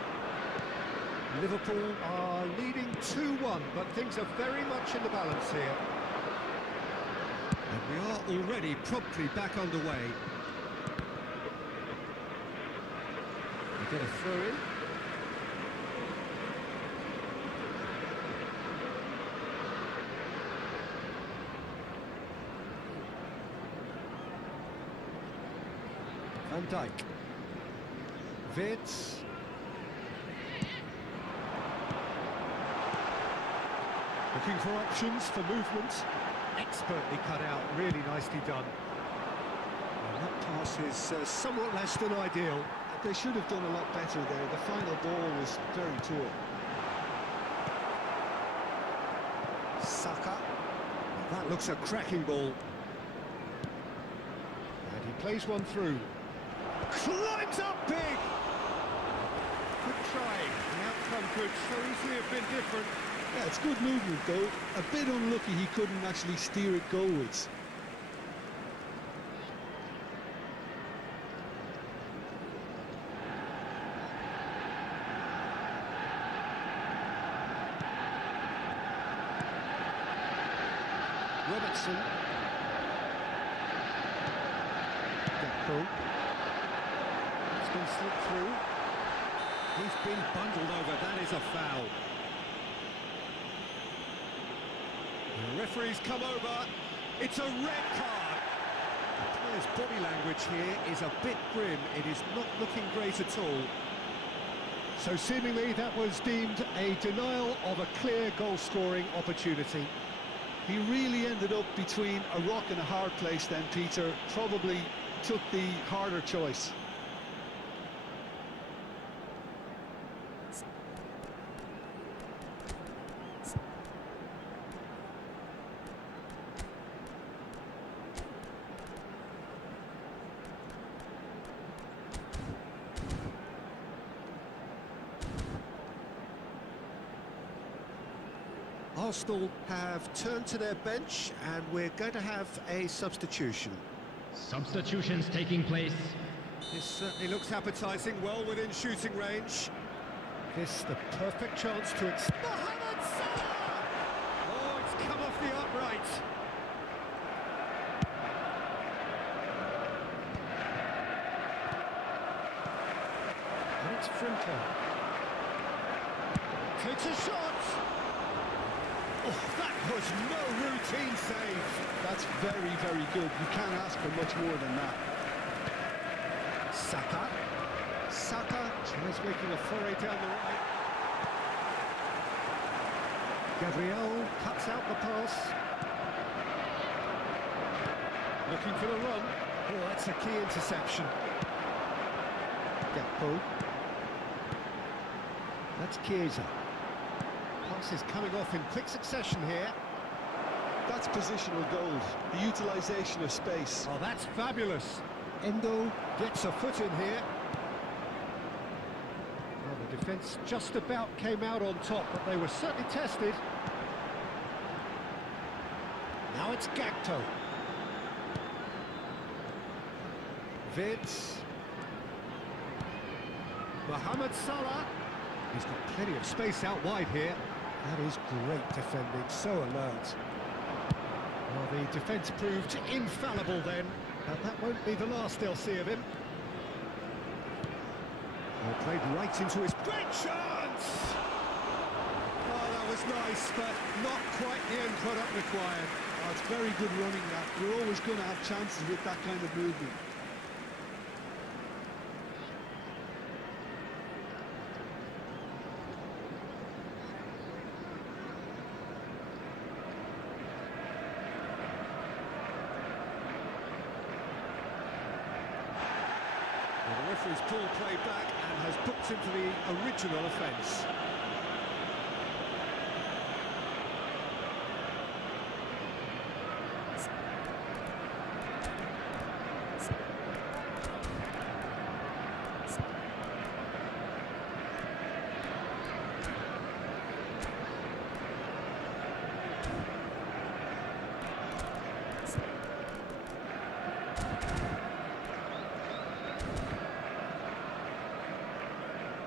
Liverpool are leading 2-1, but things are very much in the balance here. And we are already promptly back underway. We get a throw in. Van Dijk. Wirtz. Looking for options for movement. Expertly cut out, really nicely done. And that pass is somewhat less than ideal. They should have done a lot better there. The final ball was very poor. Saka. That looks a cracking ball. And he plays one through. Climbs up big! Good try. The outcome could so easily have been different. Yeah, it's good movement though. A bit unlucky he couldn't actually steer it goalwards. Robertson. Gakpo. It's been slipped through. He's been bundled over. That is a foul. The referee's come over. It's a red card. The player's body language here is a bit grim. It is not looking great at all. So seemingly that was deemed a denial of a clear goal-scoring opportunity. He really ended up between a rock and a hard place then, Peter. Probably took the harder choice. Arsenal have turned to their bench and we're going to have a substitution. Substitutions taking place. This certainly looks appetising, well within shooting range. This the perfect chance to Mohamed Salah! Oh, it's come off the upright. And it's Frimple. Takes a shot! Oh, that was no routine save. That's very, very good. You can't ask for much more than that. Saka. Saka tries making a foray down the right. Gabriel cuts out the pass. Looking for the run. Oh, that's a key interception. Gakpo. That's Chiesa. Passes coming off in quick succession here. That's positional gold, the utilisation of space. Oh, that's fabulous. Endo gets a foot in here. Well, the defence just about came out on top, but they were certainly tested. Now it's Gakpo. Wirtz. Mohamed Salah. He's got plenty of space out wide here. That is great defending, so alert. Well, the defence proved infallible then, but that won't be the last they'll see of him. Well, played right into his... Great chance! Oh, that was nice, but not quite the end product required. Oh, it's very good running that. You're always going to have chances with that kind of movement. Well, the referee's pulled play back and has booked him for the original offence.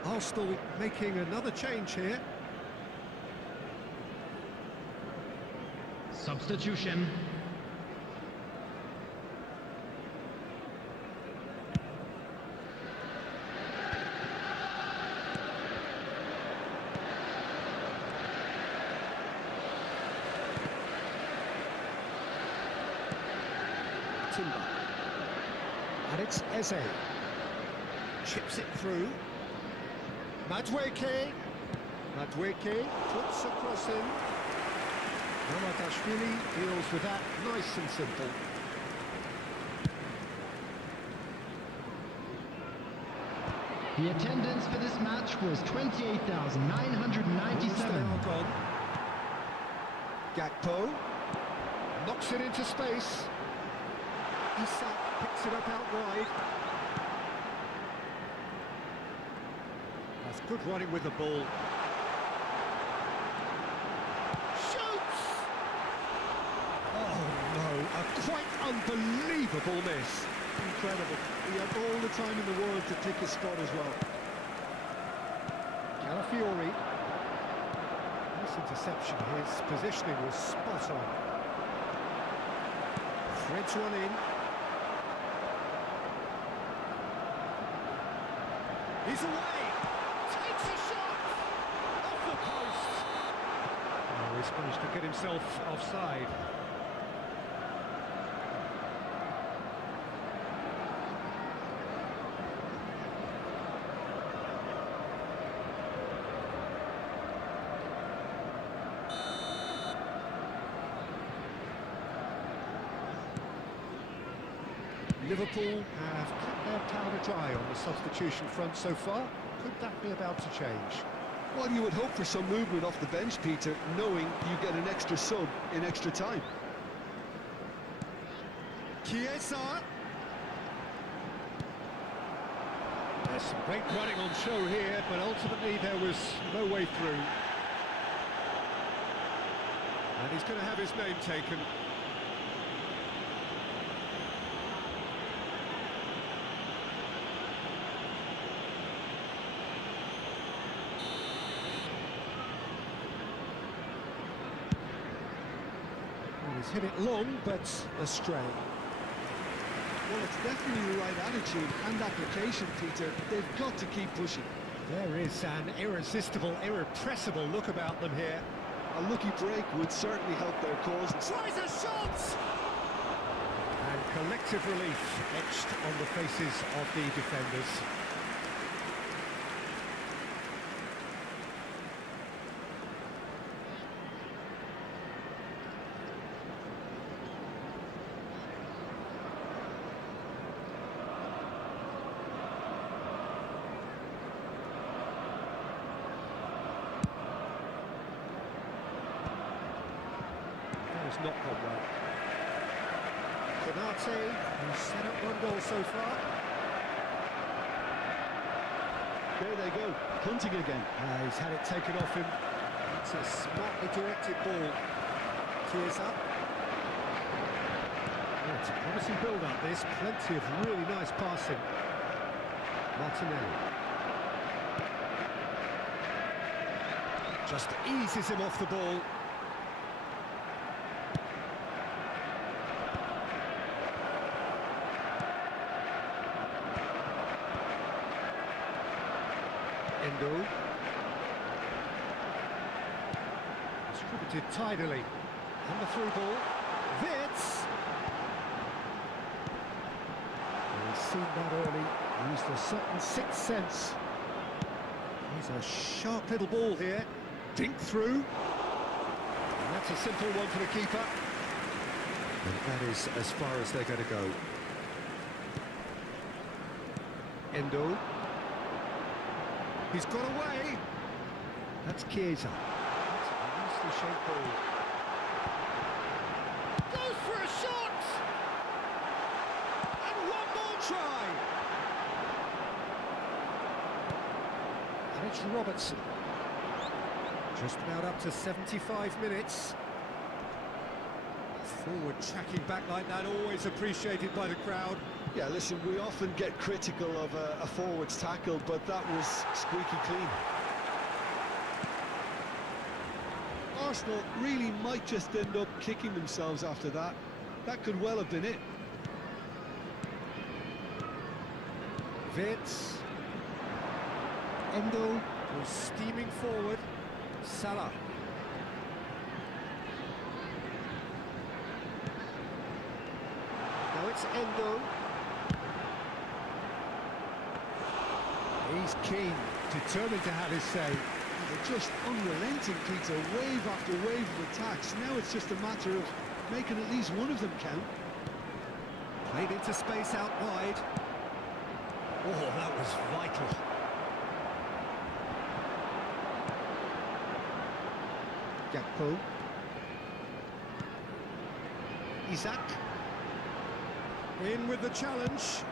Arsenal making another change here. Substitution. Timber. And it's Eze. chips it through. Madueke puts a cross in. Mamadashvili deals with that nice and simple. The attendance for this match was 28,997. Now gone. Gakpo knocks it into space. Isak picks it up out wide. That's good running with the ball. Shoots! Oh no, a quite unbelievable miss. Incredible. He had all the time in the world to pick his spot as well. Calafiori. Nice interception. His positioning was spot on. Threads one in. He's away! Takes a shot! Off the post! Oh, he's managed to get himself offside. Liverpool have kept their powder dry on the substitution front so far. Could that be about to change? Well, you would hope for some movement off the bench, Peter, knowing you get an extra sub in extra time. Chiesa! There's some great running on show here, but ultimately there was no way through. And he's going to have his name taken. He's hit it long, but astray. Well, it's definitely the right attitude and application, Peter. They've got to keep pushing. There is an irresistible, irrepressible look about them here. A lucky break would certainly help their cause. Tries a shot! And collective relief etched on the faces of the defenders. Has not gone well. Konate, who's set up one goal so far. There they go, hunting again. He's had it taken off him. It's a smartly directed ball. Chiesa. Oh, it's a promising build-up, this. Plenty of really nice passing. Martinelli. Just eases him off the ball. Endo. Distributed tidily. And the through ball. Vitz! He's seen that early. Used a certain sixth sense. He's a sharp little ball here. Dink through. And that's a simple one for the keeper. And that is as far as they're going to go. Endo. He's got away. That's Chiesa. That's a nicely shaped ball. Goes for a shot! And one more try! And it's Robertson. Just about up to 75 minutes. Forward tracking back like that, always appreciated by the crowd. Yeah, listen, we often get critical of a forward's tackle, but that was squeaky clean. Arsenal really might just end up kicking themselves after that. That could well have been it. Vitz. Endo was steaming forward. Salah. Now it's Endo. He's keen, determined to have his say. They're just unrelenting, Peter, wave after wave of attacks. Now it's just a matter of making at least one of them count. Played into space out wide. Oh, that was vital. Gakpo. Isak. In with the challenge.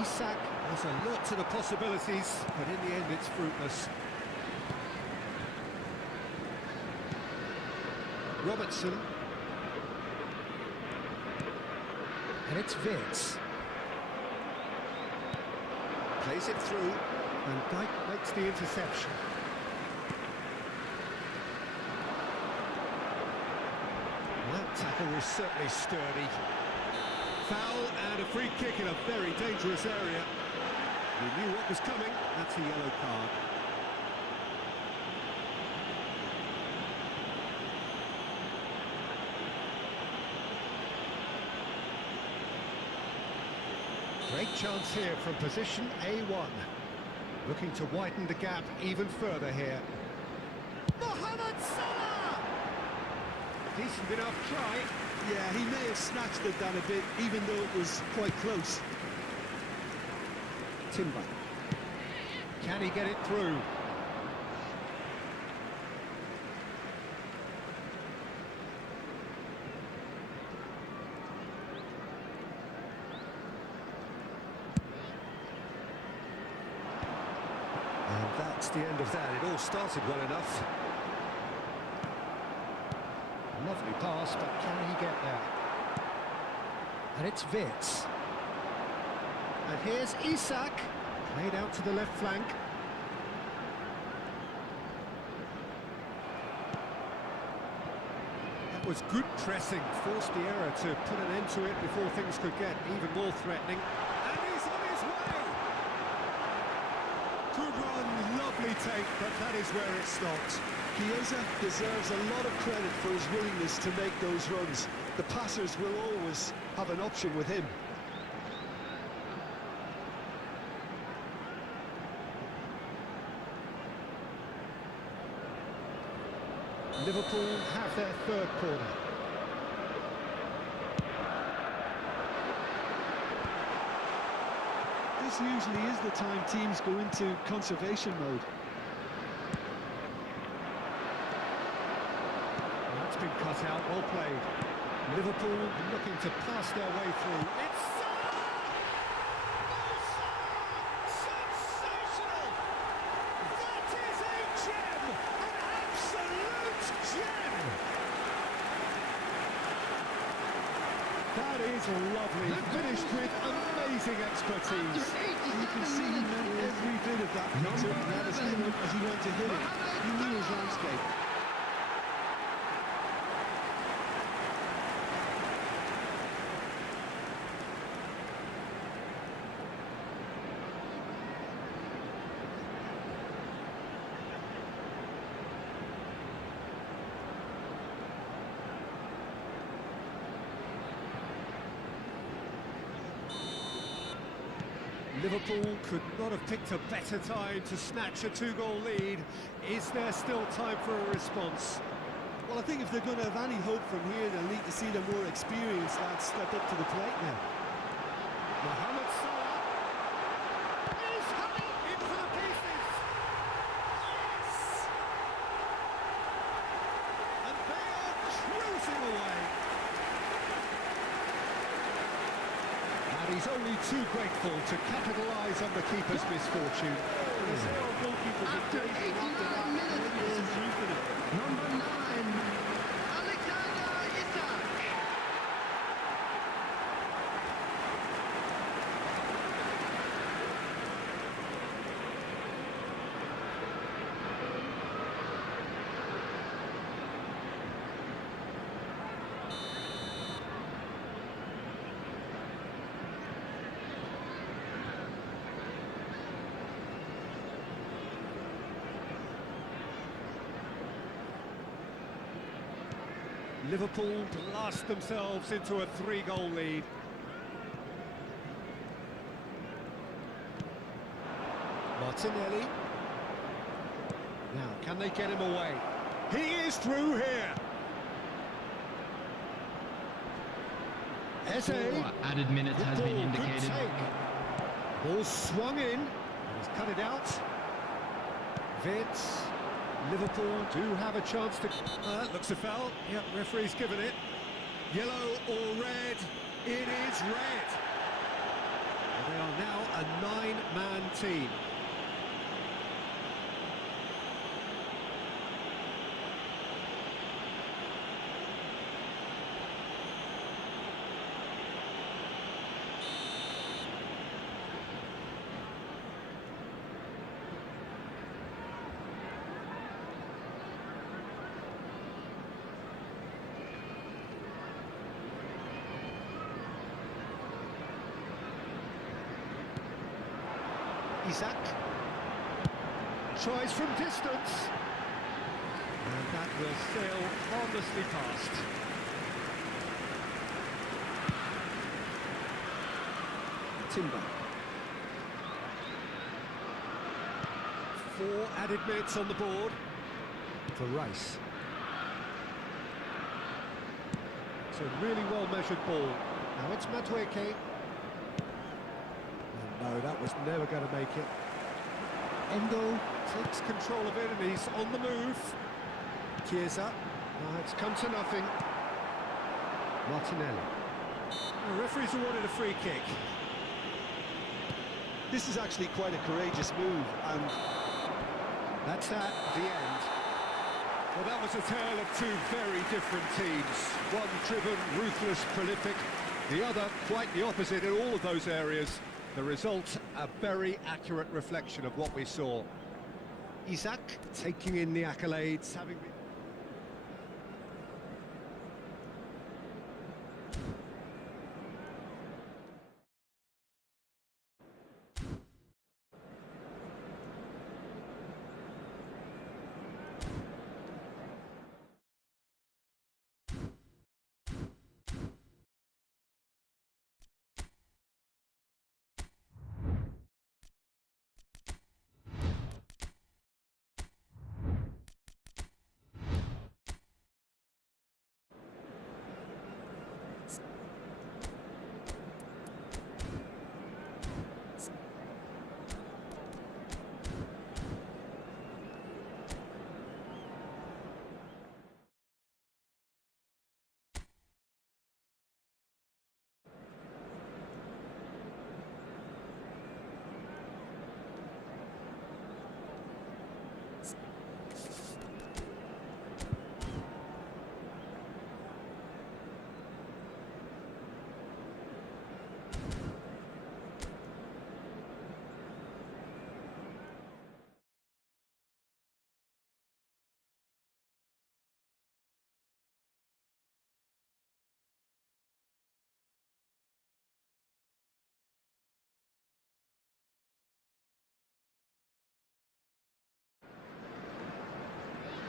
Isak has a lot to the possibilities, but in the end it's fruitless. Robertson. And it's Vitz. Plays it through, and Dijk makes the interception. That tackle was certainly sturdy. Foul and a free kick in a very dangerous area. He knew what was coming. That's a yellow card. Great chance here from position A1. Looking to widen the gap even further here. Mohamed Salah! Decent enough try. Yeah, he may have snatched it down a bit, even though it was quite close. Timber. Can he get it through? And that's the end of that. It all started well enough. Lovely pass, but can he get there? And it's Vitz. And here's Isak. Played out to the left flank. That was good pressing. Forced the error to put an end to it before things could get even more threatening. And he's on his way! Good run, lovely take, but that is where it stopped. Chiesa deserves a lot of credit for his willingness to make those runs. The passers will always have an option with him. Liverpool have their third corner. This usually is the time teams go into conservation mode. That's been cut out, well played. Liverpool looking to pass their way through. It's Salah! Oh, Salah! Sensational! That is a gem! An absolute gem! That is lovely, finished with amazing expertise. You can see he meant every bit of that, Peter, as he went to hit it. He knew his landscape. Liverpool could not have picked a better time to snatch a two-goal lead. Is there still time for a response? Well, I think if they're going to have any hope from here, they'll need to see the more experienced lads step up to the plate now. Mohamed Salah Is coming into the pieces! Yes! and they are cruising away. And he's only too grateful to capitalise on the keeper's misfortune. After 89 minutes, number 9, Alexander Isak. Liverpool blast themselves into a 3-goal lead. Martinelli. Now, can they get him away? He is through here. Eze. 4 added minutes Good has ball, been good indicated. take. Ball swung in. He's cut it out. Vitz. Liverpool do have a chance to... looks a foul. Yep, referee's given it. Yellow or red? It is red. They are now a 9-man team. Isaac tries from distance, and that will sail harmlessly past. Timber. 4 added minutes on the board for Rice. It's a really well-measured ball. Now it's Madueke. No, that was never going to make it. Endo takes control of it and he's on the move. Chiesa. It's come to nothing. Martinelli. The referee's awarded a free kick. This is actually quite a courageous move, and that's at the end. Well, that was a tale of 2 very different teams. One driven, ruthless, prolific. The other quite the opposite in all of those areas. The result, a very accurate reflection of what we saw. Isaac taking in the accolades, having been...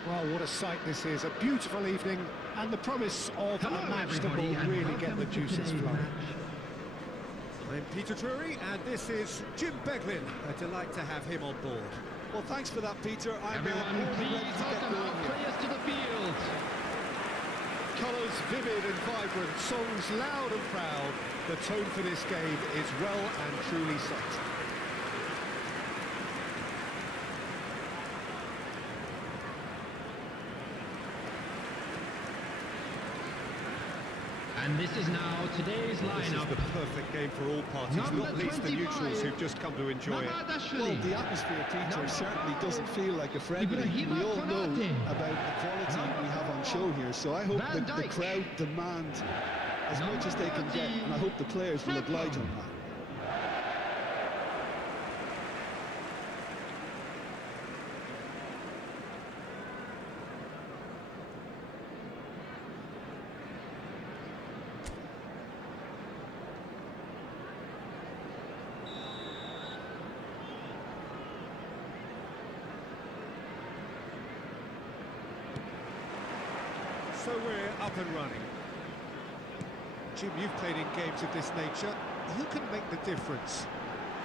Well, what a sight this is. A beautiful evening and the promise of a match that will really get the juices flowing. I'm Peter Drury and this is Jim Beglin. A delight to have him on board. well, thanks for that, Peter. I'm Everyone, ready please to get welcome going our here. players to the field. Colours vivid and vibrant, songs loud and proud. The tone for this game is well and truly set. And this is now today's This is lineup. the perfect game for all parties, Number not least the 25, neutrals who've just come to enjoy it. Well, the atmosphere, Peter, certainly doesn't feel like a friendly. Ibrahima We all know Konate. about the quality we have on show here, so I hope Van that the Dijk. crowd demand as much as they can get, and I hope the players will oblige on that. So we're up and running. Jim, you've played in games of this nature. Who can make the difference?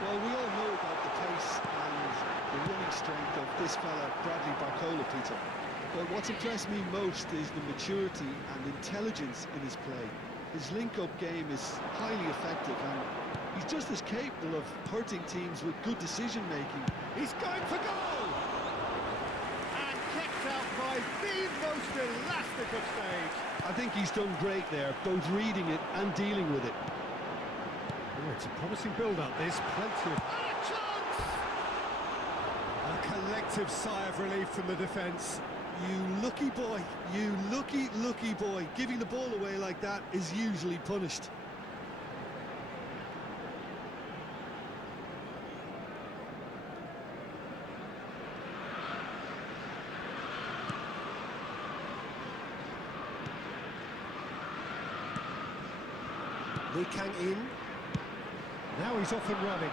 Well, we all know about the pace and finishing strength of this fella, Bradley Barcola, Peter. But what's impressed me most is the maturity and intelligence in his play. His link-up game is highly effective, and he's just as capable of hurting teams with good decision-making. He's going for goal! And kept out by the most elastic of stage. I think he's done great there, both reading it and dealing with it. Oh, it's a promising build-up, this. Plenty of... And a chance! A collective sigh of relief from the defence. You lucky boy, you lucky boy. Giving the ball away like that is usually punished. Lee Kang in. Now he's off and running.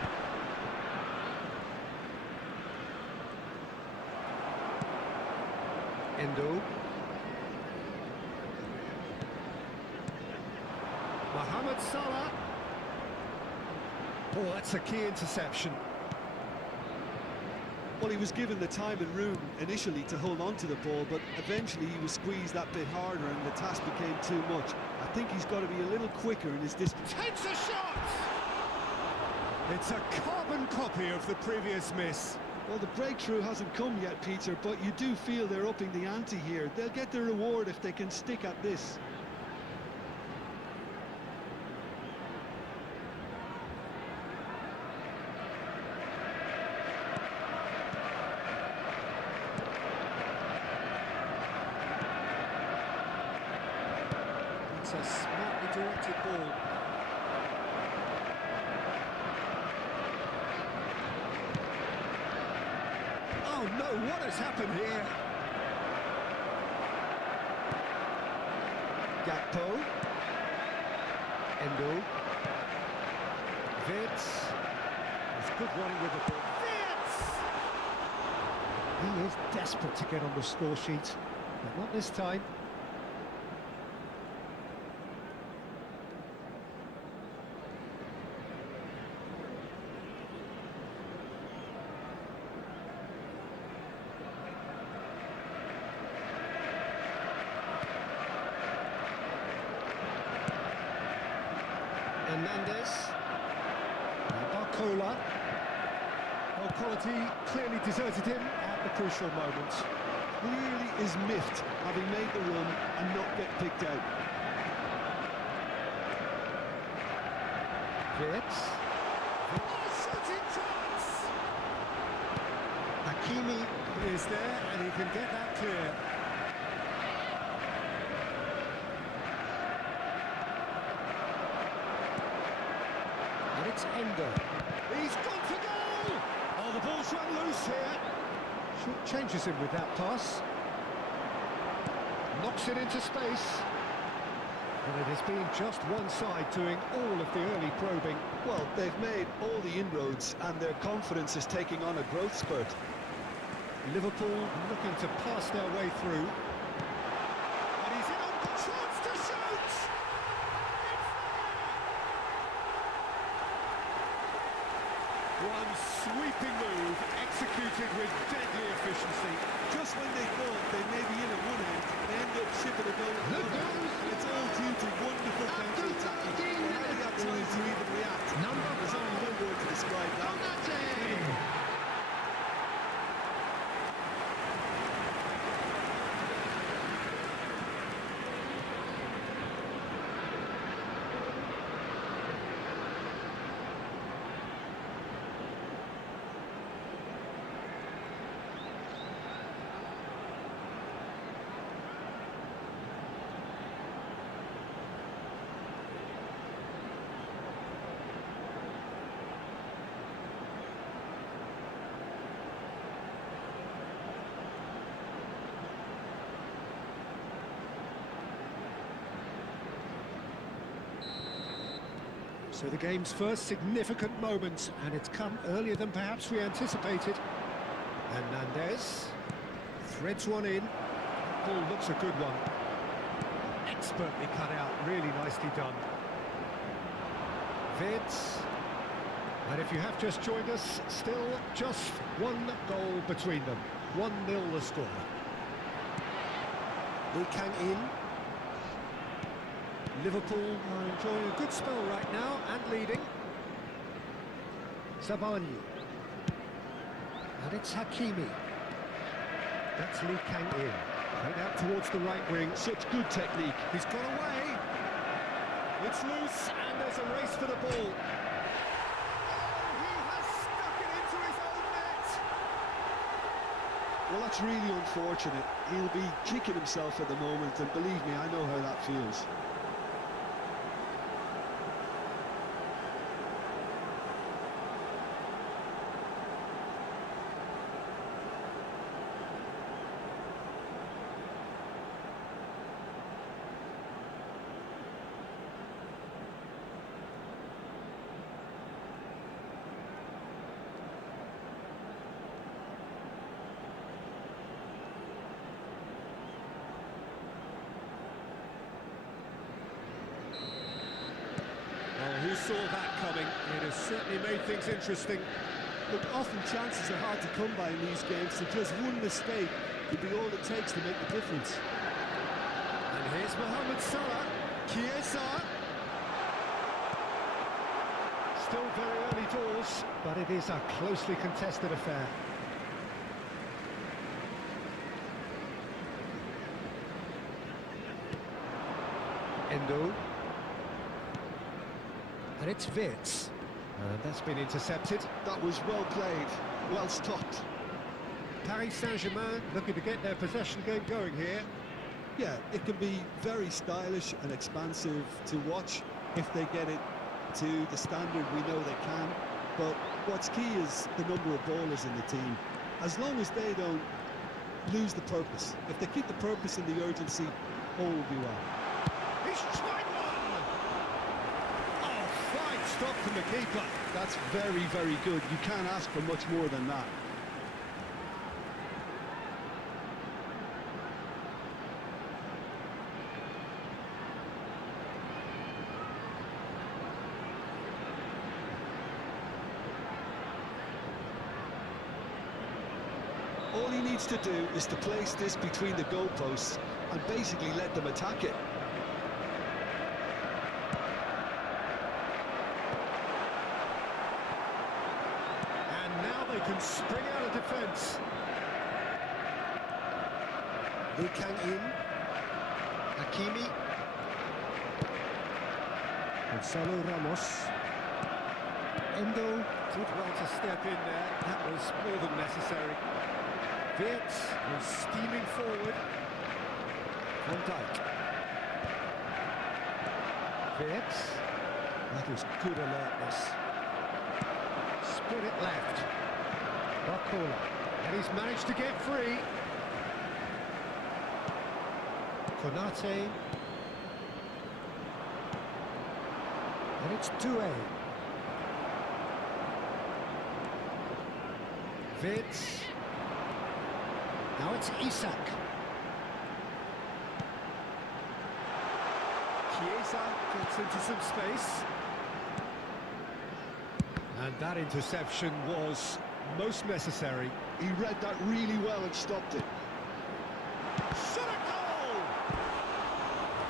Endo. Mohamed Salah. Oh, that's a key interception. Well, he was given the time and room initially to hold on to the ball, but eventually he was squeezed that bit harder and the task became too much. I think he's got to be a little quicker in his distance. Takes a shot! It's a carbon copy of the previous miss. Well, the breakthrough hasn't come yet, Peter, but you do feel they're upping the ante here. They'll get their reward if they can stick at this. It's a smartly directed ball. Oh no, what has happened here? Gakpo. Endo. Vitz. He's good running with the ball. Vitz! He is desperate to get on the score sheet, but not this time. Hernandez. Barcola. Well, quality clearly deserted him at the crucial moment. Clearly is miffed, having made the run and not get picked out. Vitz. Oh, shooting chance! Hakimi is there and he can get that clear. And it's Endo. He's gone for goal! Oh, the ball's run loose here. Short changes him with that pass. Knocks it into space. And it has been just one side doing all of the early probing. Well, they've made all the inroads and their confidence is taking on a growth spurt. Liverpool looking to pass their way through. And he's in on the chance to shoot! One sweeping move, executed with deadly efficiency. Just when they thought they may be in at one end, they end up shipping a goal at the other. And it's all due to wonderful counter-attacking. They hardly got time to even react. There's only one word to describe that. So the game's first significant moment, and it's come earlier than perhaps we anticipated. Hernandez threads one in. Ball looks a good one. Expertly cut out, really nicely done. Vitz. And if you have just joined us, still just one goal between them. 1-0 the score. Lee Kang-in. Liverpool are enjoying a good spell right now and leading. Zabani. And it's Hakimi. That's Lee Kang-in. Played out towards the right wing. Such good technique. He's got away. It's loose and there's a race for the ball. Well, that's really unfortunate. He'll be kicking himself at the moment, and believe me, I know how that feels. Who saw that coming? It has certainly made things interesting. Look, often chances are hard to come by in these games, so just one mistake could be all it takes to make the difference. And here's Mohamed Salah. Chiesa. Still very early doors, but it is a closely contested affair. Endo. And it's Wirtz. And that's been intercepted. That was well played, well stopped. Paris Saint-Germain looking to get their possession game going here. Yeah, it can be very stylish and expansive to watch if they get it to the standard we know they can. But what's key is the number of ballers in the team. As long as they don't lose the purpose, if they keep the purpose and the urgency, all will be well. He's tried one! Oh, fine stop from the keeper. That's very, very good. You can't ask for much more than that. All he needs to do is to place this between the goalposts and basically let them attack it. And now they can spring out of defence. Lee Kang-in. Hakimi. Gonzalo Ramos. Endo did well to step in there. That was more than necessary. Wirtz was steaming forward. Van Dijk. Wirtz. That was good alertness. Split it left. Barcola. And he's managed to get free. Konate. And it's Doué. Wirtz. Now it's Isak. Chiesa gets into some space. And that interception was most necessary. He read that really well and stopped it. Shot a goal!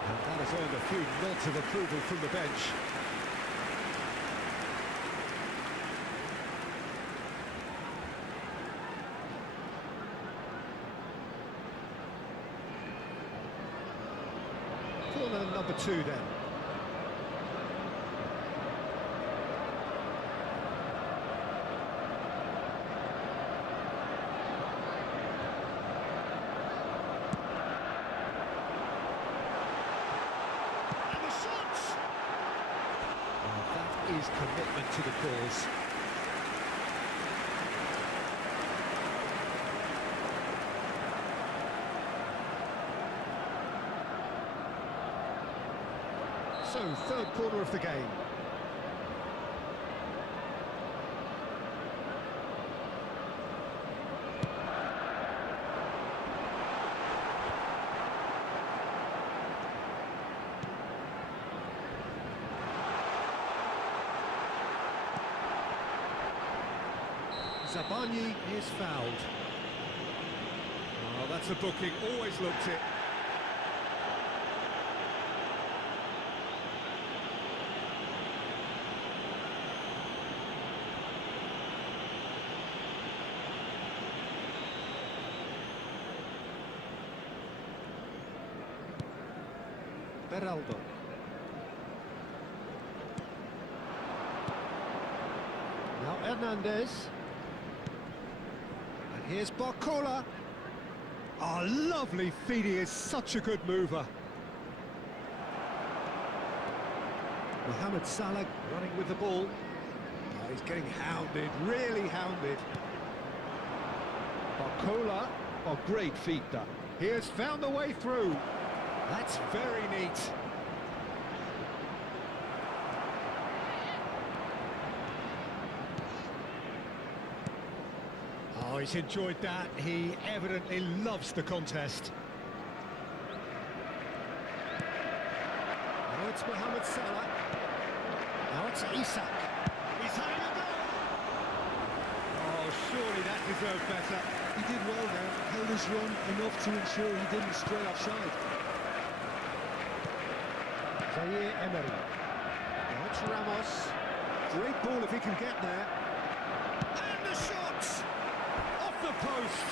And that has earned a few nods of approval from the bench. Corner number 2 then. And the shots! That is commitment to the cause. So, third quarter of the game. Zabarnyi is fouled. Oh, that's a booking, always looked it. Beraldo. Now Hernandez. And here's Barcola. Oh, lovely feed, he is such a good mover. Mohamed Salah running with the ball. Oh, he's getting hounded, really hounded. Barcola. Oh, great feat, that. He has found a way through. That's very neat. Oh, he's enjoyed that. He evidently loves the contest. Now it's Mohamed Salah. Now it's Isak. He's having a go. Oh, surely that deserved better. He did well there, held his run enough to ensure he didn't stray offside. Zaire Emery. Now it's Ramos. Great ball if he can get there. And the shot! Off the post!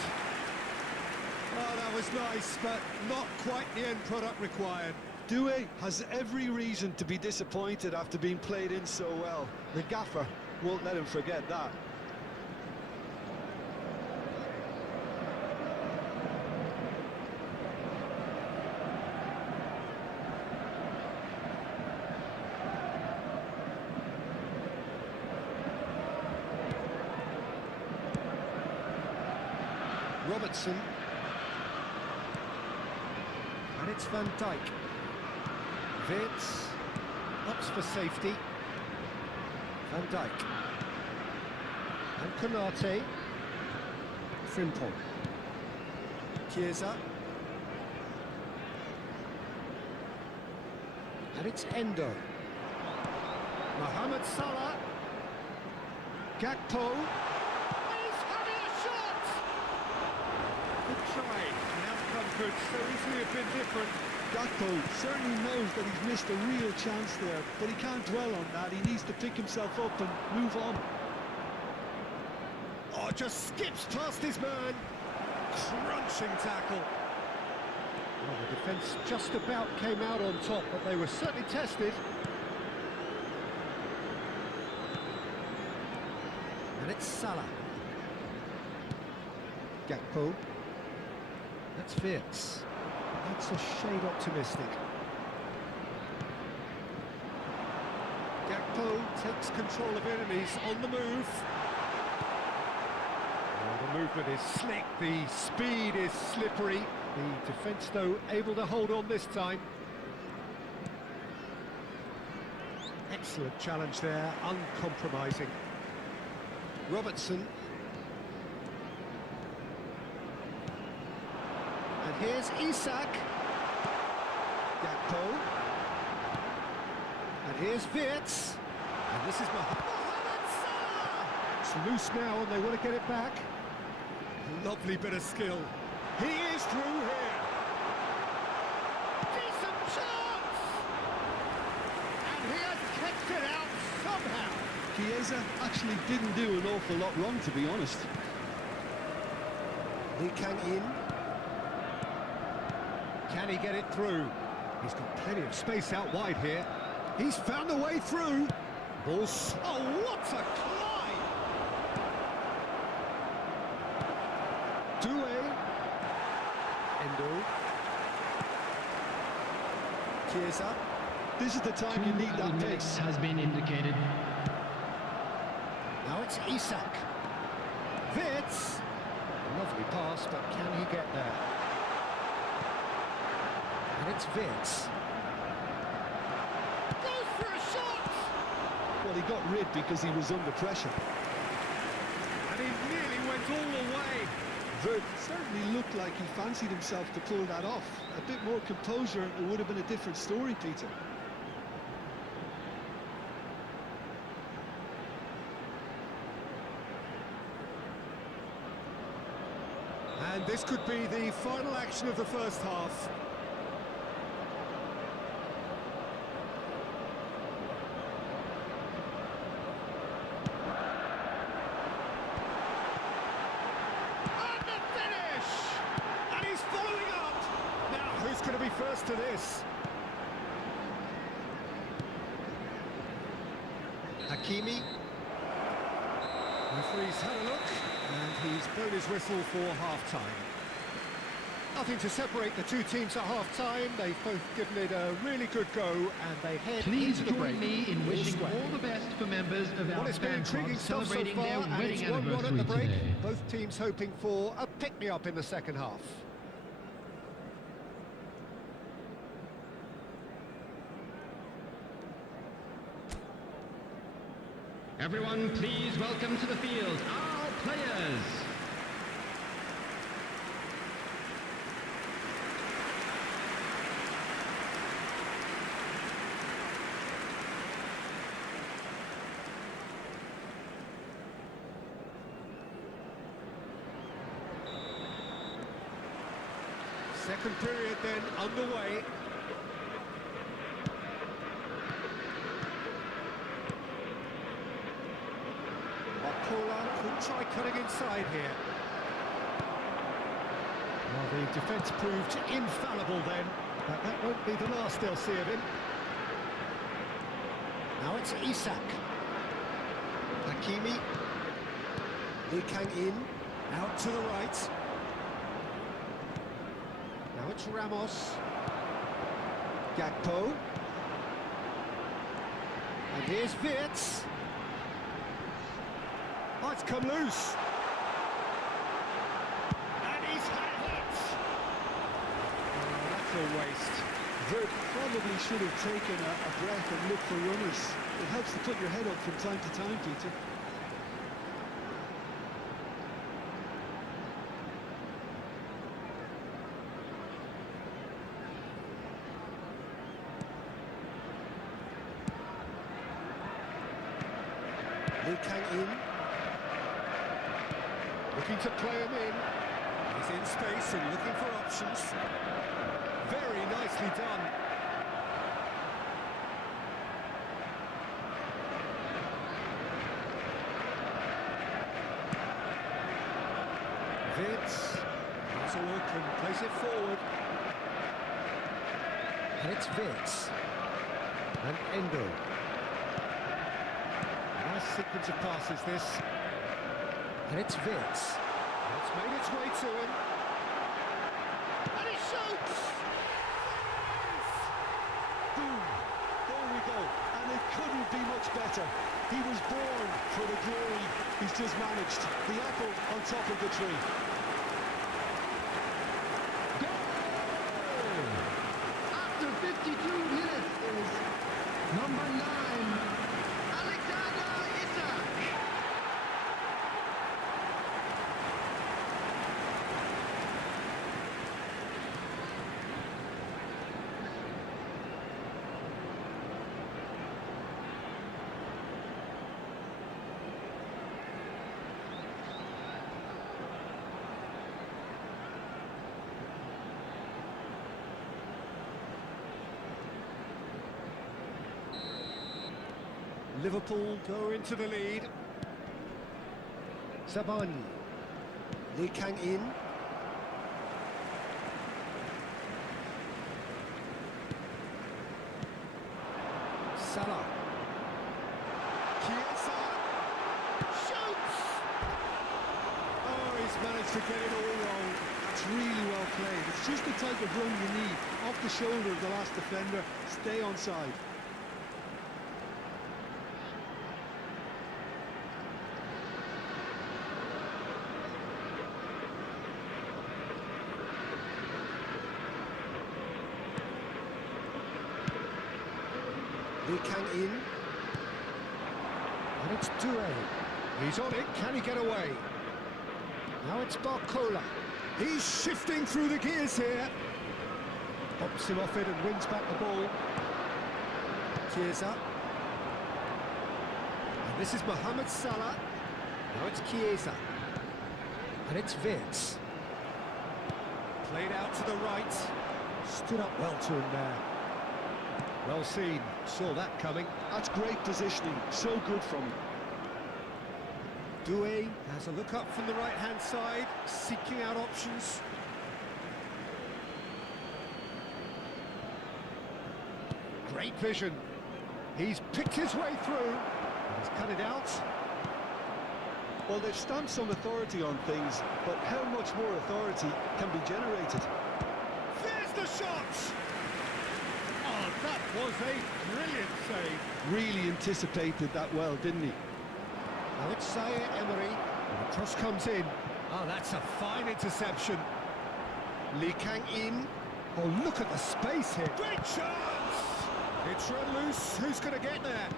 Oh, that was nice, but not quite the end product required. Doué has every reason to be disappointed after being played in so well. The gaffer won't let him forget that. Robertson. And it's Van Dijk. Vitz opts for safety. Van Dijk. And Konate. Frimpong. Chiesa. And it's Endo. Mohamed Salah. Gakpo. The outcome could so easily have been different. Gakpo certainly knows that he's missed a real chance there, but he can't dwell on that. He needs to pick himself up and move on. Oh, just skips past his man. Crunching tackle. Well, the defence just about came out on top, but they were certainly tested. And it's Salah. Gakpo. That's Vitz. That's a shade optimistic. Gakpo takes control of it and he's on the move. Oh, the movement is slick, the speed is slippery. The defence, though, able to hold on this time. Excellent challenge there, uncompromising. Robertson. And here's Isak. Gakpo. And here's Vitz. And this is Mohamed Salah. It's loose now and they want to get it back. Lovely bit of skill. He is through here. Decent chance. And he has kept it out somehow. Chiesa actually didn't do an awful lot wrong, to be honest. Lee Kang-in. Can he get it through? He's got plenty of space out wide here. He's found a way through. Balls. Oh, what a climb! Doué. Endo. Chiesa. This is the time you need that pace. Has been indicated. Now it's Isak. Vitz. Lovely pass, but can he get there? And it's Vitz. Goes for a shot! Well, he got rid because he was under pressure. And he nearly went all the way. Vert certainly looked like he fancied himself to pull that off. A bit more composure, it would have been a different story, Peter. And this could be the final action of the first half. And the finish! And he's following up! Now, who's going to be first to this? Hakimi. Referee's had a look, and he's blown his whistle for half-time. Nothing to separate the two teams at half-time. They've both given it a really good go, and they head Please into the break. join me in wishing square. all the best for members of Well, our it's been fan intriguing club stuff so celebrating far, their and wedding it's 1-1 at the anniversary break. today. Both teams hoping for a pick-me-up in the second half. Everyone, please welcome to the field our players. Second period then underway. Barcola could try cutting inside here. Well, the defence proved infallible then, but that won't be the last they'll see of him. Now it's Isak. Hakimi. Lee Kang in, out to the right. Now it's Ramos. Gakpo. And here's Wirtz. Oh, it's come loose. And he's had it! Oh, that's a waste. They probably should have taken a breath and looked for runners. It helps to put your head up from time to time, Peter. Lee Kang in. Looking to play him in. He's in space and looking for options. Very nicely done. Wirtz has a look and plays it forward. And it's Wirtz. And Endo. Nice sequence of passes, this. And it's Wirtz. It's made its way to him. And he shoots! Boom! There we go. And it couldn't be much better. He was born for the glory he's just managed. The apple on top of the tree. Goal! After 52 minutes is number 9, Alexander Isak. Liverpool go into the lead. Zabani. Lee Kang in. Salah. Chiesa. Shoots! Oh, he's managed to get it all wrong. That's really well played. It's just the type of run you need. Off the shoulder of the last defender. Stay onside. Lee Kang in. And it's Doué. He's on it. Can he get away? Now it's Barcola. He's shifting through the gears here. Pops him off it and wins back the ball. Chiesa. And this is Mohamed Salah. Now it's Chiesa. And it's Wirtz. Played out to the right. Stood up well to him there. Well seen. Saw that coming. That's great positioning. So good from him. Doué has a look up from the right-hand side, seeking out options. Great vision. He's picked his way through. And he's cut it out. Well, they've stamped some authority on things, but how much more authority can be generated? There's the shot! Oh, that was a brilliant save. Really anticipated that well, didn't he? Now it's Zaire Emery. And the cross comes in. Oh, that's a fine interception. Lee Kang in. Oh, look at the space here. Great chance! It's run loose. Who's going to get there?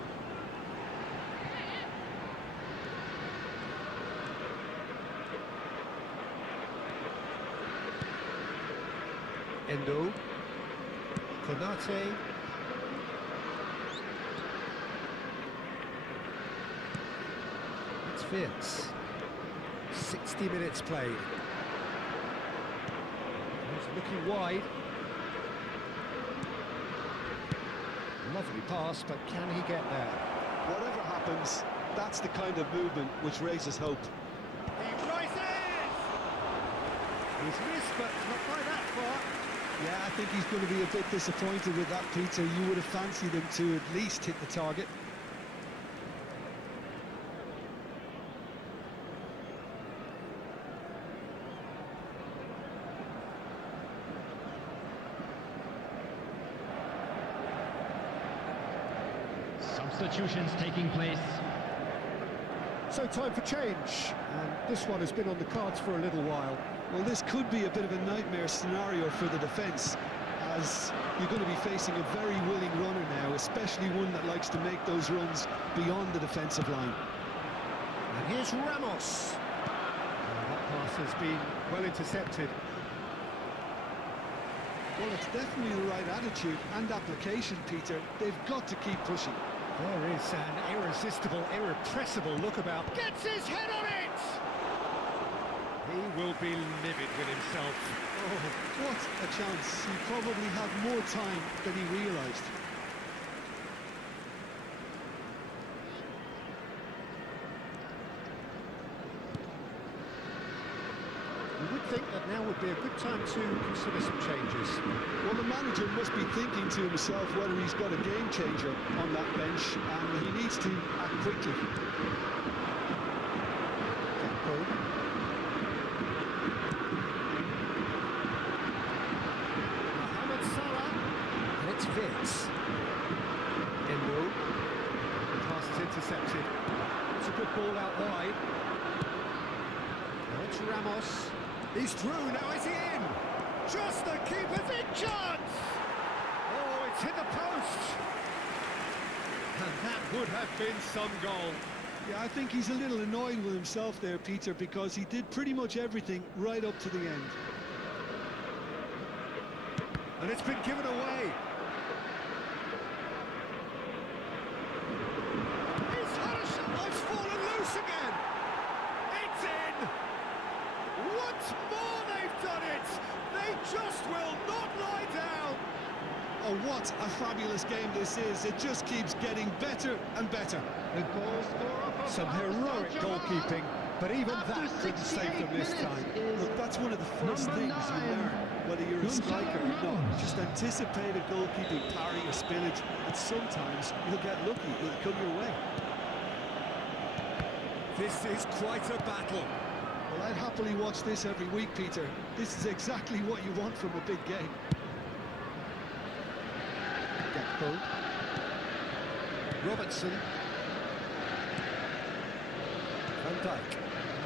Endo. Konate. It's Vince. 60 minutes played. He's looking wide. Lovely pass, but can he get there? Whatever happens, that's the kind of movement which raises hope. He rises! He's missed, but not by that far. Yeah, I think he's going to be a bit disappointed with that, Peter. You would have fancied him to at least hit the target. Substitutions taking place. So time for change, and this one has been on the cards for a little while. Well, this could be a bit of a nightmare scenario for the defence, as you're going to be facing a very willing runner now, especially one that likes to make those runs beyond the defensive line. And here's Ramos. That pass has been well intercepted. Well, it's definitely the right attitude and application, Peter. They've got to keep pushing. There is an irresistible, irrepressible look about. Gets his head on it! He will be livid with himself. Oh, what a chance. He probably had more time than he realised. You would think that now would be a good time to consider some changes. Well, the manager must be thinking to himself whether he's got a game changer on that bench, and he needs to act quickly. Mohamed Salah, and it's Vince. Endo. The pass is intercepted. It's a good ball out wide. Now it's Ramos. He's through, now is he in? Just the keeper's in chance! Oh, it's hit the post! And that would have been some goal. Yeah, I think he's a little annoyed with himself there, Peter, because he did pretty much everything right up to the end. And it's been given away. He's had a shot! It's fallen loose again! It's in! Once more they've done it! They just will not lie down! Oh, what a fabulous game this is. It just keeps getting better and better. The goal scorer for Some Barça heroic Germany. goalkeeping, but even After that couldn't save 68 them this minutes time. is Look, that's one of the first number things you 9, learn, whether you're a striker or not. Ramos. Just anticipate a goalkeeping parry or spillage, and sometimes you'll get lucky. It'll come your way. This is quite a battle. Well, I'd happily watch this every week, Peter. This is exactly what you want from a big game. Gakpo. Robertson. Van Dijk.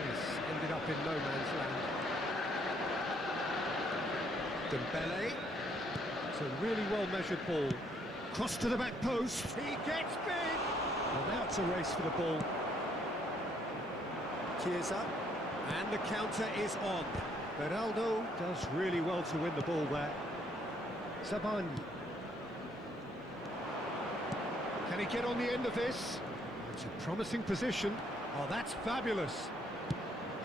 He's ended up in no man's land. Dembele. It's a really well-measured ball. Cross to the back post. He gets big. Well, now it's a race for the ball. Chiesa. And the counter is on. Beraldo does really well to win the ball there. Sabani. Can he get on the end of this? It's a promising position. Oh, that's fabulous.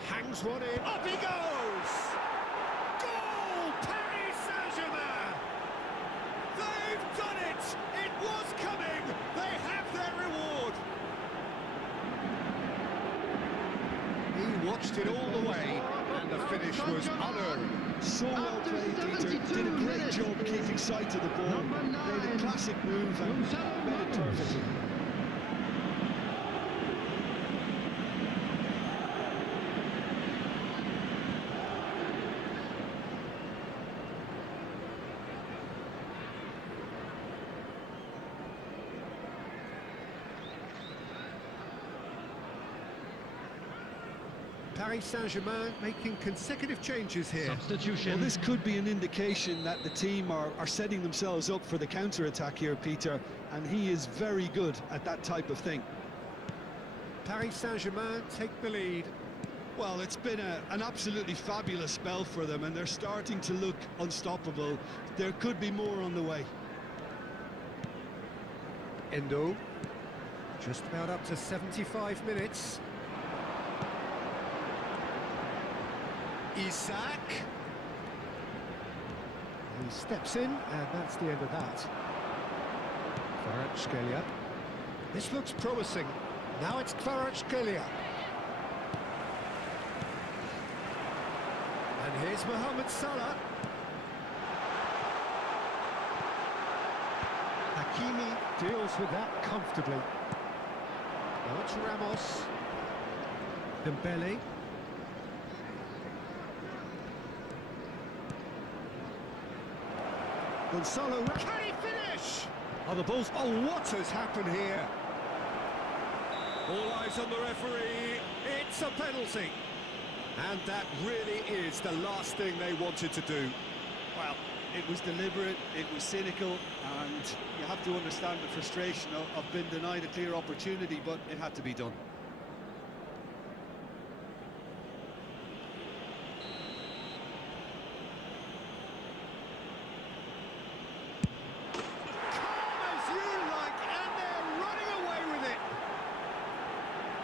Hangs one in. Up he goes! Goal! pushed it all the way, and the finish was unearned. So well played, Peter. Did a great job keeping sight of the ball. Made a classic move and made it perfectly. Paris Saint-Germain making consecutive changes here. Substitution. Well, this could be an indication that the team are setting themselves up for the counter-attack here, Peter, and he is very good at that type of thing. Paris Saint-Germain take the lead. Well, it's been an absolutely fabulous spell for them, and they're starting to look unstoppable. There could be more on the way. Endo, just about up to 75 minutes. Isak. He steps in, and that's the end of that. Kvaratskhelia. This looks promising. Now it's Kvaratskhelia. And here's Mohamed Salah. Hakimi deals with that comfortably. Now it's Ramos. Dembele. Gonzalo, can he finish? Oh, the ball's... Oh, what has happened here? All eyes on the referee. It's a penalty. And that really is the last thing they wanted to do. Well, it was deliberate, it was cynical, and you have to understand the frustration of being denied a clear opportunity, but it had to be done.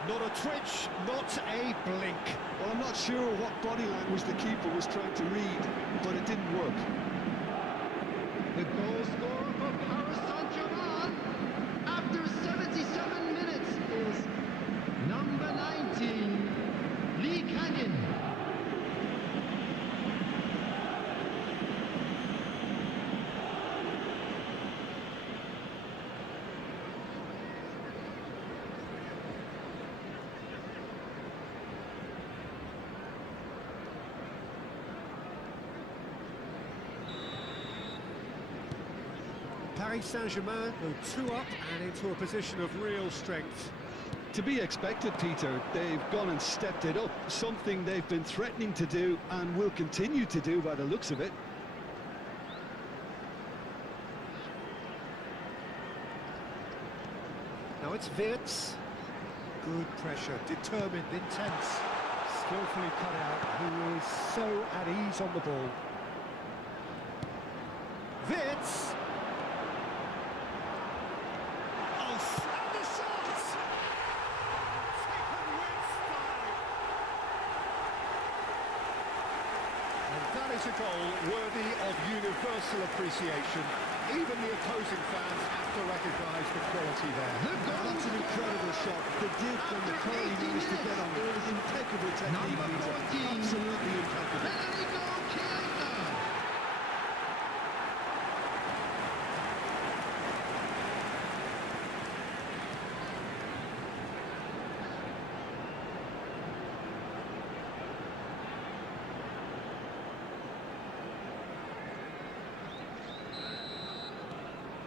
Not a twitch, not a blink. Well, I'm not sure what body language the keeper was trying to read, but it didn't work. The goal scorer for Paris Saint-Germain after 77 minutes is number 19, Liga. Paris Saint-Germain go 2 up and into a position of real strength. To be expected, Peter. They've gone and stepped it up, something they've been threatening to do and will continue to do by the looks of it. Now it's Wirtz. Good pressure, determined, intense, skillfully cut out, who is so at ease on the ball. Wirtz. That is a goal worthy of universal appreciation. Even the opposing fans have to recognise the quality there. That's an incredible shot. The dip and the curl he managed to get on it. Impeccable technique, Peter. Absolutely impeccable.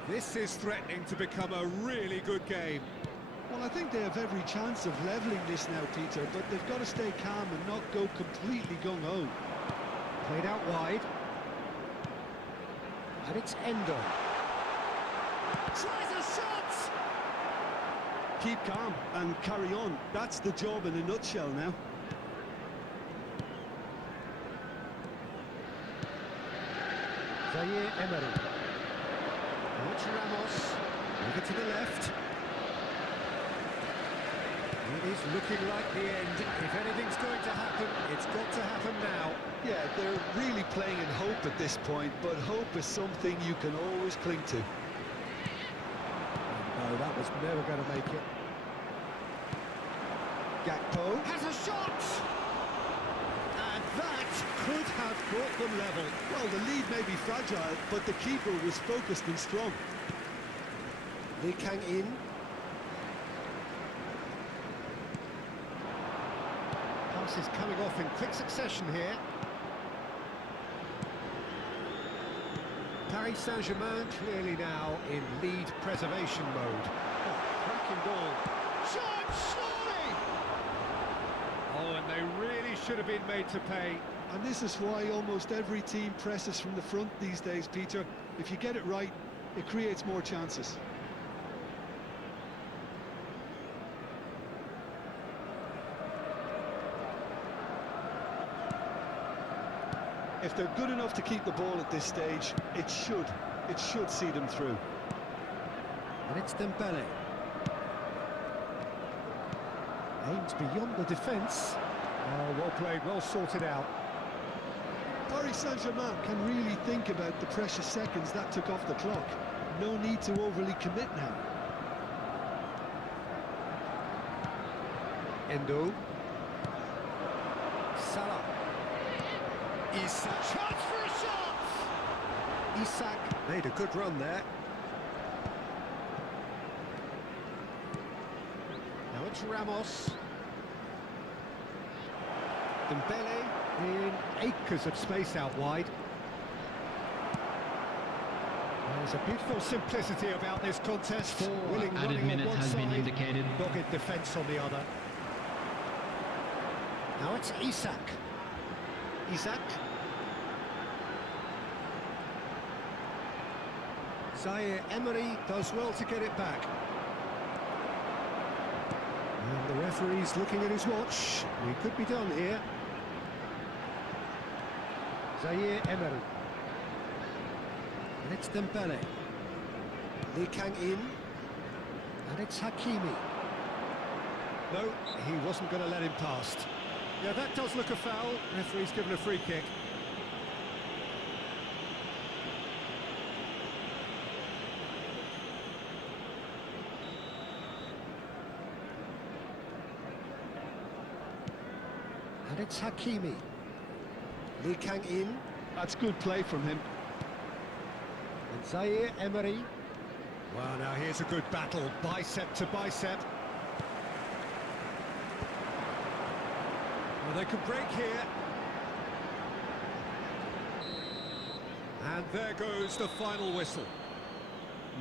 This is threatening to become a really good game. Well, I think they have every chance of levelling this now, Peter, but they've got to stay calm and not go completely gung-ho. Played out wide. And it's Endo. Tries a shot! Keep calm and carry on. That's the job in a nutshell now. Zaire Emery. Now it's Ramos. Move it to the left. It is looking like the end. If anything's going to happen, it's got to happen now. Yeah, they're really playing in hope at this point, but hope is something you can always cling to. No, that was never going to make it. Gakpo Has a shot! brought them level. Well, the lead may be fragile, but the keeper was focused and strong. Lee Kang-in. Passes coming off in quick succession here. Paris Saint-Germain clearly now in lead preservation mode. Oh, cracking ball. Shot, surely! Oh, and they really should have been made to pay. And this is why almost every team presses from the front these days, Peter. If you get it right, it creates more chances. If they're good enough to keep the ball at this stage, it should see them through. And it's Dembele. Aims beyond the defence. Oh, well played, well sorted out. Paris Saint-Germain can really think about the precious seconds that took off the clock. No need to overly commit now. Endo. Salah. Isak. Chance for a shot! Isak made a good run there. Now it's Ramos. Dembele in acres of space out wide. There's a beautiful simplicity about this contest. Willing added running on minutes one has been side, indicated. dogged defence on the other. Now it's Isak. Isak. Zaire Emery does well to get it back. And the referee's looking at his watch. We could be done here. Zaire Emery. And it's Dembele. Lee Kang-in. And it's Hakimi. No, he wasn't going to let him past. Yeah, that does look a foul. Referee's given a free kick. And it's Hakimi. Lee Kang-in. That's good play from him. And Zaire Emery. Well, now here's a good battle, bicep to bicep. Well, they could break here. And there goes the final whistle.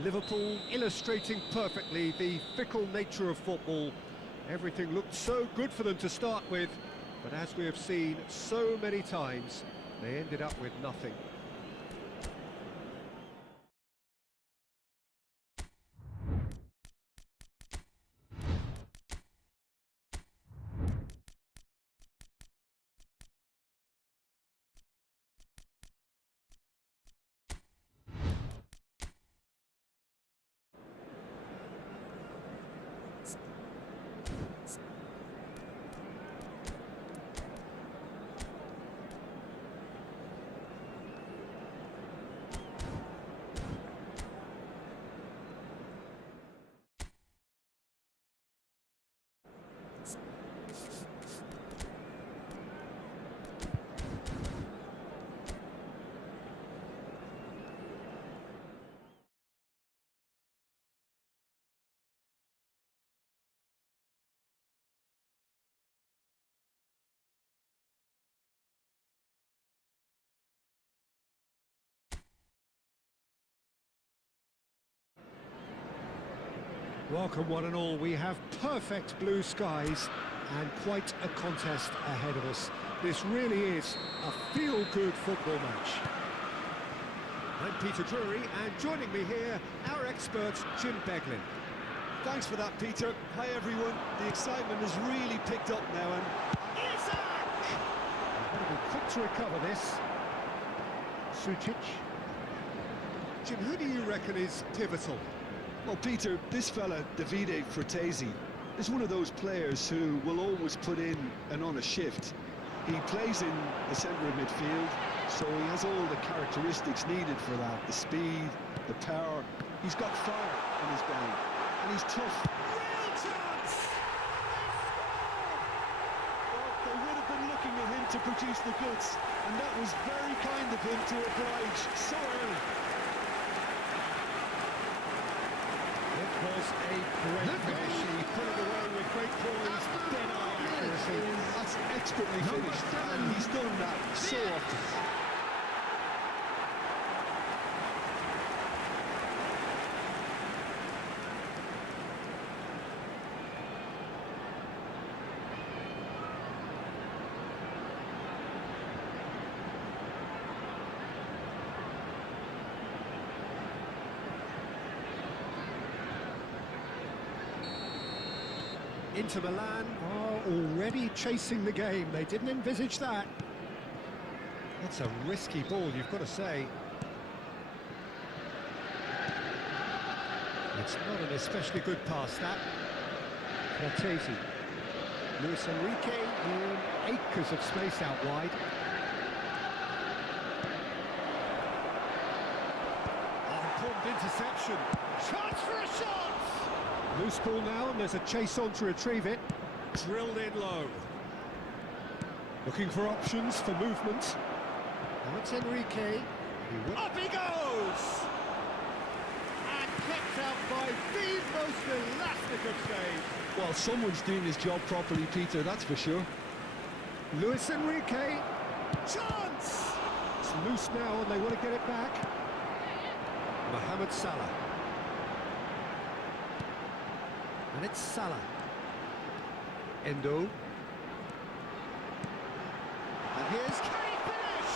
Liverpool illustrating perfectly the fickle nature of football. Everything looked so good for them to start with, but as we have seen so many times, they ended up with nothing. Welcome one and all, we have perfect blue skies and quite a contest ahead of us. This really is a feel-good football match. I'm Peter Drury, and joining me here, our expert Jim Beglin. Thanks for that, Peter. Hi, everyone. The excitement has really picked up now, and... Isak! We've got to be quick to recover this. Sucic. Jim, who do you reckon is pivotal? Well, Peter, this fella, Davide Fratesi, is one of those players who will always put in and on a shift. He plays in the centre of midfield, so he has all the characteristics needed for that. The speed, the power. He's got fire in his game, and he's tough. Real chance! Well, they would have been looking at him to produce the goods, and that was very of him to oblige so early. It was a great finish. He put it away with great poise, dead-eye accuracy. That's expertly finished, and he's done that so often. Inter Milan are already chasing the game. They didn't envisage that. That's a risky ball, you've got to say. It's not an especially good pass, that. Frattesi. Luis Enrique in acres of space out wide. Important interception. Chance for a shot! Loose ball now, and there's a chase on to retrieve it. Drilled in low. Looking for options for movement. Now it's Enrique. Up he goes! And kept out by the most elastic of saves. Well, someone's doing his job properly, Peter, that's for sure. Luis Enrique. Chance! It's loose now, and they want to get it back. Mohamed Salah. And it's Salah. Endo. And here's... Can he finish?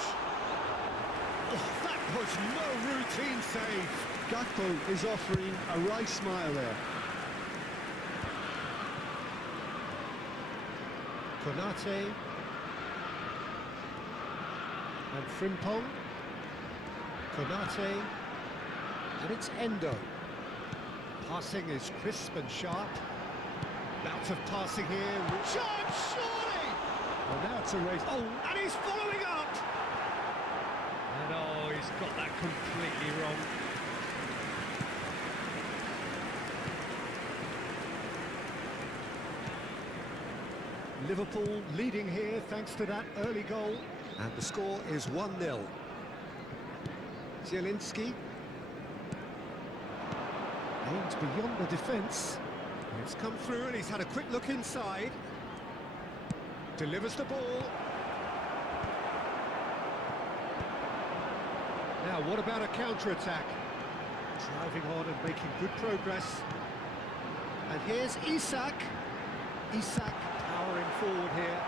Oh, that was no routine save. Gakpo is offering a wry smile there. Konate. And Frimpong. Konate. And it's Endo. Passing is crisp and sharp. Bout of passing here. Chance, surely! Well, now it's a race. Oh, And he's following up! and oh, he's got that completely wrong. Liverpool leading here thanks to that early goal. And the score is 1-0. Zielinski. Aims beyond the defence. It's come through and he's had a quick look inside. Delivers the ball. Now, what about a counter-attack? Driving on and making good progress. And here's Isak. Isak powering forward here.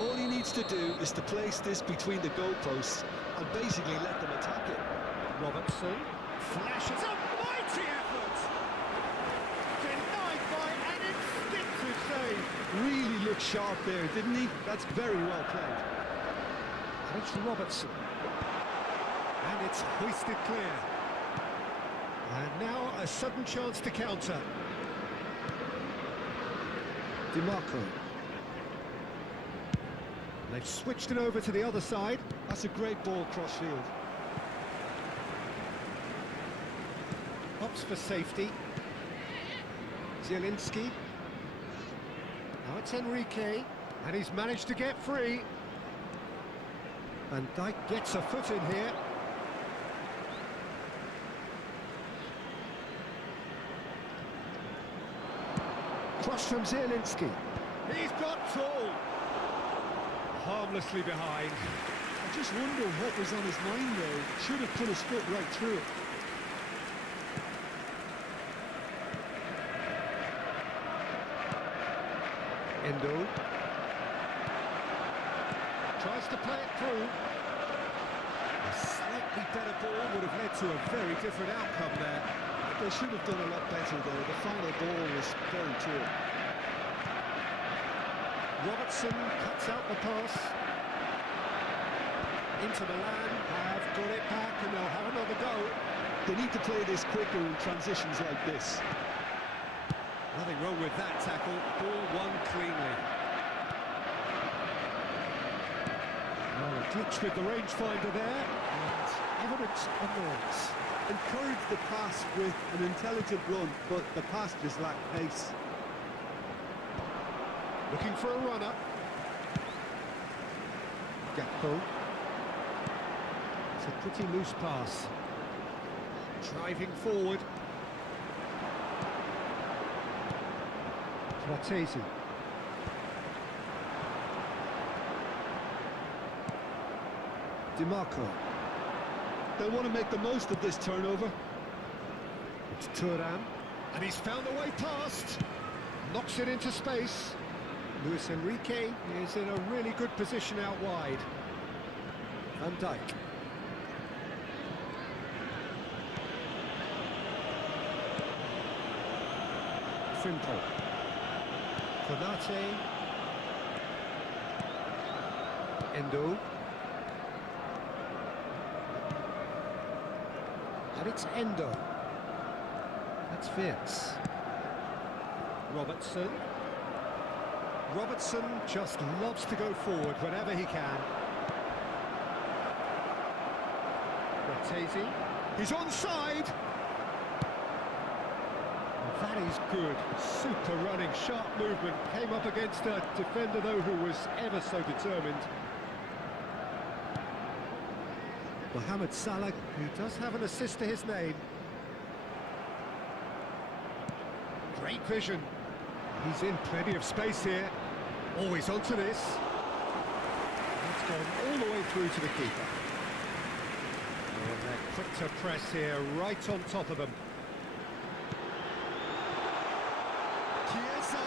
All he needs to do is to place this between the goalposts and basically let them attack it. Robertson. Flashes a mighty effort! Denied by an instinctive save. Really looked sharp there, didn't he? That's very well played. And it's Robertson. And it's hoisted clear. And now a sudden chance to counter. DiMarco. They've switched it over to the other side. That's a great ball cross-field. Opts for safety. Zielinski. Now it's Enrique. And he's managed to get free. And Dijk gets a foot in here. Cross from Zielinski. He's got tall. Harmlessly behind. I just wonder what was on his mind there. Should have put his foot right through it. Endo. Tries to play it through. A slightly better ball would have led to a very different outcome there. They should have done a lot better there. The final ball was very poor. Robertson cuts out the pass. Inter Milan have got it back and they'll have another go. They need to play this quicker in transitions like this. Nothing wrong with that tackle. Ball won cleanly. Oh, a glitch with the rangefinder there, and evidence of noise. Encourage the pass with an intelligent run, but the pass just lacked pace. Looking for a runner. Gakpo. It's a pretty loose pass. Driving forward. Fratesi. DiMarco. They'll want to make the most of this turnover. It's Turan. And he's found a way past. Knocks it into space. Luis Enrique is in a really good position out wide. Van Dijk. Frimpong. Konate. Endo. And it's Endo. That's Vince. Robertson. Robertson just loves to go forward whenever he can. Fratesi. He's onside. That is good. Super running, sharp movement. Came up against a defender, though, who was ever so determined. Mohamed Salah, who does have an assist to his name. Great vision. He's in plenty of space here. Always onto this. It's gone all the way through to the keeper. And they're quick to press here, right on top of them. Chiesa.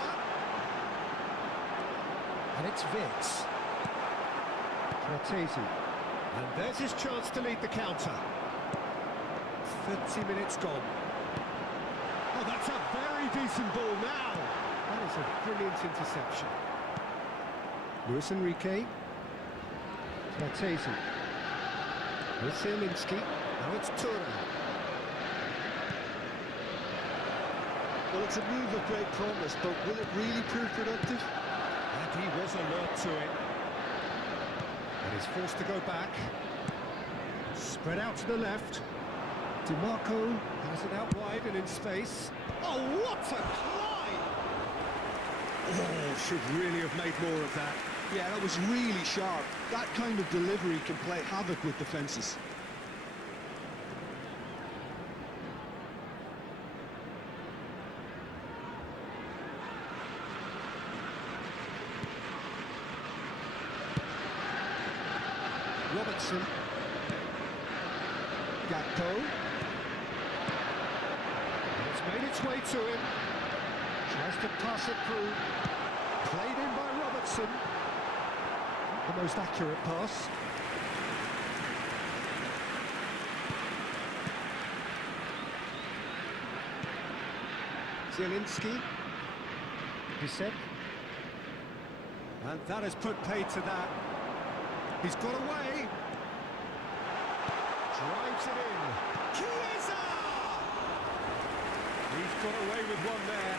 And it's Vitz. Fratesi. And there's his chance to lead the counter. 30 minutes gone. Oh, that's a very decent ball now. That is a brilliant interception. Luis Enrique. Fratesi. With Zielinski. Now it's Turan. Well, it's a move of great promise, but will it really prove productive? And he was alert to it. But he's forced to go back. Spread out to the left. DiMarco has it out wide and in space. Oh, what a climb! Oh, should really have made more of that. Yeah, that was really sharp. That kind of delivery can play havoc with defences. Robertson. Gakpo. It's made its way to him. Tries to pass it through. Played in by Robertson. Not the most accurate pass. Zielinski. Bissek. And that has put paid to that. He's got away. Drives it in. Chiesa. He's got away with one there.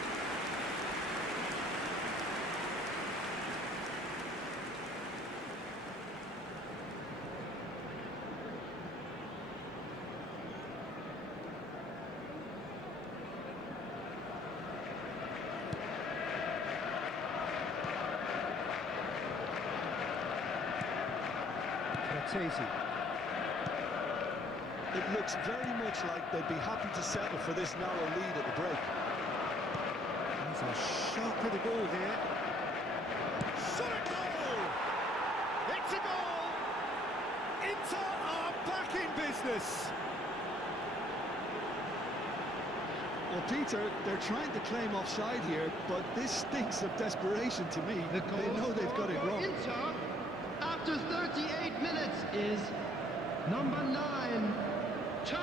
Fratesi. It looks very much like they'd be happy to settle for this narrow lead at the break. He's a sharp little ball here. Shot a goal! It's a goal! Inter are back in business. Well, Peter, they're trying to claim offside here, but this stinks of desperation to me. They know they've got it wrong. Inter, after 38 minutes, is number 9, Turn.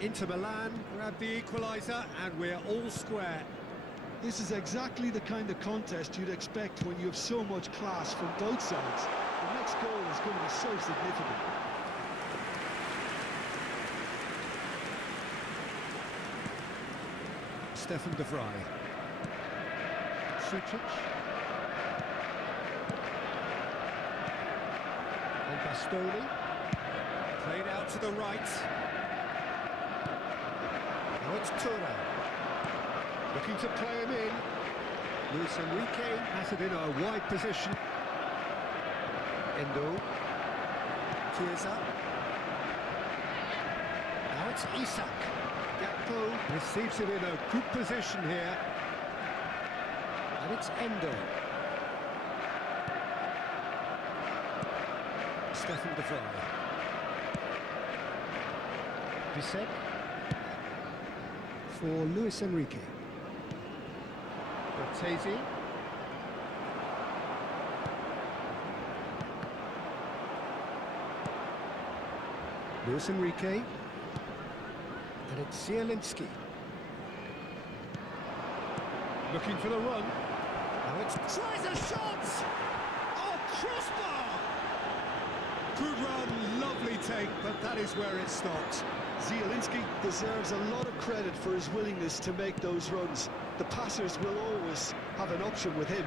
Inter Milan grab the equaliser, and we're all square. This is exactly the kind of contest you'd expect when you have so much class from both sides. The next goal is going to be so significant. Stefan de Vrij. Sucic. And Bastoni. Played out to the right. Now it's Thuram. Looking to play him in. Luis Enrique has it in a wide position. Endo. Chiesa. Now it's Isak. Gakpo receives it in a good position here. And it's Endo. Stefan de Vrij. Bisek. For Luis Enrique. Bertesi. Luis Enrique. And it's Zielinski. Looking for the run. Now it's... Tries a shot! Oh, crossbar! Good run, lovely take, but that is where it stopped. Zielinski deserves a lot of credit for his willingness to make those runs. The passers will always have an option with him.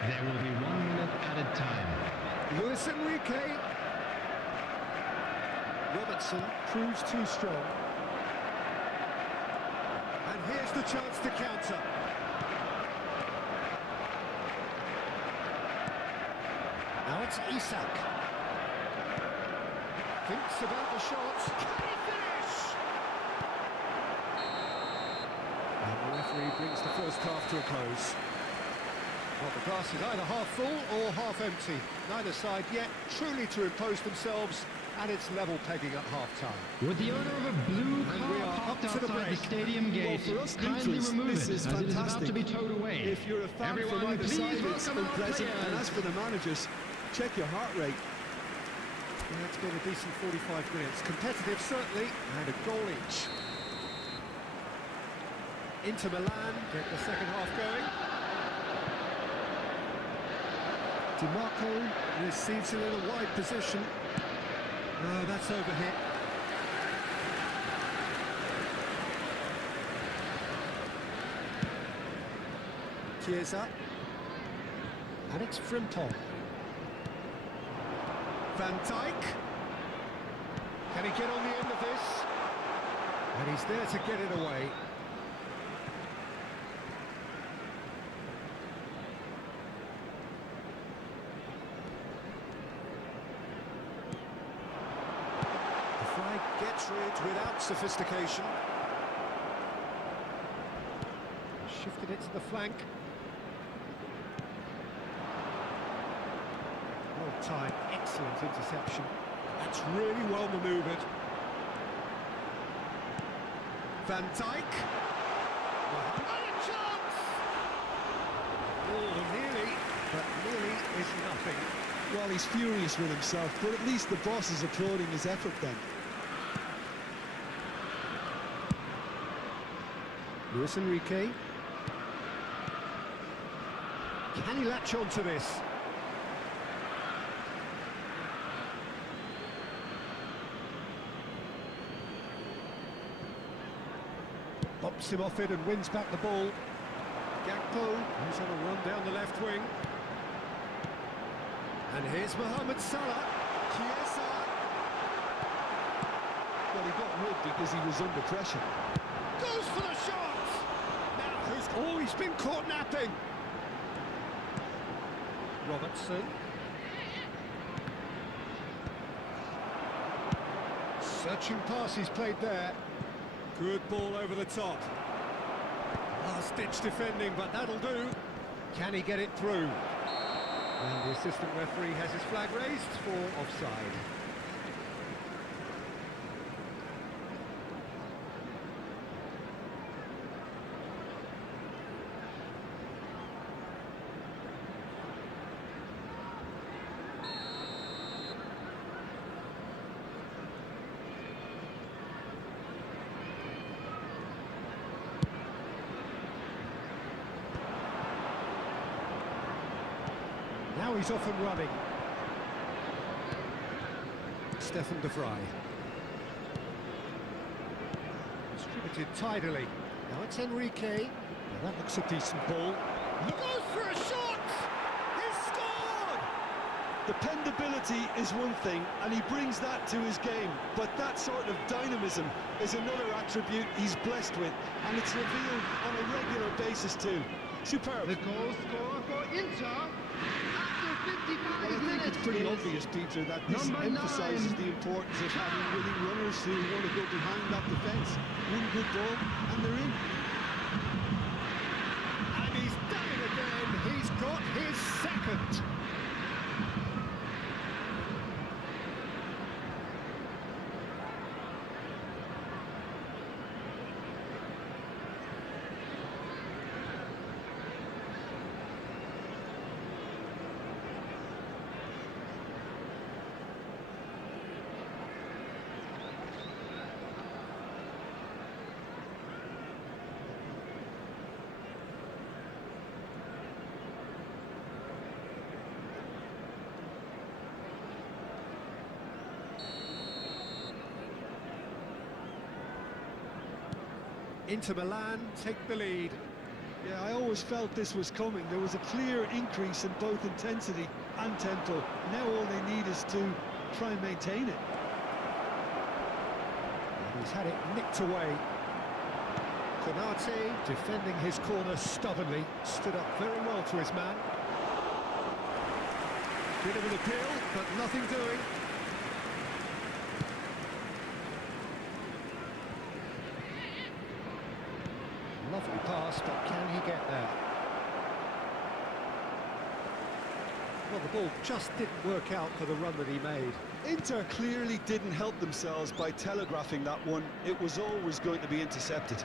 There will be 1 minute added time. Luis Enrique. Robertson proves too strong. And here's the chance to counter. Now it's Isak. Thinks about the shot. Can he finish? And the referee brings the first half to a close. Well, the glass is either half full or half empty. Neither side yet truly to impose themselves, and it's level pegging at half-time. With the owner of a blue And we car are parked up to the outside the break. stadium gate, for us kindly neutrals, remove this it is as it is about fantastic. to be towed away. If you're a fan Everyone, from either please side, it's welcome our unpleasant. And players. as for the managers, check your heart rate. And that's been a decent 45 minutes. Competitive, certainly, and a goal each. Inter Milan get the second half going. DiMarco receives it in a wide position. Oh, that's overhit. Chiesa. And it's Frimpong. Van Dijk. Can he get on the end of this? And he's there to get it away. The flag gets rid without sophistication. Shifted it to the flank. Well timed, excellent interception. That's really well manoeuvred. Van Dijk. And a chance! Oh, nearly, but nearly is nothing. Well, he's furious with himself, but at least the boss is applauding his effort then. Luis Enrique. Can he latch on to this? Bops him off it and wins back the ball. Gakpo, who's on a run down the left wing. And here's Mohamed Salah. Chiesa. Well, he got rid because he was under pressure. Goes for the shot! Now who's... Oh, he's been caught napping. Robertson. Searching pass he's played there. Good ball over the top. Last-ditch defending, but that'll do. Can he get it through? And the assistant referee has his flag raised for offside. Now he's off and running. Stefan de Vrij. Distributed tidily. Now it's Enrique. Now that looks a decent ball. Goes for a shot! He's scored! Dependability is one thing, and he brings that to his game, but that sort of dynamism is another attribute he's blessed with, and it's revealed on a regular basis too. Superb. The goal scorer for Inter after 55 Well, I think minutes it's pretty is obvious, Peter, that this number emphasises 9. the importance of having willing runners who want to go behind that defence. One good ball, and they're in. And he's done it again. He's got his second. Inter Milan take the lead. Yeah, I always felt this was coming. There was a clear increase in both intensity and tempo. Now all they need is to try and maintain it. He's had it nicked away. Konate defending his corner stubbornly. Stood up very well to his man. Bit of an appeal, but nothing doing. Lovely pass, but can he get there? Well, the ball just didn't work out for the run that he made. Inter clearly didn't help themselves by telegraphing that one. It was always going to be intercepted.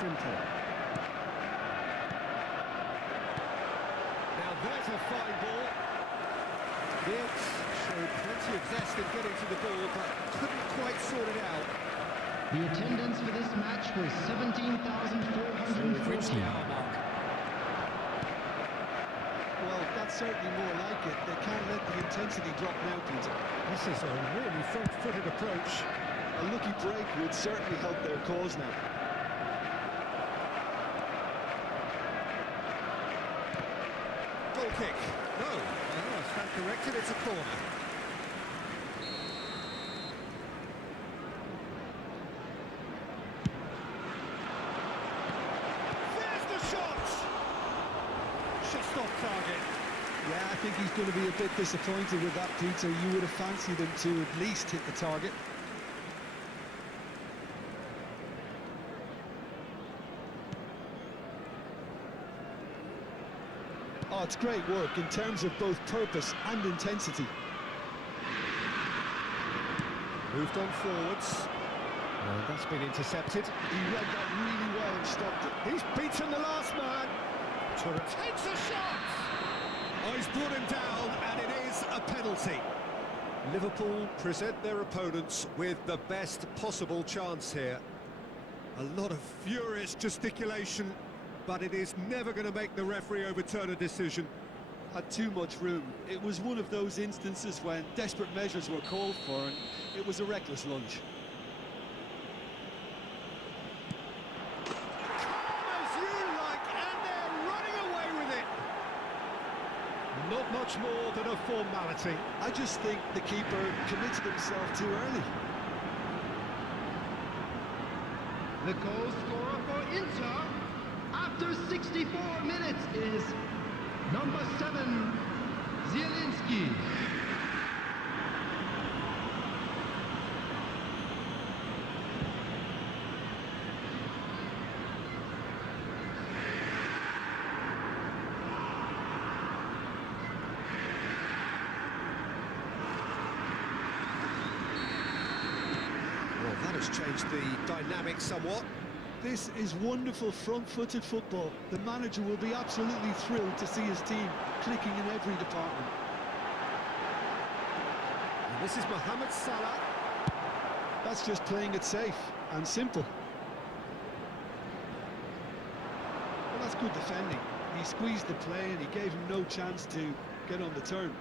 Simple. Now there's a fine ball. Wirtz showed plenty of zest in getting to the ball, but couldn't quite sort it out. The attendance for this match was 17,440. Well, that's certainly more like it. They can't let the intensity drop now, Peter. This is a really front-footed approach. A lucky break would certainly help their cause now. Goal kick. No, it's been corrected, it's a corner. There's the shot! Just off target. Yeah, I think he's going to be a bit disappointed with that, Peter. You would have fancied him to at least hit the target. Oh, it's great work in terms of both purpose and intensity. Moved on forwards. That's been intercepted. He read that really well and stopped it. He's beaten the last man. Turret Takes a shot! Oh, he's brought him down, and it is a penalty. Liverpool present their opponents with the best possible chance here. A lot of furious gesticulation, but it is never going to make the referee overturn a decision. Had too much room. It was one of those instances when desperate measures were called for, and it was a reckless lunge. Not much more than a formality. I just think the keeper committed himself too early. The goal scorer for Inter after 64 minutes is number 7, Zielinski. That has changed the dynamic somewhat. This is wonderful front-footed football. The manager will be absolutely thrilled to see his team clicking in every department. And this is Mohamed Salah. That's just playing it safe and simple. Well, that's good good defending. He squeezed the play and he gave him no chance to get on the turn.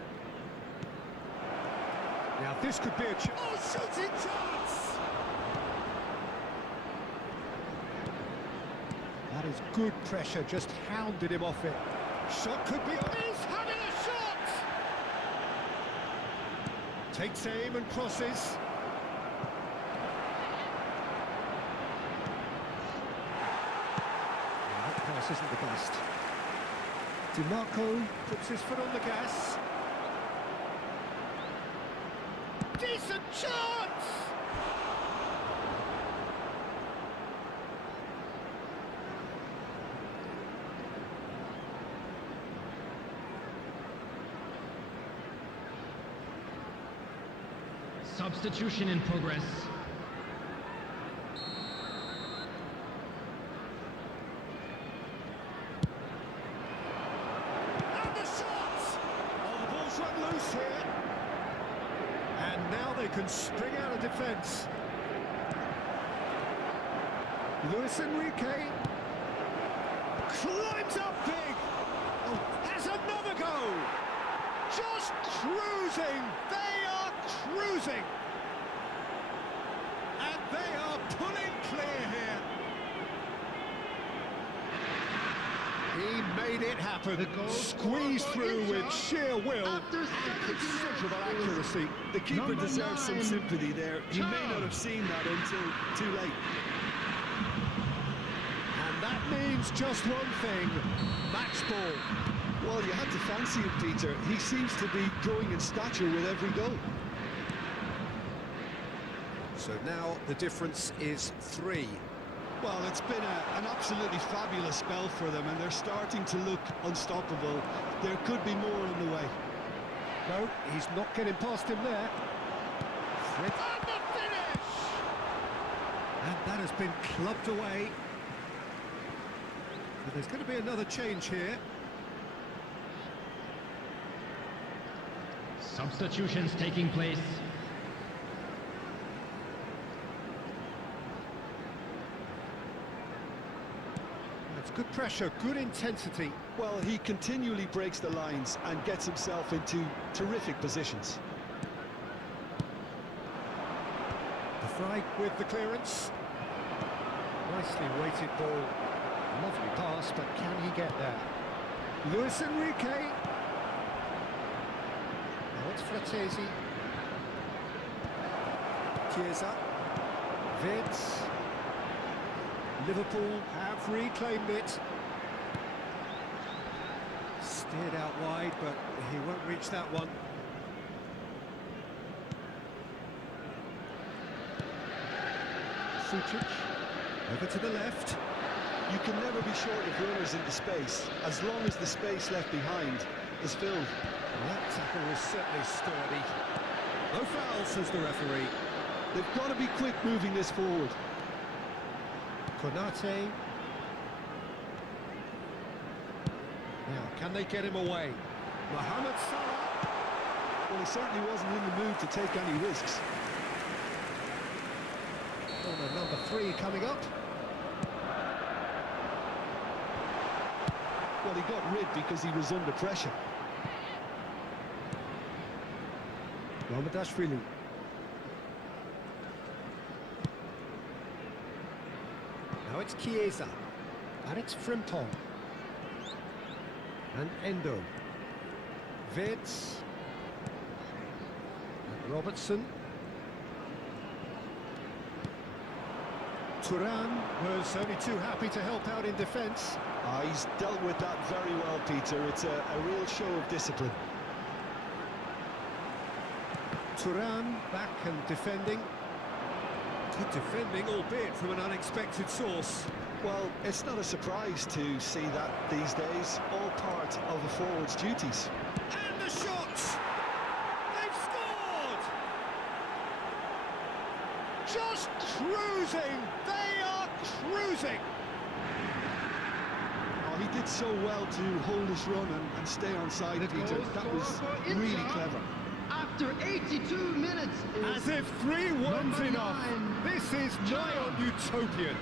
Now this could be a Shooting chance! That is good pressure, just hounded him off it. Shot could be on. He's having a shot! Takes aim and crosses. That pass isn't the best. DiMarco puts his foot on the gas. Decent chance! Substitution in progress. And the shot! Oh, the ball's run loose here. And now they can spring out of defence. Luis Enrique Climbs up big! Oh, has another go! Just cruising! They are cruising! And they are pulling clear here. He made it happen. The goal Squeezed scored through for with Inter sheer will after and 70 considerable minutes. accuracy. The keeper Number deserves some 9, sympathy there. He may Tom. not have seen that until too late. And that means just one thing, match ball. Well, you had to fancy him, Peter. He seems to be growing in stature with every goal. So now the difference is 3. Well, it's been an absolutely fabulous spell for them, and they're starting to look unstoppable. There could be more on the way. No, he's not getting past him there. Fred. And the finish! And that has been clubbed away. But there's going to be another change here. Substitutions taking place. That's good pressure, good intensity. Well, he continually breaks the lines and gets himself into terrific positions. De Vrij with the clearance. Nicely weighted ball. Lovely pass, but can he get there? Luis Enrique. Now it's Fratesi. Chiesa. Vids. Liverpool have reclaimed it. Steered out wide, but he won't reach that one. Sucic. Over to the left. You can never be short of runners into space, as long as the space left behind is filled. Well, that tackle was certainly sturdy. No foul, says the referee. They've got to be quick moving this forward. Konate. Now, can they get him away? Mohamed Salah. Well, he certainly wasn't in the mood to take any risks. Corner number 3 coming up. Well, he got rid because he was under pressure. Mamardashvili. Now it's Chiesa. And it's Frimpong. And Endo. Vids. And Robertson. Turan was only too happy to help out in defence. He's dealt with that very well, Peter. It's a real show of discipline. Turan back and defending. Good defending, albeit from an unexpected source. Well, it's not a surprise to see that these days, all part of a forward's duties. And the shot! They've scored! Just cruising! They are cruising! Oh, he did so well to hold his run and stay on side, The Peter. goal That was scorer for really Inter. clever. After 82 minutes is As if 3 one's number enough. 9. This is nigh on utopian.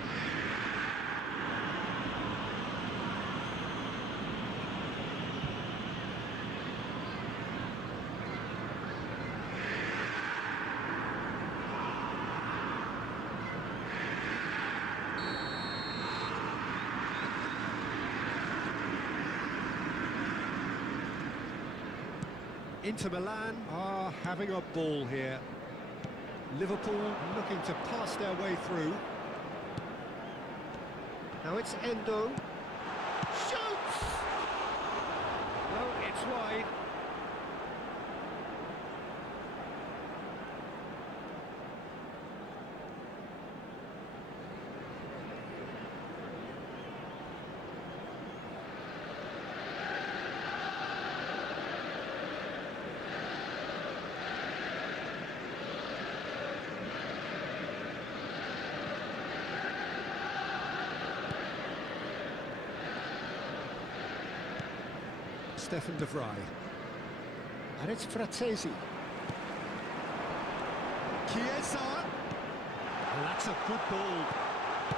Inter Milan are having a ball here. Liverpool looking to pass their way through. Now it's Endo. Shoots! Well, it's wide. Stefan de Vrij. And it's Frattesi. Chiesa. And that's a good ball.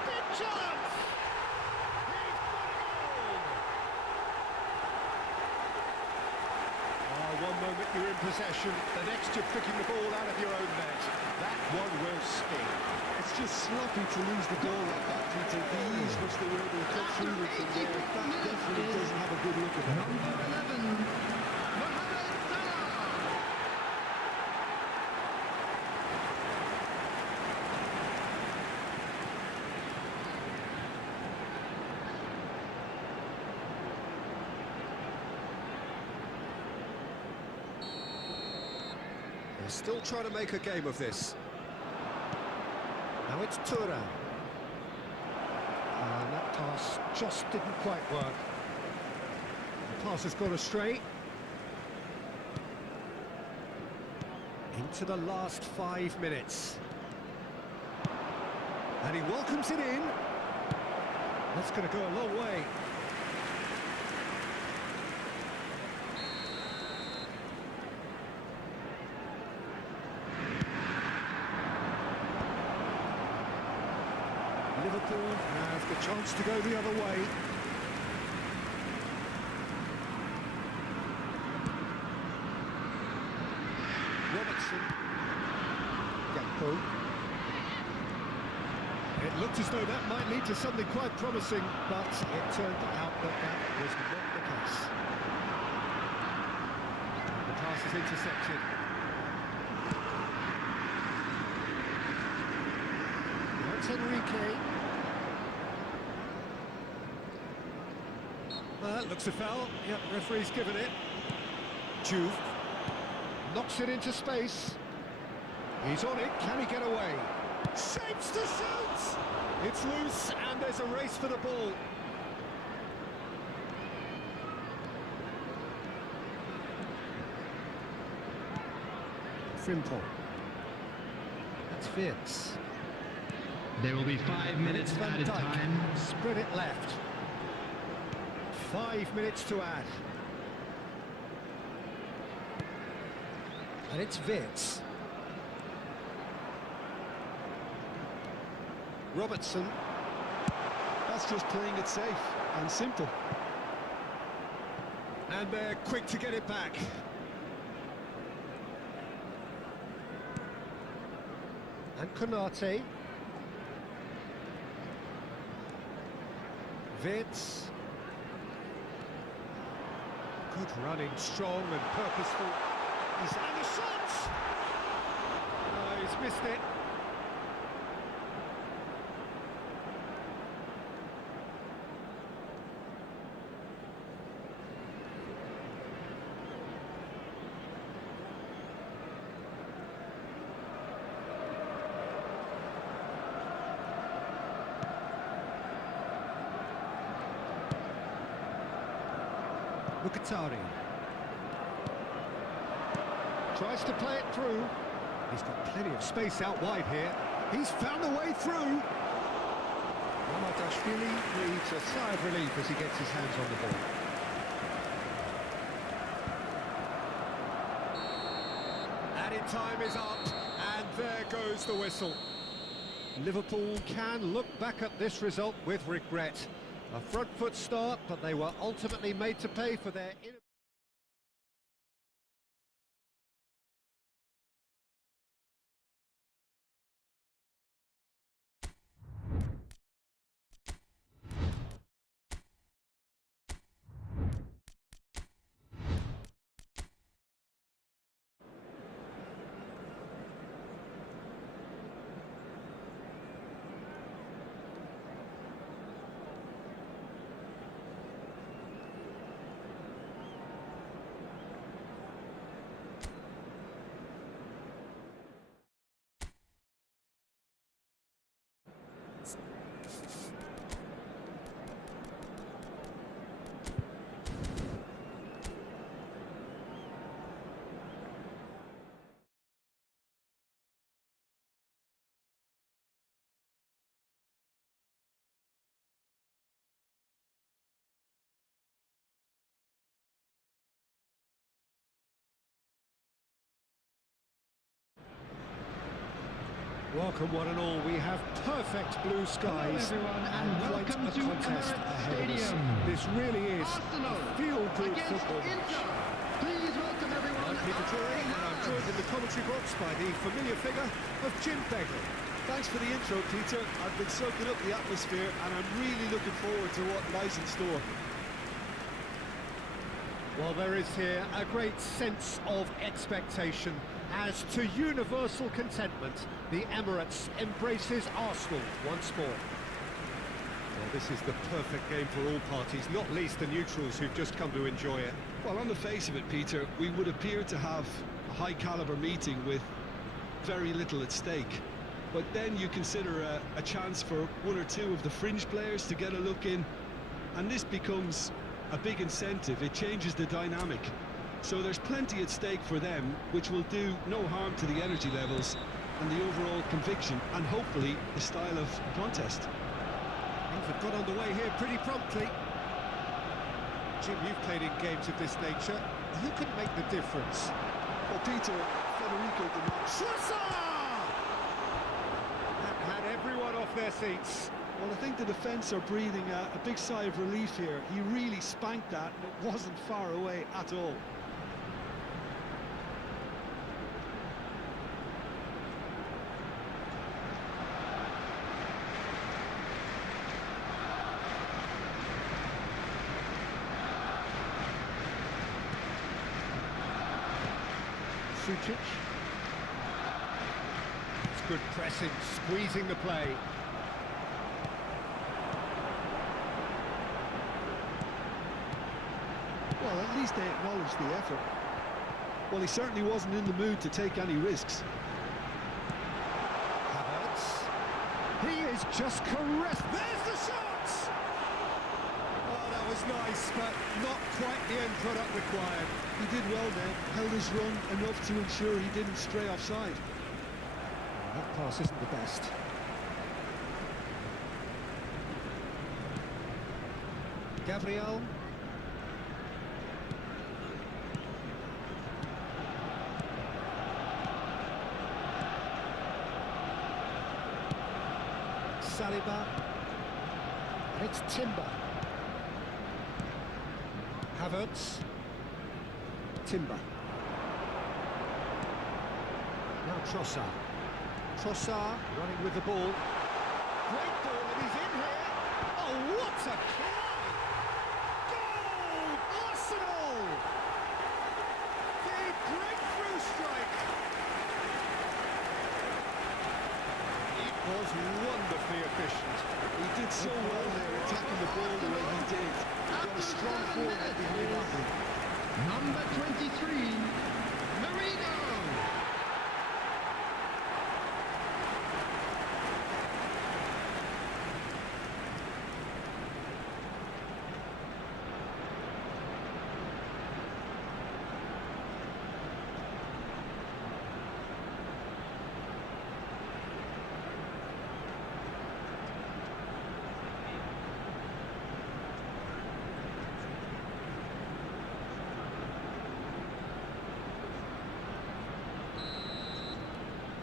Big chance! He's got a goal! Oh, one moment you're in possession, the next you're picking the ball out of your own net. That one will sting. It's just sloppy to lose the ball like that, Peter. The ease which they were able to cut through with from there, that definitely doesn't have a good look at it. Number 11, Mohamed Salah. They're still trying to make a game of this. Now it's Thuram. And that pass just didn't quite work. The pass has gone astray. Into the last 5 minutes. And he welcomes it in. That's going to go a long way. Liverpool have the chance to go the other way. Robertson. Gakpo. It looked as though that might lead to something quite promising, but it turned out that that was not the case. The pass is intercepted. That's Enrique. That looks a foul. Yep, referee's given it. Juve knocks it into space. He's on it. Can he get away? Shapes to shoot! It's loose, and there's a race for the ball. Frimpong. That's Wirtz. There will be 5 minutes Van added Dijk. time. Spread it left. 5 minutes to add. And it's Wirtz. Robertson. That's just playing it safe and simple. And they're quick to get it back. And Konate. Wirtz. Good running, strong and purposeful. And the shot! Oh, he's missed it. Mkhitaryan tries to play it through. He's got plenty of space out wide here. He's found a way through. Mamardashvili breathes a sigh of relief as he gets his hands on the ball. Added time is up, and there goes the whistle. Liverpool can look back at this result with regret. A front foot start, but they were ultimately made to pay for their Welcome one and all, we have perfect blue skies and quite a contest ahead of us. This really is a feel-good football match. Please welcome everyone. I'm Peter Drury, and I'm joined in the commentary box by the familiar figure of Jim Begley. Thanks for the intro, Peter. I've been soaking up the atmosphere and I'm really looking forward to what lies in store. Well, there is here a great sense of expectation. As to universal contentment, the Emirates embraces Arsenal once more. Well, this is the perfect game for all parties, not least the neutrals who've just come to enjoy it. Well, on the face of it, Peter, we would appear to have a high-caliber meeting with very little at stake. But then you consider a chance for one or two of the fringe players to get a look in, and this becomes a big incentive. It changes the dynamic. So there's plenty at stake for them, which will do no harm to the energy levels and the overall conviction, and hopefully the style of contest. Things have got underway here pretty promptly. Jim, you've played in games of this nature. Who can make the difference? Well, Peter, Federico did not. Had everyone off their seats. Well, I think the defence are breathing a big sigh of relief here. He really spanked that, and it wasn't far away at all. Sucic. It's good pressing, squeezing the play. Well, at least they acknowledged the effort. Well, he certainly wasn't in the mood to take any risks. Havertz. He is just caressed. There's the shot! Oh, that was nice, but not quite the end product required. He did well then, held his run enough to ensure he didn't stray offside. That pass isn't the best. Gabriel. Saliba. And it's Timber. Havertz. Timber. Now Trossard. Trossard running with the ball. Great ball, and he's in here. Oh, what a try! Goal! Arsenal! The breakthrough strike! It was wonderfully efficient. He did so well there, attacking the ball the way he did. He got a strong forehand behind that one. Number 23, Marino.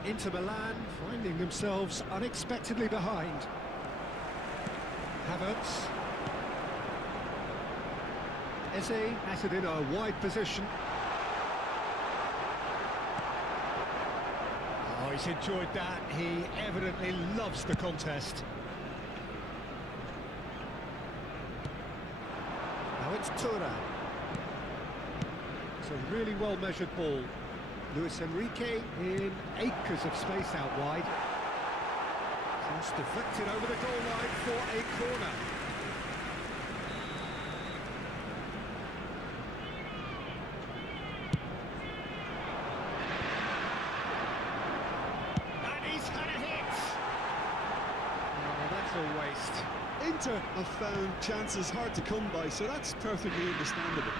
Inter Milan finding themselves unexpectedly behind. Havertz. Eze has it in a wide position. Oh, he's enjoyed that. He evidently loves the contest. Now it's Tura. It's a really well-measured ball. Luis Enrique in acres of space out wide. Just deflected over the goal line for a corner. And he's had a hit! Oh, that's a waste. Inter have found chances hard to come by, so that's perfectly understandable.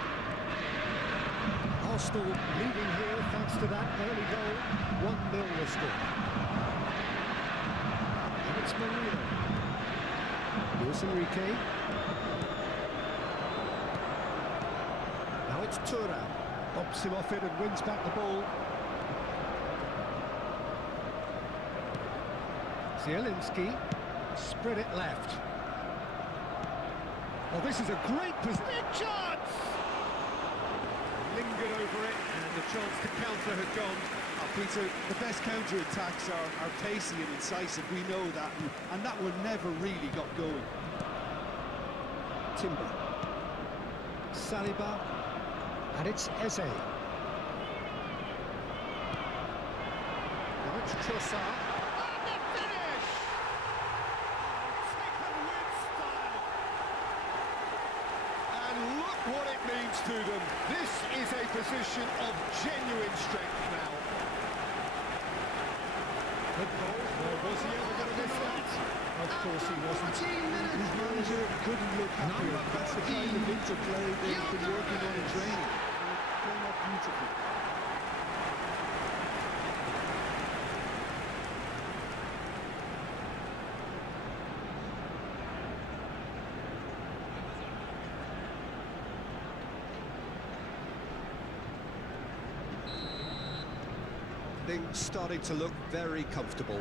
Arsenal leading here thanks to that early goal. 1-0 the score. And it's Marino. Luis Enrique. Now it's Tura. Pops him off it and wins back the ball. Zielinski, spread it left. Well, this is a great position. Big chance! Lingered over it, and the chance to counter had gone. Oh, Peter, the best counter-attacks are pacey and incisive, we know that, and that one never really got going. Timber. Saliba, and it's Eze. Now it's Trossard. And the finish! Taken with style. And look what it means to them. This is a position of genuine strength now. Good goal. Well, was he ever going to miss that? Of course he wasn't. His manager couldn't look happier. That's the kind of interplay they've been working on in training. It came up beautifully. Things starting to look very comfortable.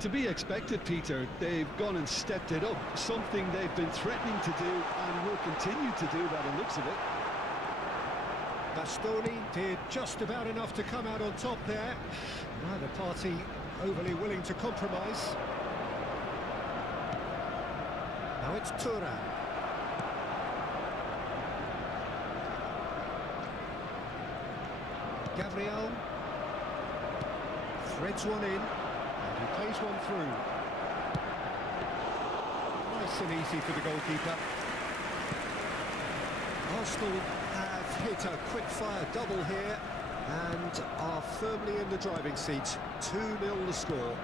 To be expected, Peter. They've gone and stepped it up, something they've been threatening to do and will continue to do by the looks of it. Bastoni did just about enough to come out on top there. Neither party overly willing to compromise. Now it's Thuram. Gabriel threads one in, and he plays one through. Nice and easy for the goalkeeper. Arsenal have hit a quick-fire double here and are firmly in the driving seat. 2-0 the score.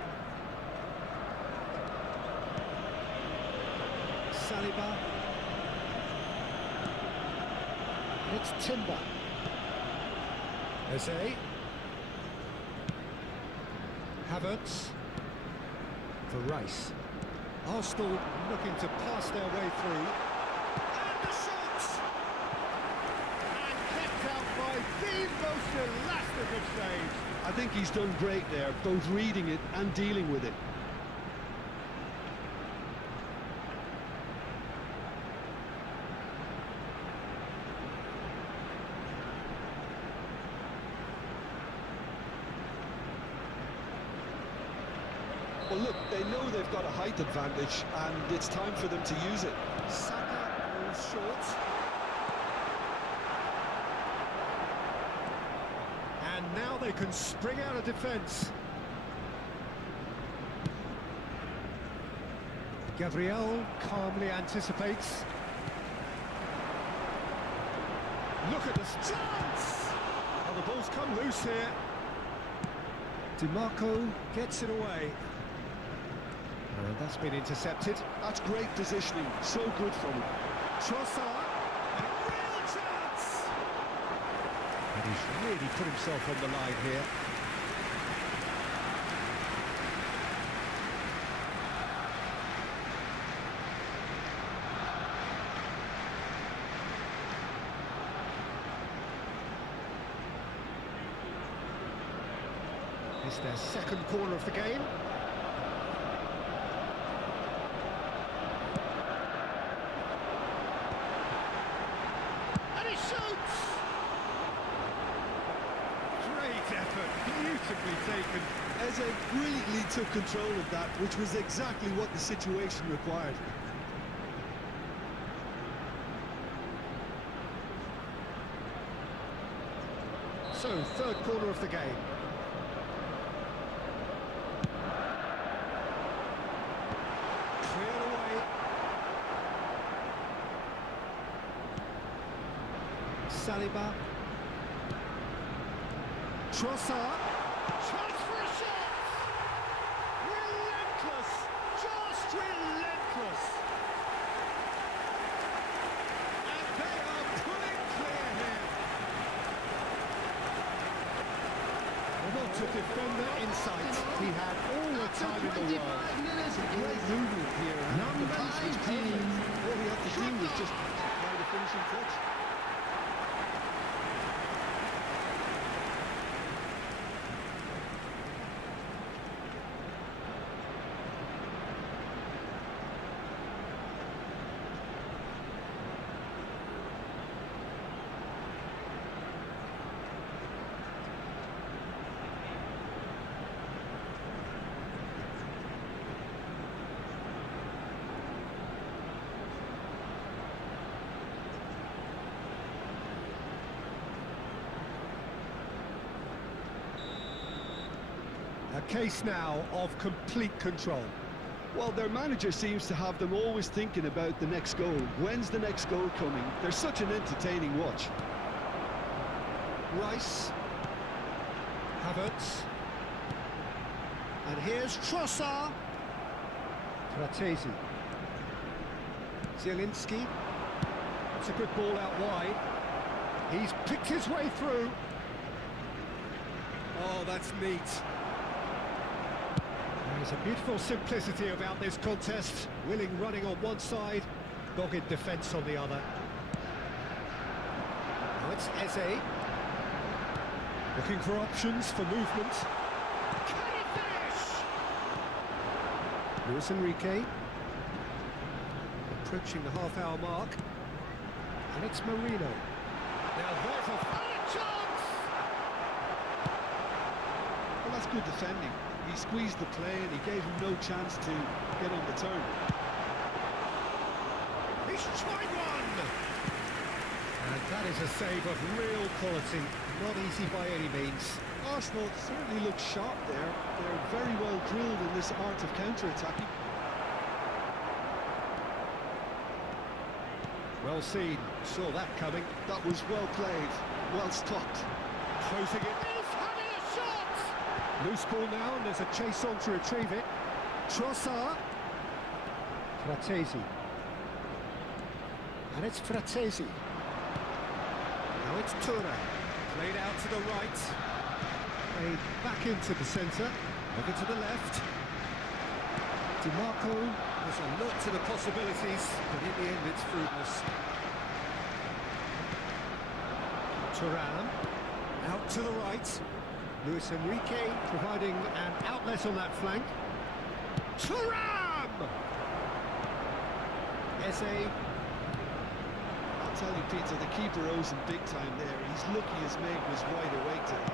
Saliba. It's Timber. Eze. Havertz. For Rice. Arsenal looking to pass their way through. And the shot! And kept out by the most elastic of saves. I think he's done great there, both reading it and dealing with it. Well, look, they know they've got a height advantage, and it's time for them to use it. Saka goes short. And now they can spring out of defence. Gabriel calmly anticipates. Look at this chance! Oh, the ball's come loose here. DiMarco gets it away. And that's been intercepted. That's great positioning, so good from him. Trossard. And a real chance! And he's really put himself on the line here. It's their second corner of the game. And he shoots! Great effort, beautifully taken. Eze brilliantly took control of that, which was exactly what the situation required. So, third corner of the game. Cleared away. Saliba. Trossard. Chance for a shot! Relentless! Just relentless! And they are pulling clear here. What a defender in sight. He had all the time in the world. Great movement here. And Number the pass was 19. perfect. All he had to do was just apply the finishing touch. case now of complete control. Well, their manager seems to have them always thinking about the next goal. When's the next goal coming? They're such an entertaining watch. Rice. Havertz. And here's Trossard. Fratesi. Zielinski. It's a good ball out wide. He's picked his way through. Oh, that's neat. There's a beautiful simplicity about this contest. Willing running on one side, dogged defence on the other. Now it's Eze. Looking for options for movement. Can he finish? Luis Enrique. Approaching the half-hour mark. And it's Marino. Now there's a chance! Well, that's good defending. He squeezed the play and he gave him no chance to get on the turn. He's tried one! And that is a save of real quality. Not easy by any means. Arsenal certainly look sharp there. They're very well drilled in this art of counter-attacking. Well seen. Saw that coming. That was well played, well stopped. Closing it. He's having a shot! Loose ball now, and there's a chase on to retrieve it. Trossard. Fratesi. And it's Fratesi. Now it's Tura. Played out to the right. Played back into the centre. Over to the left. DiMarco was alert to the possibilities, but in the end it's fruitless. Thuram. Out to the right. Luis Enrique providing an outlet on that flank. Thuram! Eze. I'll tell you, Peter, the keeper owes him big time there. He's lucky his mate was wide awake today.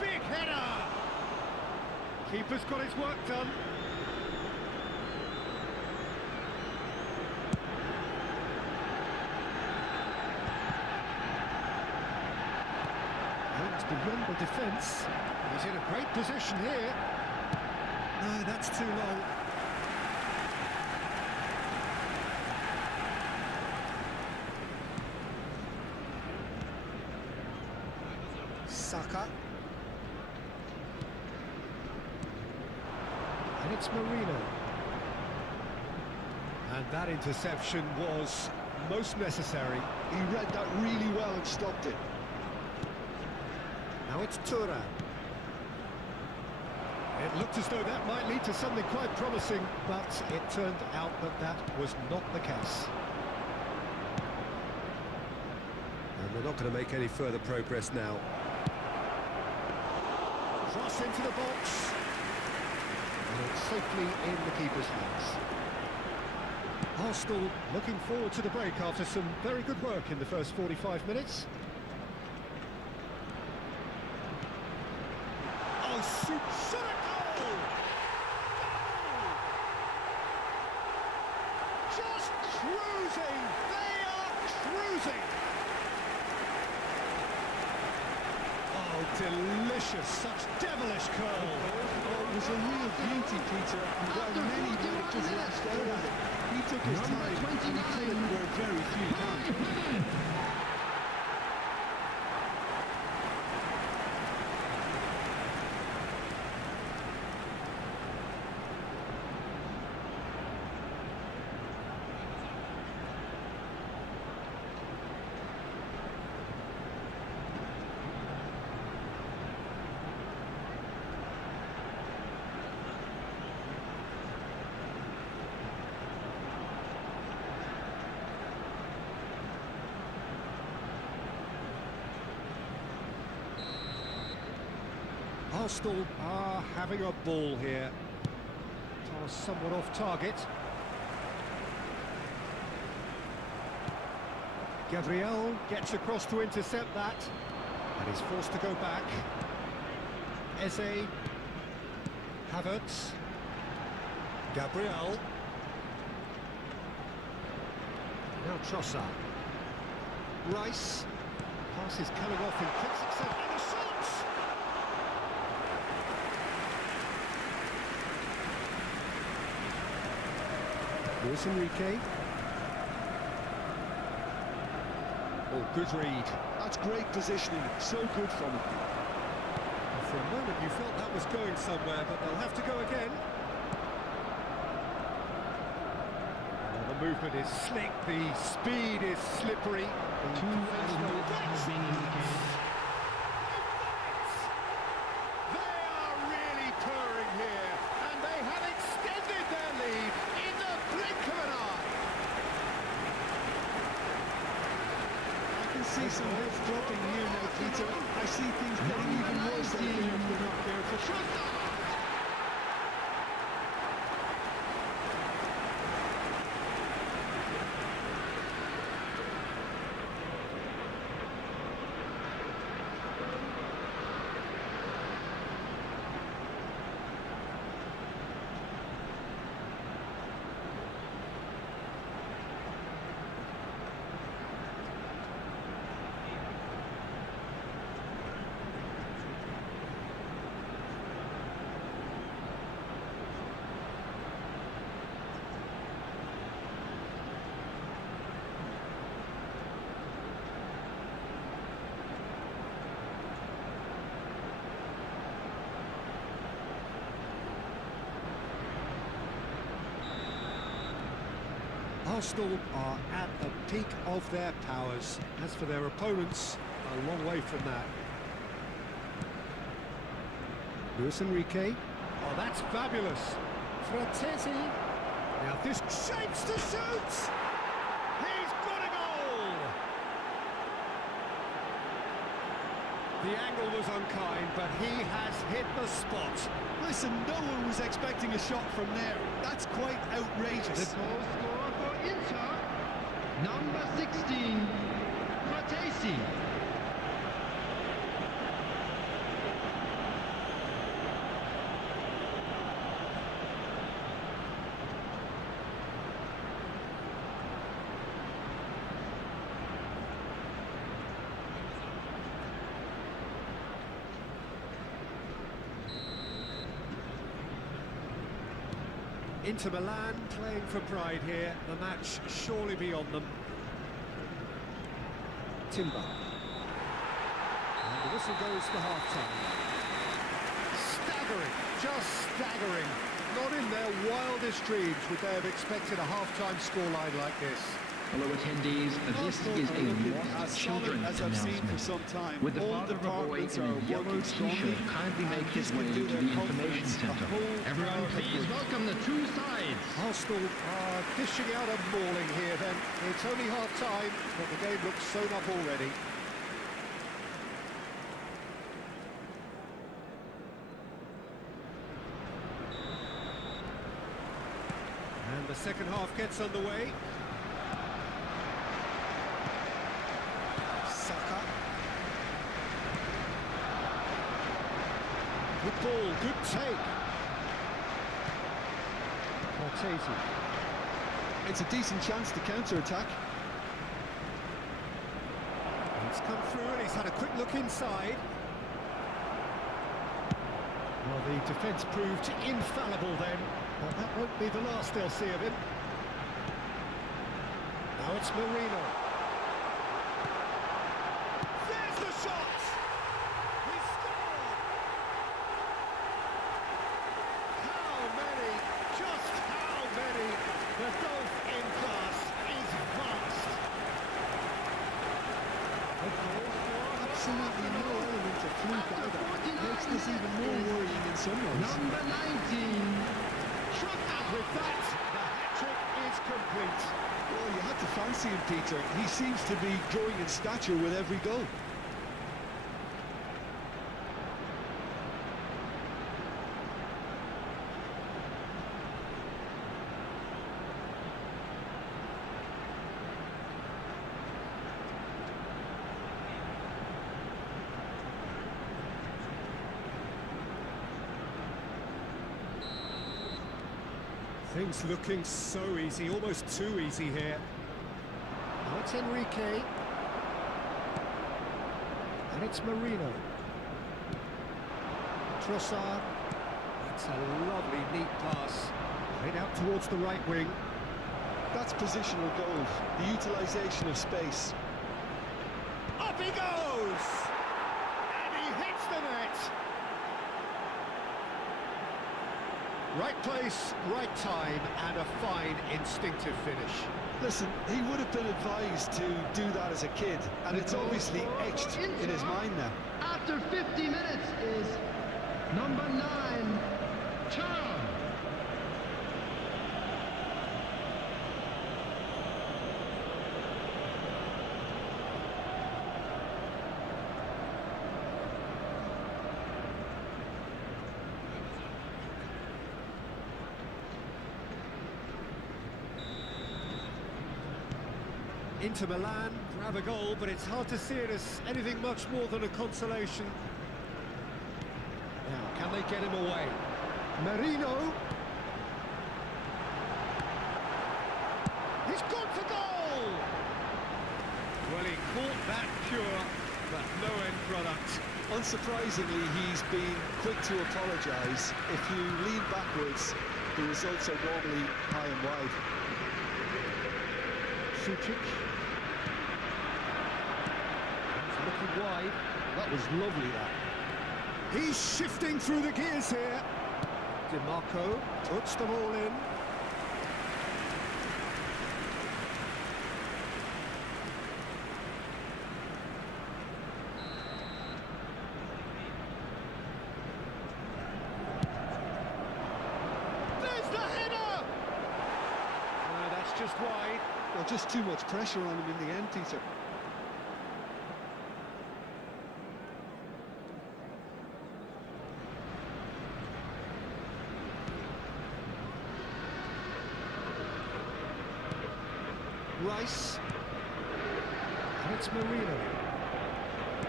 Big header! Keeper's got his work done. And beyond the defence. He's in a great position here. No, that's too long. Saka. And it's Marino. And that interception was most necessary. He read that really well and stopped it. Now it's Tura. It looked as though that might lead to something quite promising, but it turned out that that was not the case. And they're not going to make any further progress now. Cross into the box. And it's safely in the keeper's hands. Arsenal looking forward to the break after some very good work in the first 45 minutes. Oh, super goal! Just cruising! They are cruising! Oh, delicious, such devilish curl. Oh, it was a real beauty, Peter, and while many would have just lashed out of it, he took his time and he did it where very few can. Arsenal are having a ball here. Pass somewhat off target. Gabriel gets across to intercept that. And is forced to go back. Eze. Havertz. Gabriel. Now Trossard. Rice. Pass is coming off in quick succession. And the shots! Luis Enrique. Oh, good read. That's great positioning, so good from him. Well, for a moment you felt that was going somewhere, but they'll have to go again. Oh, the movement is slick, the speed is slippery. Two added minutes have been indicated. They are really purring here, and they have extended their lead in the blink of an eye. I can see some heads dropping here now, Peter. I see things getting even worse out there if they're not careful. Arsenal are at the peak of their powers. As for their opponents, a long way from that. Luis Enrique. Oh, that's fabulous. Frattesi. Now this shapes to shoot! He's got a goal! The angle was unkind, but he has hit the spot. Listen, no one was expecting a shot from there. That's quite outrageous. The goal scorer for Inter, number 16, Frattesi. Inter Milan playing for pride here. The match surely beyond them. Timber. And the whistle goes for half-time. Staggering, just staggering. Not in their wildest dreams would they have expected a half-time scoreline like this. Hello attendees, this is a lost children as I've seen for announcement. some time. Would the All father of a boy departments in are a yellow working t-shirt strongly, kindly make and his this way can do to their the information confidence a center? whole Everyone crowd of please good. welcome the two sides. Arsenal are dishing out a mauling here then. It's only half-time, but the game looks sewn up already. And the second half gets underway. Saka. Good ball, good take. Frattesi. It's a decent chance to counter-attack. He's come through and he's had a quick look inside. Well, the defence proved infallible then, but that won't be the last they'll see of him. Now it's Marino. There's the shot! He scored! How many? Just how many? The gulf in class is vast. Absolutely no element of fluke either. Makes this even more worrying in some ways. Number 19. With that, the hat-trick is complete. Well, you had to fancy him, Peter. He seems to be growing in stature with every goal. Things looking so easy, almost too easy here. Now it's Enrique. And it's Marino. Trossard. That's a lovely, neat pass. Played out towards the right wing. That's positional goal, the utilisation of space. Up he goes! And he hits the net! Right place, right time, and a fine instinctive finish. Listen, he would have been advised to do that as a kid, and it's obviously etched in his mind now. After 50 minutes is number 9, Tom. Inter Milan grab a goal, but it's hard to see it as anything much more than a consolation. Now, can they get him away? Marino. He's gone for goal! Well, he caught that pure, but no end product. Unsurprisingly, he's been quick to apologise. If you lean backwards, the results are normally high and wide. Sucic. He's looking wide. That was lovely, that. He's shifting through the gears here. DiMarco puts them all in. There's the header! That's just wide. Well, just too much pressure on him in the end, Peter. Rice. And it's Marino.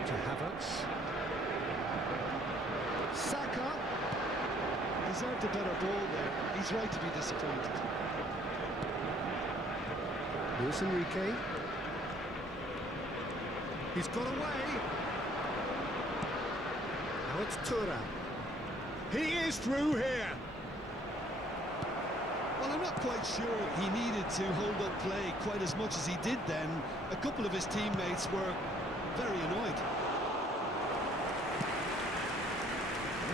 To Havertz. Saka. Deserved a better ball there. He's right to be disappointed. Luis Enrique. He's got away. Now it's Thuram. He is through here. Well, I'm not quite sure he needed to hold up play quite as much as he did then. A couple of his teammates were very annoyed.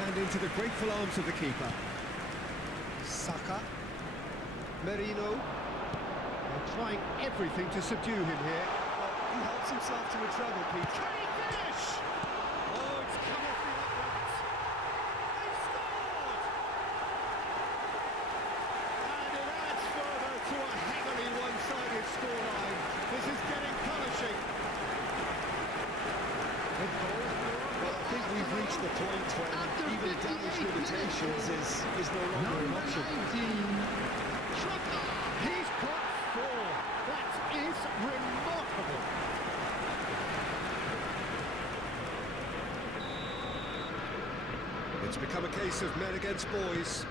And into the grateful arms of the keeper. Saka. Marino. They're trying everything to subdue him here. Well, he helps himself to a treble, Pete. Can he finish? Oh, it's come off the upright. They've scored! And it adds further to a heavily one-sided scoreline. This is getting punishing. Well, I think we've reached the point when even damage limitations is no longer an option. He's got 4. That is remarkable. It's become a case of men against boys.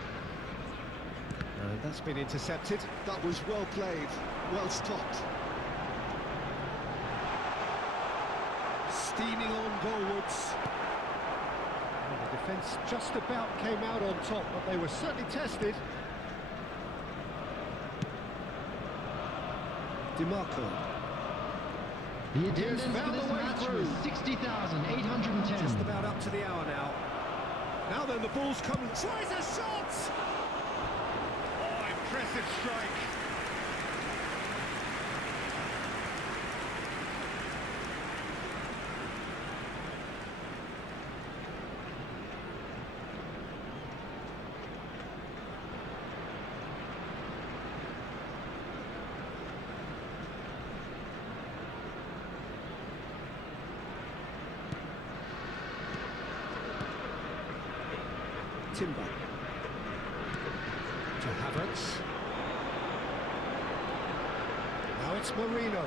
That's been intercepted. That was well played, well stopped. Steaming on goalwards. Well, the defence just about came out on top, but they were certainly tested. DiMarco. The attendance Here's for found this the way match through. was 60,810. Just about up to the hour now. Now then, the ball's coming. Tries a shot! Oh, impressive strike. Timber. To Havertz. Now it's Marino.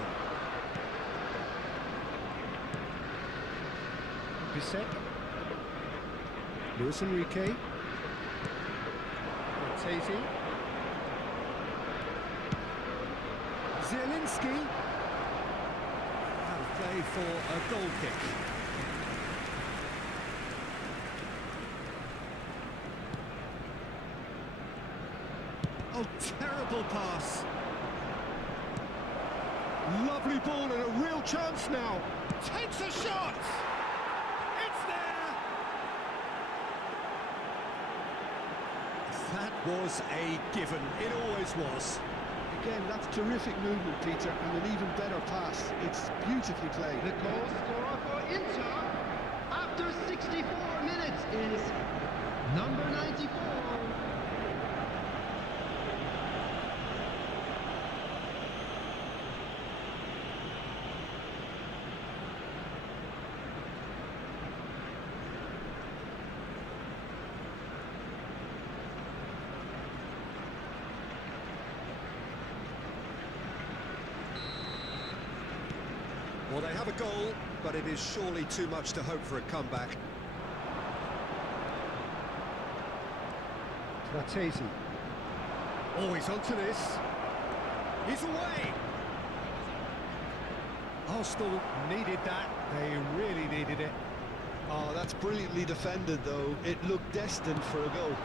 Bissek. Luis Enrique. Martesi. Zielinski. Out of play for a goal kick. Oh, terrible pass. Lovely ball and a real chance now. Takes a shot! It's there! That was a given. It always was. Again, that's terrific movement, Peter, and an even better pass. It's beautifully played. The goal scorer for Inter after 64 minutes is number 94. Well, they have a goal, but it is surely too much to hope for a comeback. Fratesi. Oh, he's onto this. He's away! Arsenal needed that. They really needed it. Oh, that's brilliantly defended, though. It looked destined for a goal.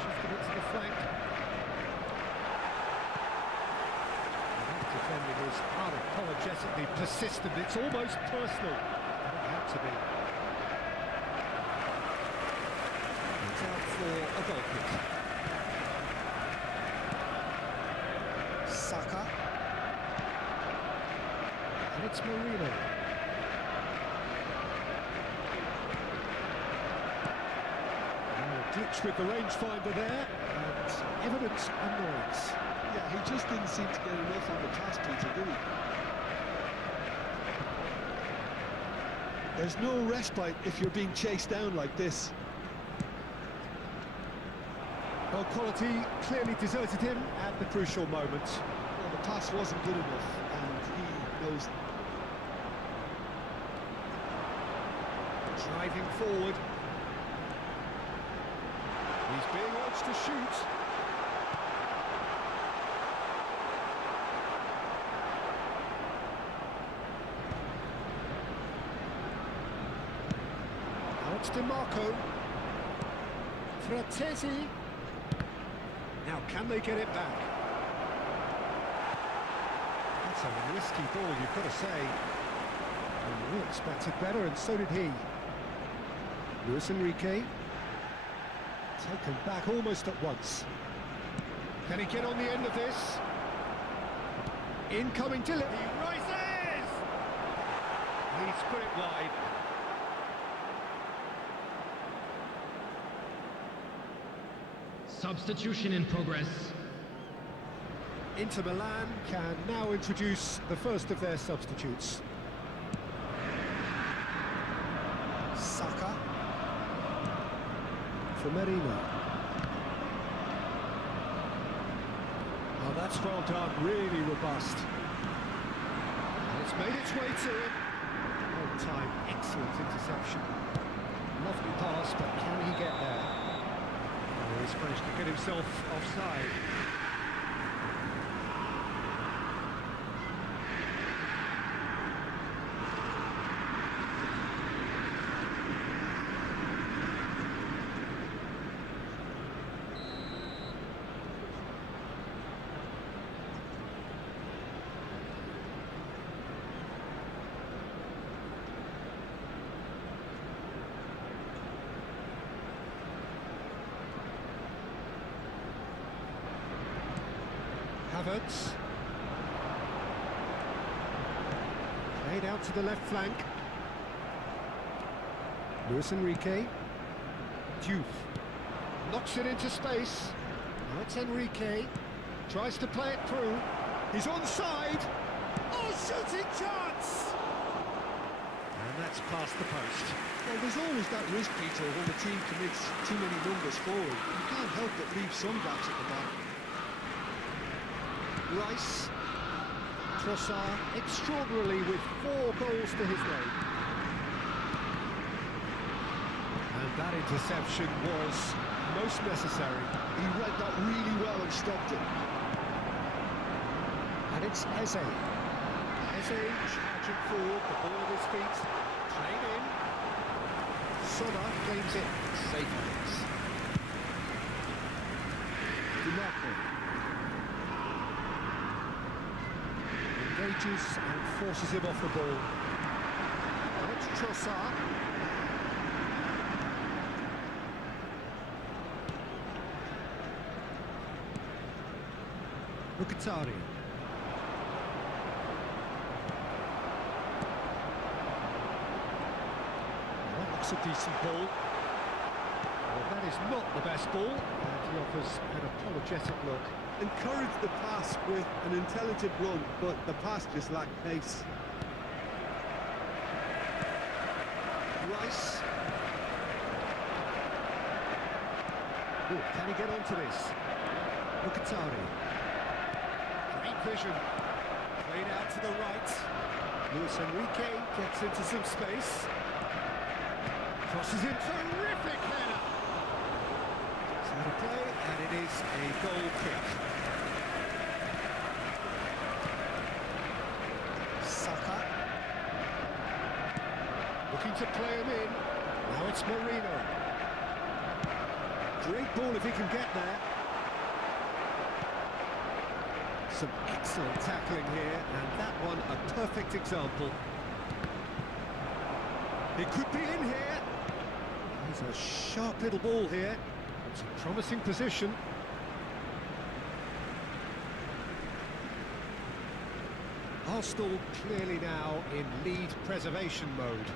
Shifted it to the flank. Defending is unapologetically persistent. It's almost personal. And it had to be. It's out for a goal kick. Saka. And it's Marino. Glitch with the rangefinder there. And evident annoyance. Yeah, he just didn't seem to get enough on the pass, Peter, did he? There's no respite if you're being chased down like this. Well, quality clearly deserted him at the crucial moment. Well, the pass wasn't good enough, and he knows. Driving forward. He's being urged to shoot. Now it's DeMarco. Fratesi. Now, can they get it back? That's a risky ball, you've got to say. And we expected better, and so did he. Luis Enrique. Taken back almost at once. Can he get on the end of this? Incoming delivery. He rises! He's put it wide. Substitution in progress. Inter Milan can now introduce the first of their substitutes. Saka. For Marino. Oh, that's well done, really robust. And it's made its way to him. All time, excellent interception. Lovely pass, but can he get there? Oh, he's managed to get himself offside. Havertz. Played out to the left flank. Luis Enrique. Diouf. Knocks it into space. Now it's Enrique. Tries to play it through. He's onside. Oh, shooting chance! And that's past the post. Well, there's always that risk, Peter, when the team commits too many numbers forward. You can't help but leave some gaps at the back. Rice. Trossard, extraordinarily with 4 goals to his name. And that interception was most necessary. He read that really well and stopped it. And it's Eze. Eze charging forward, the ball at his feet. Played in. Sola gains it. Safe hands. DeMarco. engages and forces him off the ball. And it's Trossard. Mkhitaryan. That looks a decent ball. Well, that is not the best ball, and he offers an apologetic look. Encourage the pass with an intelligent run, but the pass just lacked pace. Rice. Ooh, can he get onto this? Mkhitaryan. Great vision. Played out to the right. Luis Enrique gets into some space. Crosses in. Terrific header. It's out of play, and it is a goal kick. Saka. Looking to play him in. Now it's Marino. Great ball if he can get there. Some excellent tackling here, and that one a perfect example. It could be in here. He's a sharp little ball here. It's a promising position. Arsenal clearly now in lead preservation mode.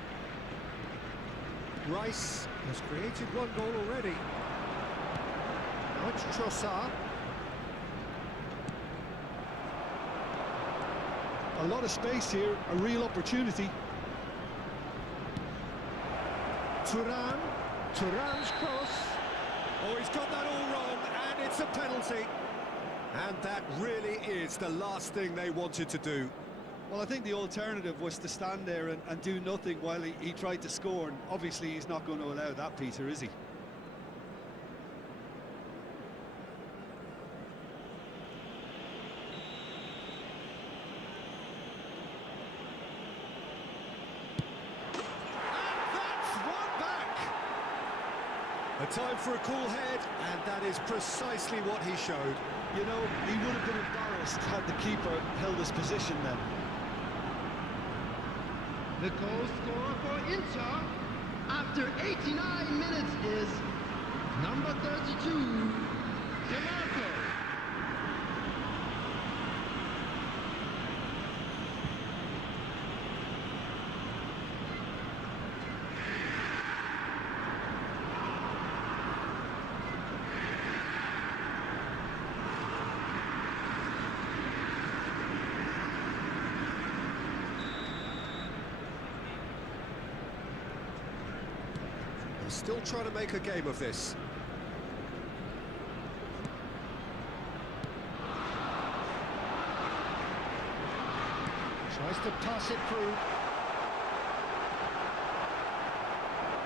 Rice has created one goal already. Now it's Trossard. A lot of space here, a real opportunity. Thuram's cross. Oh, he's got that all wrong, and it's a penalty. And that really is the last thing they wanted to do. Well, I think the alternative was to stand there and do nothing while he tried to score, and obviously he's not going to allow that, Peter, is he? A time for a cool head, and that is precisely what he showed. You know, he would have been embarrassed had the keeper held his position then. The goal scorer for Inter after 89 minutes is number 32, DeMarco. Still trying to make a game of this. Tries to pass it through.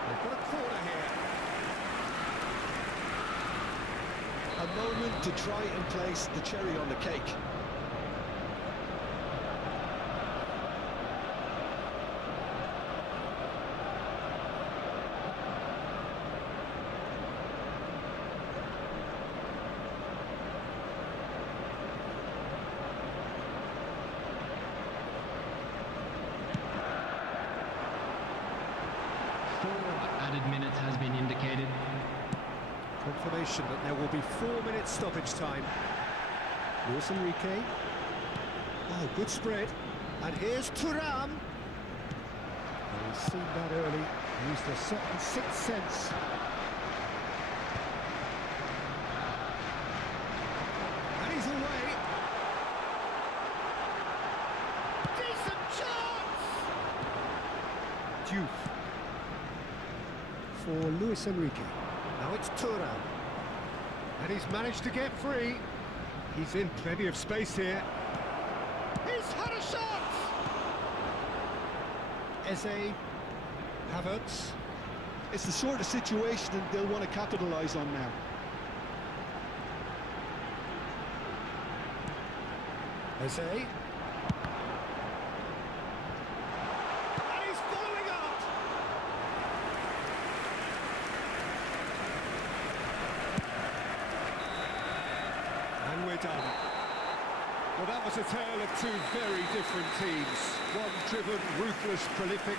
They've got a corner here. A moment to try and place the cherry on the cake. Added minutes has been indicated. Confirmation that there will be 4 minutes stoppage time. Luis Enrique. Oh, good spread. And here's Thuram. Oh, he's seen that early. Used a certain sixth sense. And he's away. Decent chance! Diouf. For Luis Enrique. Now it's Thuram. And he's managed to get free. He's in plenty of space here. He's had a shot! Eze. Havertz. It's the sort of situation they'll want to capitalise on now. Eze. And we're done. Well, that was a tale of two very different teams. One driven, ruthless, prolific.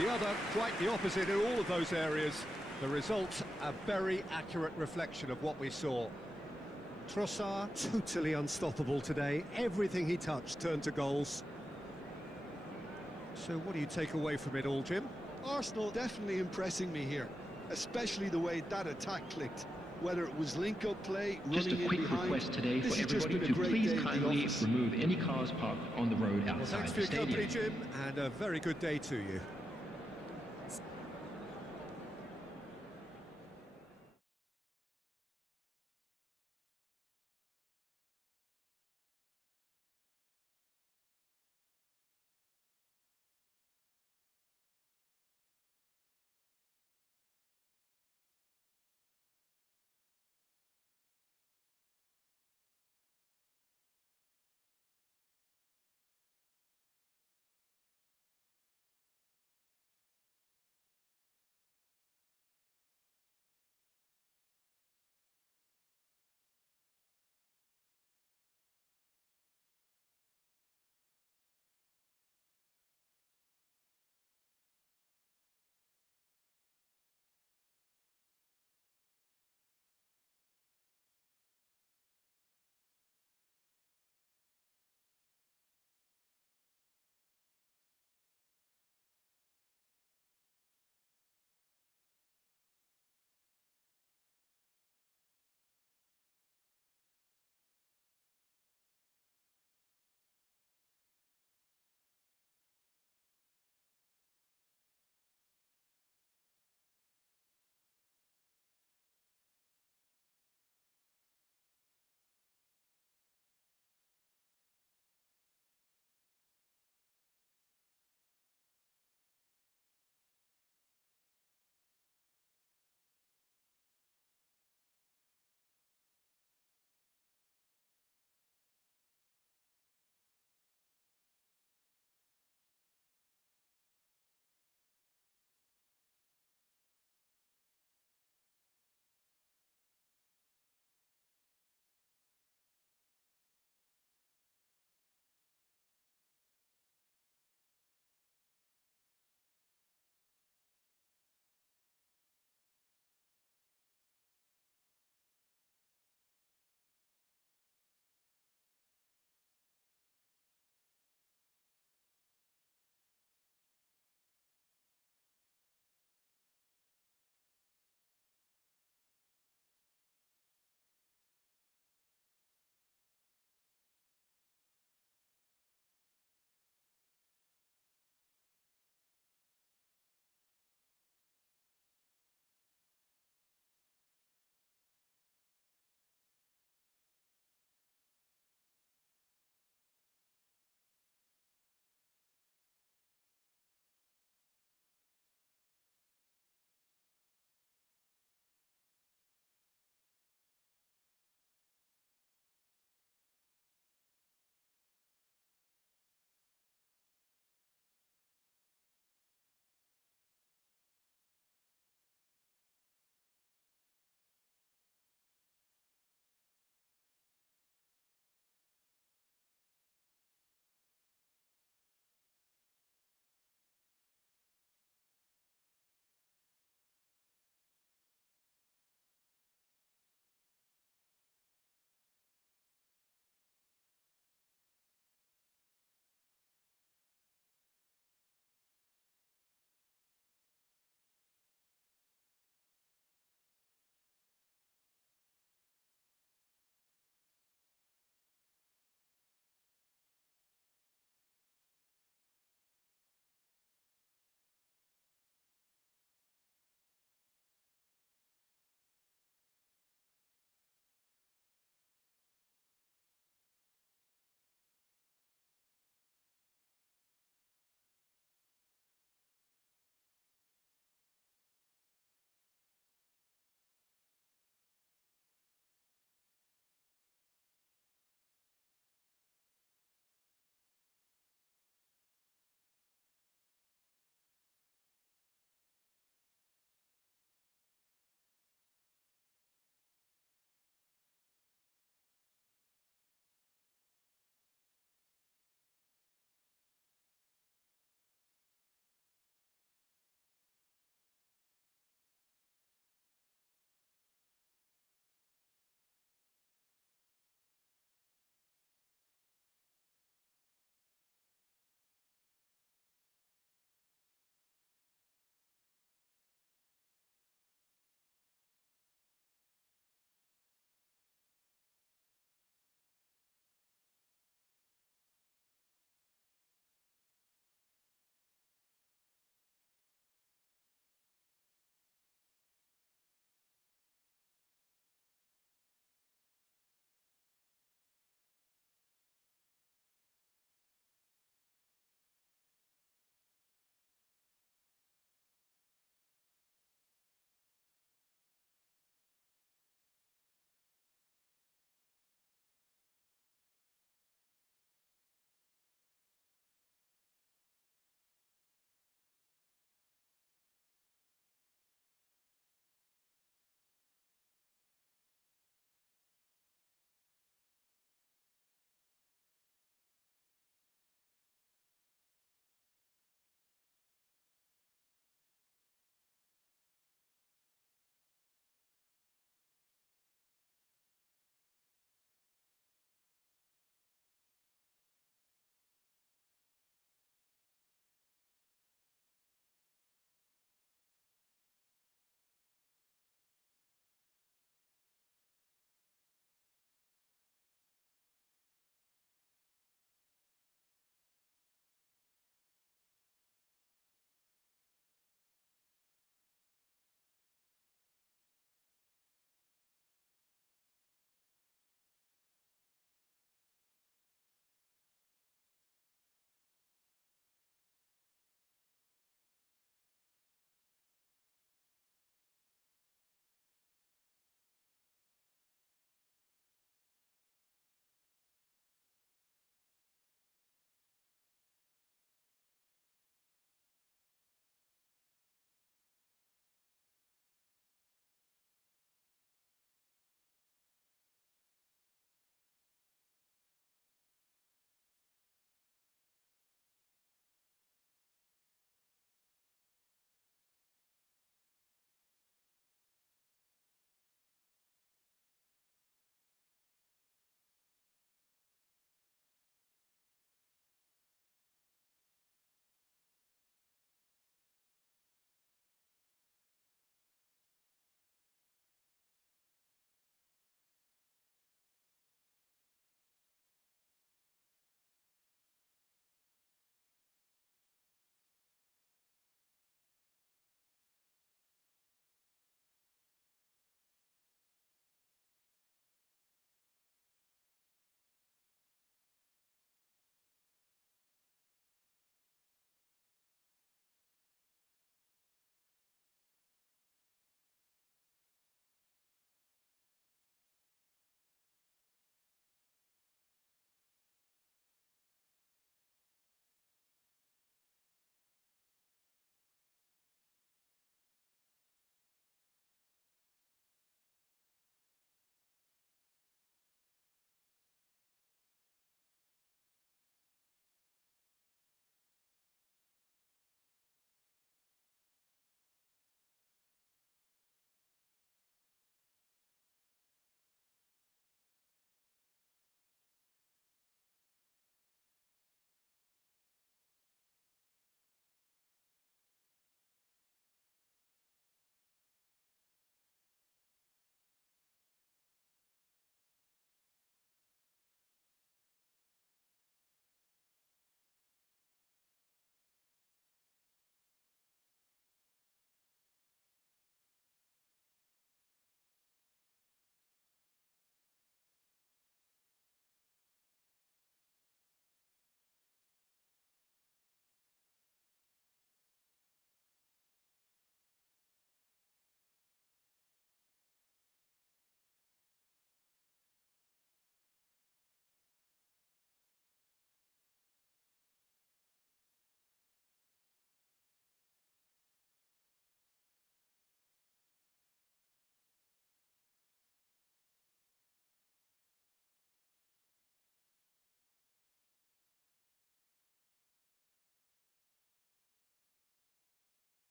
The other quite the opposite in all of those areas. The result, a very accurate reflection of what we saw. Trossard, totally unstoppable today. Everything he touched turned to goals. So what do you take away from it all, Jim? Arsenal definitely impressing me here, especially the way that attack clicked. Whether it was link-up play, Just a running in quick behind, request today this for has just everybody been a to great please day at the kindly office. remove any cars parked on the road Well, outside thanks for the your company, stadium. Jim, and a very good day to you.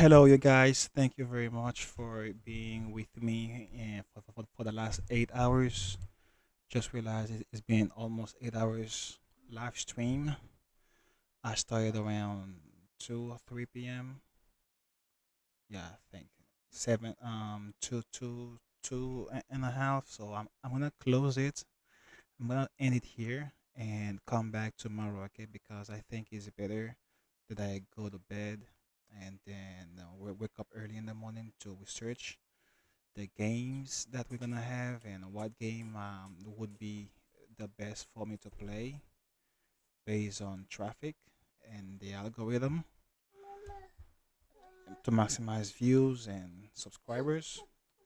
Hello, you guys. Thank you very much for being with me and for the last 8 hours. Just realized it's been almost 8 hours live stream. I started around 2 or 3 p.m. Yeah, I think seven, and a half. So I'm gonna close it. I'm gonna end it here and come back tomorrow, okay? Because I think it's better that I go to bed and then wake up early in the morning to research the games that we're gonna have and what game would be the best for me to play based on traffic and the algorithm to maximize views and subscribers.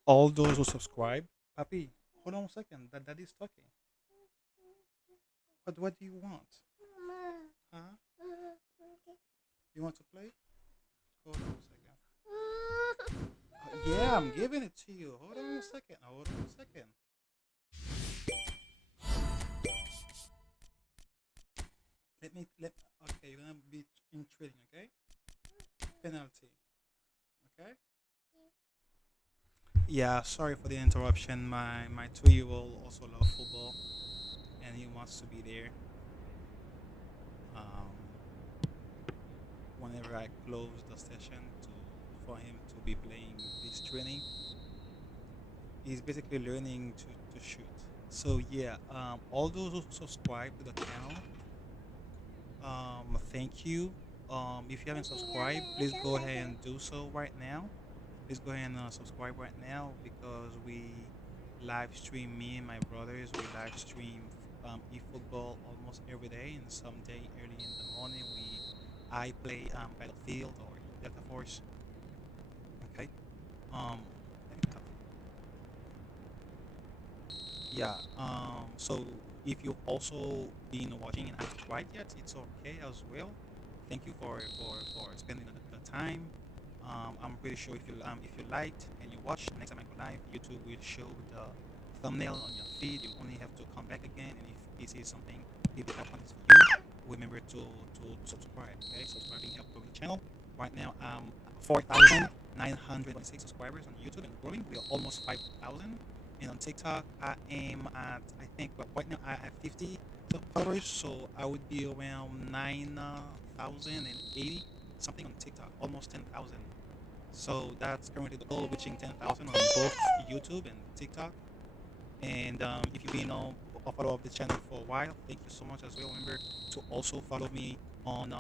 All those who subscribe, Papi, hold on a second. That is talking. But what do you want? Huh? You want to play? Hold on a second. Yeah, I'm giving it to you. Hold on a second. Hold on a second. Let. Okay, you're gonna be in trading. Okay. Penalty. Okay. Yeah. Sorry for the interruption. My 2-year-old also loves football, and he wants to be there. Um, Whenever I close the session to for him to be playing this training, he's basically learning to shoot. So yeah, all those who subscribe to the channel, thank you. If you haven't subscribed, please go ahead and do so right now. Please go ahead and subscribe right now because we live stream me and my brothers. We live stream eFootball almost every day, and someday early in the morning I play Battlefield or Delta Force. Okay. Um, yeah. So if you've also been watching and haven't subscribed yet, it's okay as well. Thank you for spending the time. I'm pretty sure if you liked and you watched, next time I go live, YouTube will show the thumbnail on your feed. You only have to come back again, and if this is something if the content is for you, remember to subscribe. Okay, subscribing helps grow the channel. Right now, 4,926 subscribers on YouTube and growing. We are almost 5,000. And on TikTok, I am at I think right now I have 50 followers, so I would be around 9,080 something on TikTok, almost 10,000. So that's currently the goal, reaching 10,000 on both YouTube and TikTok. And if you've been a follower of the channel for a while, thank you so much as well. Remember to also follow me on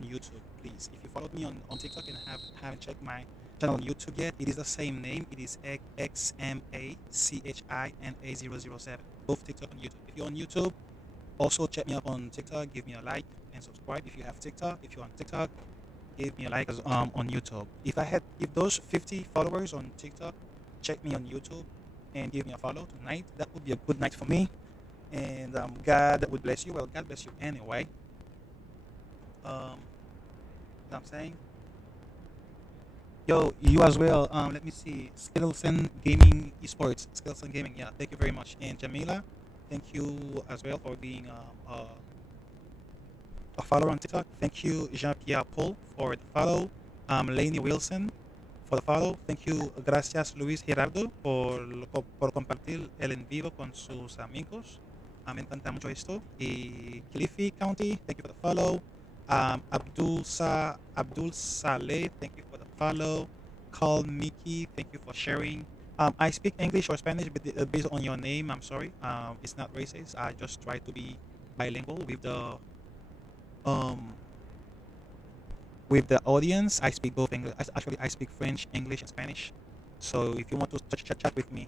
YouTube, please. If you followed me on TikTok and haven't checked my channel on YouTube yet, it is the same name. It is XMACHINA007. Both TikTok and YouTube. If you're on YouTube, also check me up on TikTok. Give me a like and subscribe if you have TikTok. If you're on TikTok, give me a like on YouTube. If those 50 followers on TikTok check me on YouTube and give me a follow tonight, that would be a good night for me. And God would bless you. Well, God bless you anyway. What I'm saying. Yo, you as well. Let me see. Skillson Gaming Esports. Skillson Gaming. Yeah, thank you very much. And Jamila, thank you as well for being a follower on TikTok. Thank you, Jean-Pierre Paul, for the follow. Laney Wilson for the follow. Thank you, gracias Luis Gerardo por compartir el en vivo con sus amigos. Me encanta mucho esto. Y Cliffy County, thank you for the follow. Abdul Saleh, thank you for the follow. Call Mickey, thank you for sharing. I speak English or Spanish, but based on your name, I'm sorry. It's not racist. I just try to be bilingual um with the audience. I speak both English. Actually, I speak French, English, and Spanish. So if you want to chat with me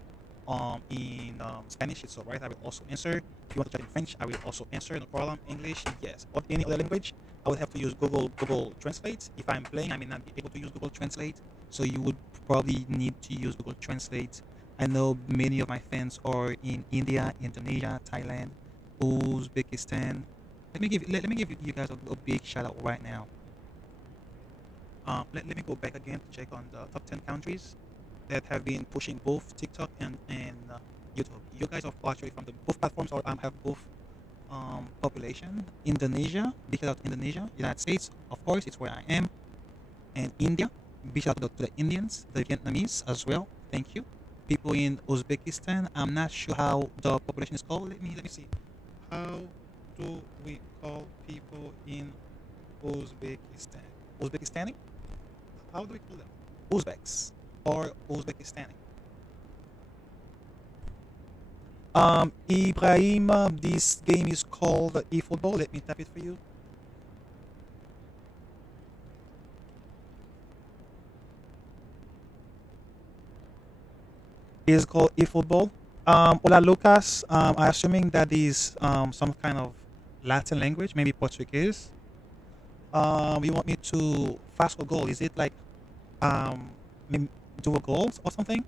in Spanish, it's alright. I will also answer. If you want to chat in French, I will also answer. No problem. English, yes. Or any other language, I would have to use Google Translate. If I'm playing, I may not be able to use Google Translate. So you would probably need to use Google Translate. I know many of my fans are in India, Indonesia, Thailand, Uzbekistan. Let me give you guys a big shout out right now. Let me go back again to check on the top 10 countries that have been pushing both TikTok and YouTube. You guys are actually from the both platforms or have both population. Indonesia, big shout out Indonesia. United States, of course, it's where I am. and India. Big shout out to the Indians, the Vietnamese as well. Thank you. People in Uzbekistan. I'm not sure how the population is called. Let me see. How do we call people in Uzbekistan? Uzbekistani? How do we call them? Uzbeks or Uzbekistani? Ibrahim, this game is called eFootball. Let me type it for you. It is called eFootball. Hola Lucas. I'm assuming that is some kind of Latin language, maybe Portuguese. You want me to fast or goal? Is it like maybe dual goals or something?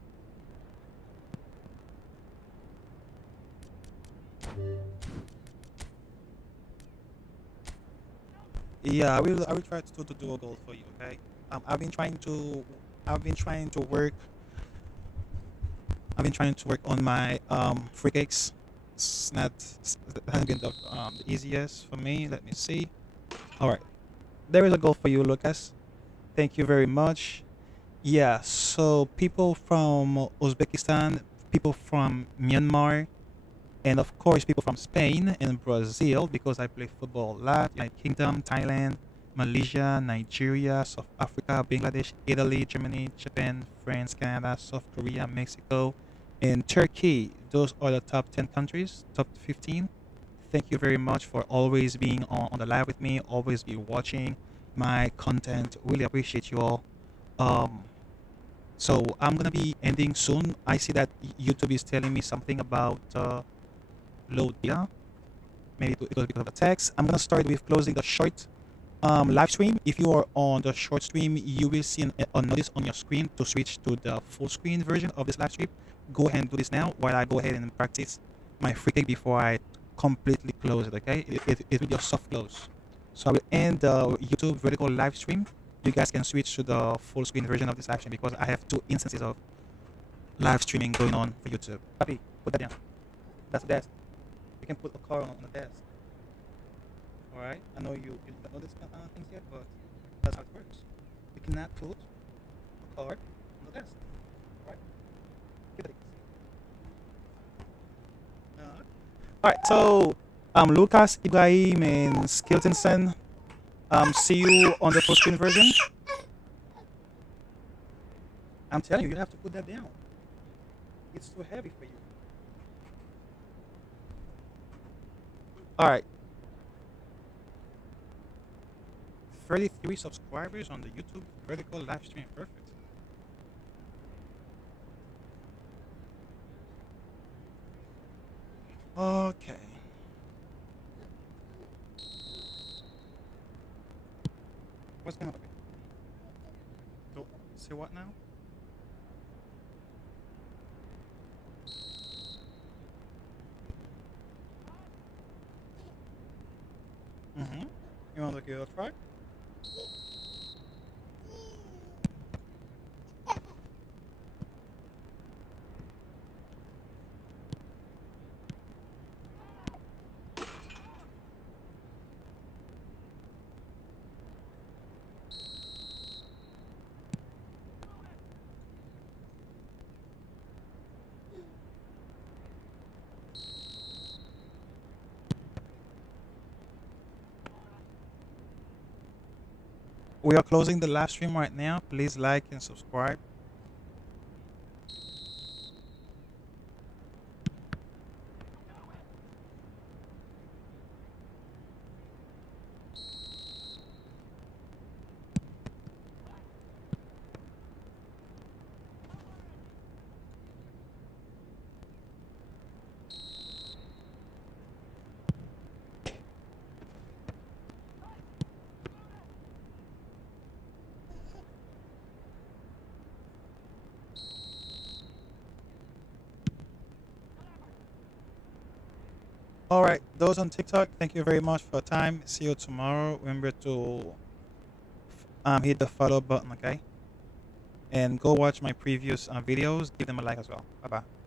Yeah, I will try to do a goal for you. Okay. I've been trying to work. I've been trying to work on my free kicks. It hasn't been the easiest for me. Let me see. All right, there is a goal for you, Lucas. Thank you very much. Yeah. So people from Uzbekistan, people from Myanmar, and of course people from Spain and Brazil because I play football a lot. United Kingdom, Thailand, Malaysia, Nigeria, South Africa, Bangladesh, Italy, Germany, Japan, France, Canada, South Korea, Mexico, and Turkey. Those are the top 10 countries, top 15. Thank you very much for always being on the live with me, always be watching my content. Really appreciate you all. Um, so I'm gonna be ending soon. I see that YouTube is telling me something about load data. Maybe it was because of the text. I'm gonna start with closing the short live stream. If you are on the short stream, you will see a notice on your screen to switch to the full screen version of this live stream. Go ahead and do this now while I go ahead and practice my free kick before I completely close it. Okay, it will be a soft close. So I will end the YouTube vertical live stream. You guys can switch to the full screen version of this live stream because I have two instances of live streaming going on for YouTube. Papi, put that down. That's the desk. You can put a card on the desk. Alright? I know you don't know this kind of things yet, but that's how it works. You cannot put a card on the desk. Alright? Give it. Alright, so Lucas, Ibrahim, and Skiltonson. See you on the full screen version. I'm telling you, you have to put that down. It's too heavy for you. Alright. 33 subscribers on the YouTube vertical live stream. Perfect. Okay. What's going on? So, say what now? Mm-hmm. You want to give it a try? We are closing the live stream right now. Please like and subscribe. All right, those on TikTok, thank you very much for your time. See you tomorrow. Remember to hit the follow button, okay? And go watch my previous videos. Give them a like as well. Bye bye.